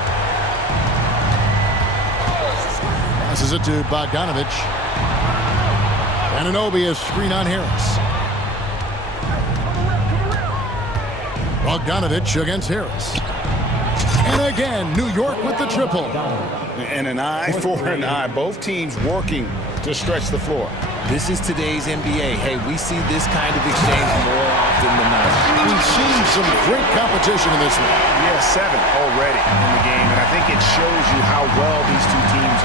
Passes it to Bogdanovich. Anunoby, a screen on Harris. Bogdanovich against Harris. And again, New York with the triple. And an eye for an eye. Both teams working to stretch the floor. This is today's NBA. Hey, we see this kind of exchange more often than not. We've seen some great competition in this one. Yeah, 7 already in the game, and I think it shows you how well these two teams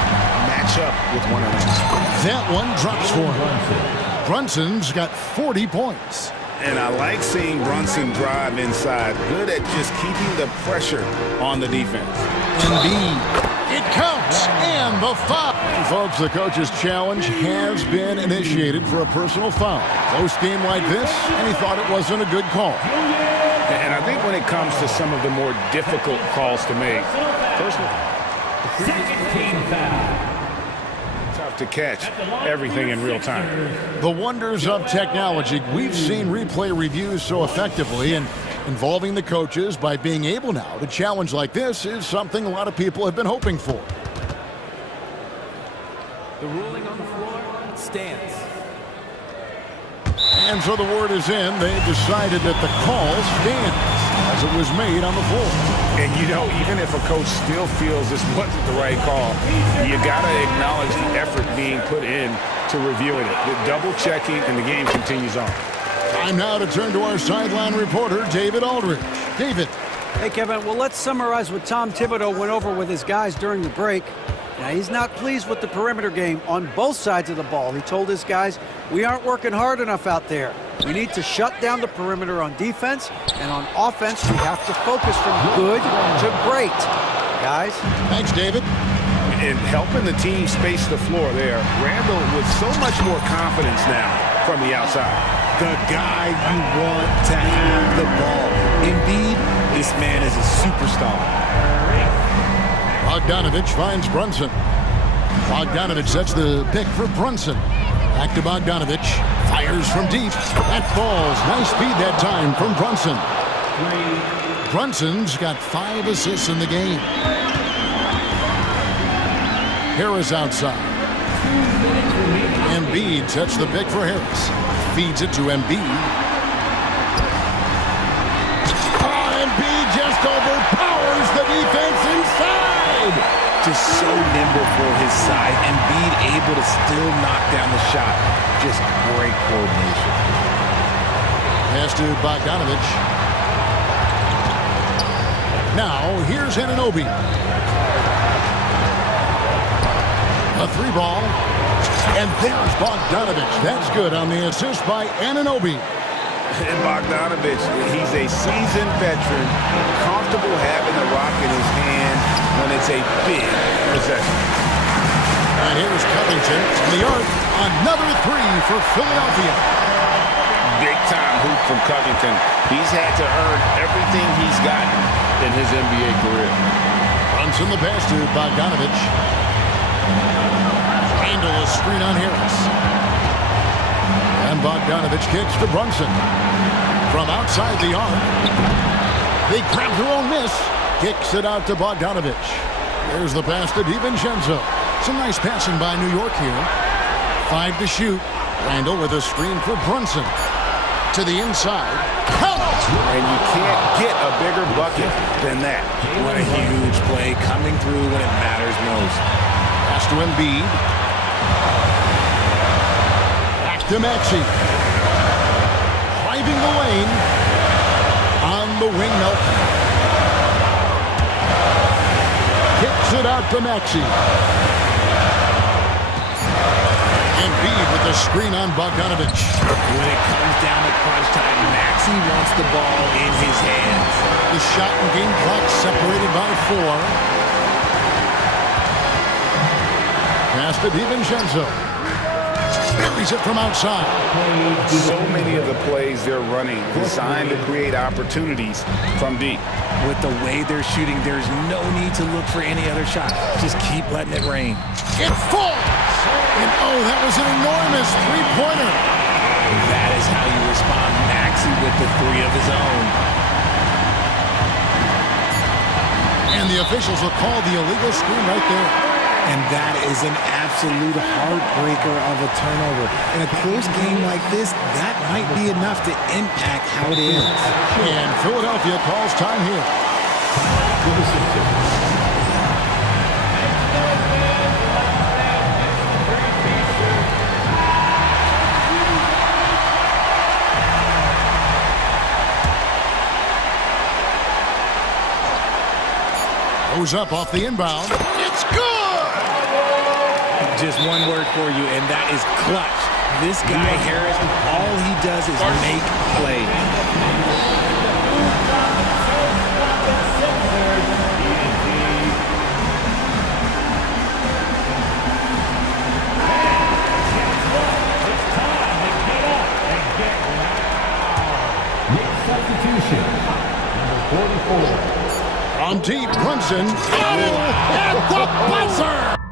match up with one another. That one drops for him. Brunson's got 40 points. And I like seeing Brunson drive inside. Good at just keeping the pressure on the defense. Embiid. It counts, and the foul. Folks, the coach's challenge has been initiated for a personal foul. Close game like this, and he thought it wasn't a good call. And I think when it comes to some of the more difficult calls to make, tough to catch everything in real time. The wonders of technology. We've seen replay reviews so effectively, and involving the coaches by being able now to challenge like this is something a lot of people have been hoping for. The ruling on the floor stands. And so the word is in. They've decided that the call stands as it was made on the floor. And you know, even if a coach still feels this wasn't the right call, you got to acknowledge the effort being put in to reviewing it. The double checking, and the game continues on. Time now to turn to our sideline reporter, David Aldridge. David. Hey, Kevin. Well, let's summarize what Tom Thibodeau went over with his guys during the break. Now, he's not pleased with the perimeter game on both sides of the ball. He told his guys, we aren't working hard enough out there. We need to shut down the perimeter on defense, and on offense, we have to focus from good to great. Guys. Thanks, David. And helping the team space the floor there. Randall with so much more confidence now from the outside. The guy you want to have the ball. Indeed, this man is a superstar. Bogdanovich finds Brunson. Bogdanovich sets the pick for Brunson. Back to Bogdanovich. Fires from deep. That falls. Nice speed that time from Brunson. Brunson's got 5 assists in the game. Harris outside. Embiid sets the pick for Harris. Feeds it to Embiid. Embiid just overpowers the defense inside. Just so nimble for his side. Embiid able to still knock down the shot. Just great coordination. Pass to Bogdanovich. Now, here's Anunoby. A 3-ball. And there's Bogdanovich. That's good on the assist by Anunoby. And Bogdanovich, he's a seasoned veteran, comfortable having the rock in his hand when it's a big possession. And here's Covington in the arc. Another 3 for Philadelphia. Big-time hoop from Covington. He's had to earn everything he's gotten in his NBA career. Brunson the pass to Bogdanovich. Handle a screen on Harris. And Bogdanovich kicks to Brunson. From outside the arc. They grab their own miss. Kicks it out to Bogdanovich. There's the pass to DiVincenzo. Some nice passing by New York here. 5 to shoot. Randall with a screen for Brunson. To the inside. And you can't get a bigger bucket than that. What a huge play coming through when it matters most. Pass to Embiid. Back to Maxey. Driving the lane. On the wing, Melton. Kicks it out to Maxey. Embiid with the screen on Bogdanovich. When it comes down to crunch time, Maxey wants the ball in his hands. The shot and game clock separated by 4. Pass to DiVincenzo. Buries it from outside. So many of the plays they're running designed to create opportunities from deep. With the way they're shooting, there's no need to look for any other shot. Just keep letting it rain. It falls! And oh, that was an enormous 3-pointer. That is how you respond. Maxey with the 3 of his own. And the officials will call the illegal screen right there. And that is an absolute heartbreaker of a turnover. In a close game like this, that might be enough to impact how it ends. And Philadelphia calls time here. goes up off the inbound. It's good! Just one word for you, and that is clutch. This guy, Harris, all he does is make plays. Substitution, number 44. From deep, Brunson. At the buzzer!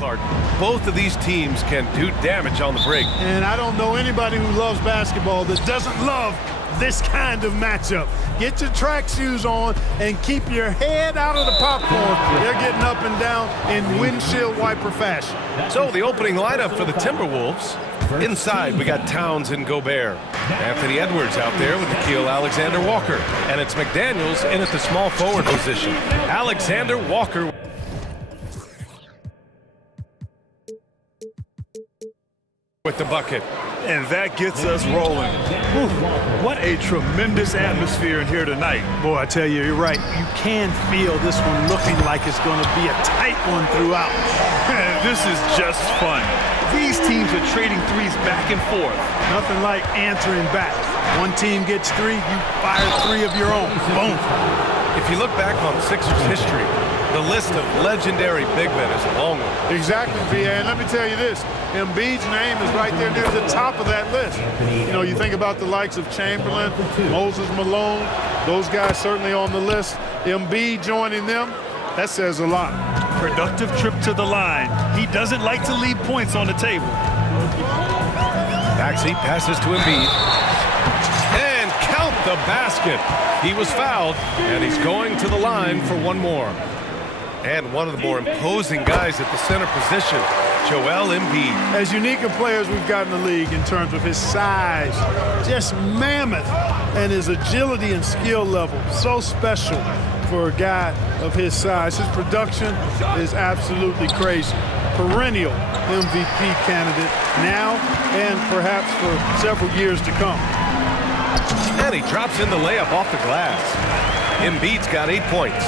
Clark. Both of these teams can do damage on the break. And I don't know anybody who loves basketball that doesn't love this kind of matchup. Get your track shoes on and keep your head out of the popcorn. They're getting up and down in windshield wiper fashion. So the opening lineup for the Timberwolves. Inside, we got Towns and Gobert. Anthony Edwards out there with Nickeil Alexander-Walker. And it's McDaniels in at the small forward position. Alexander-Walker with the bucket. And that gets us rolling. Whew, what a tremendous atmosphere in here tonight. Boy, I tell you, you're right. You can feel this one looking like it's going to be a tight one throughout. This is just fun. These teams are trading threes back and forth. Nothing like answering back. One team gets three, you fire three of your own. Boom. If you look back on Sixers history, the list of legendary big men is a long one. Exactly, V.A. And let me tell you this. Embiid's name is right there near the top of that list. You know, you think about the likes of Chamberlain, Moses Malone, those guys certainly on the list. Embiid joining them, that says a lot. Productive trip to the line. He doesn't like to leave points on the table. Maxey passes to Embiid. And count the basket. He was fouled, and he's going to the line for one more. And one of the more imposing guys at the center position, Joel Embiid. As unique a player as we've got in the league in terms of his size, just mammoth, and his agility and skill level, so special for a guy of his size. His production is absolutely crazy. Perennial MVP candidate now and perhaps for several years to come. And he drops in the layup off the glass. Embiid's got 8 points.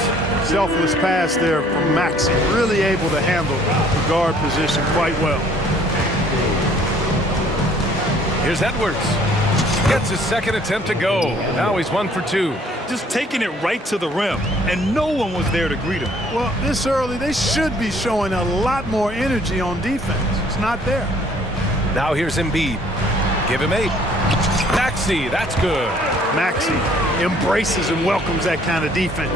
Selfless pass there from Maxey. Really able to handle the guard position quite well. Here's Edwards. Gets his second attempt to go. Now he's 1 for 2. Just taking it right to the rim, and no one was there to greet him. Well, this early, they should be showing a lot more energy on defense. It's not there. Now here's Embiid. Give him 8. Maxey, that's good. Maxey embraces and welcomes that kind of defense.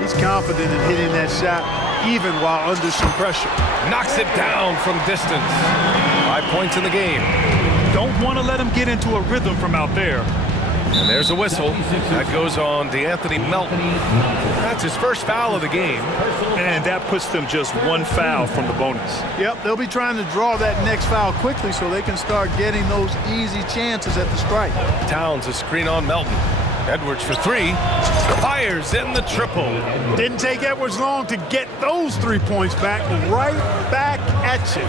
He's confident in hitting that shot, even while under some pressure. Knocks it down from distance. 5 points in the game. Don't want to let him get into a rhythm from out there. And there's a whistle. That goes on DeAnthony Melton. That's his first foul of the game. And that puts them just 1 foul from the bonus. Yep, they'll be trying to draw that next foul quickly so they can start getting those easy chances at the strike. Towns a screen on Melton. Edwards for 3. Fires in the triple. Didn't take Edwards long to get those 3 points back. Right back at you.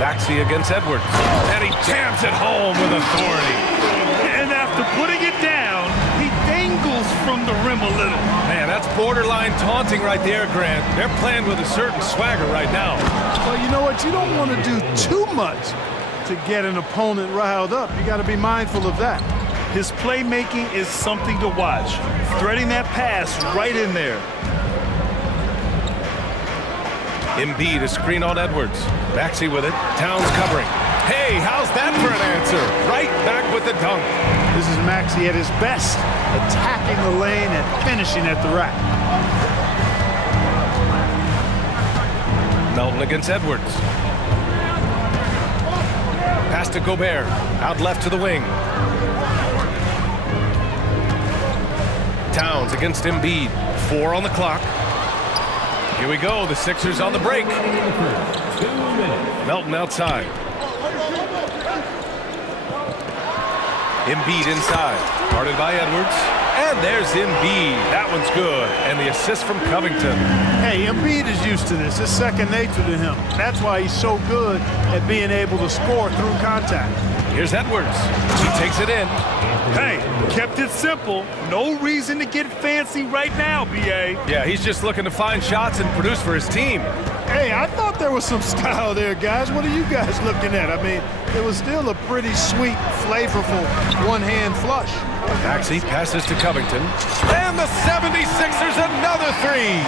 Maxey against Edwards. And he jams it home with authority. And after putting it down, he dangles from the rim a little. Man, that's borderline taunting right there, Grant. They're playing with a certain swagger right now. Well, you know what? You don't want to do too much to get an opponent riled up. You got to be mindful of that. His playmaking is something to watch. Threading that pass right in there. Embiid, a screen on Edwards. Maxey with it. Towns covering. Hey, how's that for an answer? Right back with the dunk. This is Maxey at his best, attacking the lane and finishing at the rack. Melton against Edwards. Pass to Gobert. Out left to the wing. Towns against Embiid. 4 on the clock. Here we go, the Sixers on the break. Melton outside. Embiid inside, guarded by Edwards. And there's Embiid. That one's good. And the assist from Covington. Hey, Embiid is used to this. It's second nature to him. That's why he's so good at being able to score through contact. Here's Edwards. He takes it in. Hey, kept it simple. No reason to get fancy right now, B.A. Yeah, he's just looking to find shots and produce for his team. Hey, I thought there was some style there, guys. What are you guys looking at? I mean, it was still a pretty sweet, flavorful one-hand flush. Maxey passes to Covington. And the 76ers another 3.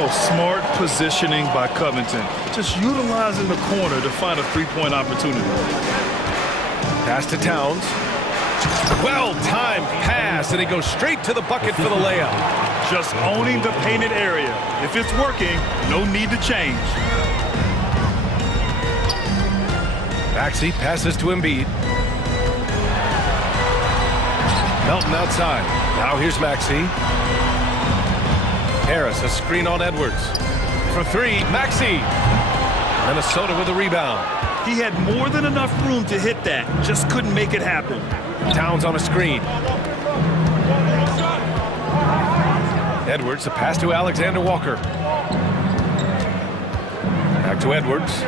Oh, smart positioning by Covington. Just utilizing the corner to find a three-point opportunity. Pass to Towns. Well-timed pass, and he goes straight to the bucket for the layup. Just owning the painted area. If it's working, no need to change. Maxey passes to Embiid. Melton outside. Now here's Maxey. Harris, a screen on Edwards. For three, Maxey. Minnesota with a rebound. He had more than enough room to hit that. Just couldn't make it happen. Towns on a screen. Edwards, a pass to Alexander Walker. Back to Edwards.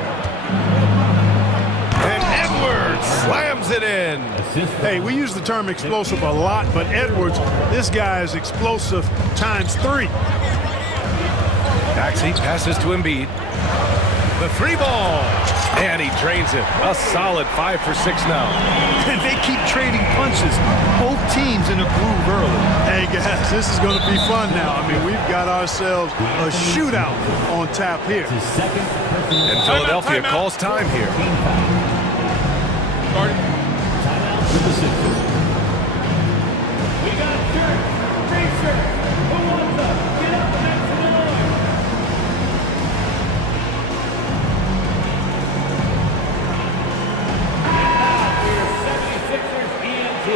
And Edwards slams it in. Hey, we use the term explosive a lot, but Edwards, this guy is explosive times 3. Maxey passes to Embiid. The three ball. And he drains it. A solid 5 for 6 now. They keep trading punches. Both teams in a groove early. Hey, guys, this is going to be fun now. I mean, we've got ourselves a shootout on tap here. And Philadelphia calls time here. We got Dirk, Racer, who wants up? Get up next to the line. Now for your 76ers ENT.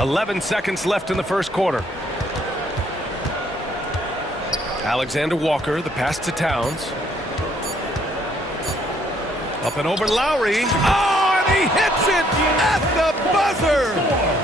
11 seconds left in the first quarter. Alexander Walker, the pass to Towns. Up and over Lowry. Oh, and he hits it at the buzzer.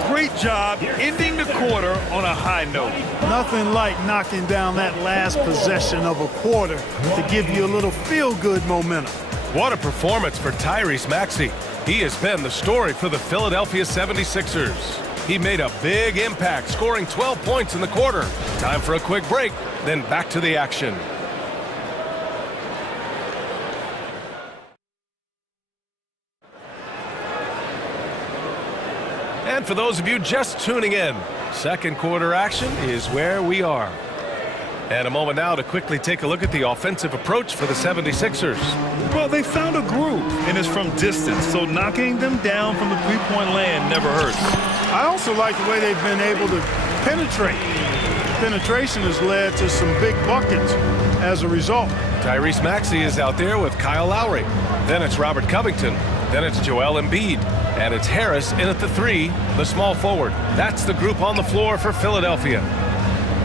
Great job ending the quarter on a high note. Nothing like knocking down that last possession of a quarter to give you a little feel-good momentum. What a performance for Tyrese Maxey. He has been the story for the Philadelphia 76ers. He made a big impact, scoring 12 points in the quarter. Time for a quick break, then back to the action. And for those of you just tuning in, second quarter action is where we are. And a moment now to quickly take a look at the offensive approach for the 76ers. Well, they found a groove, and it's from distance, so knocking them down from the three-point land never hurts. I also like the way they've been able to penetrate. Penetration has led to some big buckets as a result. Tyrese Maxey is out there with Kyle Lowry. Then it's Robert Covington. Then it's Joel Embiid. And it's Harris in at the 3, the small forward. That's the group on the floor for Philadelphia.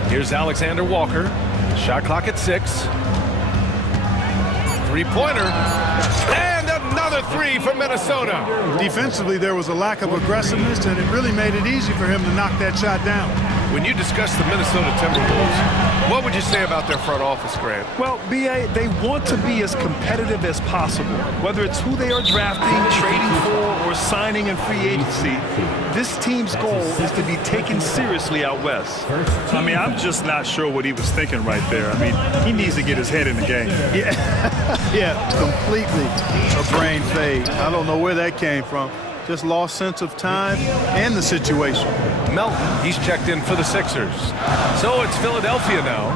Here's Alexander Walker. Shot clock at 6. Three-pointer. And another 3 for Minnesota. Defensively, there was a lack of aggressiveness, and it really made it easy for him to knock that shot down. When you discuss the Minnesota Timberwolves, what would you say about their front office, Grant? Well, B.A., they want to be as competitive as possible. Whether it's who they are drafting, trading for, or signing in free agency, this team's goal is to be taken seriously out west. I mean, I'm just not sure what he was thinking right there. I mean, he needs to get his head in the game. Yeah, yeah, completely a brain fade. I don't know where that came from. Just lost sense of time and the situation. Melton, he's checked in for the Sixers. So it's Philadelphia now,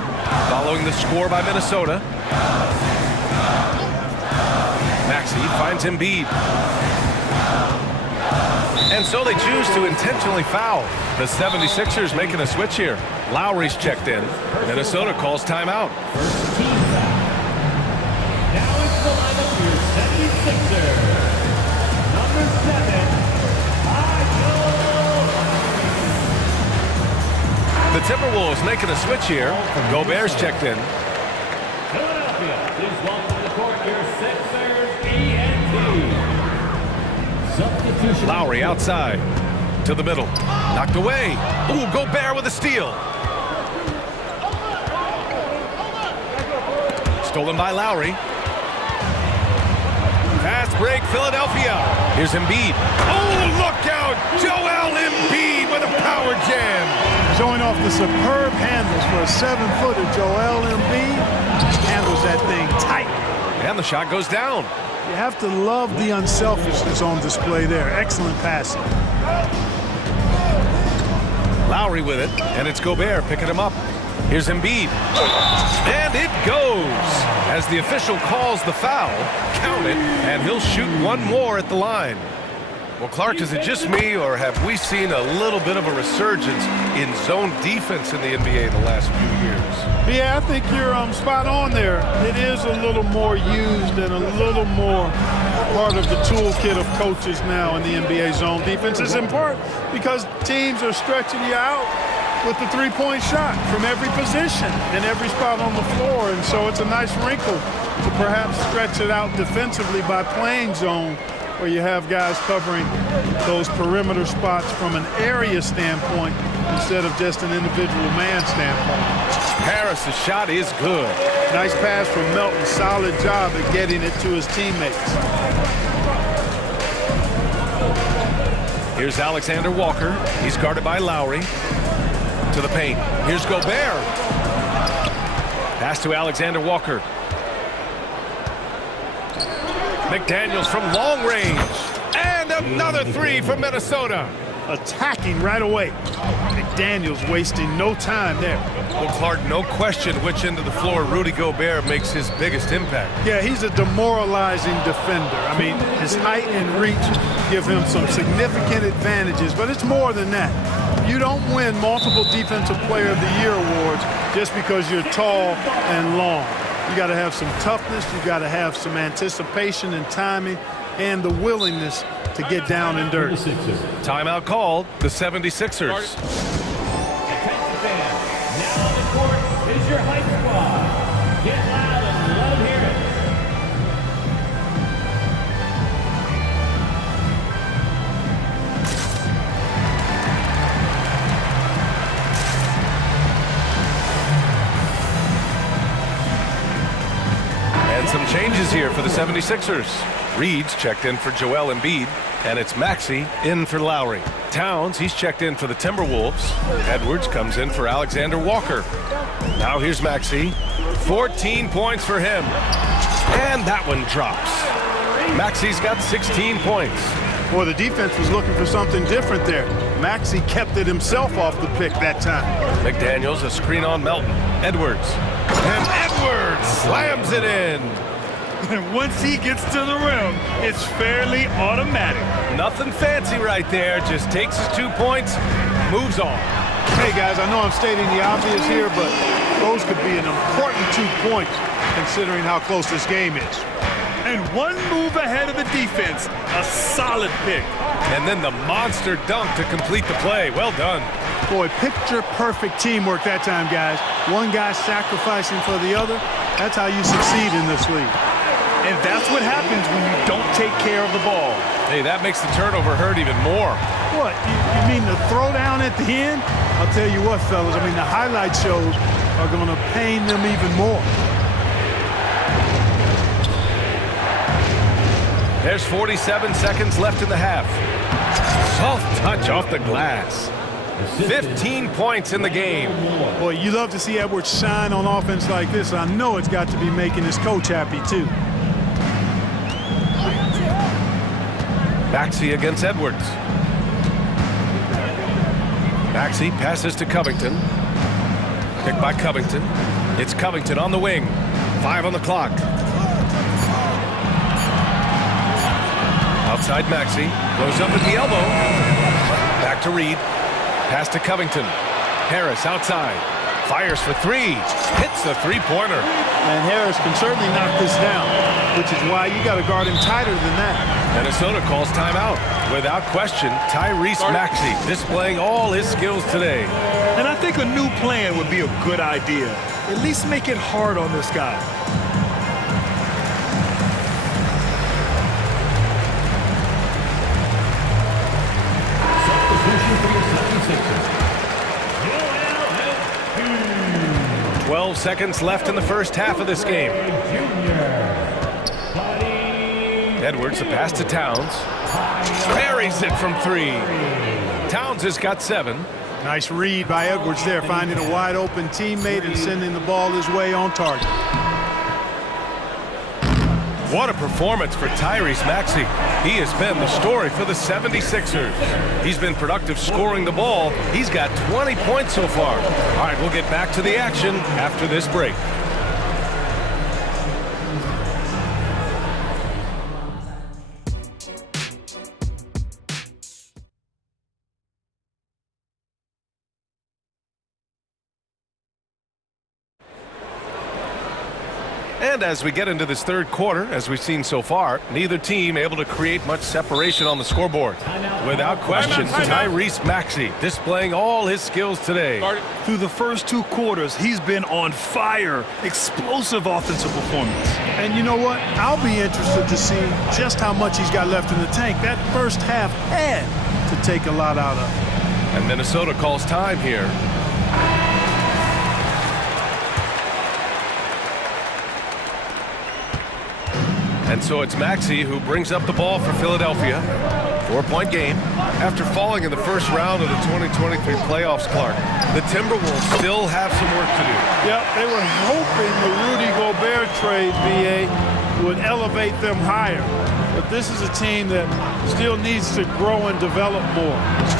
following the score by Minnesota. Maxey finds Embiid. And so they choose to intentionally foul. The 76ers making a switch here. Lowry's checked in. Minnesota calls timeout. Now it's the lineup for your 76ers. Number 7, the Timberwolves making a switch here. Gobert's checked in. Philadelphia, please welcome to the court your Sixers ENT. Substitution. Lowry outside to the middle. Knocked away. Ooh, Gobert with a steal. Stolen by Lowry. Fast break, Philadelphia. Here's Embiid. Oh, look out! Joel Embiid with a power jam. Showing off the superb handles for a 7-footer. Joel Embiid handles that thing tight. And the shot goes down. You have to love the unselfishness on display there. Excellent passing. Lowry with it, and it's Gobert picking him up. Here's Embiid. And it goes. As the official calls the foul, count it, and he'll shoot one more at the line. Well, Clark, is it just me, or have we seen a little bit of a resurgence in zone defense in the NBA the last few years? Yeah, I think you're spot on there. It is a little more used and a little more part of the toolkit of coaches now in the NBA zone defense. It's in part because teams are stretching you out with the three-point shot from every position and every spot on the floor. And so it's a nice wrinkle to perhaps stretch it out defensively by playing zone, where you have guys covering those perimeter spots from an area standpoint instead of just an individual man standpoint. Harris' shot is good. Nice pass from Melton. Solid job at getting it to his teammates. Here's Alexander Walker. He's guarded by Lowry. To the paint. Here's Gobert. Pass to Alexander Walker. McDaniels from long range. And another three from Minnesota. Attacking right away. McDaniels wasting no time there. Well, Clark, no question which end of the floor Rudy Gobert makes his biggest impact. Yeah, he's a demoralizing defender. I mean, his height and reach give him some significant advantages, but it's more than that. You don't win multiple Defensive Player of the Year awards just because you're tall and long. You got to have some toughness, you got to have some anticipation and timing, and the willingness to get down and dirty. Timeout called, the 76ers. Attention fans, now on the court is your hype squad. Get loud and let them hear it. And some changes here for the 76ers. Reed's checked in for Joel Embiid, and it's Maxey in for Lowry. Towns, he's checked in for the Timberwolves. Edwards comes in for Alexander Walker. Now here's Maxey. 14 points for him. And that one drops. Maxey's got 16 points. Boy, the defense was looking for something different there. Maxey kept it himself off the pick that time. McDaniels, a screen on Melton. Edwards. And Edwards slams it in. And once he gets to the rim, it's fairly automatic. Nothing fancy right there. Just takes his 2 points, moves on. Hey, guys, I know I'm stating the obvious here, but those could be an important 2 points considering how close this game is. And one move ahead of the defense, a solid pick. And then the monster dunk to complete the play. Well done. Boy, picture-perfect teamwork that time, guys. One guy sacrificing for the other. That's how you succeed in this league. And that's what happens when you don't take care of the ball. Hey, that makes the turnover hurt even more. What, you mean the throwdown at the end? I'll tell you what, fellas, I mean, the highlight shows are going to pain them even more. There's 47 seconds left in the half. Soft touch off the glass. 15 points in the game. Boy, you love to see Edwards shine on offense like this. I know it's got to be making his coach happy, too. Maxey against Edwards. Maxey passes to Covington. Picked by Covington. It's Covington on the wing. 5 on the clock. Outside Maxey. Goes up at the elbow. Back to Reed. Pass to Covington. Harris outside. Fires for three. Hits the three-pointer. And Harris can certainly knock this down, which is why you got to guard him tighter than that. Minnesota calls timeout. Without question, Tyrese Maxey displaying all his skills today. And I think a new plan would be a good idea. At least make it hard on this guy. Substitution for your 76ers. 12 seconds left in the first half of this game. Edwards, the pass to Towns. Buries it from three. Towns has got 7. Nice read by Edwards there, finding a wide open teammate and sending the ball his way on target. What a performance for Tyrese Maxey. He has been the story for the 76ers. He's been productive scoring the ball. He's got 20 points so far. All right, we'll get back to the action after this break. And as we get into this third quarter, as we've seen so far, neither team able to create much separation on the scoreboard. Without question, Tyrese Maxey displaying all his skills today. Through the first 2 quarters, he's been on fire. Explosive offensive performance. And you know what? I'll be interested to see just how much he's got left in the tank. That first half had to take a lot out of. And Minnesota calls time here. And so it's Maxey who brings up the ball for Philadelphia. 4-point game. After falling in the first round of the 2023 playoffs, Clark, the Timberwolves still have some work to do. Yep, they were hoping the Rudy Gobert trade, BA, would elevate them higher. But this is a team that still needs to grow and develop more.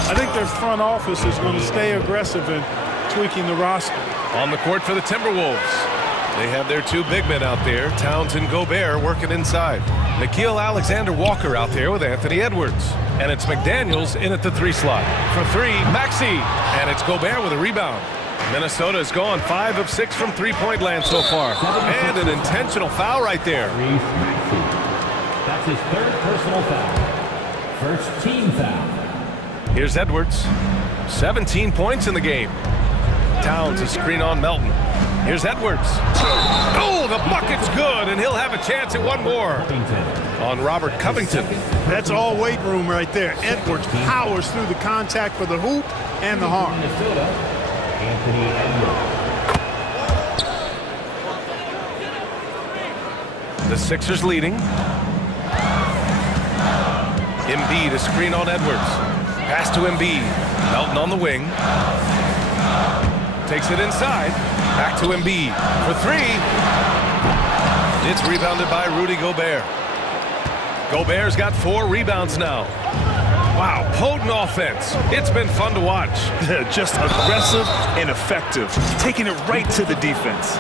I think their front office is going to stay aggressive in tweaking the roster. On the court for the Timberwolves. They have their 2 big men out there, Towns and Gobert, working inside. Nickeil Alexander-Walker out there with Anthony Edwards. And it's McDaniels in at the 3 slot. For 3, Maxey. And it's Gobert with a rebound. Minnesota has gone 5 of 6 from 3-point land so far. And an intentional foul right there. That's his 3rd personal foul. First team foul. Here's Edwards. 17 points in the game. Towns a screen on Melton. Here's Edwards. Oh, the bucket's good, and he'll have a chance at one more on Robert Covington. That's all weight room right there. Edwards powers through the contact for the hoop and the harm. Anthony Edwards. The Sixers leading. Embiid a screen on Edwards. Pass to Embiid. Melton on the wing. Takes it inside. Back to Embiid for 3. It's rebounded by Rudy Gobert. Gobert's got 4 rebounds now. Wow, potent offense. It's been fun to watch. Just aggressive and effective, taking it right to the defense.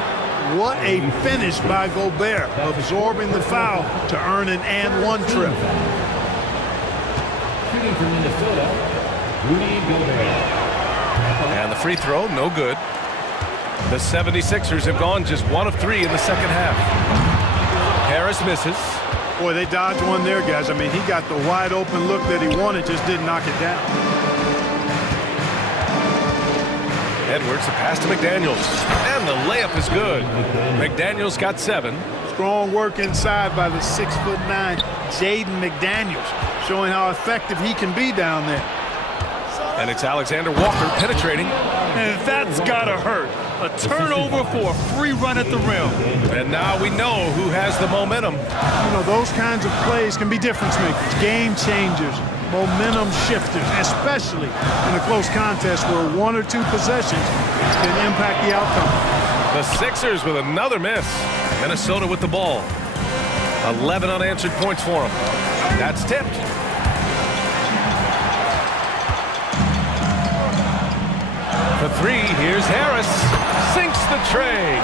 What a finish by Gobert, absorbing the foul to earn an and-1 trip. Shooting for Minnesota, Rudy Gobert. And the free throw, no good. The 76ers have gone just 1 of 3 in the second half. Harris misses. Boy, they dodged one there, guys. I mean, he got the wide open look that he wanted, just didn't knock it down. Edwards, the pass to McDaniels. And the layup is good. McDaniels got 7. Strong work inside by the 6'9" Jaden McDaniels, showing how effective he can be down there. And it's Alexander-Walker penetrating. And that's gotta hurt. A turnover for a free run at the rim. And now we know who has the momentum. You know, those kinds of plays can be difference makers, game changers, momentum shifters, especially in a close contest where 1 or 2 possessions can impact the outcome. The Sixers with another miss. Minnesota with the ball. 11 unanswered points for them. That's tipped. For 3, here's Harris. Sinks the tray.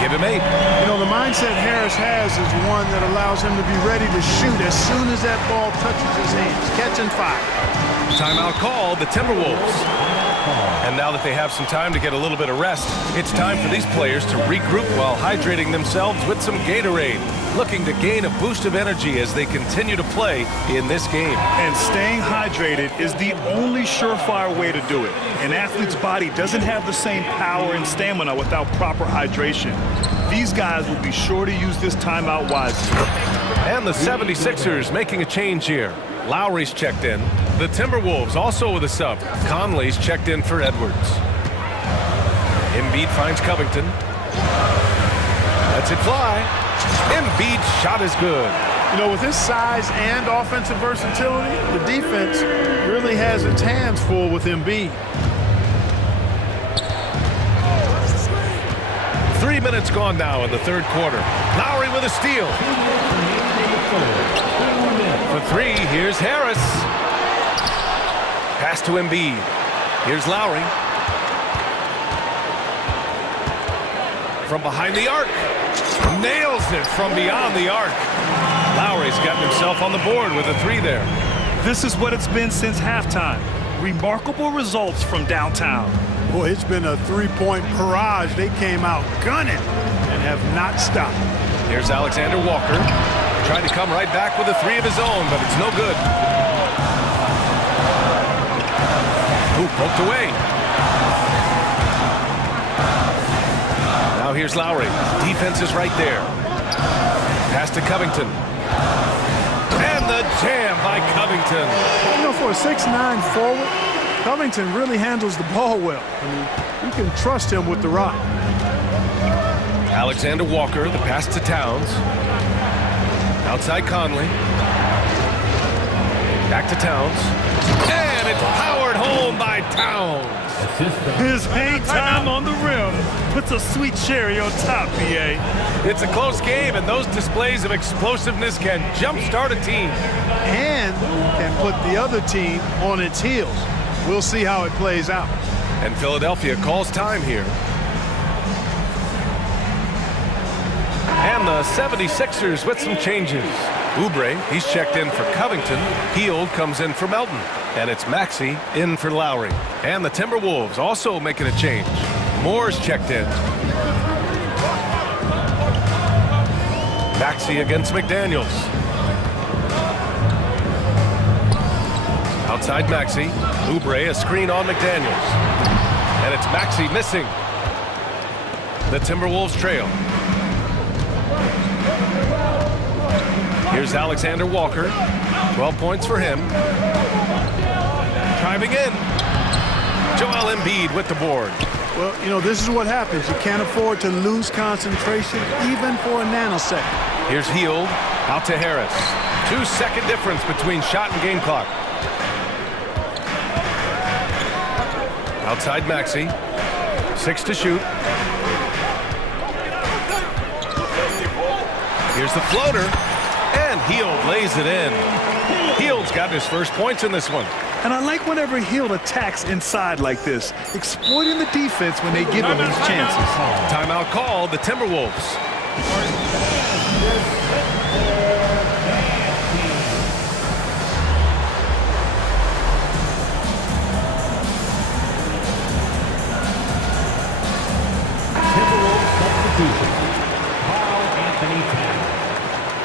Give him 8. You know, the mindset Harris has is one that allows him to be ready to shoot as soon as that ball touches his hands. Catch and fire. Timeout called, the Timberwolves. And now that they have some time to get a little bit of rest, it's time for these players to regroup while hydrating themselves with some Gatorade, looking to gain a boost of energy as they continue to play in this game. And staying hydrated is the only surefire way to do it. An athlete's body doesn't have the same power and stamina without proper hydration. These guys will be sure to use this timeout wisely. And the 76ers making a change here. Lowry's checked in. The Timberwolves also with a sub. Conley's checked in for Edwards. Embiid finds Covington. Lets it fly. Embiid's shot is good. You know, with his size and offensive versatility, the defense really has its hands full with Embiid. 3 minutes gone now in the third quarter. Lowry with a steal. For 3, here's Harris. Pass to Embiid. Here's Lowry. From behind the arc. Nails it from beyond the arc. Lowry's gotten himself on the board with a 3 there. This is what it's been since halftime. Remarkable results from downtown. Boy, it's been a 3-point barrage. They came out gunning. have not stopped. Here's Alexander Walker. Tried to come right back with a three of his own, but it's no good. Ooh, poked away. Now here's Lowry. Defense is right there. Pass to Covington. And the jam by Covington. You know, for a 6'9" forward, Covington really handles the ball well. I mean, you can trust him with the rock. Alexander Walker, the pass to Towns. Outside Conley. Back to Towns. And it's powered home by Towns. His hang time on the rim puts a sweet cherry on top, BA. It's a close game, and those displays of explosiveness can jumpstart a team. And can put the other team on its heels. We'll see how it plays out. And Philadelphia calls time here. And the 76ers with some changes. Oubre, he's checked in for Covington. Hield comes in for Melton. And it's Maxey in for Lowry. And the Timberwolves also making a change. Moore's checked in. Maxey against McDaniels. Outside Maxey. Oubre, a screen on McDaniels. And it's Maxey missing. The Timberwolves trail. Here's Alexander Walker. 12 points for him. Driving in. Joel Embiid with the board. Well, you know, this is what happens. You can't afford to lose concentration even for a nanosecond. Here's Hield. Out to Harris. 2-second difference between shot and game clock. Outside Maxey. 6 to shoot. Here's the floater. And Hield lays it in. Hield's gotten his first points in this one. And I like whenever Hield attacks inside like this, exploiting the defense when they give him these chances. Timeout called, the Timberwolves. Timberwolves substitution. Carl Anthony Towns.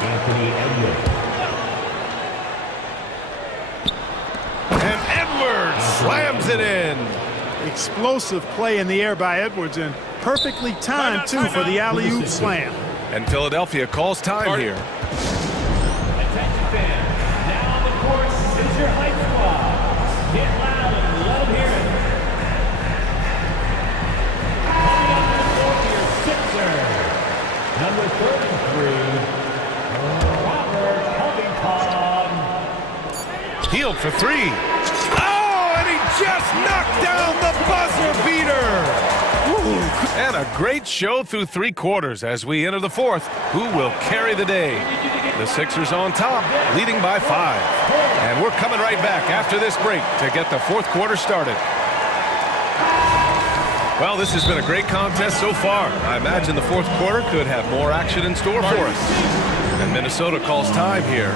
Anthony Edwards. And Edwards slams it in. Explosive play in the air by Edwards, and perfectly timed, too, for the alley-oop slam. And Philadelphia calls time here. Attention fans, now on the court is your hype squad. Get loud and let them hear it. Coming up to the floor, your Sixer. Number 33, Robert Covington. Hield for three. Oh, and he just knocked down the buzzer beater. Ooh. And a great show through 3 quarters as we enter the 4th. Who will carry the day? The Sixers on top, leading by 5. And we're coming right back after this break to get the 4th quarter started. Well, this has been a great contest so far. I imagine the 4th quarter could have more action in store for us. And Minnesota calls time here.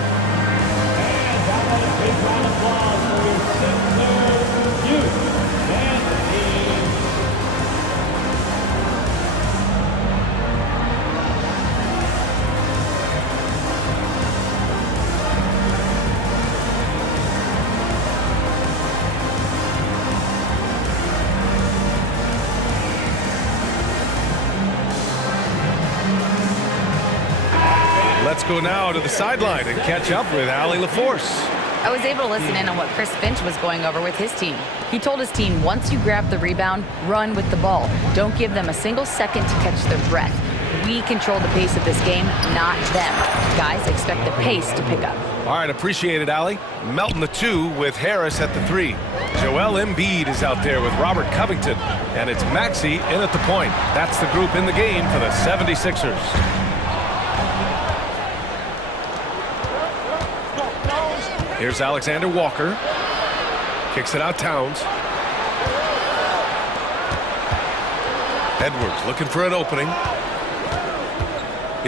Let's go now to the sideline and catch up with Allie LaForce. I was able to listen in on what Chris Finch was going over with his team. He told his team, once you grab the rebound, run with the ball. Don't give them a single second to catch their breath. We control the pace of this game, not them. Guys, expect the pace to pick up. All right, appreciate it, Allie. Melton the 2 with Harris at the 3. Joel Embiid is out there with Robert Covington. And it's Maxey in at the point. That's the group in the game for the 76ers. Here's Alexander Walker. Kicks it out Towns. Edwards looking for an opening.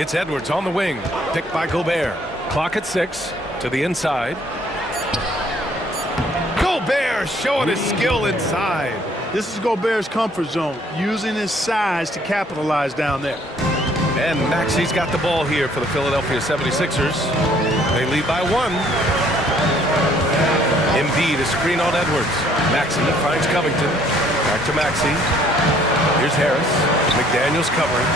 It's Edwards on the wing. Picked by Gobert. Clock at 6 to the inside. Gobert showing his skill inside. This is Gobert's comfort zone, using his size to capitalize down there. And Maxi's got the ball here for the Philadelphia 76ers. They lead by 1. Embiid, a screen on Edwards. Maxi finds Covington. Back to Maxi. Here's Harris. McDaniels covering.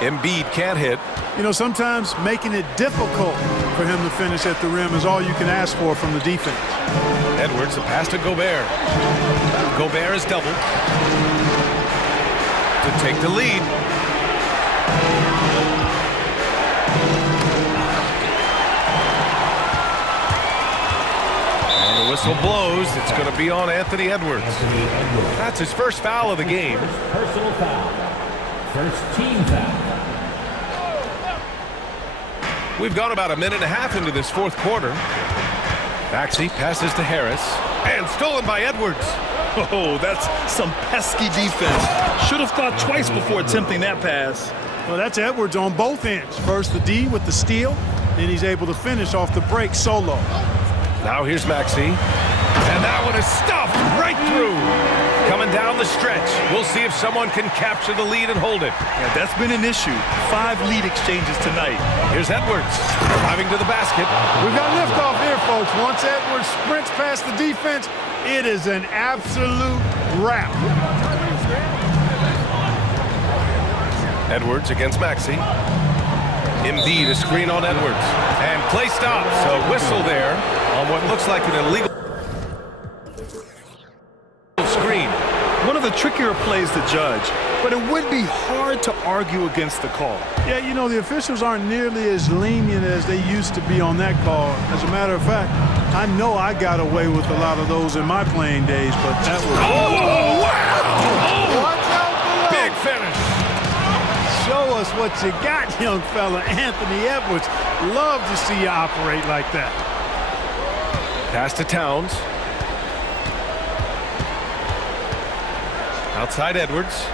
Embiid can't hit. You know, sometimes making it difficult for him to finish at the rim is all you can ask for from the defense. Edwards, a pass to Gobert. Gobert is doubled to take the lead. And the whistle blows. It's going to be on Anthony Edwards. That's his first foul of the game. Personal foul. First team foul. We've gone about a minute and a half into this fourth quarter. Maxey passes to Harris. And stolen by Edwards. Oh, that's some pesky defense. Should have thought twice before attempting that pass. Well, that's Edwards on both ends. First the D with the steal, then he's able to finish off the break solo. Now here's Maxey. And that one is stuffed right through. Coming down the stretch. We'll see if someone can capture the lead and hold it. Yeah, that's been an issue. 5 lead exchanges tonight. Here's Edwards driving to the basket. We've got liftoff here, folks. Once Edwards sprints past the defense, it is an absolute wrap. Edwards against Maxey. Embiid, a screen on Edwards. And play stops. A whistle there on what looks like an illegal screen. One of the trickier plays to judge, but it would be hard to argue against the call. Yeah, you know, the officials aren't nearly as lenient as they used to be on that call. As a matter of fact, I know I got away with a lot of those in my playing days, but that was... Oh, wow! Oh, watch out below. Big finish. Show us what you got, young fella. Anthony Edwards. Love to see you operate like that. Pass to Towns. Outside Edwards.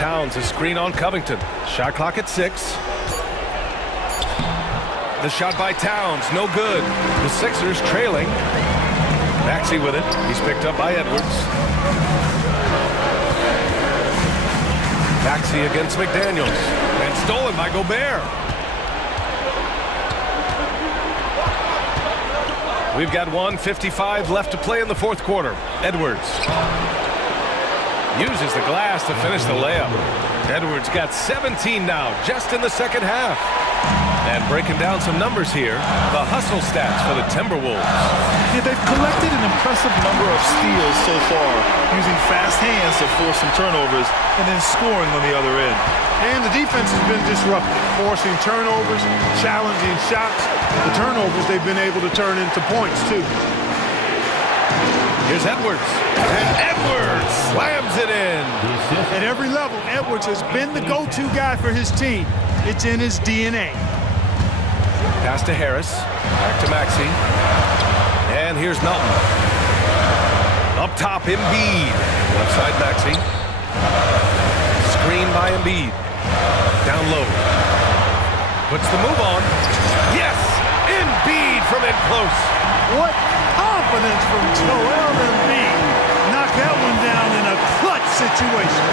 Towns, a screen on Covington. Shot clock at 6. The shot by Towns, no good. The Sixers trailing. Maxey with it. He's picked up by Edwards. Maxey against McDaniels. And stolen by Gobert. We've got 1:55 left to play in the fourth quarter. Edwards uses the glass to finish the layup. Edwards got 17 now, just in the second half. And breaking down some numbers here, the hustle stats for the Timberwolves. Yeah, they've collected an impressive number of steals so far, using fast hands to force some turnovers and then scoring on the other end. And the defense has been disruptive, forcing turnovers, challenging shots. The turnovers they've been able to turn into points, too. Here's Edwards. And Edwards slams it in. At every level, Edwards has been the go-to guy for his team. It's in his DNA. Pass to Harris. Back to Maxey. And here's Melton. Up top, Embiid. Left side, Maxey. Screen by Embiid. Down low. Puts the move on. Yes! Embiid from in close. What confidence from Joel Embiid. Knock that one down in a clutch situation.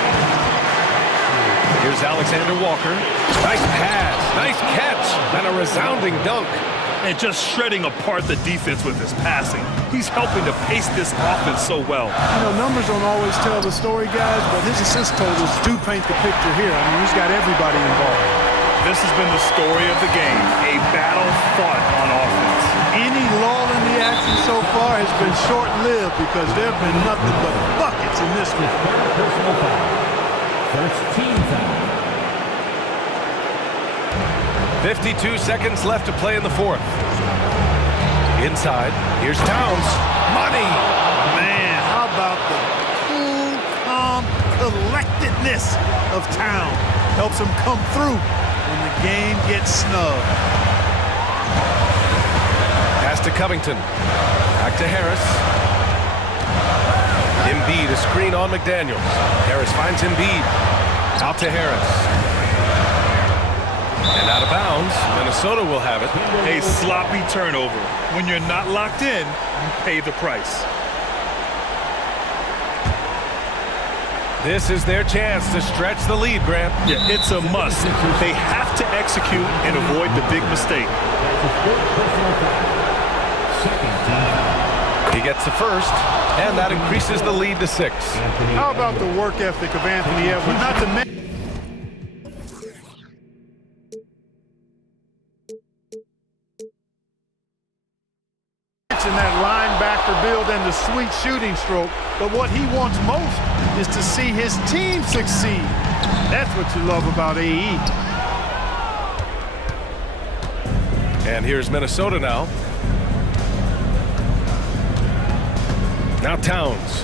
Here's Alexander Walker. Nice pass, nice catch, and a resounding dunk. And just shredding apart the defense with his passing. He's helping to pace this offense so well. You know, numbers don't always tell the story, guys, but his assist totals do paint the picture here. I mean, he's got everybody involved. This has been the story of the game, a battle fought on offense. Any lull in the action so far has been short-lived because there have been nothing but buckets in this one. Personal foul. First team foul. 52 seconds left to play in the fourth. Inside, here's Towns. Money! Man, how about the cool, calm collectedness of Towns? Helps him come through when the game gets snug. Pass to Covington. Back to Harris. Embiid, a screen on McDaniels. Harris finds Embiid. Out to Harris. And out of bounds, Minnesota will have it. A sloppy turnover. When you're not locked in, you pay the price. This is their chance to stretch the lead, Grant. Yeah, it's a must. They have to execute and avoid the big mistake. He gets the first, and that increases the lead to 6. How about the work ethic of Anthony Edwards? Not to mention that linebacker build and the sweet shooting stroke, but what he wants most is to see his team succeed. That's what you love about AE. And here's Minnesota now. Now Towns.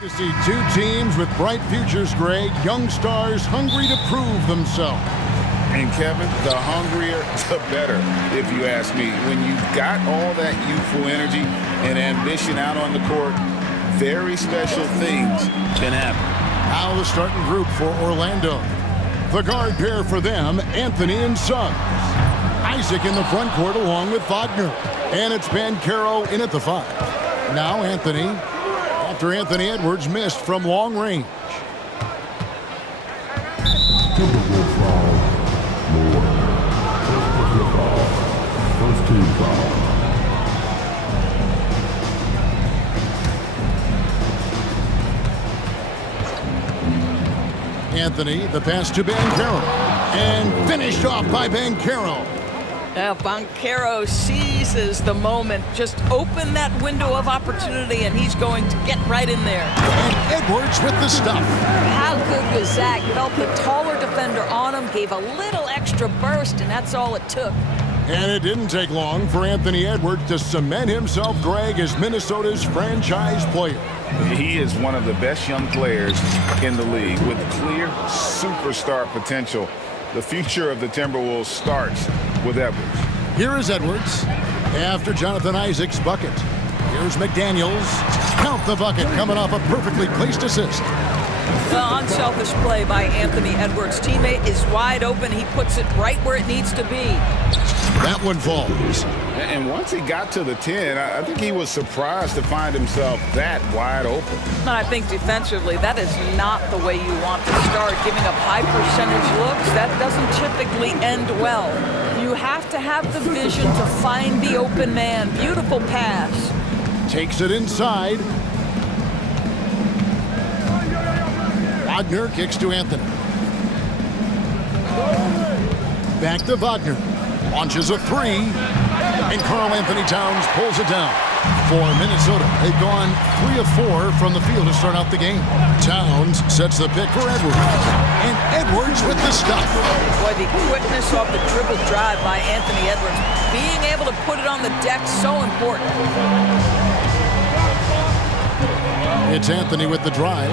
To see two teams with bright futures, Greg, young stars hungry to prove themselves. And Kevin, the hungrier, the better, if you ask me. When you've got all that youthful energy and ambition out on the court, very special things can happen. Now the starting group for Orlando. The guard pair for them, Anthony and Suggs. Isaac in the front court along with Wagner. And it's Banchero in at the 5. Now Anthony, after Anthony Edwards missed from long range. Timberwolves foul. First team foul. Anthony, the pass to Banchero. And finished off by Banchero. Banchero sees This is the moment. Just open that window of opportunity, and he's going to get right in there. And Edwards with the stuff. How good was that? Felt the taller defender on him, gave a little extra burst, and that's all it took. And it didn't take long for Anthony Edwards to cement himself, Greg, as Minnesota's franchise player. He is one of the best young players in the league with clear superstar potential. The future of the Timberwolves starts with Edwards. Here is Edwards after Jonathan Isaac's bucket. Here's McDaniels. Count the bucket coming off a perfectly placed assist. The unselfish play by Anthony Edwards' teammate is wide open. He puts it right where it needs to be. That one falls. And once he got to the 10, I think he was surprised to find himself that wide open. I think defensively, that is not the way you want to start. Giving up high percentage looks, that doesn't typically end well. You have to have the vision to find the open man. Beautiful pass. Takes it inside. Wagner kicks to Anthony. Back to Wagner. Launches a three. And Karl Anthony Towns pulls it down. For Minnesota, they've gone 3 of 4 from the field to start out the game. Towns sets the pick for Edwards. And Edwards with the stuff. Boy, the quickness off the dribble drive by Anthony Edwards. Being able to put it on the deck, so important. It's Anthony with the drive.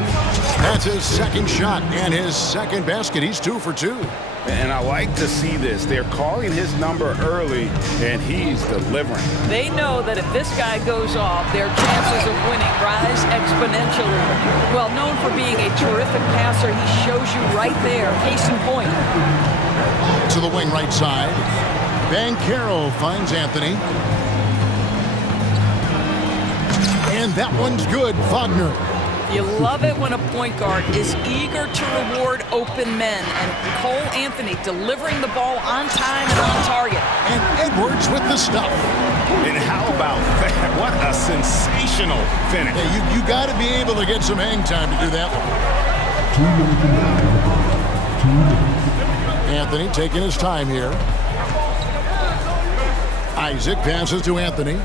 That's his second shot and his second basket. He's 2 for 2. And I like to see this. They're calling his number early, and he's delivering. They know that if this guy goes off, their chances of winning rise exponentially. Well, known for being a terrific passer, he shows you right there. Case in point. To the wing right side. Banchero finds Anthony. And that one's good. Wagner. You love it when a point guard is eager to reward open men, and Cole Anthony delivering the ball on time and on target. And Edwards with the stuff. And how about that? What a sensational finish. Yeah, you got to be able to get some hang time to do that one. Anthony taking his time here. Isaac passes to Anthony.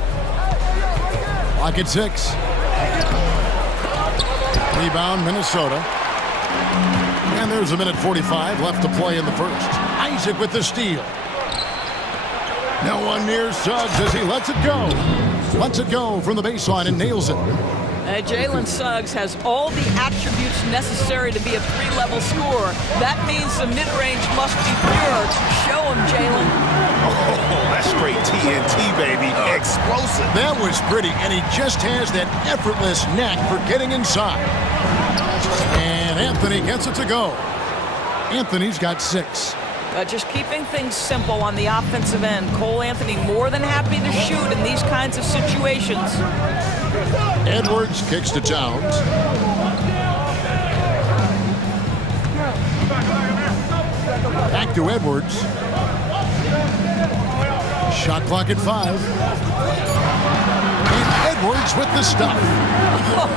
Lock at 6. Rebound, Minnesota. And there's a minute 45 left to play in the first. Isaac with the steal. No one near Suggs as he lets it go. Lets it go from the baseline and nails it. Jalen Suggs has all the attributes necessary to be a 3-level scorer. That means the mid-range must be pure. Show him, Jalen. Oh, that's straight TNT, baby. Explosive. That was pretty, and he just has that effortless knack for getting inside. And Anthony gets it to go. Anthony's got 6. Just keeping things simple on the offensive end. Cole Anthony more than happy to shoot in these kinds of situations. Edwards kicks to Towns. Back to Edwards. Shot clock at 5. And Edwards with the stuff. Oh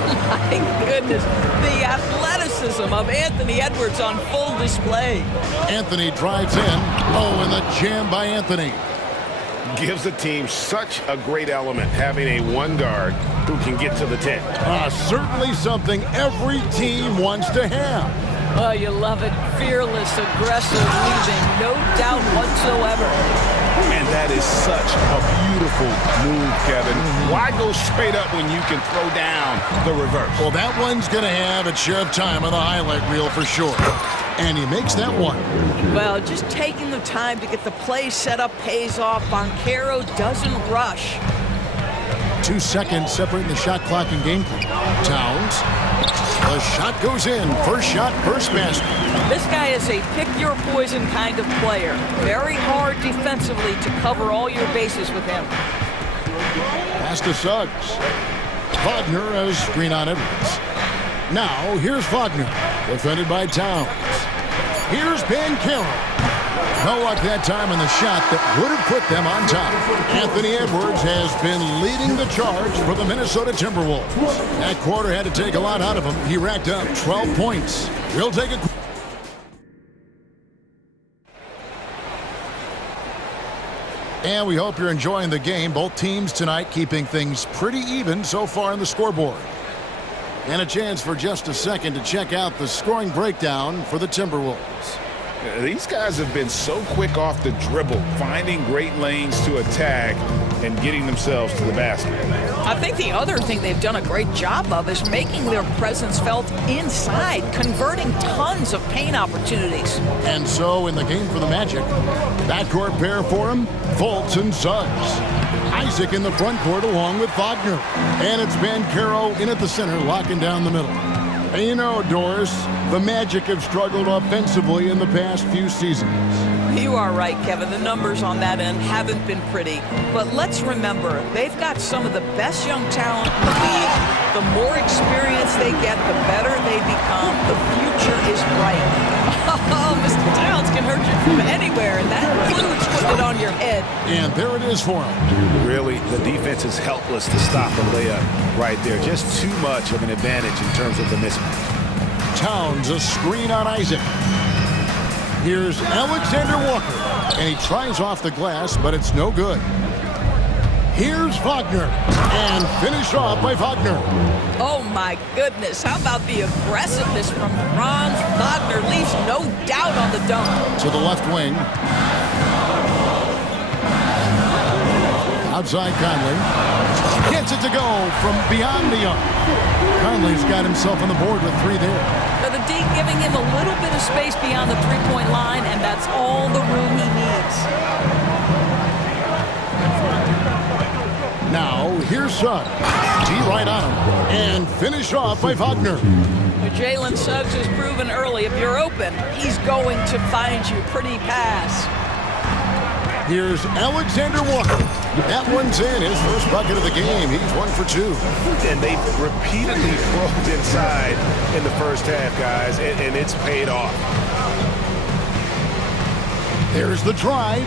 my goodness. The athleticism of Anthony Edwards on full display. Anthony drives in. Oh, and the jam by Anthony. Gives the team such a great element having a one guard who can get to the 10. Certainly something every team wants to have. Oh, you love it. Fearless, aggressive, leaving. No doubt whatsoever. And that is such a beautiful move, Kevin. Why go straight up when you can throw down the reverse? Well, that one's going to have its share of time on the highlight reel for sure. And he makes that one. Well, just taking the time to get the play set up pays off. Banchero doesn't rush. 2 seconds separating the shot clock and game clock. Towns. The shot goes in. First shot, first basket. This guy is a pick-your-poison kind of player. Very hard defensively to cover all your bases with him. Pass to Suggs. Wagner has screen on Edwards. Now, here's Wagner, defended by Towns. Here's Banchero. No luck that time in the shot that would have put them on top. Anthony Edwards has been leading the charge for the Minnesota Timberwolves. That quarter had to take a lot out of him. He racked up 12 points. We'll take a... And we hope you're enjoying the game. Both teams tonight keeping things pretty even so far on the scoreboard. And a chance for just a second to check out the scoring breakdown for the Timberwolves. These guys have been so quick off the dribble, finding great lanes to attack and getting themselves to the basket. I think the other thing they've done a great job of is making their presence felt inside, converting tons of paint opportunities. And so in the game for the Magic, backcourt pair for him, Fultz and Suggs. Isaac in the front court along with Wagner. And it's Banchero in at the center, locking down the middle. And you know, Doris, the Magic have struggled offensively in the past few seasons. You are right, Kevin. The numbers on that end haven't been pretty. But let's remember, they've got some of the best young talent in the league. The more experience they get, the better they become. The future is bright. Oh, Mr. Towns can hurt you from anywhere, and that includes putting it on your head. And there it is for him. Really, the defense is helpless to stop a layup right there. Just too much of an advantage in terms of the mismatch. Towns, a screen on Isaac. Here's Alexander Walker, and he tries off the glass, but it's no good. Here's Wagner, and finished off by Wagner. Oh, my goodness. How about the aggressiveness from Franz Wagner? Leaves no doubt on the dunk. To the left wing. Outside Conley. Gets it to go from beyond the arc. Conley's got himself on the board with 3 there. Now the D giving him a little bit of space beyond the three-point line, and that's all the room he needs. Now, here's Suggs. D right on him. And finish off by Wagner. Jalen Suggs has proven early, if you're open, he's going to find you. Pretty pass. Here's Alexander Walker. That one's in. His first bucket of the game. He's 1 for 2. And they've repeatedly probed inside in the first half, guys, and it's paid off. There's the drive.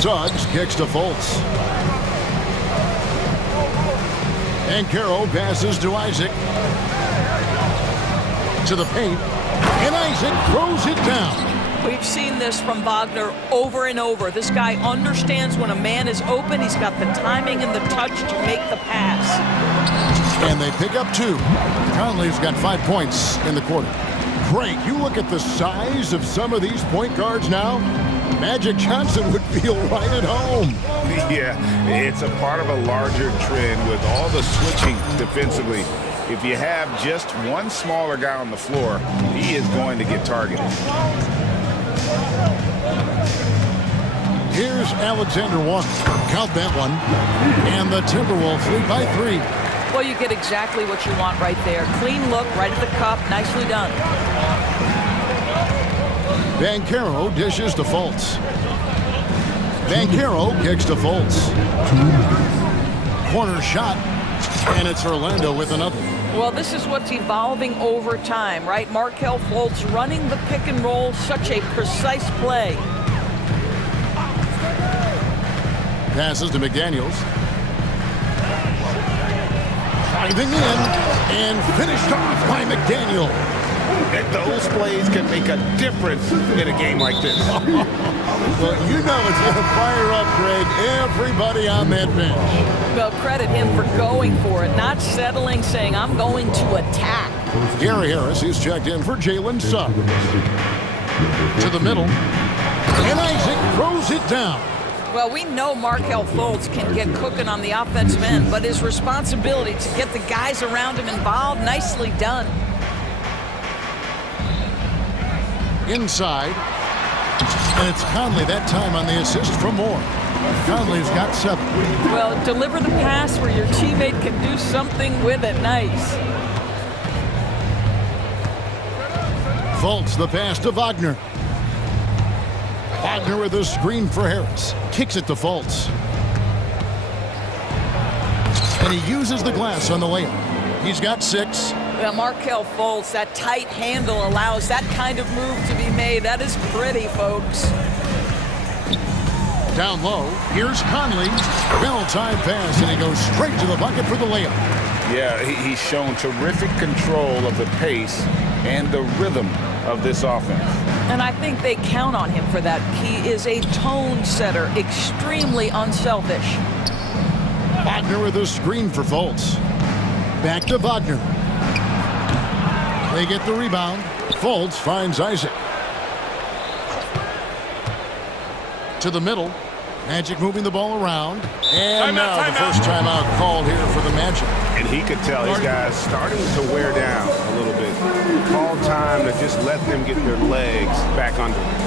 Suggs kicks to Fultz. And Banchero passes to Isaac. To the paint. And Isaac throws it down. We've seen this from Wagner over and over. This guy understands when a man is open. He's got the timing and the touch to make the pass. And they pick up 2. Conley's got 5 points in the quarter. Craig, you look at the size of some of these point guards now. Magic Johnson would feel right at home. Yeah, it's a part of a larger trend with all the switching defensively. If you have just one smaller guy on the floor, he is going to get targeted. Here's Alexander Walker. Count that one. And the Timberwolves lead by 3. Well, you get exactly what you want right there. Clean look, right at the cup. Nicely done. Banchero dishes to Fultz. Banchero kicks to Fultz. Corner shot. And it's Orlando with another. Well, this is what's evolving over time, right? Markelle Fultz running the pick and roll, such a precise play. Passes to McDaniels. Driving in and finished off by McDaniel. And those plays can make a difference in a game like this. Well, you know it's going to fire up, Greg, everybody on that bench. Well, credit him for going for it, not settling, saying, I'm going to attack. Gary Harris is checked in for Jalen Suggs. To the middle. And Isaac throws it down. Well, we know Markelle Fultz can get cooking on the offensive end, but his responsibility to get the guys around him involved, nicely done. Inside. And it's Conley that time on the assist from Moore. Conley's got 7. Well, deliver the pass where your teammate can do something with it. Nice. Fultz the pass to Wagner. Wagner with a screen for Harris. Kicks it to Fultz. And he uses the glass on the layup. He's got 6. Well, Markelle Fultz, that tight handle allows that kind of move to be made. That is pretty, folks. Down low, here's Conley. Well-timed pass, and he goes straight to the bucket for the layup. Yeah, he's shown terrific control of the pace and the rhythm of this offense. And I think they count on him for that. He is a tone setter, extremely unselfish. Wagner with a screen for Fultz. Back to Wagner. They get the rebound. Fultz finds Isaac. To the middle. Magic moving the ball around. And now the first timeout called here for the Magic. And he could tell his guys starting to wear down a little bit. Call time to just let them get their legs back under them.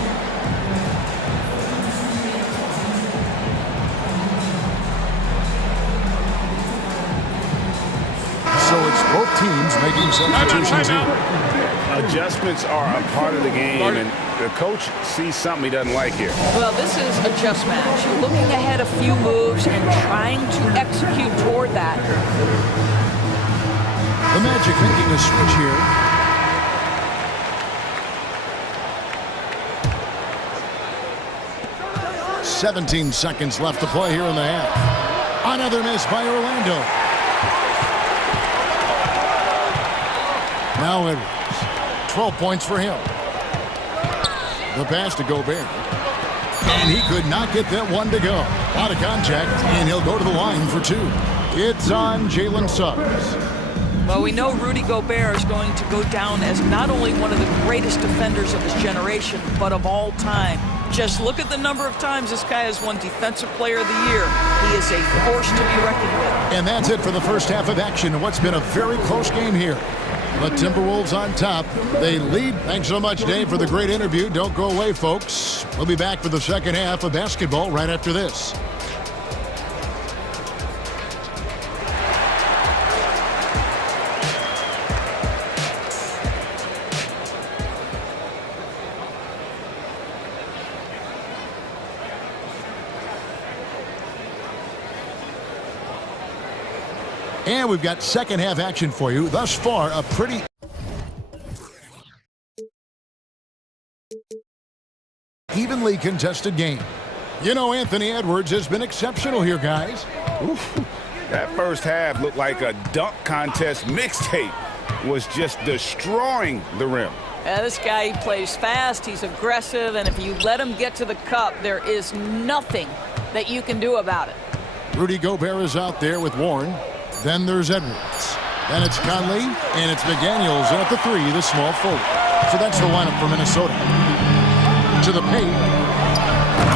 So it's both teams making substitutions here. Adjustments are a part of the game, and the coach sees something he doesn't like here. Well, this is a just match. You're looking ahead a few moves and trying to execute toward that. The Magic making a switch here. "17 seconds left to play here in the half. Another miss by Orlando. Now Edwards. 12 points for him. The pass to Gobert. And he could not get that one to go. Out of contact, and he'll go to the line for two. It's on Jalen Suggs. Well, we know Rudy Gobert is going to go down as not only one of the greatest defenders of his generation, but of all time. Just look at the number of times this guy has won Defensive Player of the Year. He is a force to be reckoned with. And that's it for the first half of action in what's been a very close game here. The Timberwolves on top. They lead. Thanks so much, Dave, for the great interview. Don't go away, folks. We'll be back for the second half of basketball right after this. And we've got second half action for you. Thus far, a pretty evenly contested game. You know, Anthony Edwards has been exceptional here, guys. Oof. That first half looked like a dunk contest mixtape. Was just destroying the rim. This guy, he plays fast, he's aggressive, and if you let him get to the cup, there is nothing that you can do about it. Rudy Gobert is out there with Warren. Then there's Edwards. Then it's Conley, and it's McDaniels. And at the three, the small forward. So that's the lineup for Minnesota. To the paint.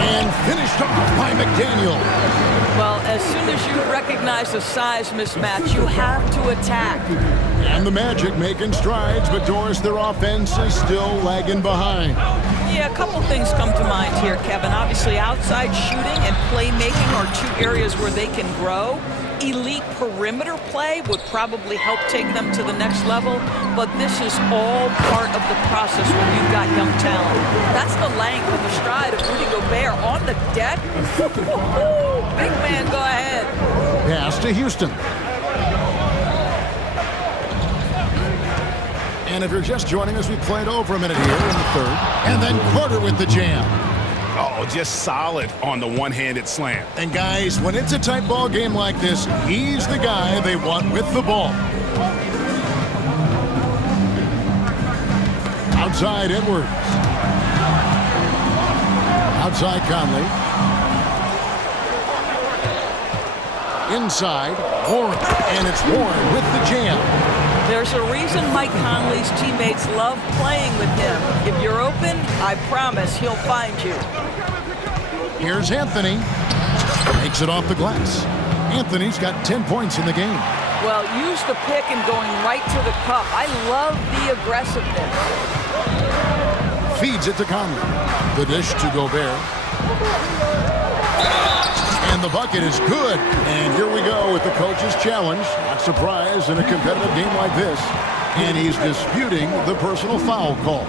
And finished off by McDaniel. Well, as soon as you recognize the size mismatch, you have to attack. And the Magic making strides, but Doris, their offense is still lagging behind. Yeah, a couple things come to mind here, Kevin. Obviously, outside shooting and playmaking are two areas where they can grow. Elite perimeter play would probably help take them to the next level, but this is all part of the process when you've got young talent. That's the length and the stride of Rudy Gobert on the deck. Big man, go ahead. Pass to Houston. And if you're just joining us, we played over a minute here in the third. And then Carter with the jam. Oh, just solid on the one-handed slam. And guys, when it's a tight ball game like this, he's the guy they want with the ball. Outside Edwards. Outside Conley. Inside Warren. And it's Warren with the jam. There's a reason Mike Conley's teammates love playing with him. If you're open, I promise he'll find you. Here's Anthony. Makes it off the glass. Anthony's got 10 points in the game. Well, use the pick and going right to the cup. I love the aggressiveness. Feeds it to Conley. The dish to Gobert. And the bucket is good. And here we go with the coach's challenge. Not surprised in a competitive game like this. And he's disputing the personal foul call.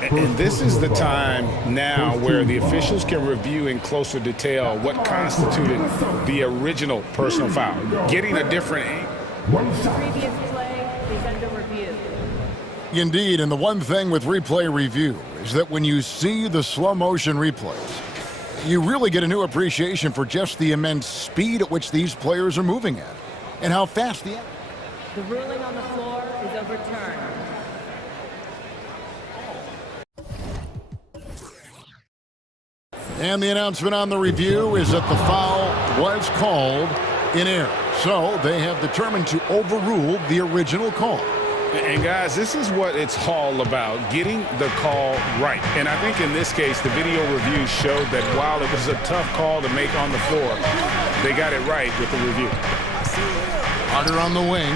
And this is the time now where the officials can review in closer detail what constituted the original personal foul. Getting a different angle. Previous play is under review. Indeed, and the one thing with replay review is that when you see the slow motion replays, you really get a new appreciation for just the immense speed at which these players are moving at and how fast the ruling on the floor is overturned. And the announcement on the review is that the foul was called in error. So they have determined to overrule the original call. And guys, this is what it's all about, getting the call right. And I think in this case, the video review showed that while it was a tough call to make on the floor, they got it right with the review. Carter on the wing.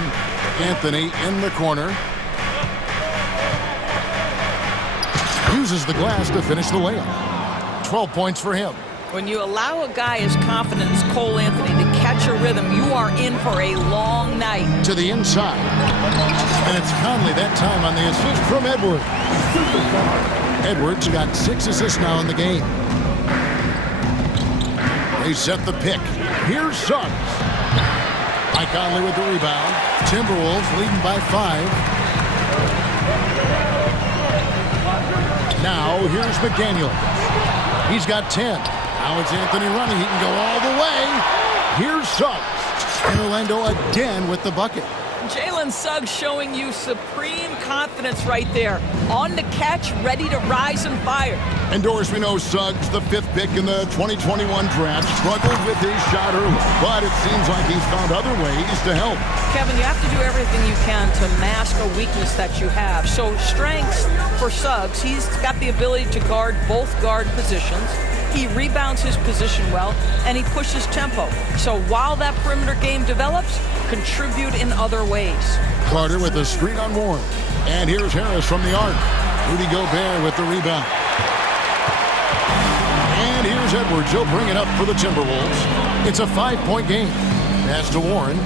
Anthony in the corner. Uses the glass to finish the layup. 12 points for him. When you allow a guy as confident as Cole Anthony to catch a rhythm, you are in for a long night. To the inside. And it's Conley that time on the assist from Edwards. Edwards got 6 assists now in the game. They set the pick. Here's Suggs. Mike Conley with the rebound. Timberwolves leading by 5. Now here's McDaniel. He's got 10. Now it's Anthony running. He can go all the way. Here's Suggs. And Orlando again with the bucket. Jalen Suggs showing you supreme confidence right there. On the catch, ready to rise and fire. And Doris, we know Suggs, the 5th pick in the 2021 draft, struggled with his shot early. But it seems like he's found other ways to help. Kevin, you have to do everything you can to mask a weakness that you have. So strengths for Suggs, he's got the ability to guard both guard positions. He rebounds his position well, and he pushes tempo. So while that perimeter game develops, contribute in other ways. Carter with the screen on Warren. And here's Harris from the arc. Rudy Gobert with the rebound. And here's Edwards. He'll bring it up for the Timberwolves. It's a 5-point game. Pass to Warren.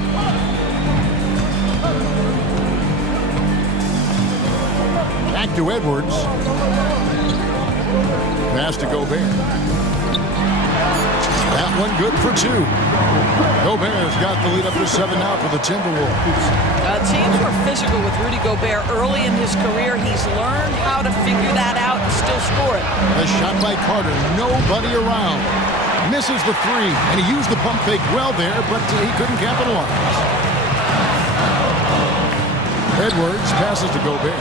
Back to Edwards. Pass to Gobert. That one good for 2. Gobert's got the lead up to 7 now for the Timberwolves. Teams were physical with Rudy Gobert early in his career. He's learned how to figure that out and still score it. A shot by Carter. Nobody around. Misses the 3, and he used the pump fake well there, but he couldn't capitalize. Edwards passes to Gobert.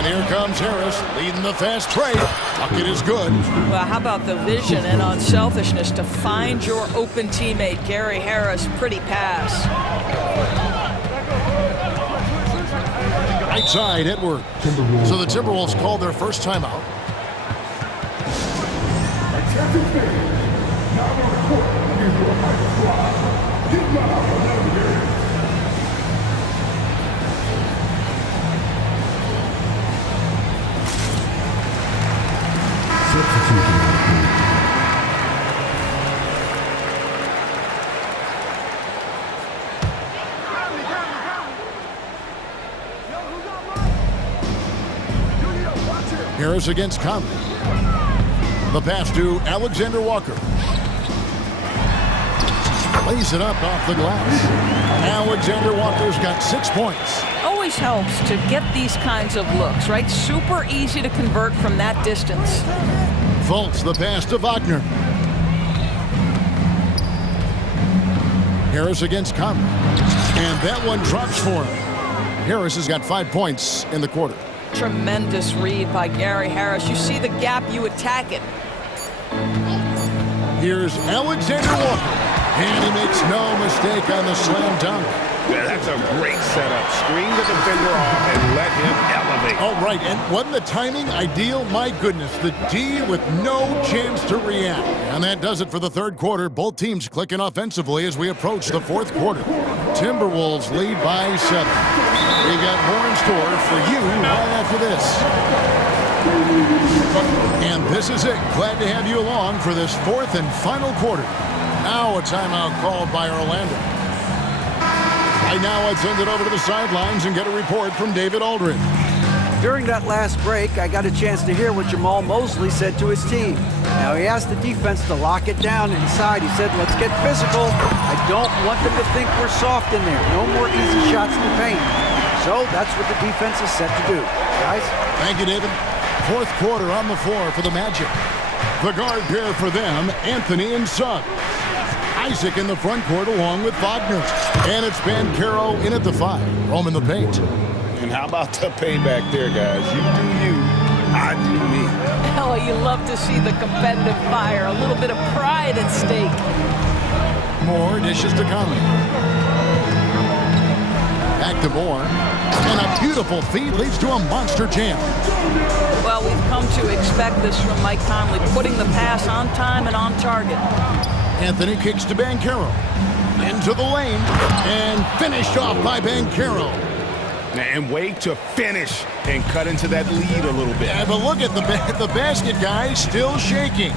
And here comes Harris, leading the fast break. Bucket is good. Well, how about the vision and unselfishness to find your open teammate, Gary Harris. Pretty pass. Right side, Edwards. So the Timberwolves called their first timeout. Harris against Conley. The pass to Alexander Walker. Lays it up off the glass. Alexander Walker's got 6 points. Always helps to get these kinds of looks, right? Super easy to convert from that distance. Fultz, the pass to Wagner. Harris against Conley. And that one drops for him. Harris has got 5 points in the quarter. Tremendous read by Gary Harris. You see the gap, you attack it. Here's Alexander Walker. And he makes no mistake on the slam dunk. Yeah, that's a great setup. Screen the defender off and let him elevate. All right, and wasn't the timing ideal? My goodness, the D with no chance to react. And that does it for the third quarter. Both teams clicking offensively as we approach the fourth quarter. Timberwolves lead by 7. We got more in store for you right after this. And this is it. Glad to have you along for this fourth and final quarter. Now a timeout called by Orlando. Right now, I'd send it over to the sidelines and get a report from David Aldridge. During that last break, I got a chance to hear what Jamal Mosley said to his team. Now, he asked the defense to lock it down inside. He said, let's get physical. I don't want them to think we're soft in there. No more easy shots in the paint. So that's what the defense is set to do. Guys? Thank you, David. Fourth quarter on the floor for the Magic. The guard pair for them, Anthony and Suggs. Isaac in the front court along with Wagner. And it's Banchero in at the 5. Roaming the paint. And how about the payback there, guys? You do you. I do me. Oh, you love to see the competitive fire. A little bit of pride at stake. More dishes to come. Back to Moore. And a beautiful feed leads to a monster jam. Well, we've come to expect this from Mike Conley, putting the pass on time and on target. Anthony kicks to Banchero. Into the lane. And finished off by Banchero. And wait to finish and cut into that lead a little bit. Yeah, but look at the basket guy still shaking.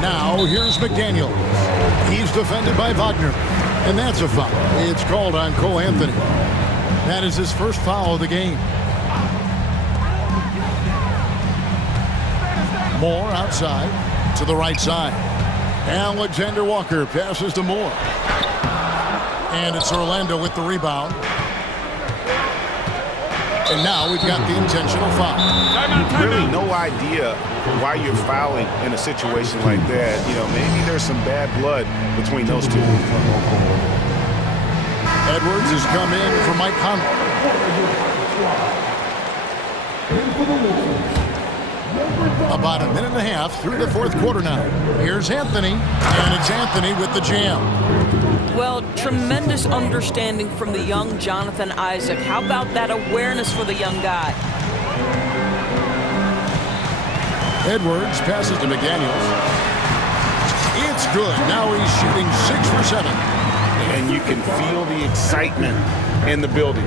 Now here's McDaniel. He's defended by Wagner. And that's a foul. It's called on Cole Anthony. That is his first foul of the game. Moore outside to the right side. Alexander Walker passes to Moore. And it's Orlando with the rebound. And now we've got the intentional foul. Really no idea why you're fouling in a situation like that. You know, maybe there's some bad blood between those two. Edwards has come in for Mike Conley. About a minute and a half through the fourth quarter now. Here's Anthony, and it's Anthony with the jam. Well, tremendous understanding from the young Jonathan Isaac. How about that awareness for the young guy? Edwards passes to McDaniels. It's good. Now he's shooting 6 for 7. And you can feel the excitement in the building.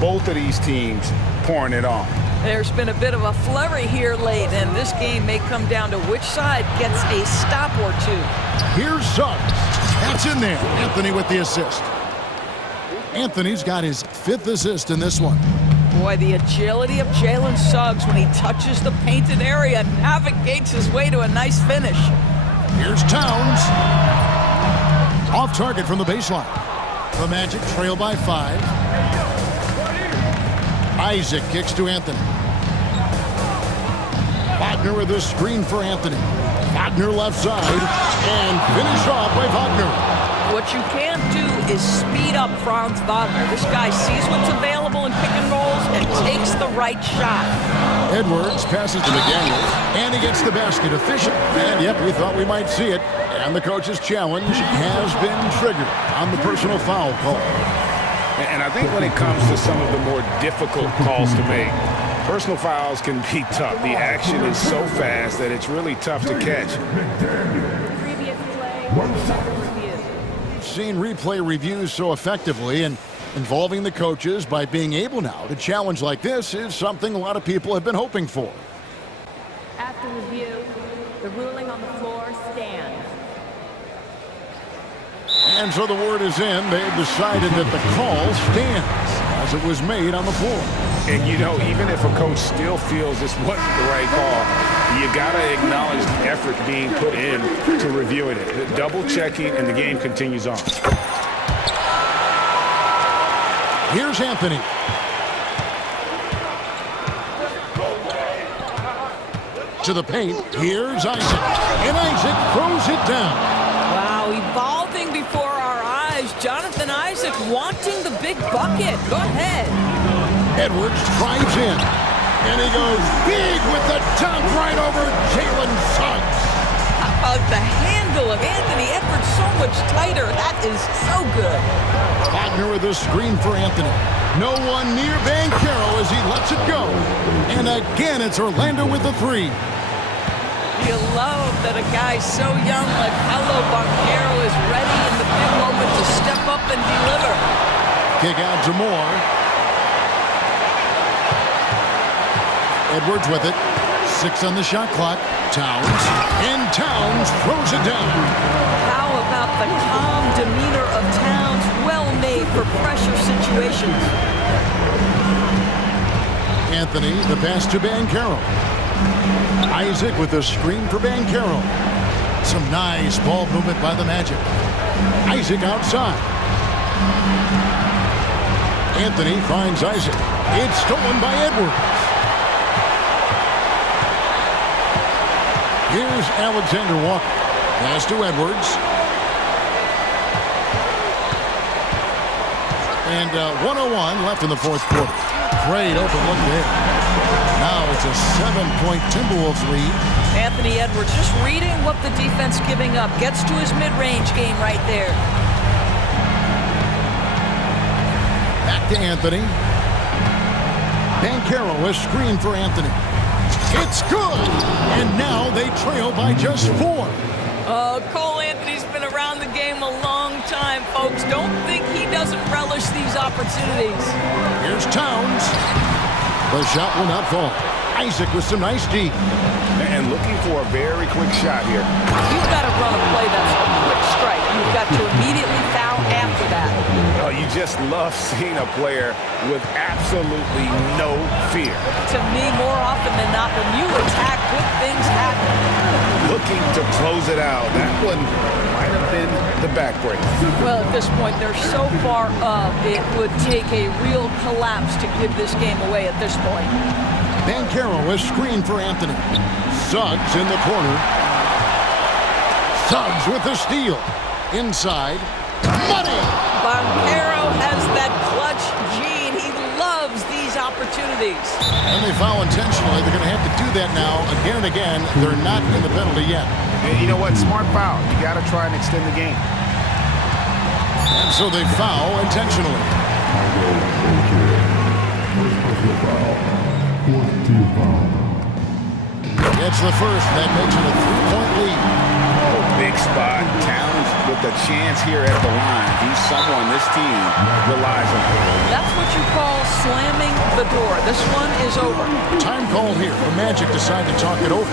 Both of these teams pouring it on. There's been a bit of a flurry here late, and this game may come down to which side gets a stop or two. Here's Suggs. That's in there. Anthony with the assist. Anthony's got his 5th assist in this one. Boy, the agility of Jalen Suggs when he touches the painted area, navigates his way to a nice finish. Here's Towns. Off target from the baseline. The Magic trail by 5. Isaac kicks to Anthony. Wagner with a screen for Anthony. Wagner left side, and finished off by Wagner. What you can't do is speed up Franz Wagner. This guy sees what's available in pick and rolls and takes the right shot. Edwards passes to McDaniels, and he gets the basket efficient. And yep, we thought we might see it. And the coach's challenge has been triggered on the personal foul call. And I think when it comes to some of the more difficult calls to make, personal fouls can be tough. The action is so fast that it's really tough to catch. Seen replay reviews so effectively, and involving the coaches by being able now to challenge like this is something a lot of people have been hoping for. After review, the ruling on the floor stands. And so the word is in. They've decided that the call stands as it was made on the floor. And, you know, even if a coach still feels this wasn't the right call, you got to acknowledge the effort being put in to reviewing it. Double checking, and the game continues on. Here's Anthony. To the paint. Here's Isaac. And Isaac throws it down. Wow, evolving before our eyes. Jonathan Isaac wanting the big bucket. Go ahead. Edwards drives in. And he goes big with the dunk right over Jalen Suggs. How about the handle of Anthony Edwards so much tighter? That is so good. Wagner with a screen for Anthony. No one near Banchero as he lets it go. And again, it's Orlando with the 3. You love that a guy so young like Paolo Banchero is ready in the big moment to step up and deliver. Kick out to Moore. Edwards with it. 6 on the shot clock. Towns. And Towns throws it down. How about the calm demeanor of Towns? Well made for pressure situations. Anthony, the pass to Banchero. Isaac with a screen for Banchero. Some nice ball movement by the Magic. Isaac outside. Anthony finds Isaac. It's stolen by Edwards. Here's Alexander Walker. Pass to Edwards. And 1:01 left in the fourth quarter. Great open look there. Now it's a 7-point Timberwolves lead. Anthony Edwards just reading what the defense giving up. Gets to his mid-range game right there. Back to Anthony. Banchero, a screen for Anthony. It's good! And now they trail by just 4. Cole Anthony's been around the game a long time, folks. Don't think he doesn't relish these opportunities. Here's Towns. The shot will not fall. Isaac with some nice D. And looking for a very quick shot here. You've got to run a play that's a quick strike. You've got to immediately foul after that. Oh, you just love seeing a player with absolutely no fear. To me, more often than not, when you attack, good things happen. Looking to close it out. That one might have been the backbreak. Well, at this point, they're so far up, it would take a real collapse to give this game away at this point. Banchero, a screen for Anthony. Suggs in the corner. Suggs with the steal. Inside. Money! Banchero has that clutch gene. He loves these opportunities. And they foul intentionally. They're going to have to do that now again and again. They're not in the penalty yet. And you know what? Smart foul. You got to try and extend the game. And so they foul intentionally. It's the first. That makes it a 3-point lead. Oh, big spot. Towns with a chance here at the line. He's someone this team relies on. That's what you call slamming the door. This one is over. Time call here. The Magic decide to talk it over.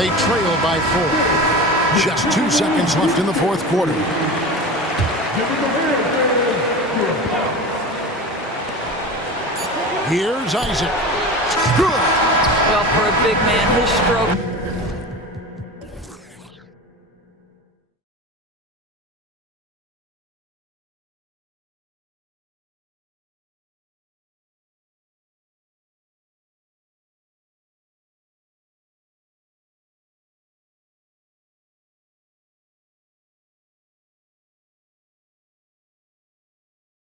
They trail by 4. Just 2 seconds left in the fourth quarter. Here's Isaac. Good. Well, for a big man, his stroke